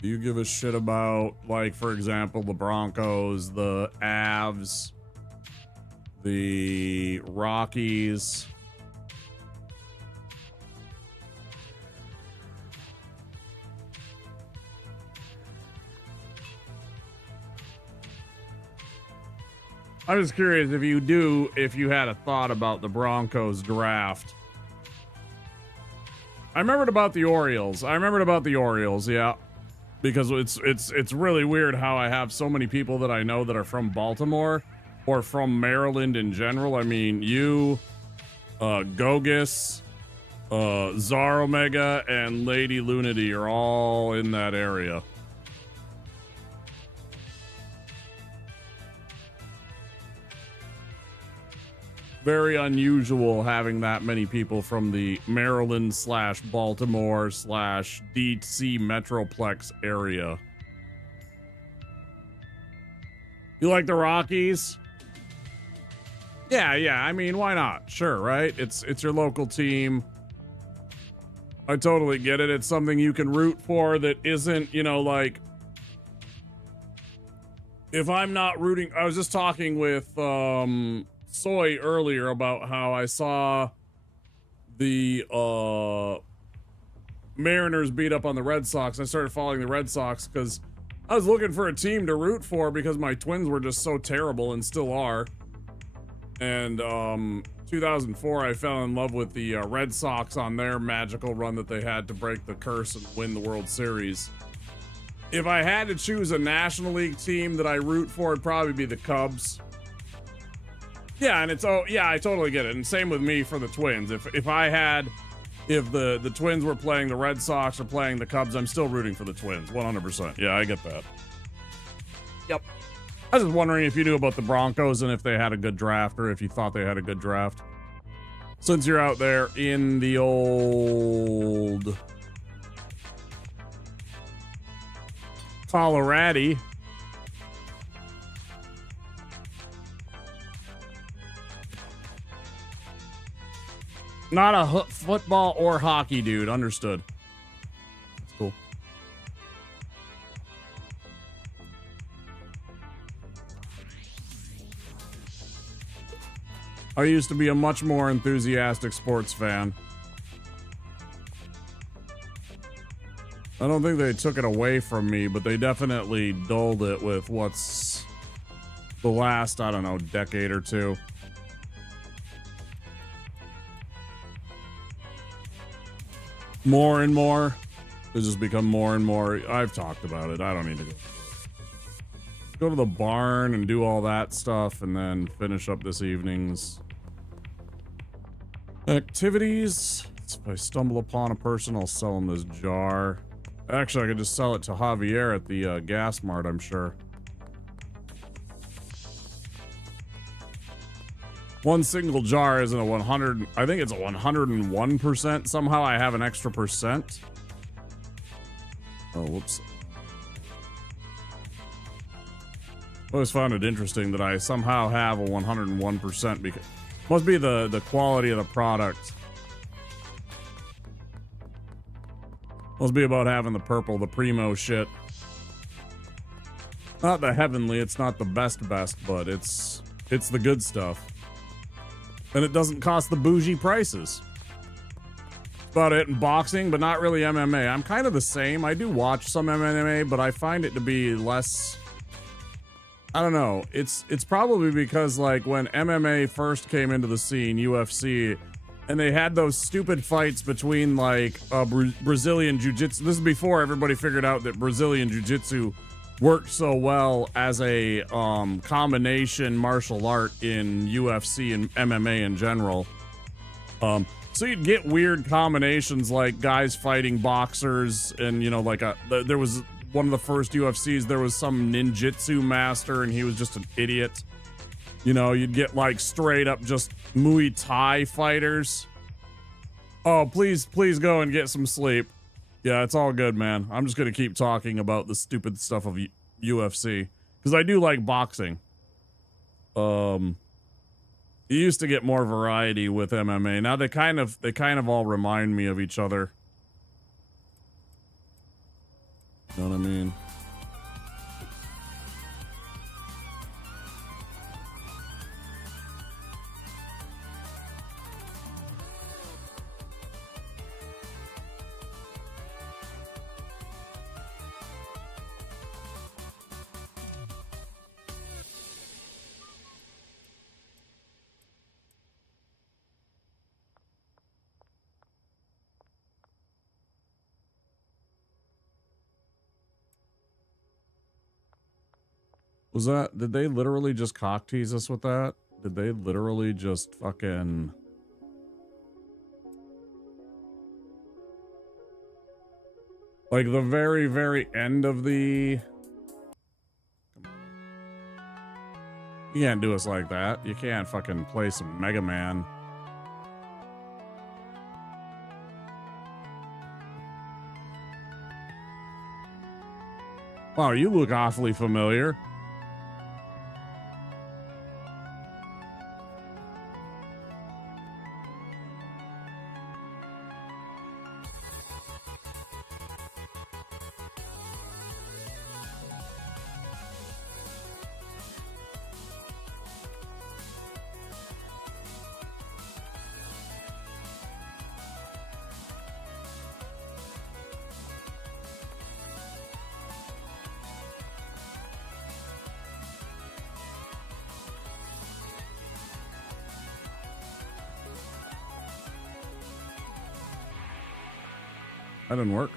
Do you give a shit about, like, for example, the Broncos, the Avs, the Rockies? I'm just curious if you had a thought about the Broncos draft. I remembered about the Orioles. Yeah. Because it's really weird how I have so many people that I know that are from Baltimore or from Maryland in general. I mean, you, Gogus, Czar Omega, and Lady Lunity are all in that area. Very unusual having that many people from the Maryland / Baltimore / DC Metroplex area. You like the Rockies? Yeah. I mean, why not? Sure, right? It's your local team. I totally get it. It's something you can root for that isn't, like, if I'm not rooting, I was just talking with, Soy earlier about how I saw the Mariners beat up on the Red Sox. I started following the Red Sox because I was looking for a team to root for because my Twins were just so terrible and still are. And 2004, I fell in love with the Red Sox on their magical run that they had to break the curse and win the World Series. If I had to choose a National League team that I root for, it'd probably be the Cubs. Yeah, and yeah, I totally get it. And same with me for the Twins. If the Twins were playing the Red Sox or playing the Cubs, I'm still rooting for the Twins, 100%. Yeah, I get that. Yep. I was just wondering if you knew about the Broncos and if they had a good draft, or if you thought they had a good draft. Since you're out there in the old Colorado. Not a football or hockey dude. Understood. That's cool. I used to be a much more enthusiastic sports fan. I don't think they took it away from me, but they definitely dulled it with what's the last, I don't know, decade or two. More and more. It's just become more and more. I've talked about it. I don't need to go to the barn and do all that stuff and then finish up this evening's activities. If I stumble upon a person, I'll sell him this jar. Actually, I could just sell it to Javier at the gas mart, I'm sure. One single jar isn't a 100. I think it's a 101%. Somehow I have an extra percent. Oh, whoops. I always found it interesting that I somehow have a 101% because must be the quality of the product. Must be about having the purple, the primo shit. Not the heavenly, it's not the best, but it's the good stuff. And it doesn't cost the bougie prices. That's about it in boxing, but not really MMA. I'm kind of the same. I do watch some MMA, but I find it to be less... I don't know. It's probably because, like, when MMA first came into the scene, UFC, and they had those stupid fights between, like, Brazilian Jiu-Jitsu. This is before everybody figured out that Brazilian Jiu-Jitsu worked so well as a combination martial art in UFC and MMA in general. So you'd get weird combinations like guys fighting boxers, and you know, like there was one of the first UFCs, there was some ninjutsu master and he was just an idiot. You know, you'd get like straight up just Muay Thai fighters. Oh, please go and get some sleep. Yeah, it's all good, man. I'm just going to keep talking about the stupid stuff of UFC because I do like boxing. You used to get more variety with MMA. Now they kind of all remind me of each other. You know what I mean? Did they literally just cock tease us with that? Did they literally just fucking... Like the very, very end of the... You can't do us like that. You can't fucking play some Mega Man. Wow, you look awfully familiar. That didn't work.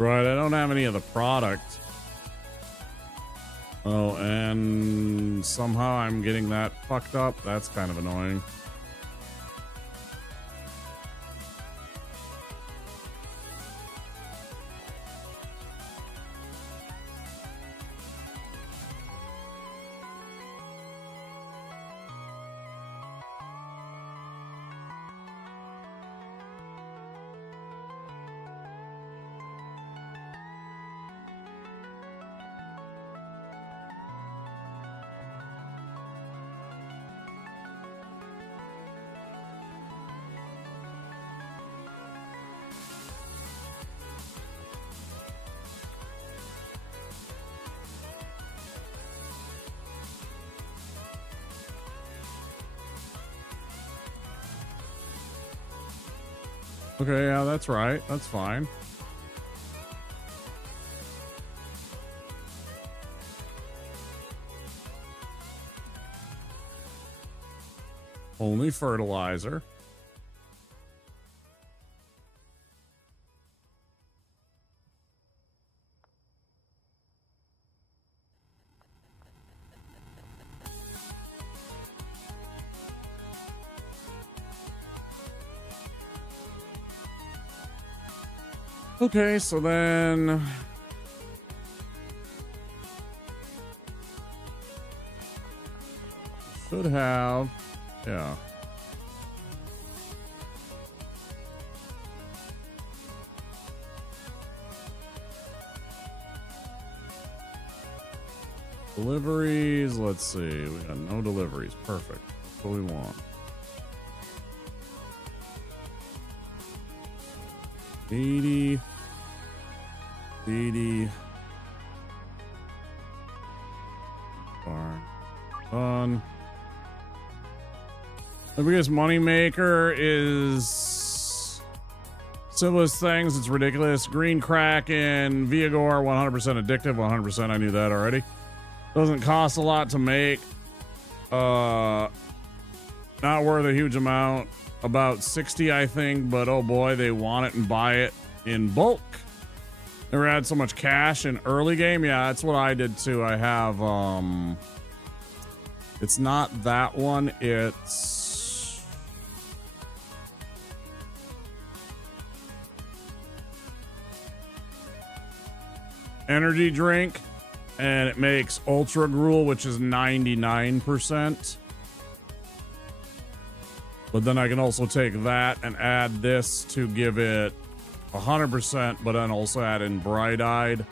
Right, I don't have any of the product. Oh, and somehow I'm getting that fucked up. That's kind of annoying. Okay, yeah, that's right. That's fine. Only fertilizer. Okay, so then should have, yeah. Deliveries, let's see. We got no deliveries. Perfect. That's what we want. 80. Done. The biggest moneymaker is simplest things. It's ridiculous. Green crack and Viagor, 100% addictive. 100%. I knew that already. Doesn't cost a lot to make. Not worth a huge amount. About 60, I think, but oh boy, they want it and buy it in bulk. Never had so much cash in early game. Yeah, that's what I did too. I have it's not that one, it's energy drink, and it makes Ultra Gruel, which is 99%. But then I can also take that and add this to give it 100%, but then also add in Bright-Eyed.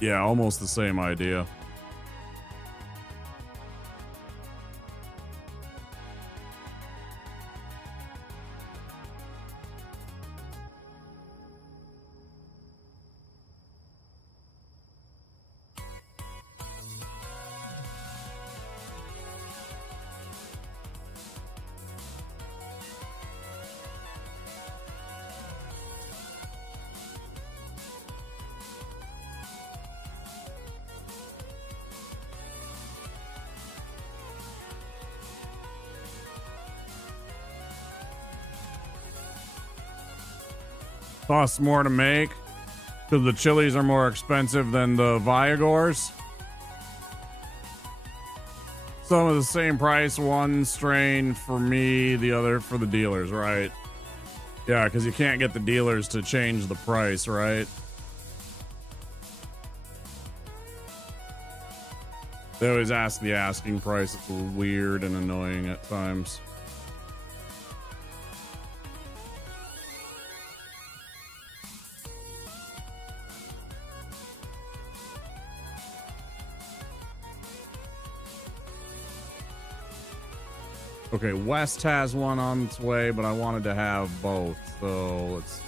Yeah, almost the same idea. Costs more to make because the chilies are more expensive than the Viagors. Some of the same price, one strain for me, the other for the dealers, right? Yeah, because you can't get the dealers to change the price, right? They always ask the asking price. It's a little weird and annoying at times. Okay, West has one on its way, but I wanted to have both, so let's...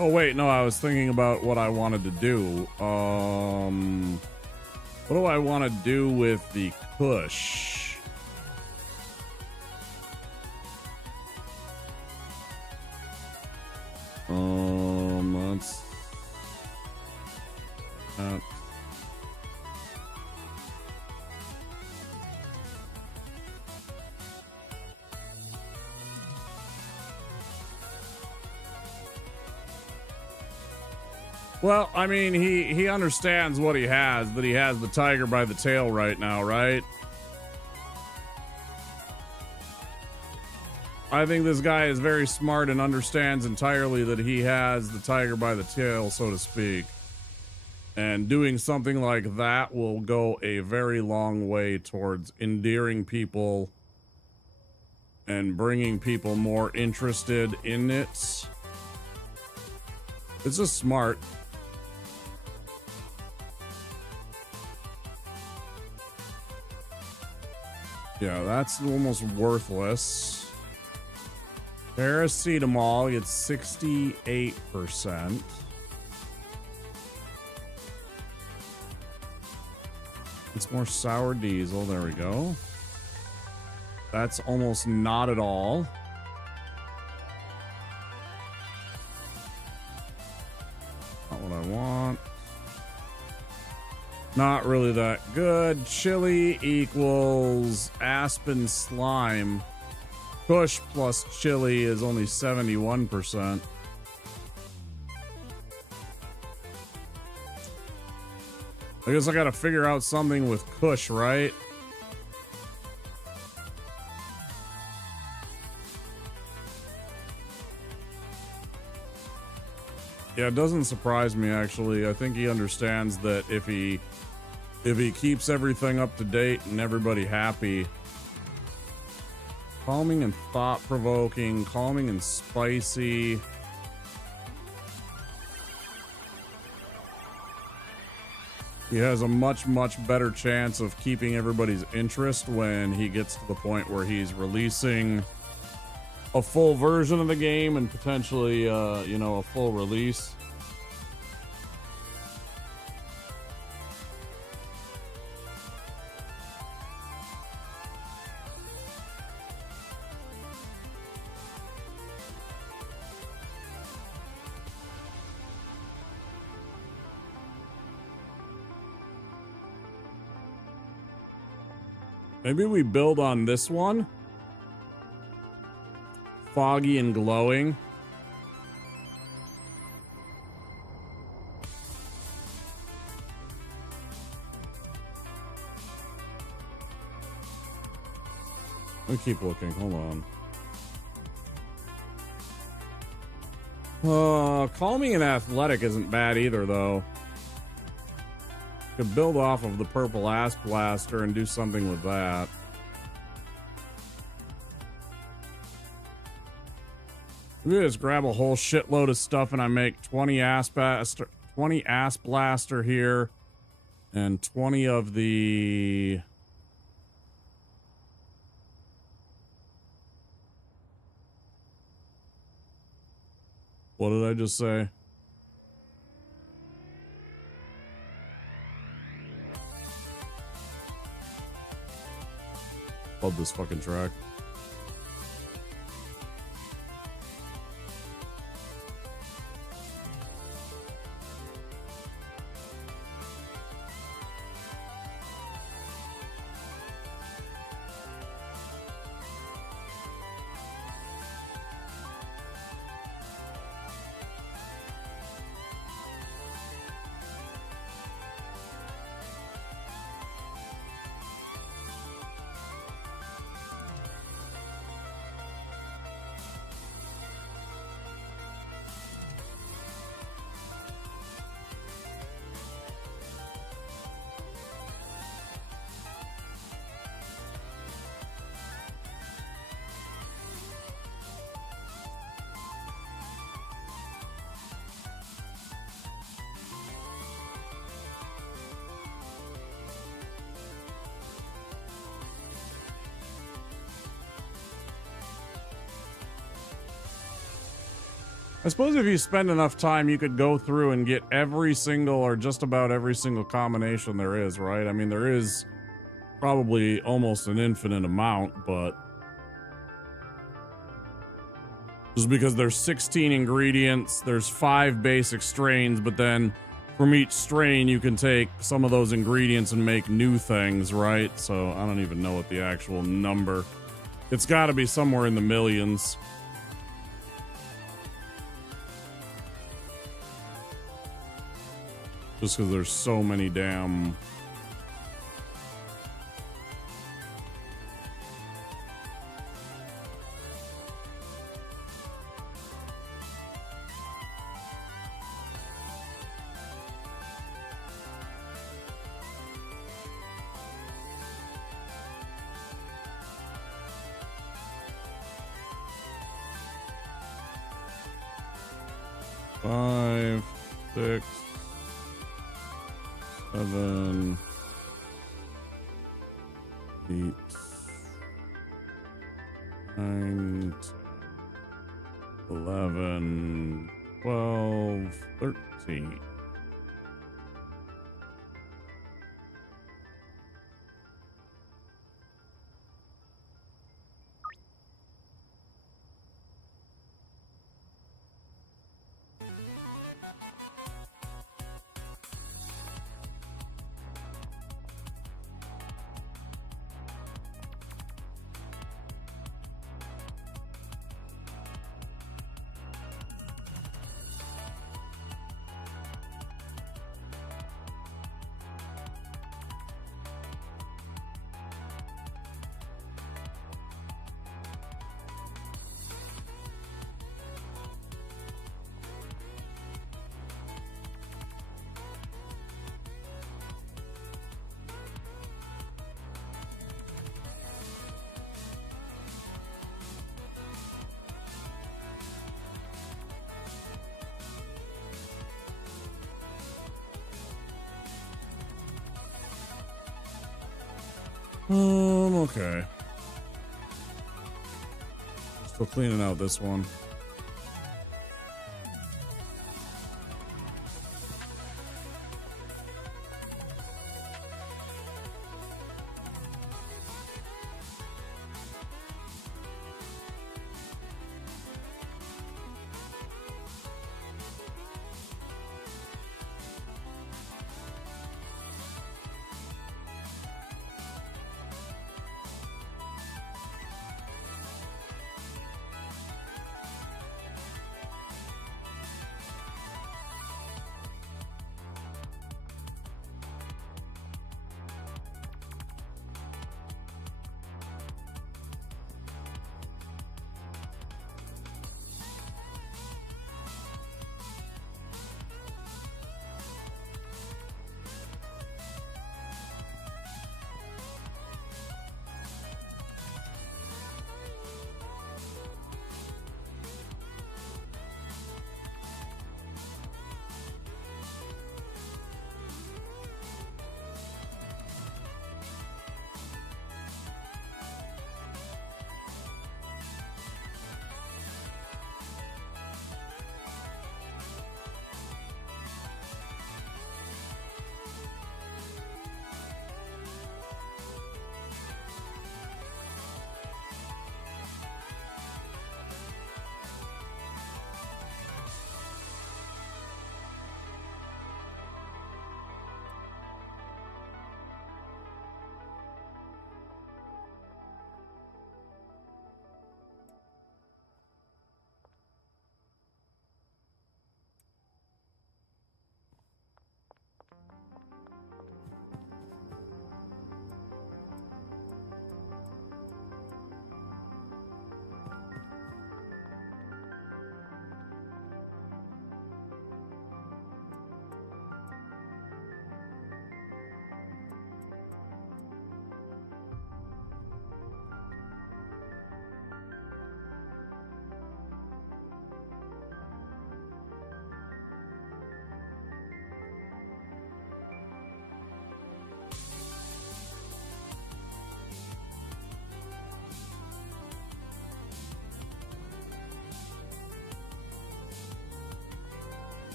Oh, wait, no, I was thinking about what I wanted to do. What do I want to do with the Kush? Let's Well, I mean, he understands what he has, that he has the tiger by the tail right now, right? I think this guy is very smart and understands entirely that he has the tiger by the tail, so to speak. And doing something like that will go a very long way towards endearing people and bringing people more interested in it. It's just smart. Yeah, that's almost worthless. Paracetamol gets 68%. It's more sour diesel. There we go. That's almost not at all. Not what I want. Not really that good. Chili equals Aspen slime. Push plus chili is only 71%. I guess I gotta figure out something with Kush, right? Yeah, it doesn't surprise me, actually. I think he understands that if he keeps everything up to date and everybody happy. Calming and thought-provoking, calming and spicy. He has a much, much better chance of keeping everybody's interest when he gets to the point where he's releasing a full version of the game and potentially, you know, a full release. Maybe we build on this one. Foggy and glowing. Let me keep looking. Hold on. Calming and athletic isn't bad either, though. Could build off of the purple ass blaster and do something with that. Maybe just grab a whole shitload of stuff and I make 20 ass blaster here and 20 of the what did I just say? Love this fucking track. I suppose if you spend enough time, you could go through and get every single or just about every single combination there is, right? I mean, there is probably almost an infinite amount, but just because there's 16 ingredients, there's 5 basic strains, but then from each strain, you can take some of those ingredients and make new things, right? So I don't even know what the actual number. It's got to be somewhere in the millions. Just because there's so many damn... Five, 6, 7, 8, 9, 11, 12, 13. Okay. Still cleaning out this one.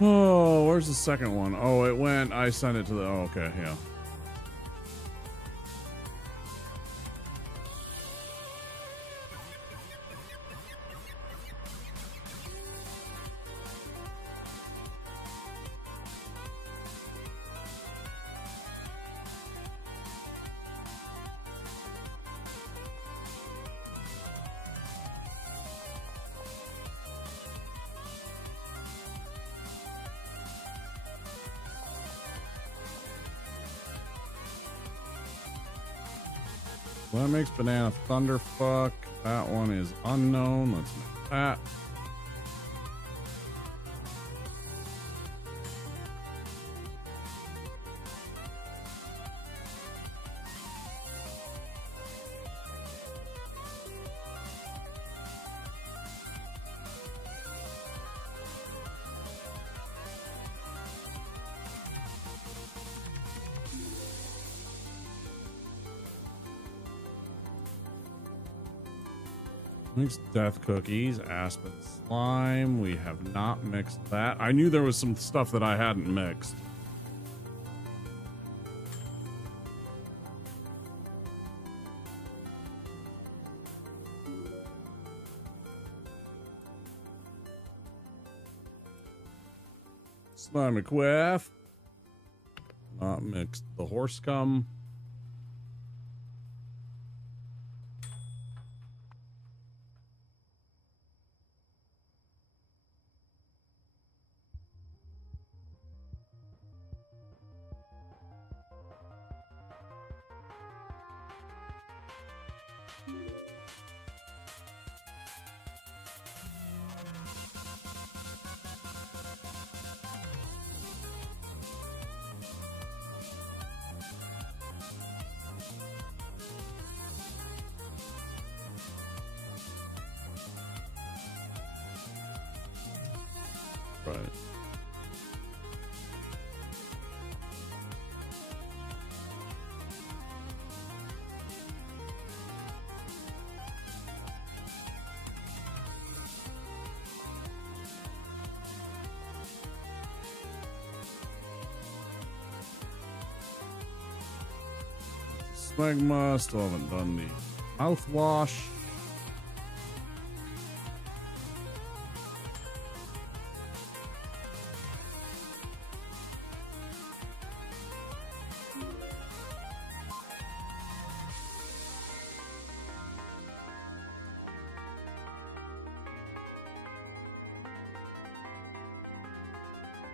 Oh, where's the second one? Oh, it went, I sent it to the, oh, okay, yeah. Well, that makes banana thunderfuck. That one is unknown. Let's make that. Mixed death cookies, aspen slime. We have not mixed that. I knew there was some stuff that I hadn't mixed. Slime McQuaff. Not mixed the horse scum. Right. Smegma, still haven't done the mouthwash.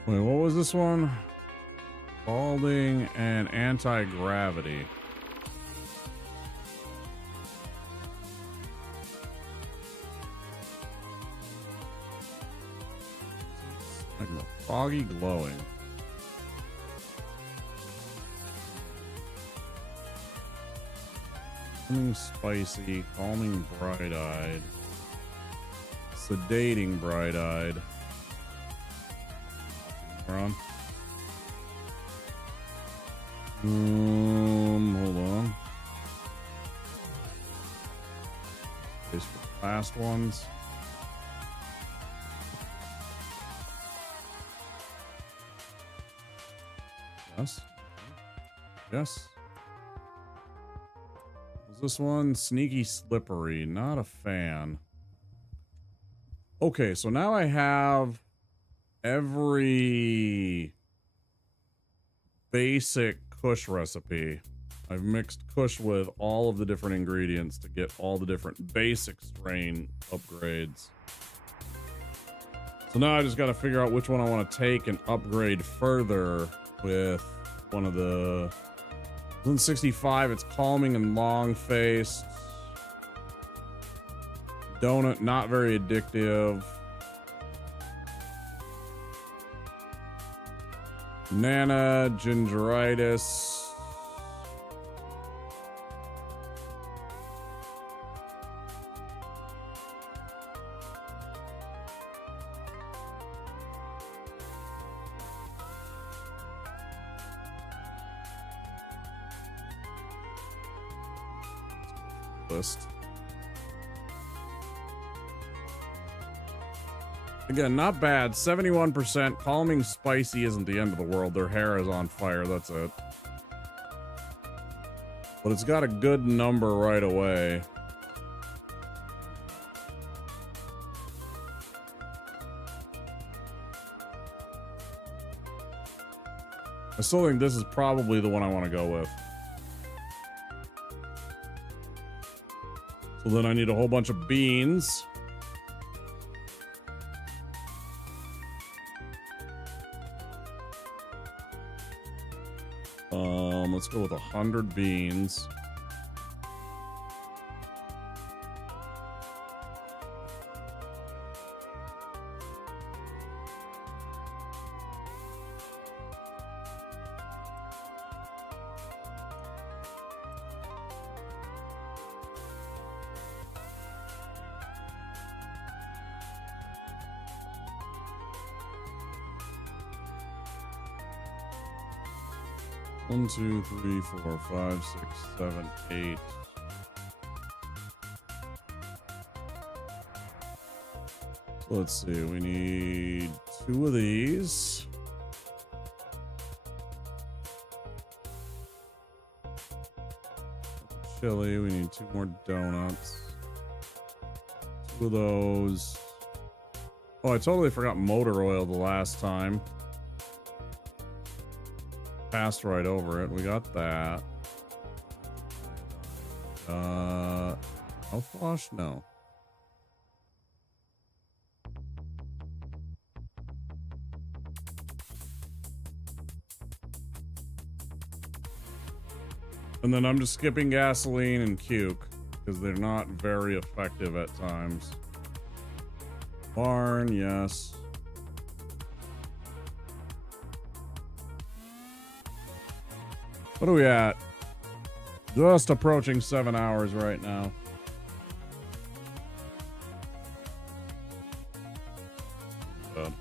Wait, what was this one? Balding and anti-gravity. Like a foggy glowing. Calming spicy, calming bright-eyed, sedating bright-eyed. On. Hold on. These for the last ones. Yes. Yes. Was this one sneaky slippery? Not a fan. Okay, so now I have every basic Kush recipe. I've mixed Kush with all of the different ingredients to get all the different basic strain upgrades. So now I just got to figure out which one I want to take and upgrade further with one of the 165. It's calming and long-faced. Donut, not very addictive. Banana, gingeritis. List. Again, not bad. 71%. Calming spicy isn't the end of the world. Their hair is on fire. That's it. But it's got a good number right away. I still think this is probably the one I want to go with. So then I need a whole bunch of beans. Let's go with 100 beans. 1, 2, 3, 4, 5, 6, 7, 8. So let's see. We need 2 of these. Chili. We need 2 more donuts. 2 of those. Oh, I totally forgot motor oil the last time. Passed right over it. We got that. Mouthwash? No. And then I'm just skipping gasoline and cuke because they're not very effective at times. Barn, yes. What are we at? Just approaching 7 hours right now. Good.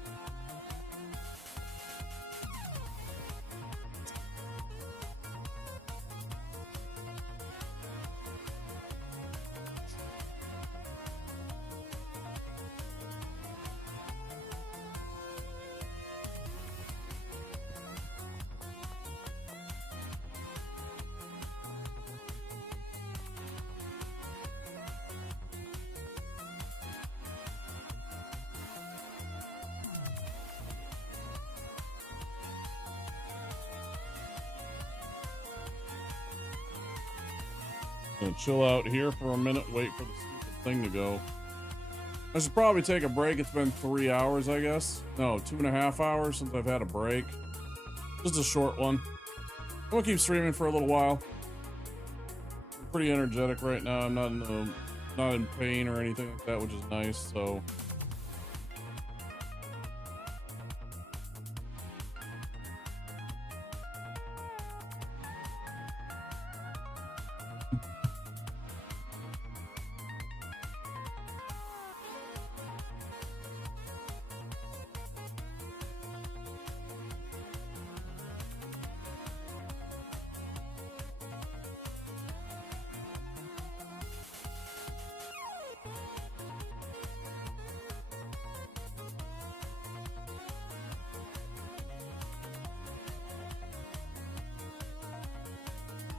Gonna chill out here for a minute, wait for the stupid thing to go. I should probably take a break. It's been 3 hours, I guess. No, 2.5 hours since I've had a break. Just a short one. I'm gonna keep streaming for a little while. I'm pretty energetic right now. I'm not in pain or anything like that, which is nice. So.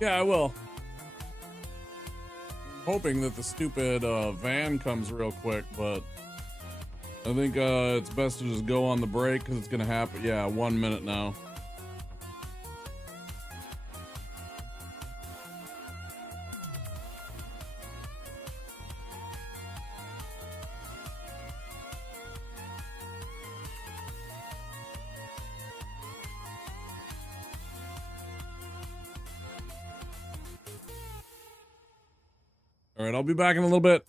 Yeah, I will. I'm hoping that the stupid van comes real quick, but I think it's best to just go on the break because it's gonna happen. Yeah, 1 minute now. All right, I'll be back in a little bit.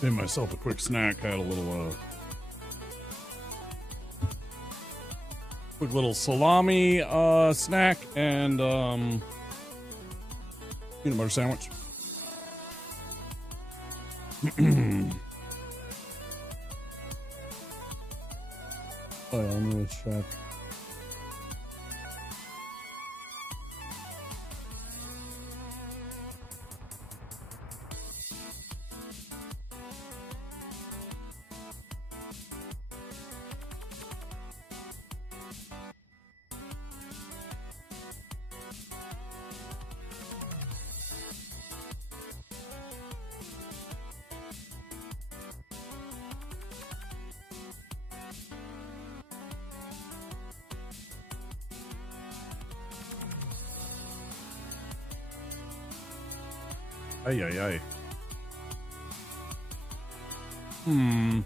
Made myself a quick snack. Had a little quick little salami snack and peanut butter sandwich. Oh, yeah, let me check. Ay, ay, ay. Hmm.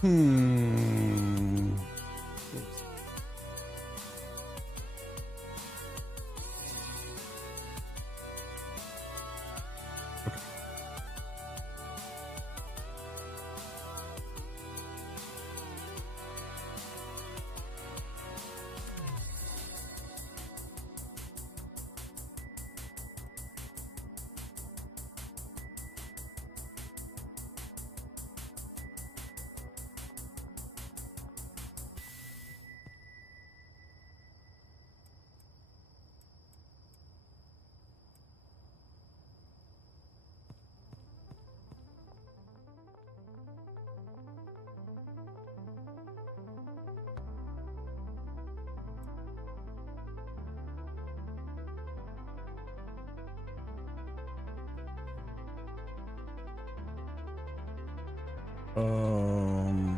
Hmm. Um.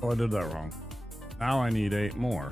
Oh, I did that wrong. Now I need 8 more.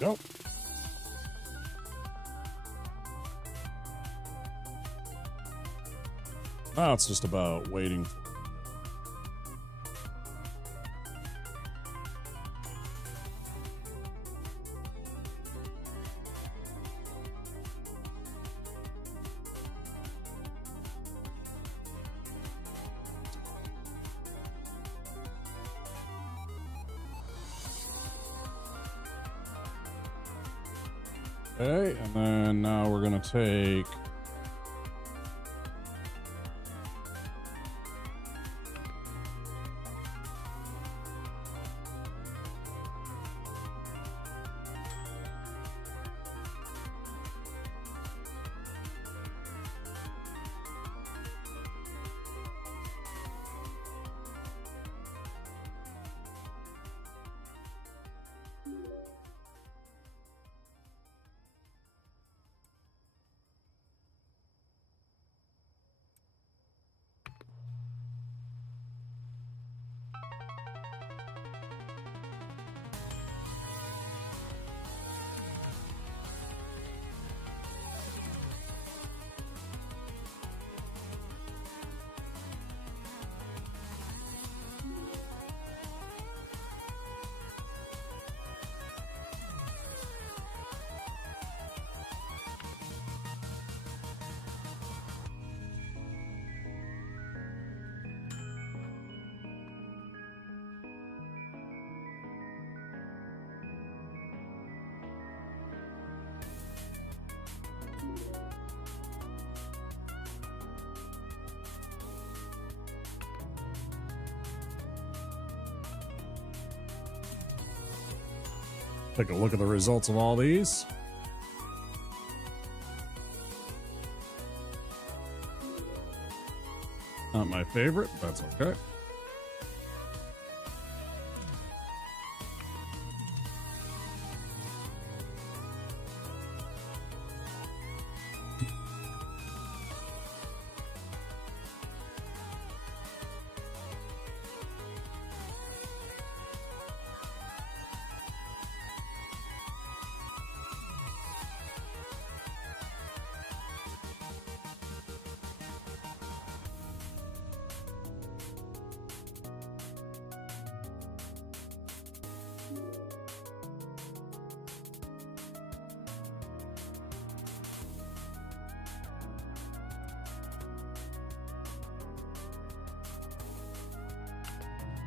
Go. Now it's just about waiting. Okay, and then now we're gonna take Take a look at the results of all these. Not my favorite. That's okay.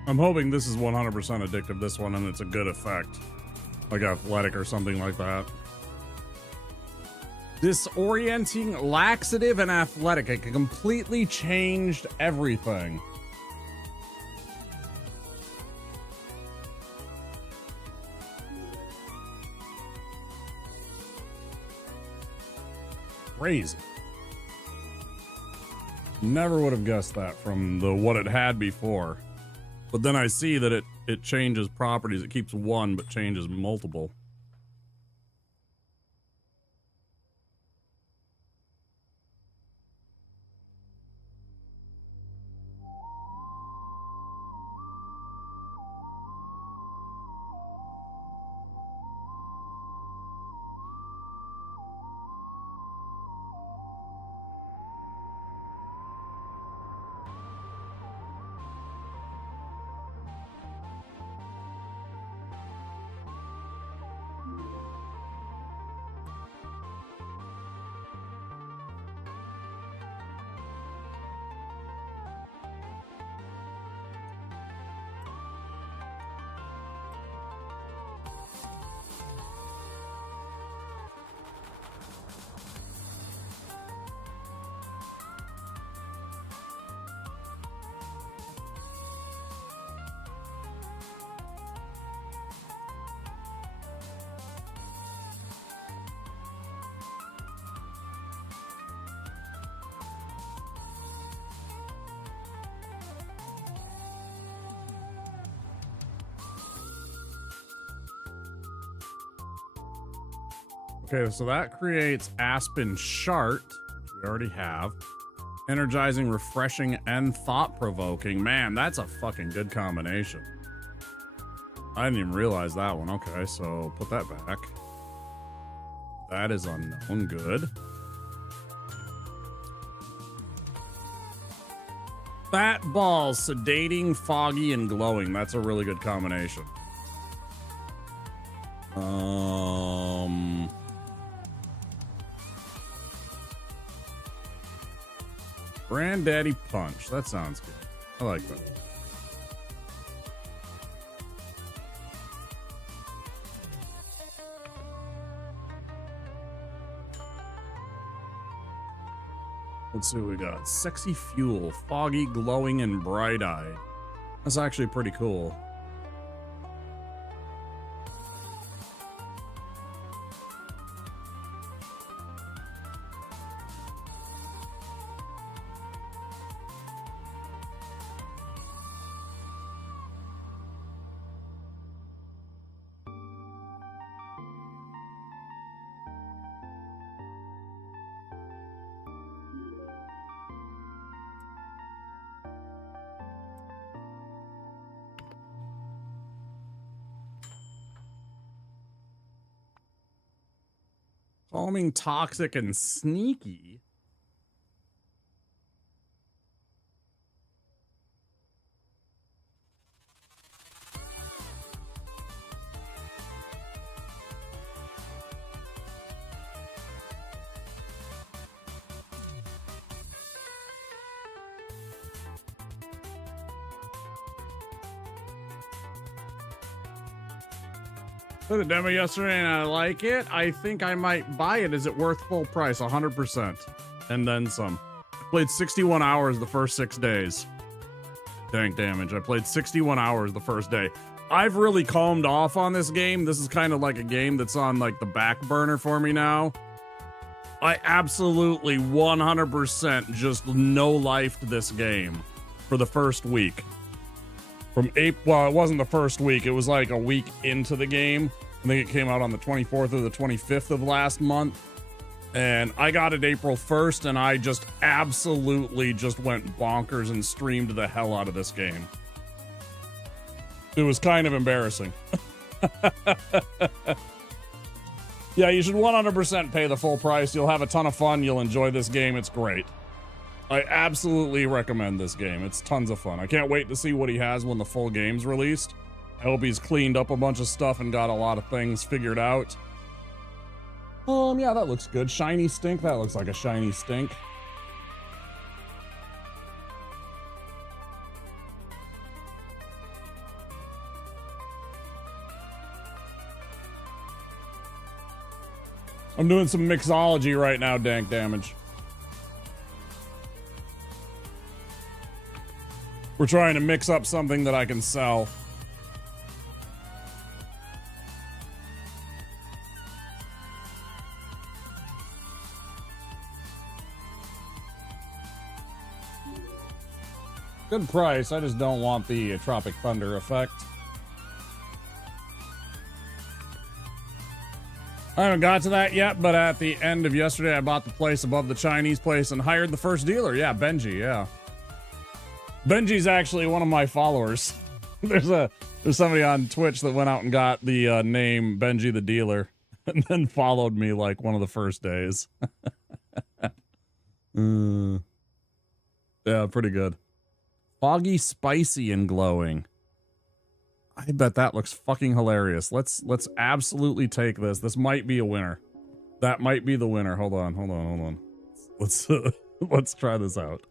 I'm hoping this is 100% addictive, this one, and it's a good effect. Like athletic or something like that. Disorienting, laxative, and athletic. It completely changed everything. Crazy. Never would have guessed that from the what it had before. But then I see that it changes properties. It keeps one, but changes multiple. Okay, so that creates Aspen Shart, which we already have. Energizing, refreshing, and thought-provoking. Man, that's a fucking good combination. I didn't even realize that one. Okay, so put that back. That is unknown. Good. Fat balls, sedating, foggy, and glowing. That's a really good combination. Granddaddy Punch. That sounds good. I like that. Let's see what we got. Sexy Fuel. Foggy, glowing, and bright-eyed. That's actually pretty cool. Calming, toxic, and sneaky. Played the demo yesterday and I like it. I think I might buy it. Is it worth full price? 100%. And then some. Played 61 hours the first 6 days. Tank damage. I played 61 hours the first day. I've really calmed off on this game. This is kind of like a game that's on like the back burner for me now. I absolutely 100% just no-lifed this game for the first week. From April, well, it wasn't the first week. It was like a week into the game. I think it came out on the 24th or the 25th of last month. And I got it April 1st, and I just absolutely just went bonkers and streamed the hell out of this game. It was kind of embarrassing. Yeah, you should 100% pay the full price. You'll have a ton of fun. You'll enjoy this game. It's great. I absolutely recommend this game. It's tons of fun. I can't wait to see what he has when the full game's released. I hope he's cleaned up a bunch of stuff and got a lot of things figured out. Yeah, that looks good. Shiny stink. That looks like a shiny stink. I'm doing some mixology right now, Dank Damage. We're trying to mix up something that I can sell. Good price, I just don't want the Tropic Thunder effect. I haven't got to that yet, but at the end of yesterday, I bought the place above the Chinese place and hired the first dealer. Yeah, Benji, yeah. Benji's actually one of my followers. There's somebody on Twitch that went out and got the name Benji the Dealer and then followed me like one of the first days. Yeah, pretty good. Foggy, spicy, and glowing. I bet that looks fucking hilarious. Let's absolutely take this. This might be a winner. That might be the winner. Hold on. Let's let's try this out.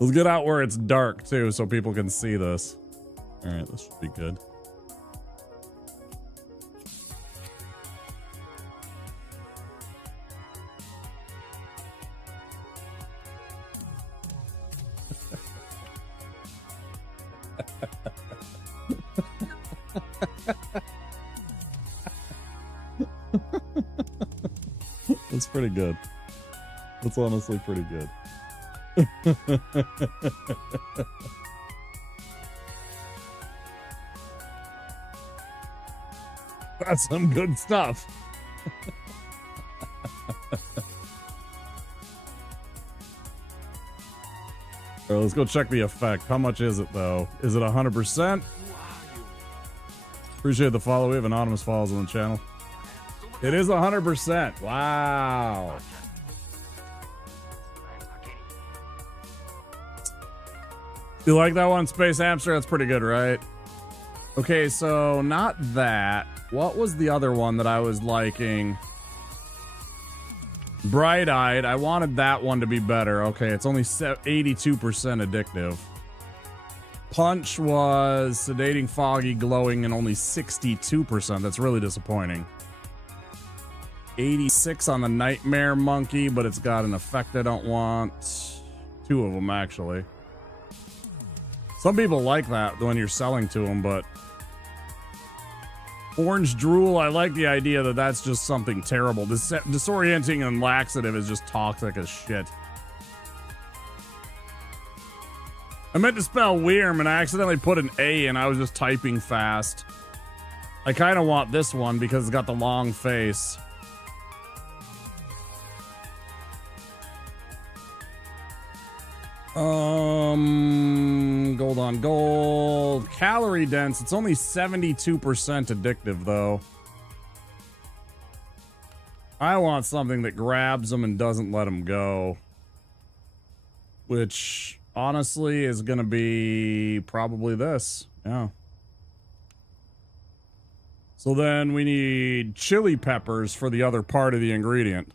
Let's get out where it's dark too, so people can see this. All right, this should be good. That's pretty good. That's honestly pretty good. That's some good stuff. All right, let's go check the effect. How much is it though? Is it 100%? Appreciate the follow. We have anonymous follows on the channel. It is 100%. Wow. You like that one, Space Hamster? That's pretty good, right? Okay, so not that. What was the other one that I was liking? Bright-eyed. I wanted that one to be better. Okay, it's only 82% addictive. Punch was sedating, foggy, glowing, and only 62%. That's really disappointing. 86 on the Nightmare Monkey, but it's got an effect I don't want. Two of them, actually. Some people like that when you're selling to them, but... Orange Drool, I like the idea that that's just something terrible. Disorienting and laxative is just toxic as shit. I meant to spell Weirm and I accidentally put an A and I was just typing fast. I kind of want this one because it's got the long face. Gold on gold. Calorie dense. It's only 72% addictive though. I want something that grabs them and doesn't let them go. Which honestly is gonna be probably this. Yeah. So then we need chili peppers for the other part of the ingredient.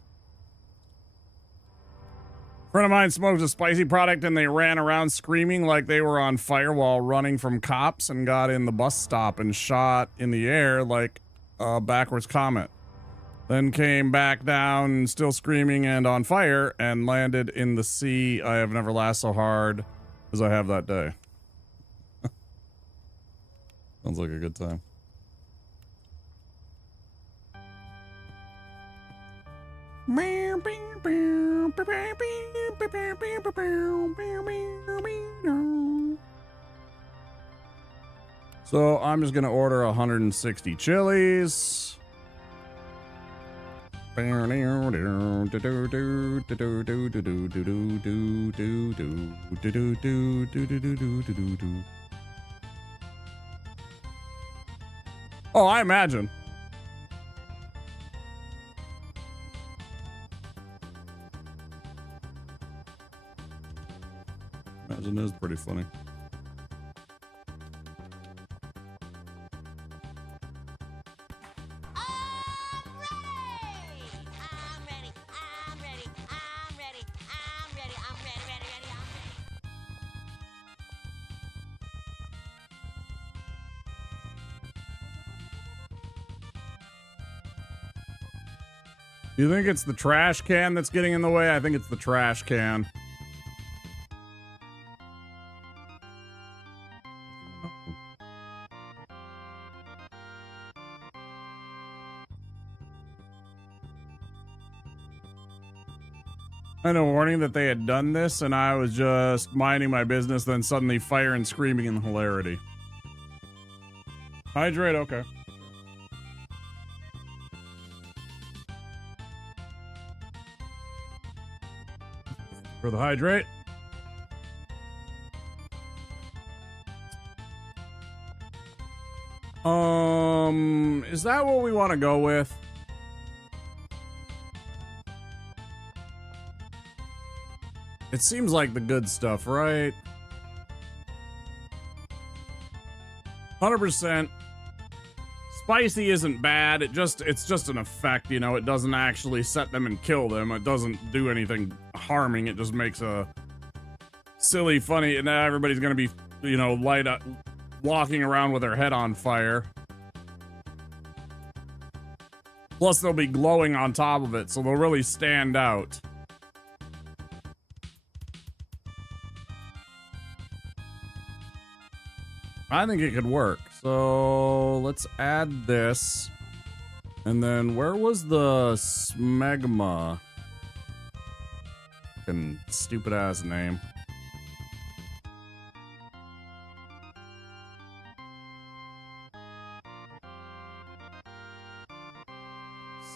A friend of mine smoked a spicy product and they ran around screaming like they were on fire while running from cops and got in the bus stop and shot in the air like a backwards comet. Then came back down still screaming and on fire and landed in the sea. I have never laughed so hard as I have that day. Sounds like a good time. So I'm just gonna order 160 chilies. Oh, I imagine. Imagine it is pretty funny. You think it's the trash can that's getting in the way? I think it's the trash can. I had a warning that they had done this, and I was just minding my business, then suddenly fire and screaming in hilarity. Hydrate, okay. For the hydrate. Is that what we want to go with? It seems like the good stuff, right? 100%. Spicy isn't bad. It's just an effect, you know. It doesn't actually set them and kill them. It doesn't do anything harming. It just makes a silly, funny, and now everybody's gonna be, you know, light up, walking around with their head on fire. Plus, they'll be glowing on top of it, so they'll really stand out. I think it could work. So let's add this. And then where was the smegma? Fucking stupid ass name.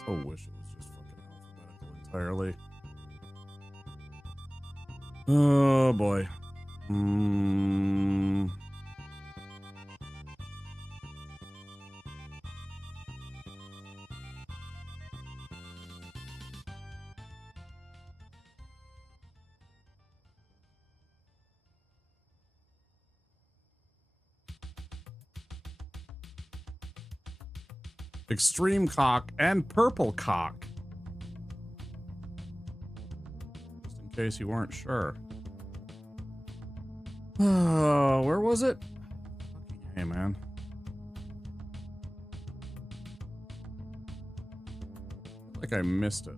So wish it was just fucking alphabetical entirely. Oh boy. Extreme cock and purple cock. Just in case you weren't sure. Where was it? Hey, man. Like I missed it.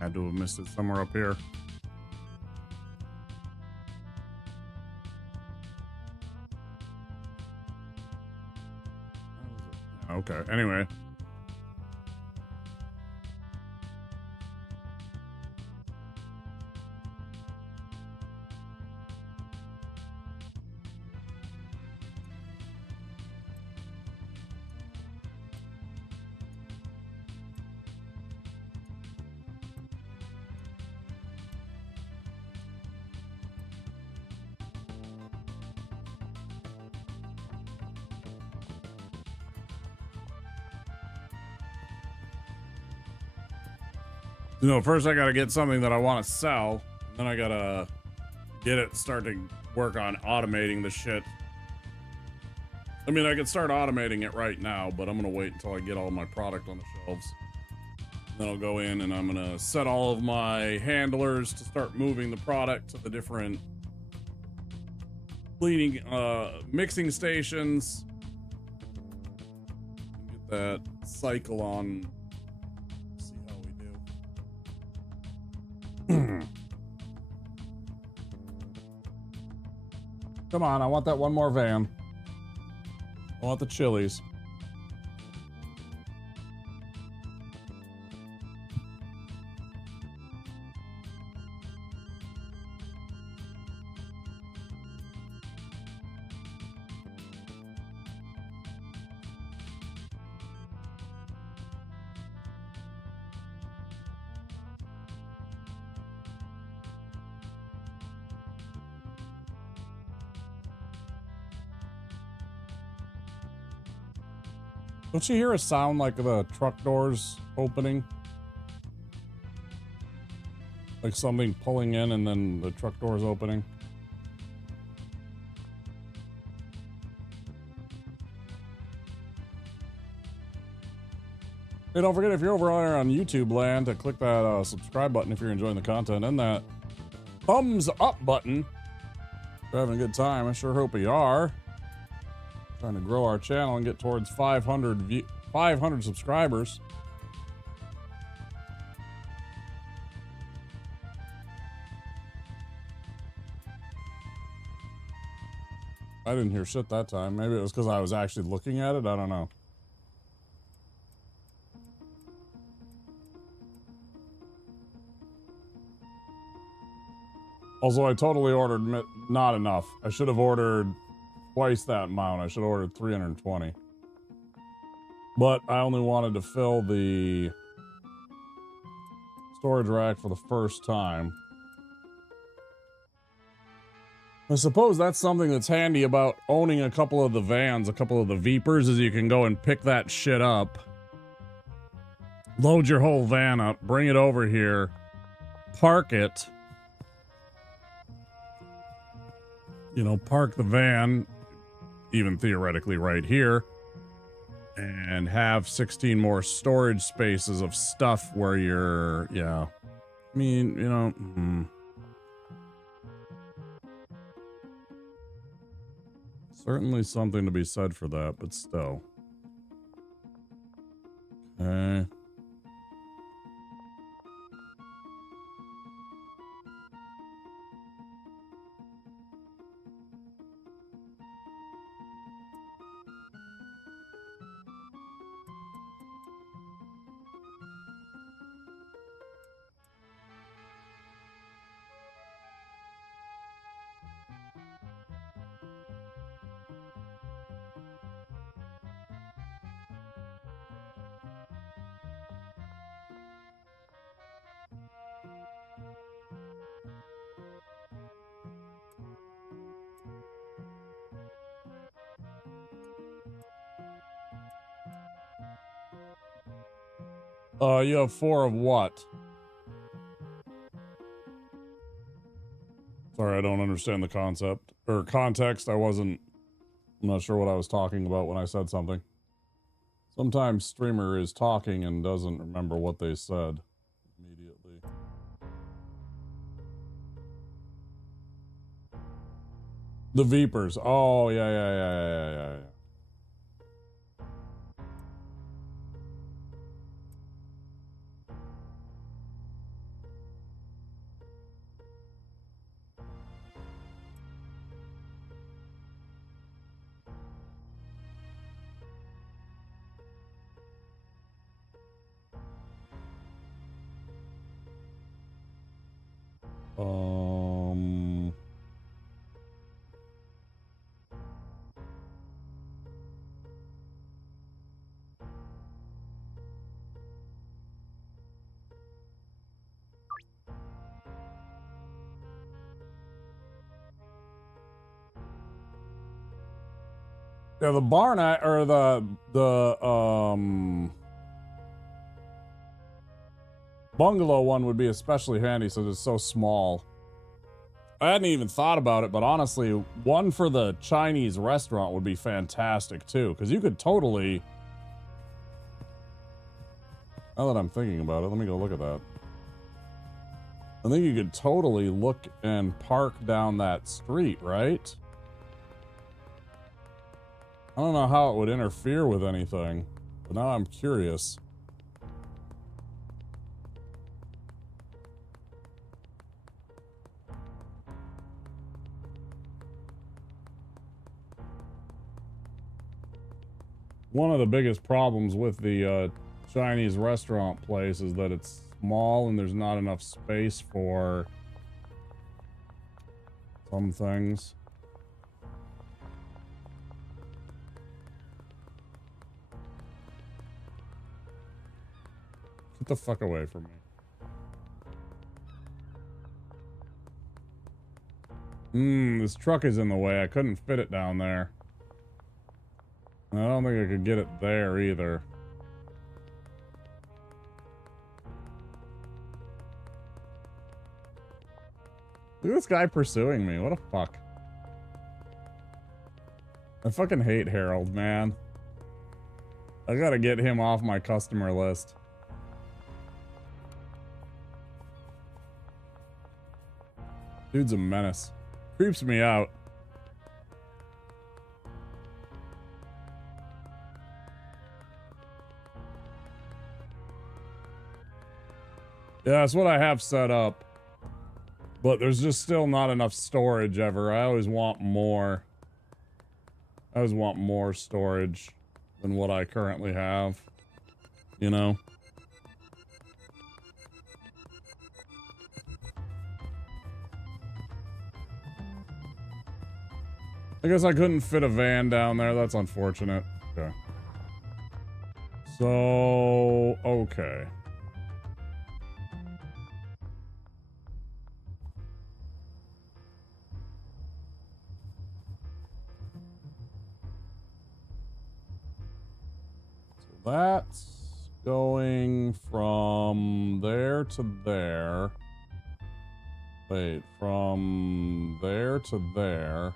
Had to have missed it somewhere up here. Okay, anyway. You know, first I gotta get something that I want to sell, then I gotta get it, start to work on automating the shit. I mean, I can start automating it right now, but I'm gonna wait until I get all my product on the shelves. Then I'll go in and I'm gonna set all of my handlers to start moving the product to the different Cleaning, mixing stations. Get that cycle on. See how we do. Come on, I want that one more van. I want the Chili's. Don't you hear a sound like the truck doors opening? Like something pulling in and then the truck doors opening? Hey, don't forget if you're over there on YouTube land to click that subscribe button if you're enjoying the content and that thumbs up button. If you're having a good time, I sure hope you are. Trying to grow our channel and get towards 500 subscribers. I didn't hear shit that time. Maybe it was because I was actually looking at it. I don't know. Also, I totally ordered not enough. I should have ordered twice that amount. I should have ordered 320. But I only wanted to fill the storage rack for the first time. I suppose that's something that's handy about owning a couple of the vans, a couple of the Veepers, is you can go and pick that shit up. Load your whole van up, bring it over here, park it. You know, park the van, even theoretically right here, and have 16 more storage spaces of stuff where you're, yeah. I mean, you know, certainly something to be said for that, but still. Okay. You have 4 of what? Sorry, I don't understand the concept or context. I'm not sure what I was talking about when I said something. Sometimes streamer is talking and doesn't remember what they said immediately. The Veepers. Oh, yeah. Yeah, the barn or the bungalow one would be especially handy since it's so small. I hadn't even thought about it, but honestly, one for the Chinese restaurant would be fantastic too, because you could totally. Now that I'm thinking about it, let me go look at that. I think you could totally look and park down that street, right? I don't know how it would interfere with anything, but now I'm curious. One of the biggest problems with the Chinese restaurant place is that it's small and there's not enough space for some things. Get the fuck away from me. This truck is in the way. I couldn't fit it down there. I don't think I could get it there either. Look at this guy pursuing me. What a fuck. I fucking hate Harold, man. I gotta get him off my customer list. Dude's a menace. Creeps me out. Yeah, that's what I have set up. But there's just still not enough storage ever. I always want more. I always want more storage than what I currently have. You know? I guess I couldn't fit a van down there. That's unfortunate. Okay. So, okay. That's going from there to there. Wait, from there to there.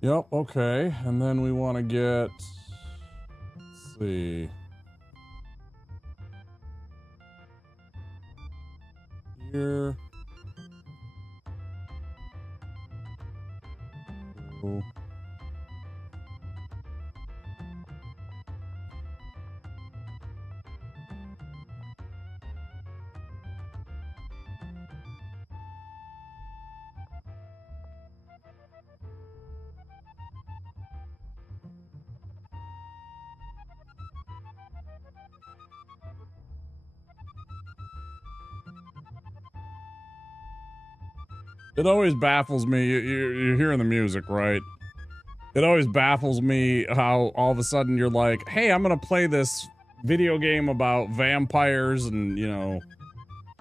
Yep, okay. And then we want to get... Let's see... Here. Oh. It always baffles me. You're hearing the music, right? It always baffles me how all of a sudden you're like, hey, I'm gonna play this video game about vampires and, you know,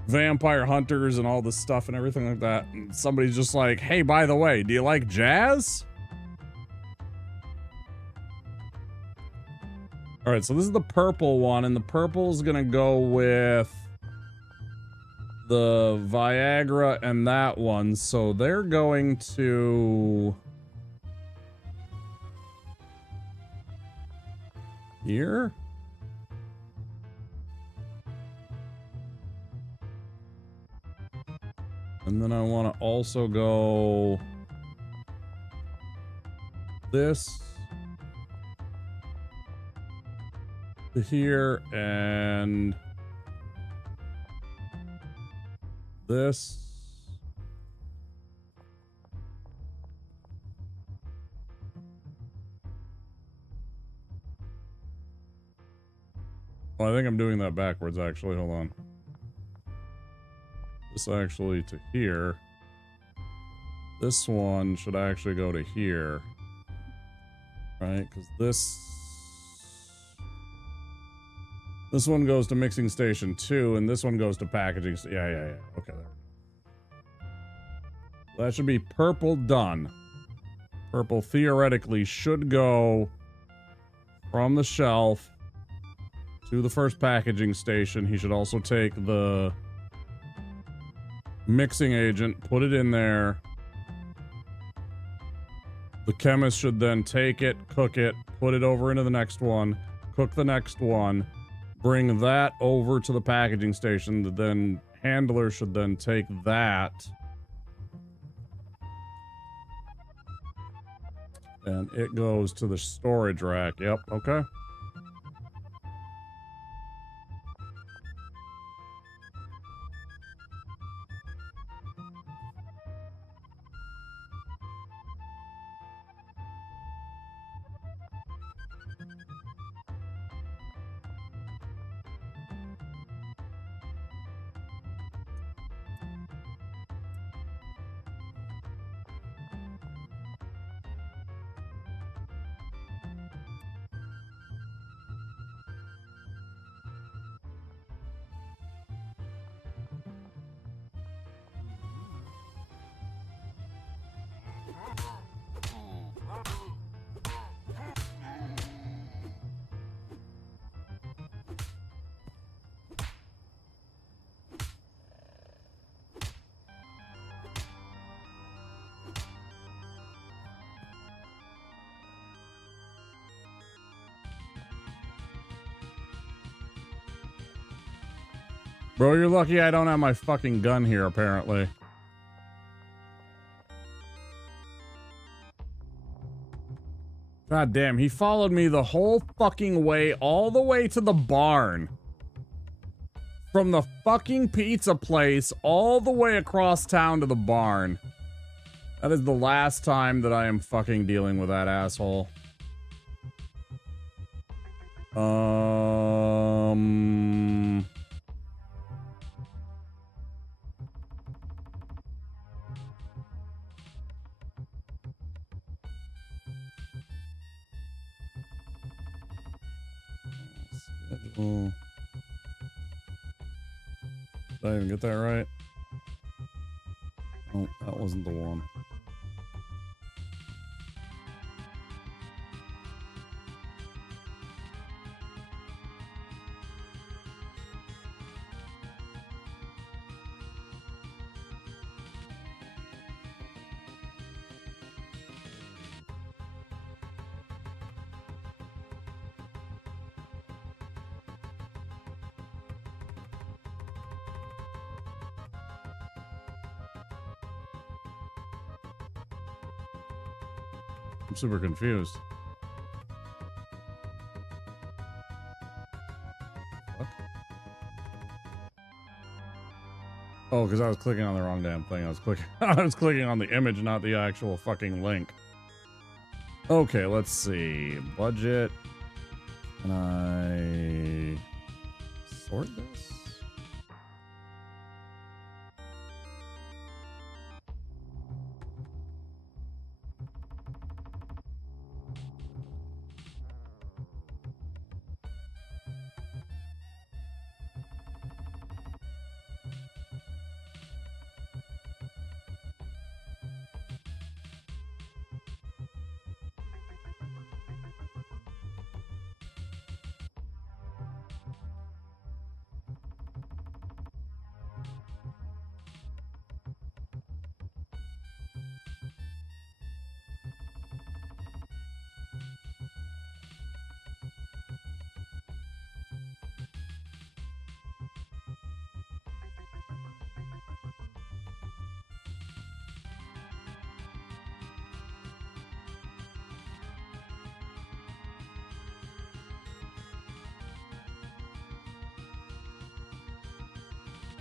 vampire hunters and all this stuff and everything like that. And somebody's just like, hey, by the way, do you like jazz? All right, so this is the purple one, and the purple is gonna go with the Viagra and that one, so they're going to here. And then I want to also go this to here and this. Well, I think I'm doing that backwards, actually. Hold on. This actually to here. This one should actually go to here. Right? Because this one goes to mixing station 2, and this one goes to packaging. Yeah. Okay. That should be purple done. Purple theoretically should go from the shelf to the first packaging station. He should also take the mixing agent, put it in there. The chemist should then take it, cook it, put it over into the next one, cook the next one, bring that over to the packaging station. Then handler should then take that. And it goes to the storage rack. Yep, okay. Bro, you're lucky I don't have my fucking gun here, apparently. God damn, he followed me the whole fucking way, all the way to the barn. From the fucking pizza place, all the way across town to the barn. That is the last time that I am fucking dealing with that asshole. Schedule. Did I even get that right? Oh, that wasn't the one. I'm super confused. Fuck. Oh, because I was clicking on the wrong damn thing. I was clicking on the image, not the actual fucking link. Okay, let's see. Budget. Can I sort this?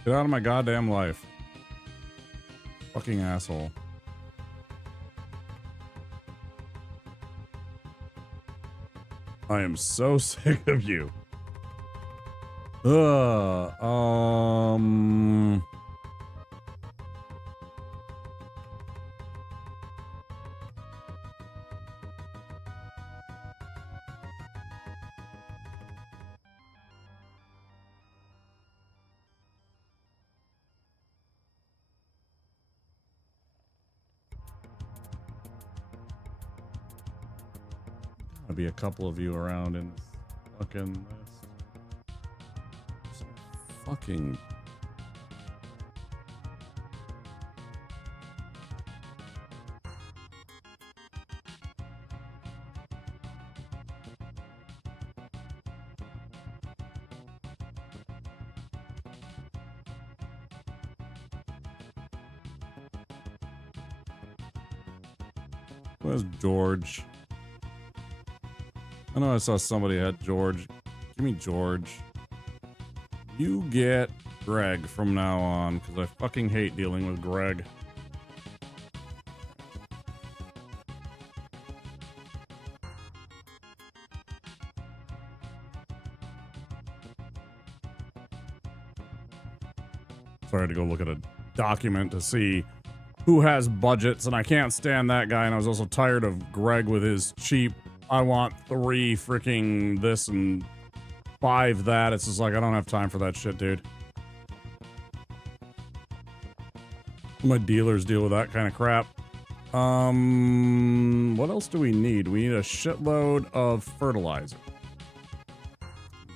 Get out of my goddamn life. Fucking asshole. I am so sick of you. There'll be a couple of you around in fucking this. So fucking. Where's George? I know I saw somebody at George. Give me George. You get Greg from now on, because I fucking hate dealing with Greg. Sorry to go look at a document to see who has budgets, and I can't stand that guy, and I was also tired of Greg with his cheap, I want 3 freaking this and 5 that. It's just like, I don't have time for that shit, dude. My dealers deal with that kind of crap. What else do we need? We need a shitload of fertilizer.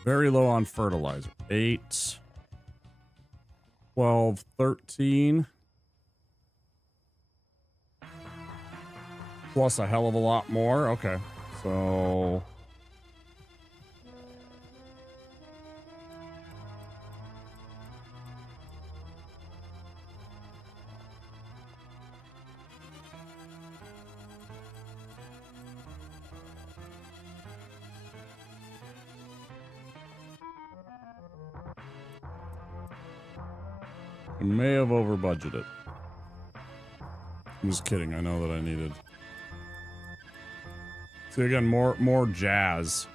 Very low on fertilizer. 8, 12, 13. Plus a hell of a lot more. Okay. So I may have over budgeted. I'm just kidding. I know that I needed. See, again, more jazz.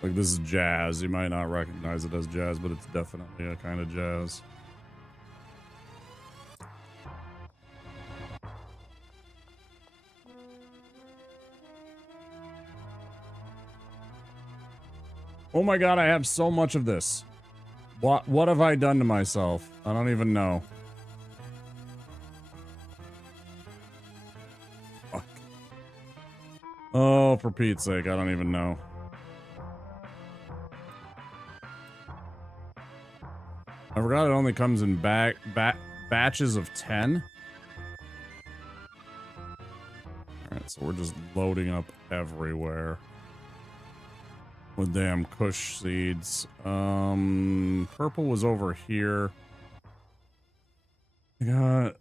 Like, this is jazz. You might not recognize it as jazz, but it's definitely a kind of jazz. Oh my god, I have so much of this. What have I done to myself? I don't even know. Fuck. Oh, for Pete's sake, I don't even know. I forgot it only comes in batches of 10. Alright, so we're just loading up everywhere. With damn Kush seeds. Purple was over here. I got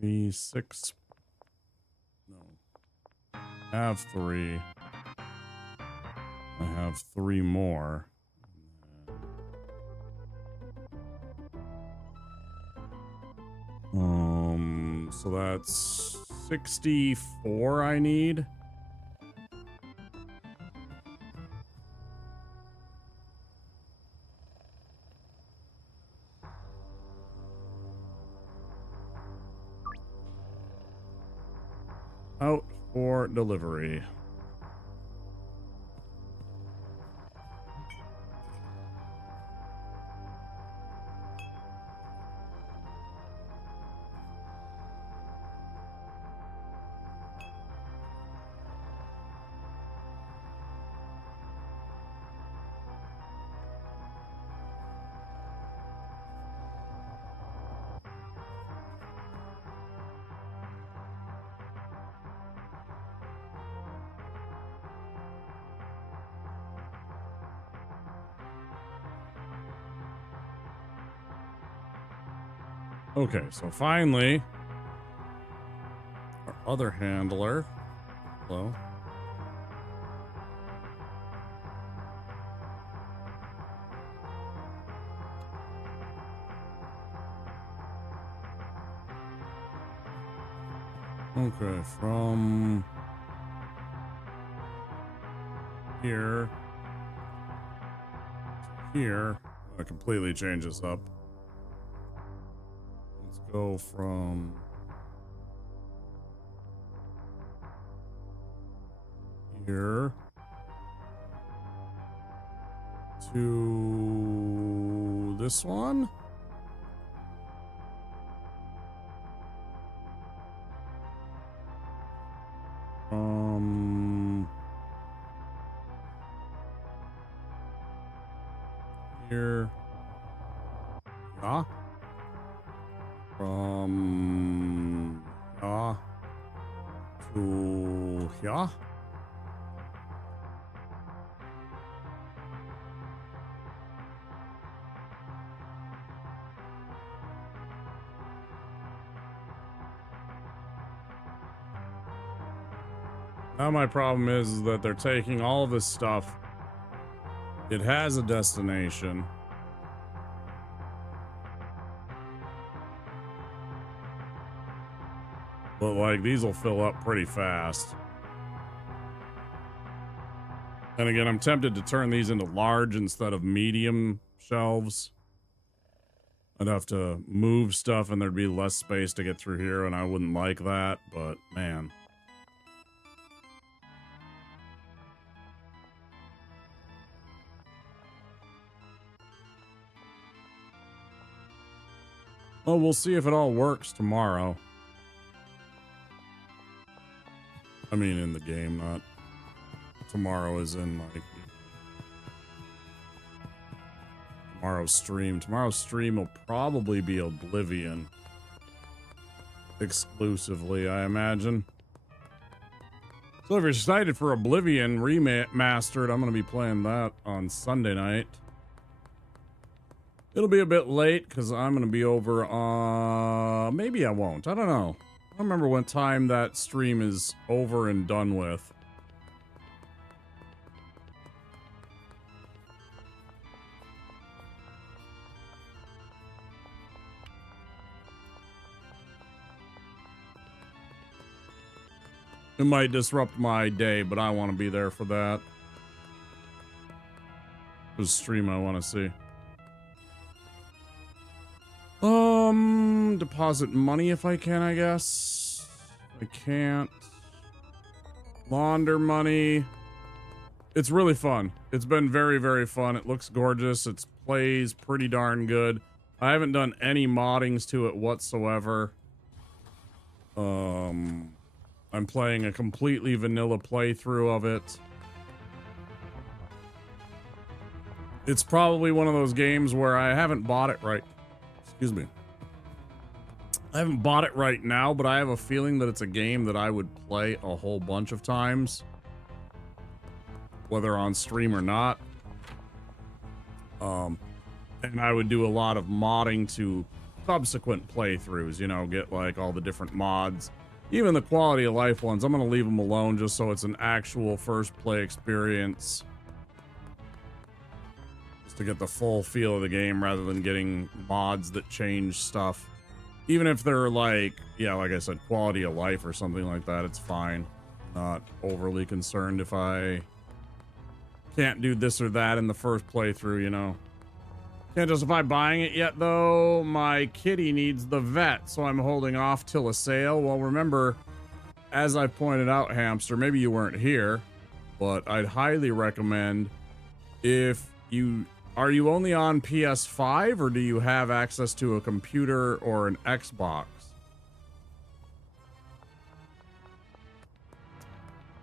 3, 6. No. I have 3. I have 3 more. So that's 64 I need. Out for delivery. Okay, so finally, our other handler. Hello. Okay, from here to here, I'm gonna completely change this up. Let's go from here to this one. Here. Yeah. From yeah to yeah. Now my problem is that they're taking all of this stuff. It has a destination. But like these will fill up pretty fast. And again, I'm tempted to turn these into large instead of medium shelves. I'd have to move stuff and there'd be less space to get through here, and I wouldn't like that, but man. Well, we'll see if it all works tomorrow. I mean, in the game, not tomorrow is in like tomorrow's stream. Tomorrow's stream will probably be Oblivion exclusively, I imagine. So if you're excited for Oblivion Remastered, I'm going to be playing that on Sunday night. It'll be a bit late because I'm going to be over, maybe I won't. I don't know. I don't remember what time that stream is over and done with. It might disrupt my day, but I want to be there for that. The stream I want to see. Deposit money if I can, I guess. I can't. Launder money. It's really fun. It's been very, very fun. It looks gorgeous. It plays pretty darn good. I haven't done any moddings to it whatsoever. I'm playing a completely vanilla playthrough of it. It's probably one of those games where I haven't bought it right. Excuse me. I haven't bought it right now, but I have a feeling that it's a game that I would play a whole bunch of times. Whether on stream or not. And I would do a lot of modding to subsequent playthroughs, you know, get like all the different mods. Even the quality of life ones, I'm going to leave them alone just so it's an actual first play experience. Just to get the full feel of the game rather than getting mods that change stuff. Even if they're like, yeah, like I said, quality of life or something like that, it's fine. Not overly concerned if I can't do this or that in the first playthrough, you know. Can't justify buying it yet, though. My kitty needs the vet, so I'm holding off till a sale. Well, remember, as I pointed out, Hamster, maybe you weren't here, but I'd highly recommend if you... Are you only on PS5, or do you have access to a computer or an Xbox?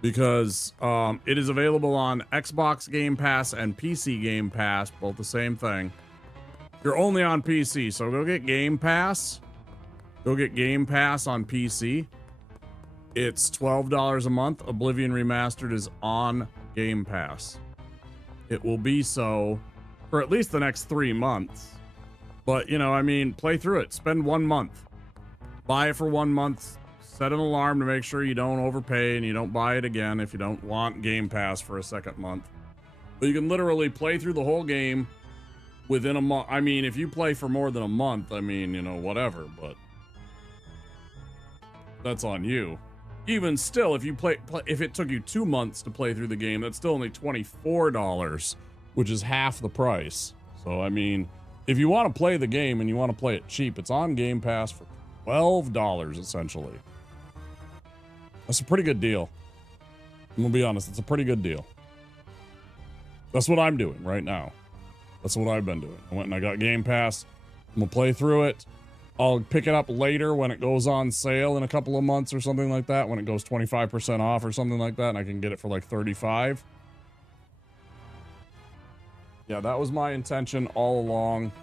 Because it is available on Xbox Game Pass and PC Game Pass, both the same thing. You're only on PC, so go get Game Pass. Go get Game Pass on PC. It's $12 a month. Oblivion Remastered is on Game Pass. It will be so for at least the next 3 months. But, you know, I mean, play through it. Spend 1 month. Buy it for 1 month. Set an alarm to make sure you don't overpay and you don't buy it again if you don't want Game Pass for a second month. But you can literally play through the whole game within a month. I mean, if you play for more than a month, I mean, you know, whatever, but that's on you. Even still, if you if it took you 2 months to play through the game, that's still only $24, which is half the price. So, I mean, if you want to play the game and you want to play it cheap, it's on Game Pass for $12, essentially. That's a pretty good deal. I'm gonna be honest, it's a pretty good deal. That's what I'm doing right now. That's what I've been doing. I went and I got Game Pass. I'm gonna play through it. I'll pick it up later when it goes on sale in a couple of months or something like that, when it goes 25% off or something like that, and I can get it for like $35. Yeah, that was my intention all along.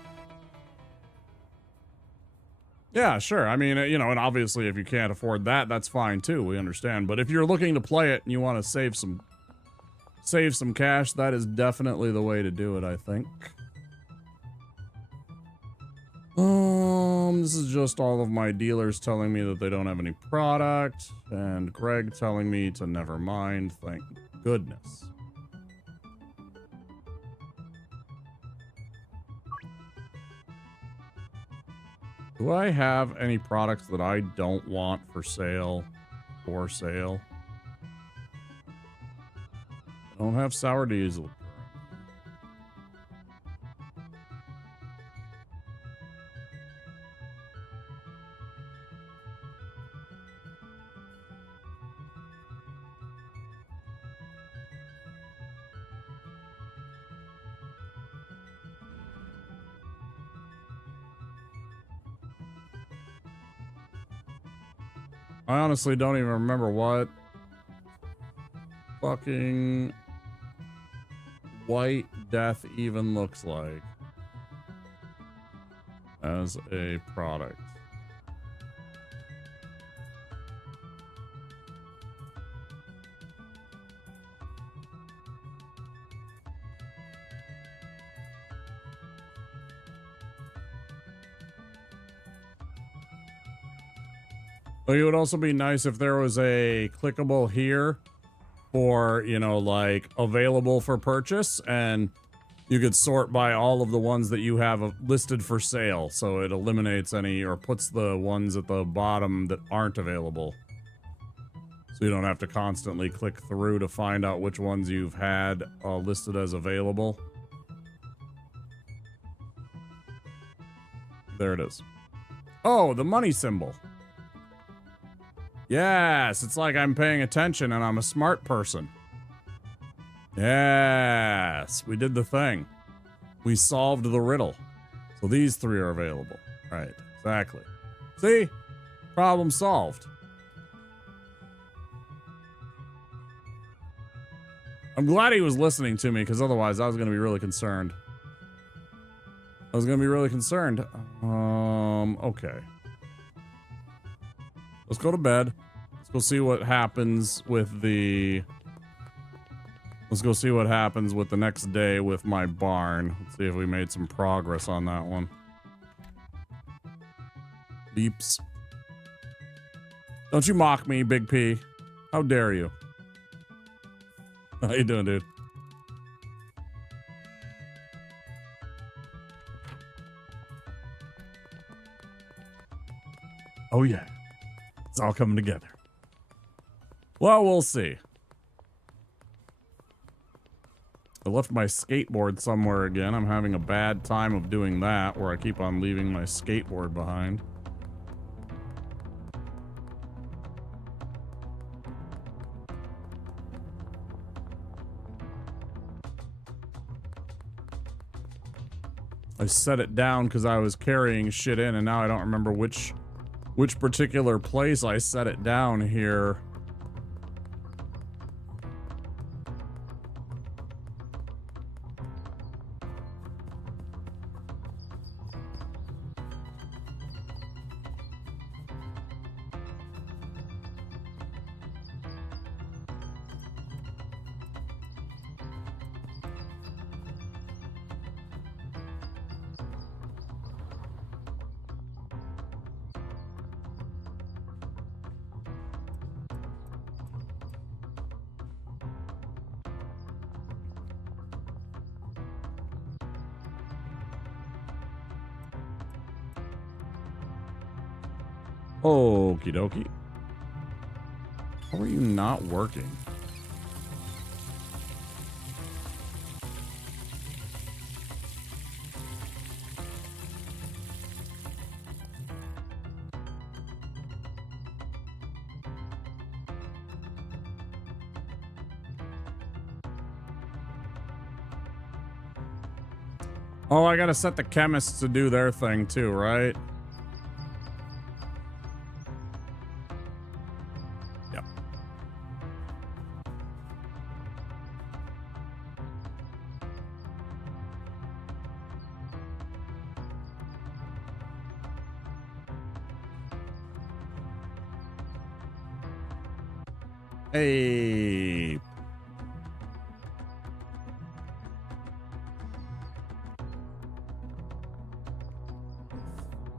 Yeah, sure. I mean, you know, and obviously if you can't afford that, that's fine too. We understand. But if you're looking to play it and you want to save some cash, that is definitely the way to do it, I think. This is just all of my dealers telling me that they don't have any product, and Greg telling me to never mind. Thank goodness. Do I have any products that I don't want for sale? For sale? I don't have sour diesel. I honestly don't even remember what fucking White Death even looks like as a product. It would also be nice if there was a clickable here for, you know, like available for purchase, and you could sort by all of the ones that you have listed for sale. So it eliminates any, or puts the ones at the bottom that aren't available. So you don't have to constantly click through to find out which ones you've had listed as available. There it is. Oh, the money symbol. Yes, it's like I'm paying attention and I'm a smart person. Yes, we did the thing. We solved the riddle. So these three are available. Right, exactly. See? Problem solved. I'm glad he was listening to me, because otherwise I was going to be really concerned. Okay. Let's go to bed. Let's go see what happens with the... Let's go see what happens with the next day with my barn. Let's see if we made some progress on that one. Beeps. Don't you mock me, Big P. How dare you? How you doing, dude? Oh, yeah. It's all coming together. Well, we'll see. I left my skateboard somewhere again. I'm having a bad time of doing that, where I keep on leaving my skateboard behind. I set it down because I was carrying shit in, and now I don't remember which particular place I set it down here. Okie dokie. How are you not working? Oh, I gotta set the chemists to do their thing too, right? Yep. Hey.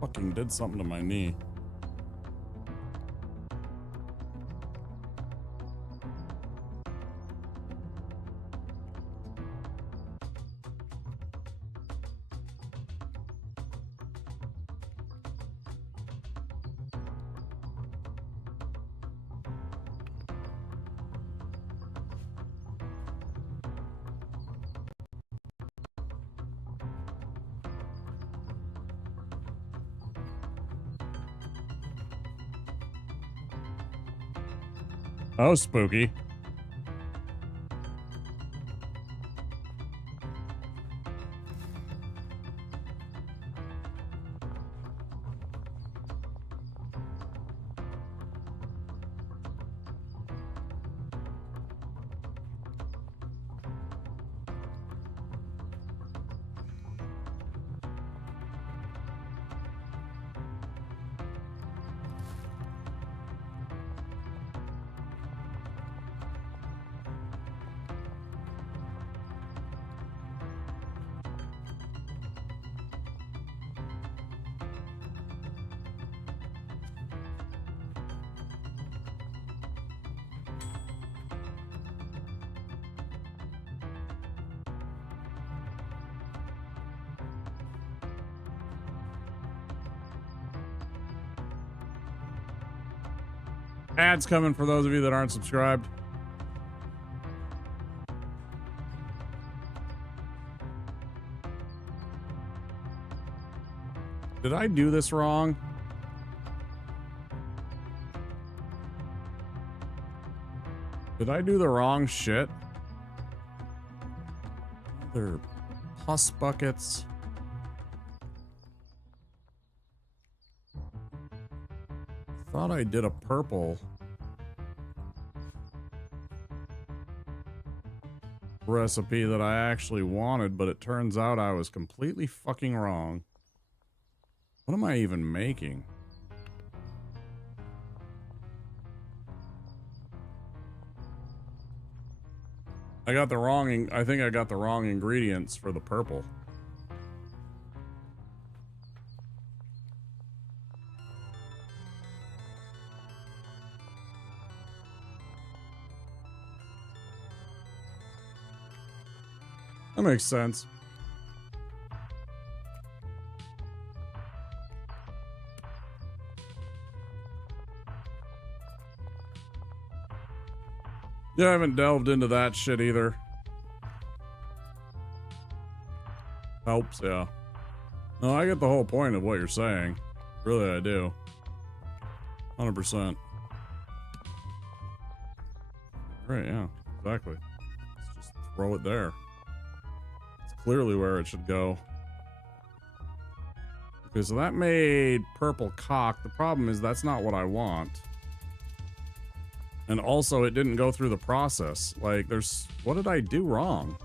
Fucking did something to my knee. Oh, spooky. Ads coming for those of you that aren't subscribed. Did I do this wrong? Did I do the wrong shit? Other pus buckets. Thought I did a purple recipe that I actually wanted, but it turns out I was completely fucking wrong. What am I even making? I got the wrong, I think I got the wrong ingredients for the purple. That makes sense. Yeah, I haven't delved into that shit either. Helps, yeah. No, I get the whole point of what you're saying. Really, I do. 100%. Right, yeah, exactly. Let's just throw it there. Clearly where it should go. Okay, so that made purple cock. The problem is that's not what I want. And also it didn't go through the process. Like what did I do wrong?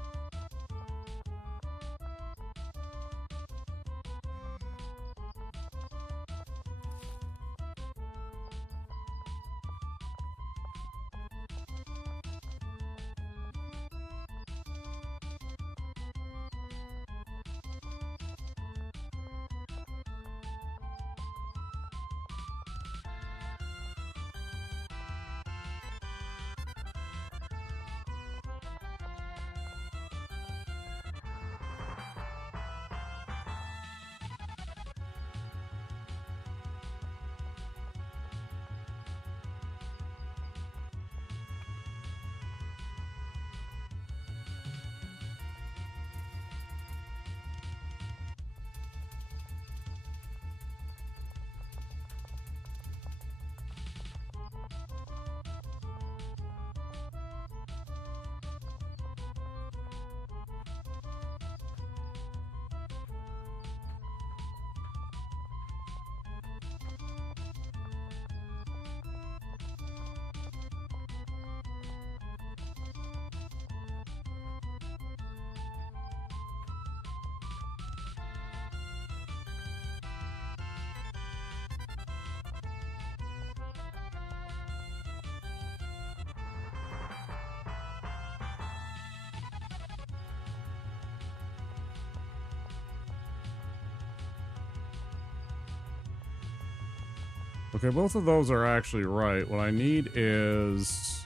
Okay, both of those are actually right. What I need is...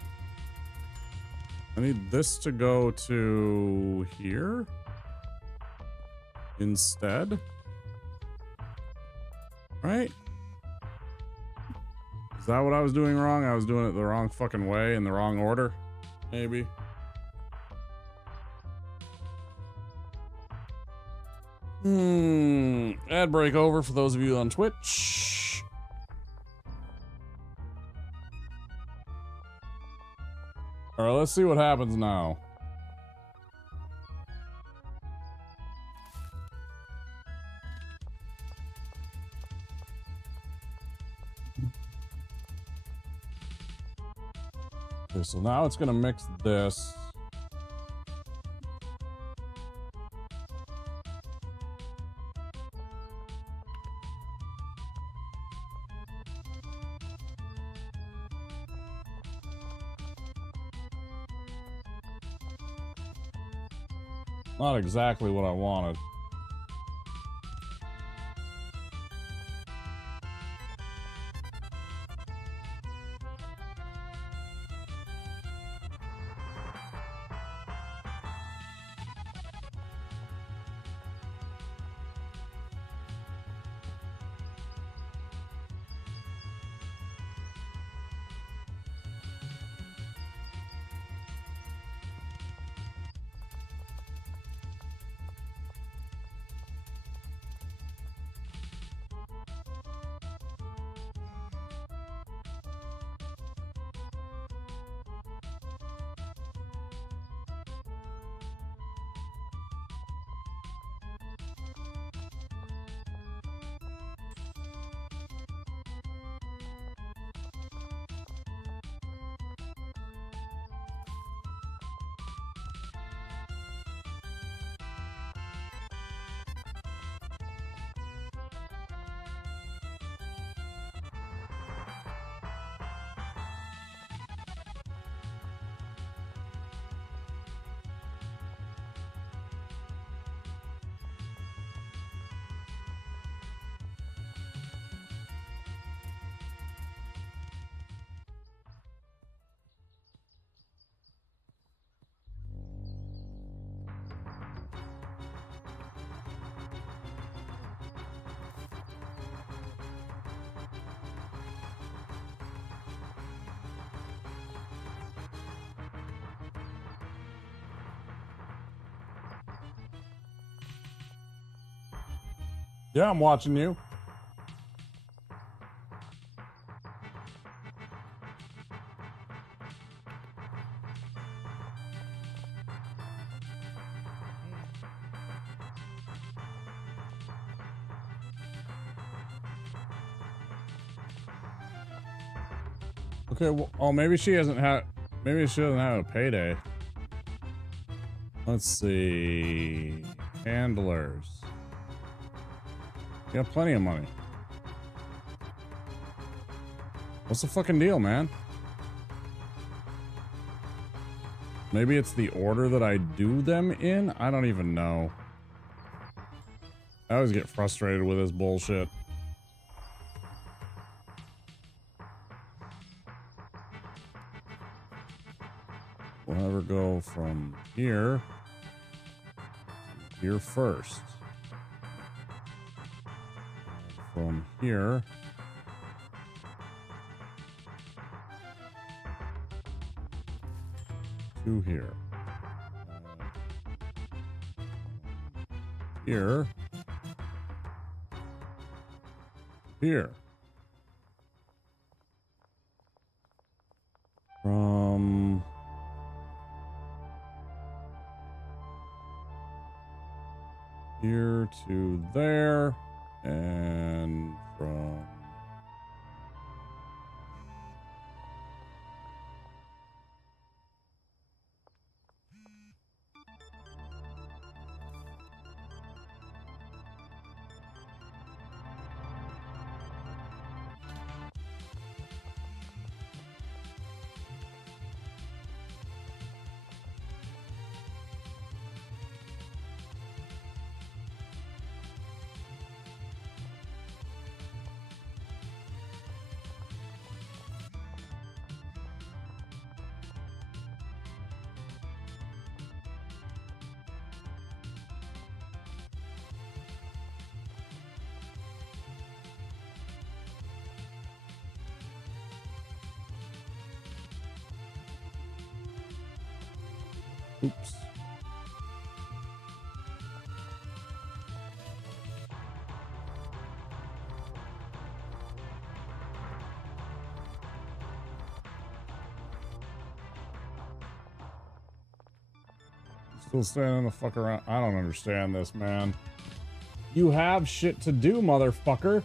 I need this to go to here instead. Right? Is that what I was doing wrong? I was doing it the wrong fucking way in the wrong order? Maybe. Ad break over for those of you on Twitch. All right, let's see what happens now. Okay, so now it's gonna mix this. Not exactly what I wanted. Yeah, I'm watching you. Okay, well, oh, maybe she doesn't have a payday. Let's see. Handlers. You have plenty of money. What's the fucking deal, man? Maybe it's the order that I do them in? I don't even know. I always get frustrated with this bullshit. We'll have her go from here to here first. From here to here. Here. Here. From here to there, and from Oops. Still standing the fuck around. I don't understand this, man. You have shit to do, motherfucker.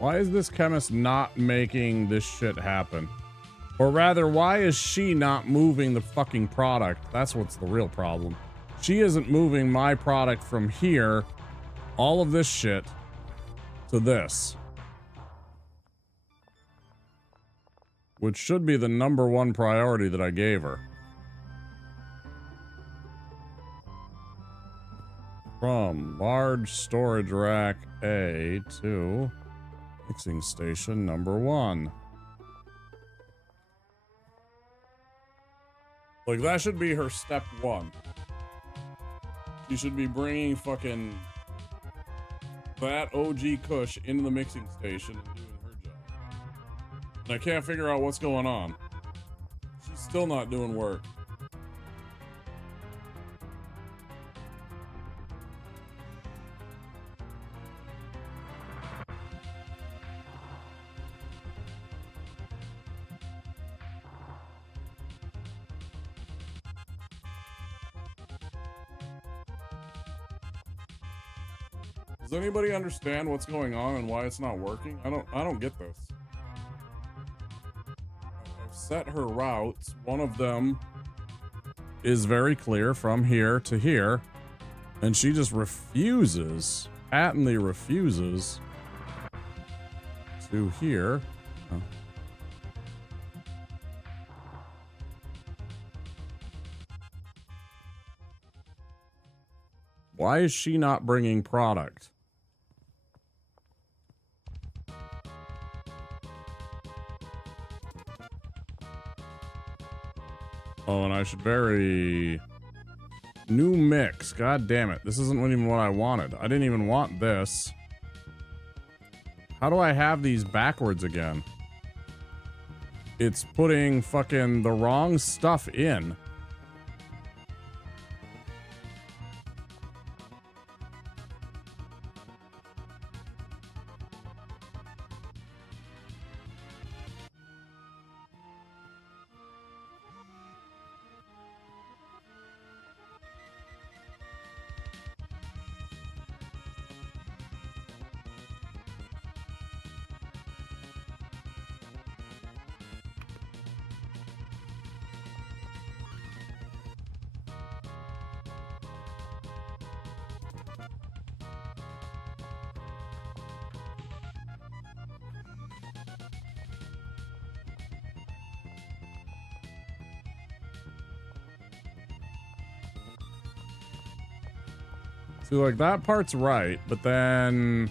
Why is this chemist not making this shit happen? Or rather, why is she not moving the fucking product? That's what's the real problem. She isn't moving my product from here, all of this shit, to this. Which should be the #1 priority that I gave her. From large storage rack A to mixing station #1. Like, that should be her step 1. She should be bringing fucking that OG Kush into the mixing station and doing her job. And I can't figure out what's going on. She's still not doing work. Does anybody understand what's going on and why it's not working? I don't get this. I've set her routes. One of them is very clear from here to here, and she just refuses, patently refuses to here. Oh. Why is she not bringing product? Oh, and I should vary new mix. God damn it. This isn't even what I wanted. I didn't even want this. How do I have these backwards again? It's putting fucking the wrong stuff in. See, like, that part's right, but then...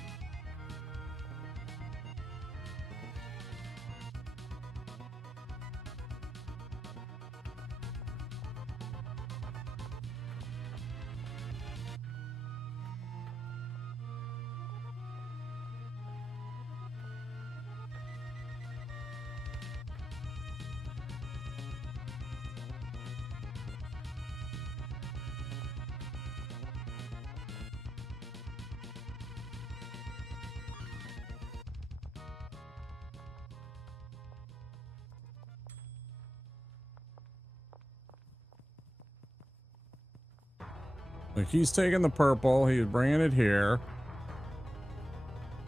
Like, he's taking the purple, he's bringing it here.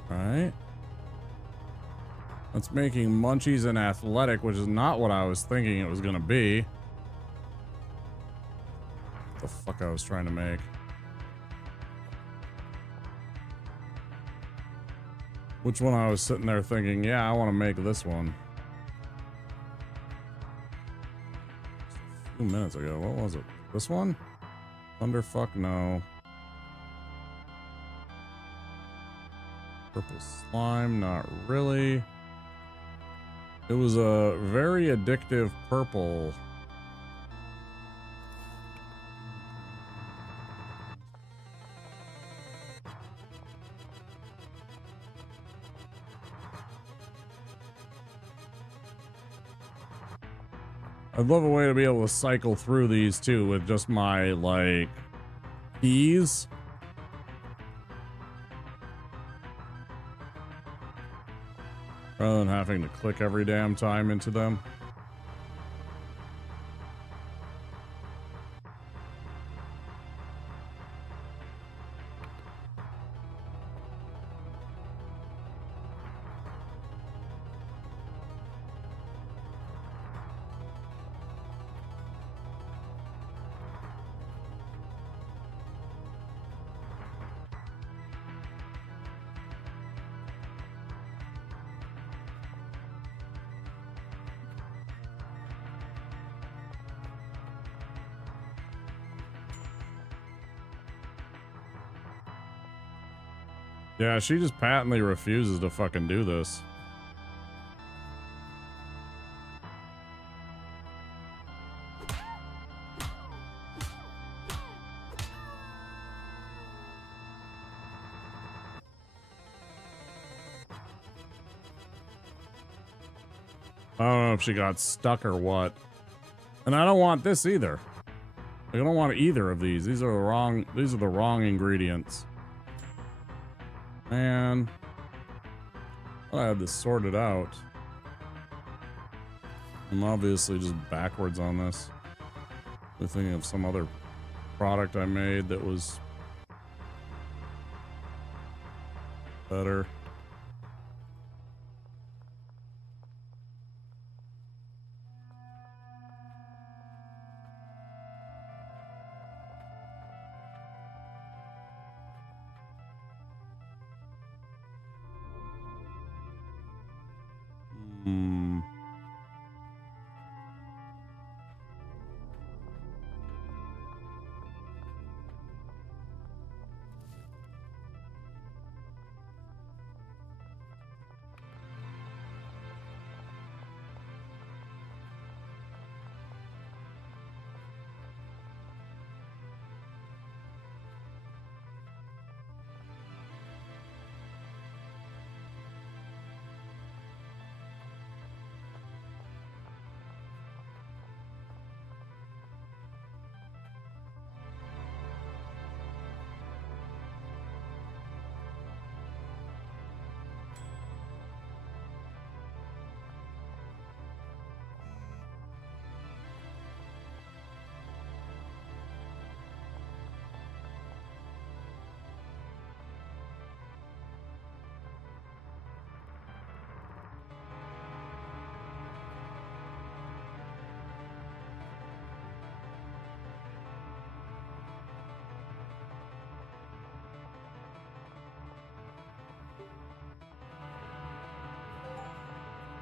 Right. That's making munchies and athletic, which is not what I was thinking it was gonna be. What the fuck I was trying to make. Which one I was sitting there thinking, yeah, I want to make this one. 2 minutes ago. What was it? This one? Thunderfuck, no. Purple slime, not really. It was a very addictive purple. I'd love a way to be able to cycle through these too with just my, like, keys. Rather than having to click every damn time into them. Yeah, she just patently refuses to fucking do this. I don't know if she got stuck or what. And I don't want this either. I don't want either of these. These are the wrong ingredients. Man, I had this sorted out. I'm obviously just backwards on this. I'm thinking of some other product I made that was better.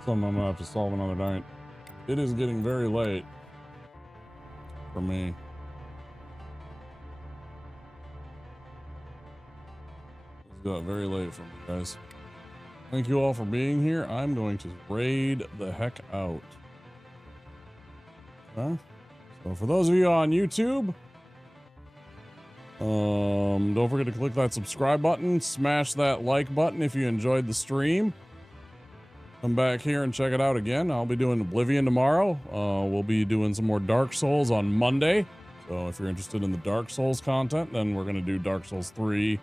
Something I'm gonna have to solve another night. It is getting very late for me. It's got very late for me, guys. Thank you all for being here. I'm going to raid the heck out. Okay. So for those of you on YouTube, don't forget to click that subscribe button, smash that like button if you enjoyed the stream. Come back here and check it out again. I'll be doing Oblivion tomorrow. We'll be doing some more Dark Souls on Monday. So if you're interested in the Dark Souls content, then we're going to do Dark Souls 3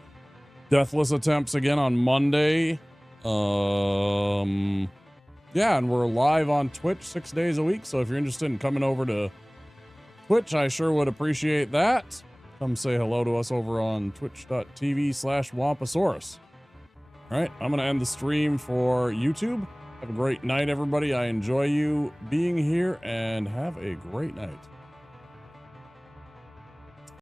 Deathless Attempts again on Monday. Yeah, and we're live on Twitch 6 days a week. So if you're interested in coming over to Twitch, I sure would appreciate that. Come say hello to us over on twitch.tv/Wampasaurus. All right, I'm going to end the stream for YouTube. Have a great night, everybody. I enjoy you being here, and have a great night.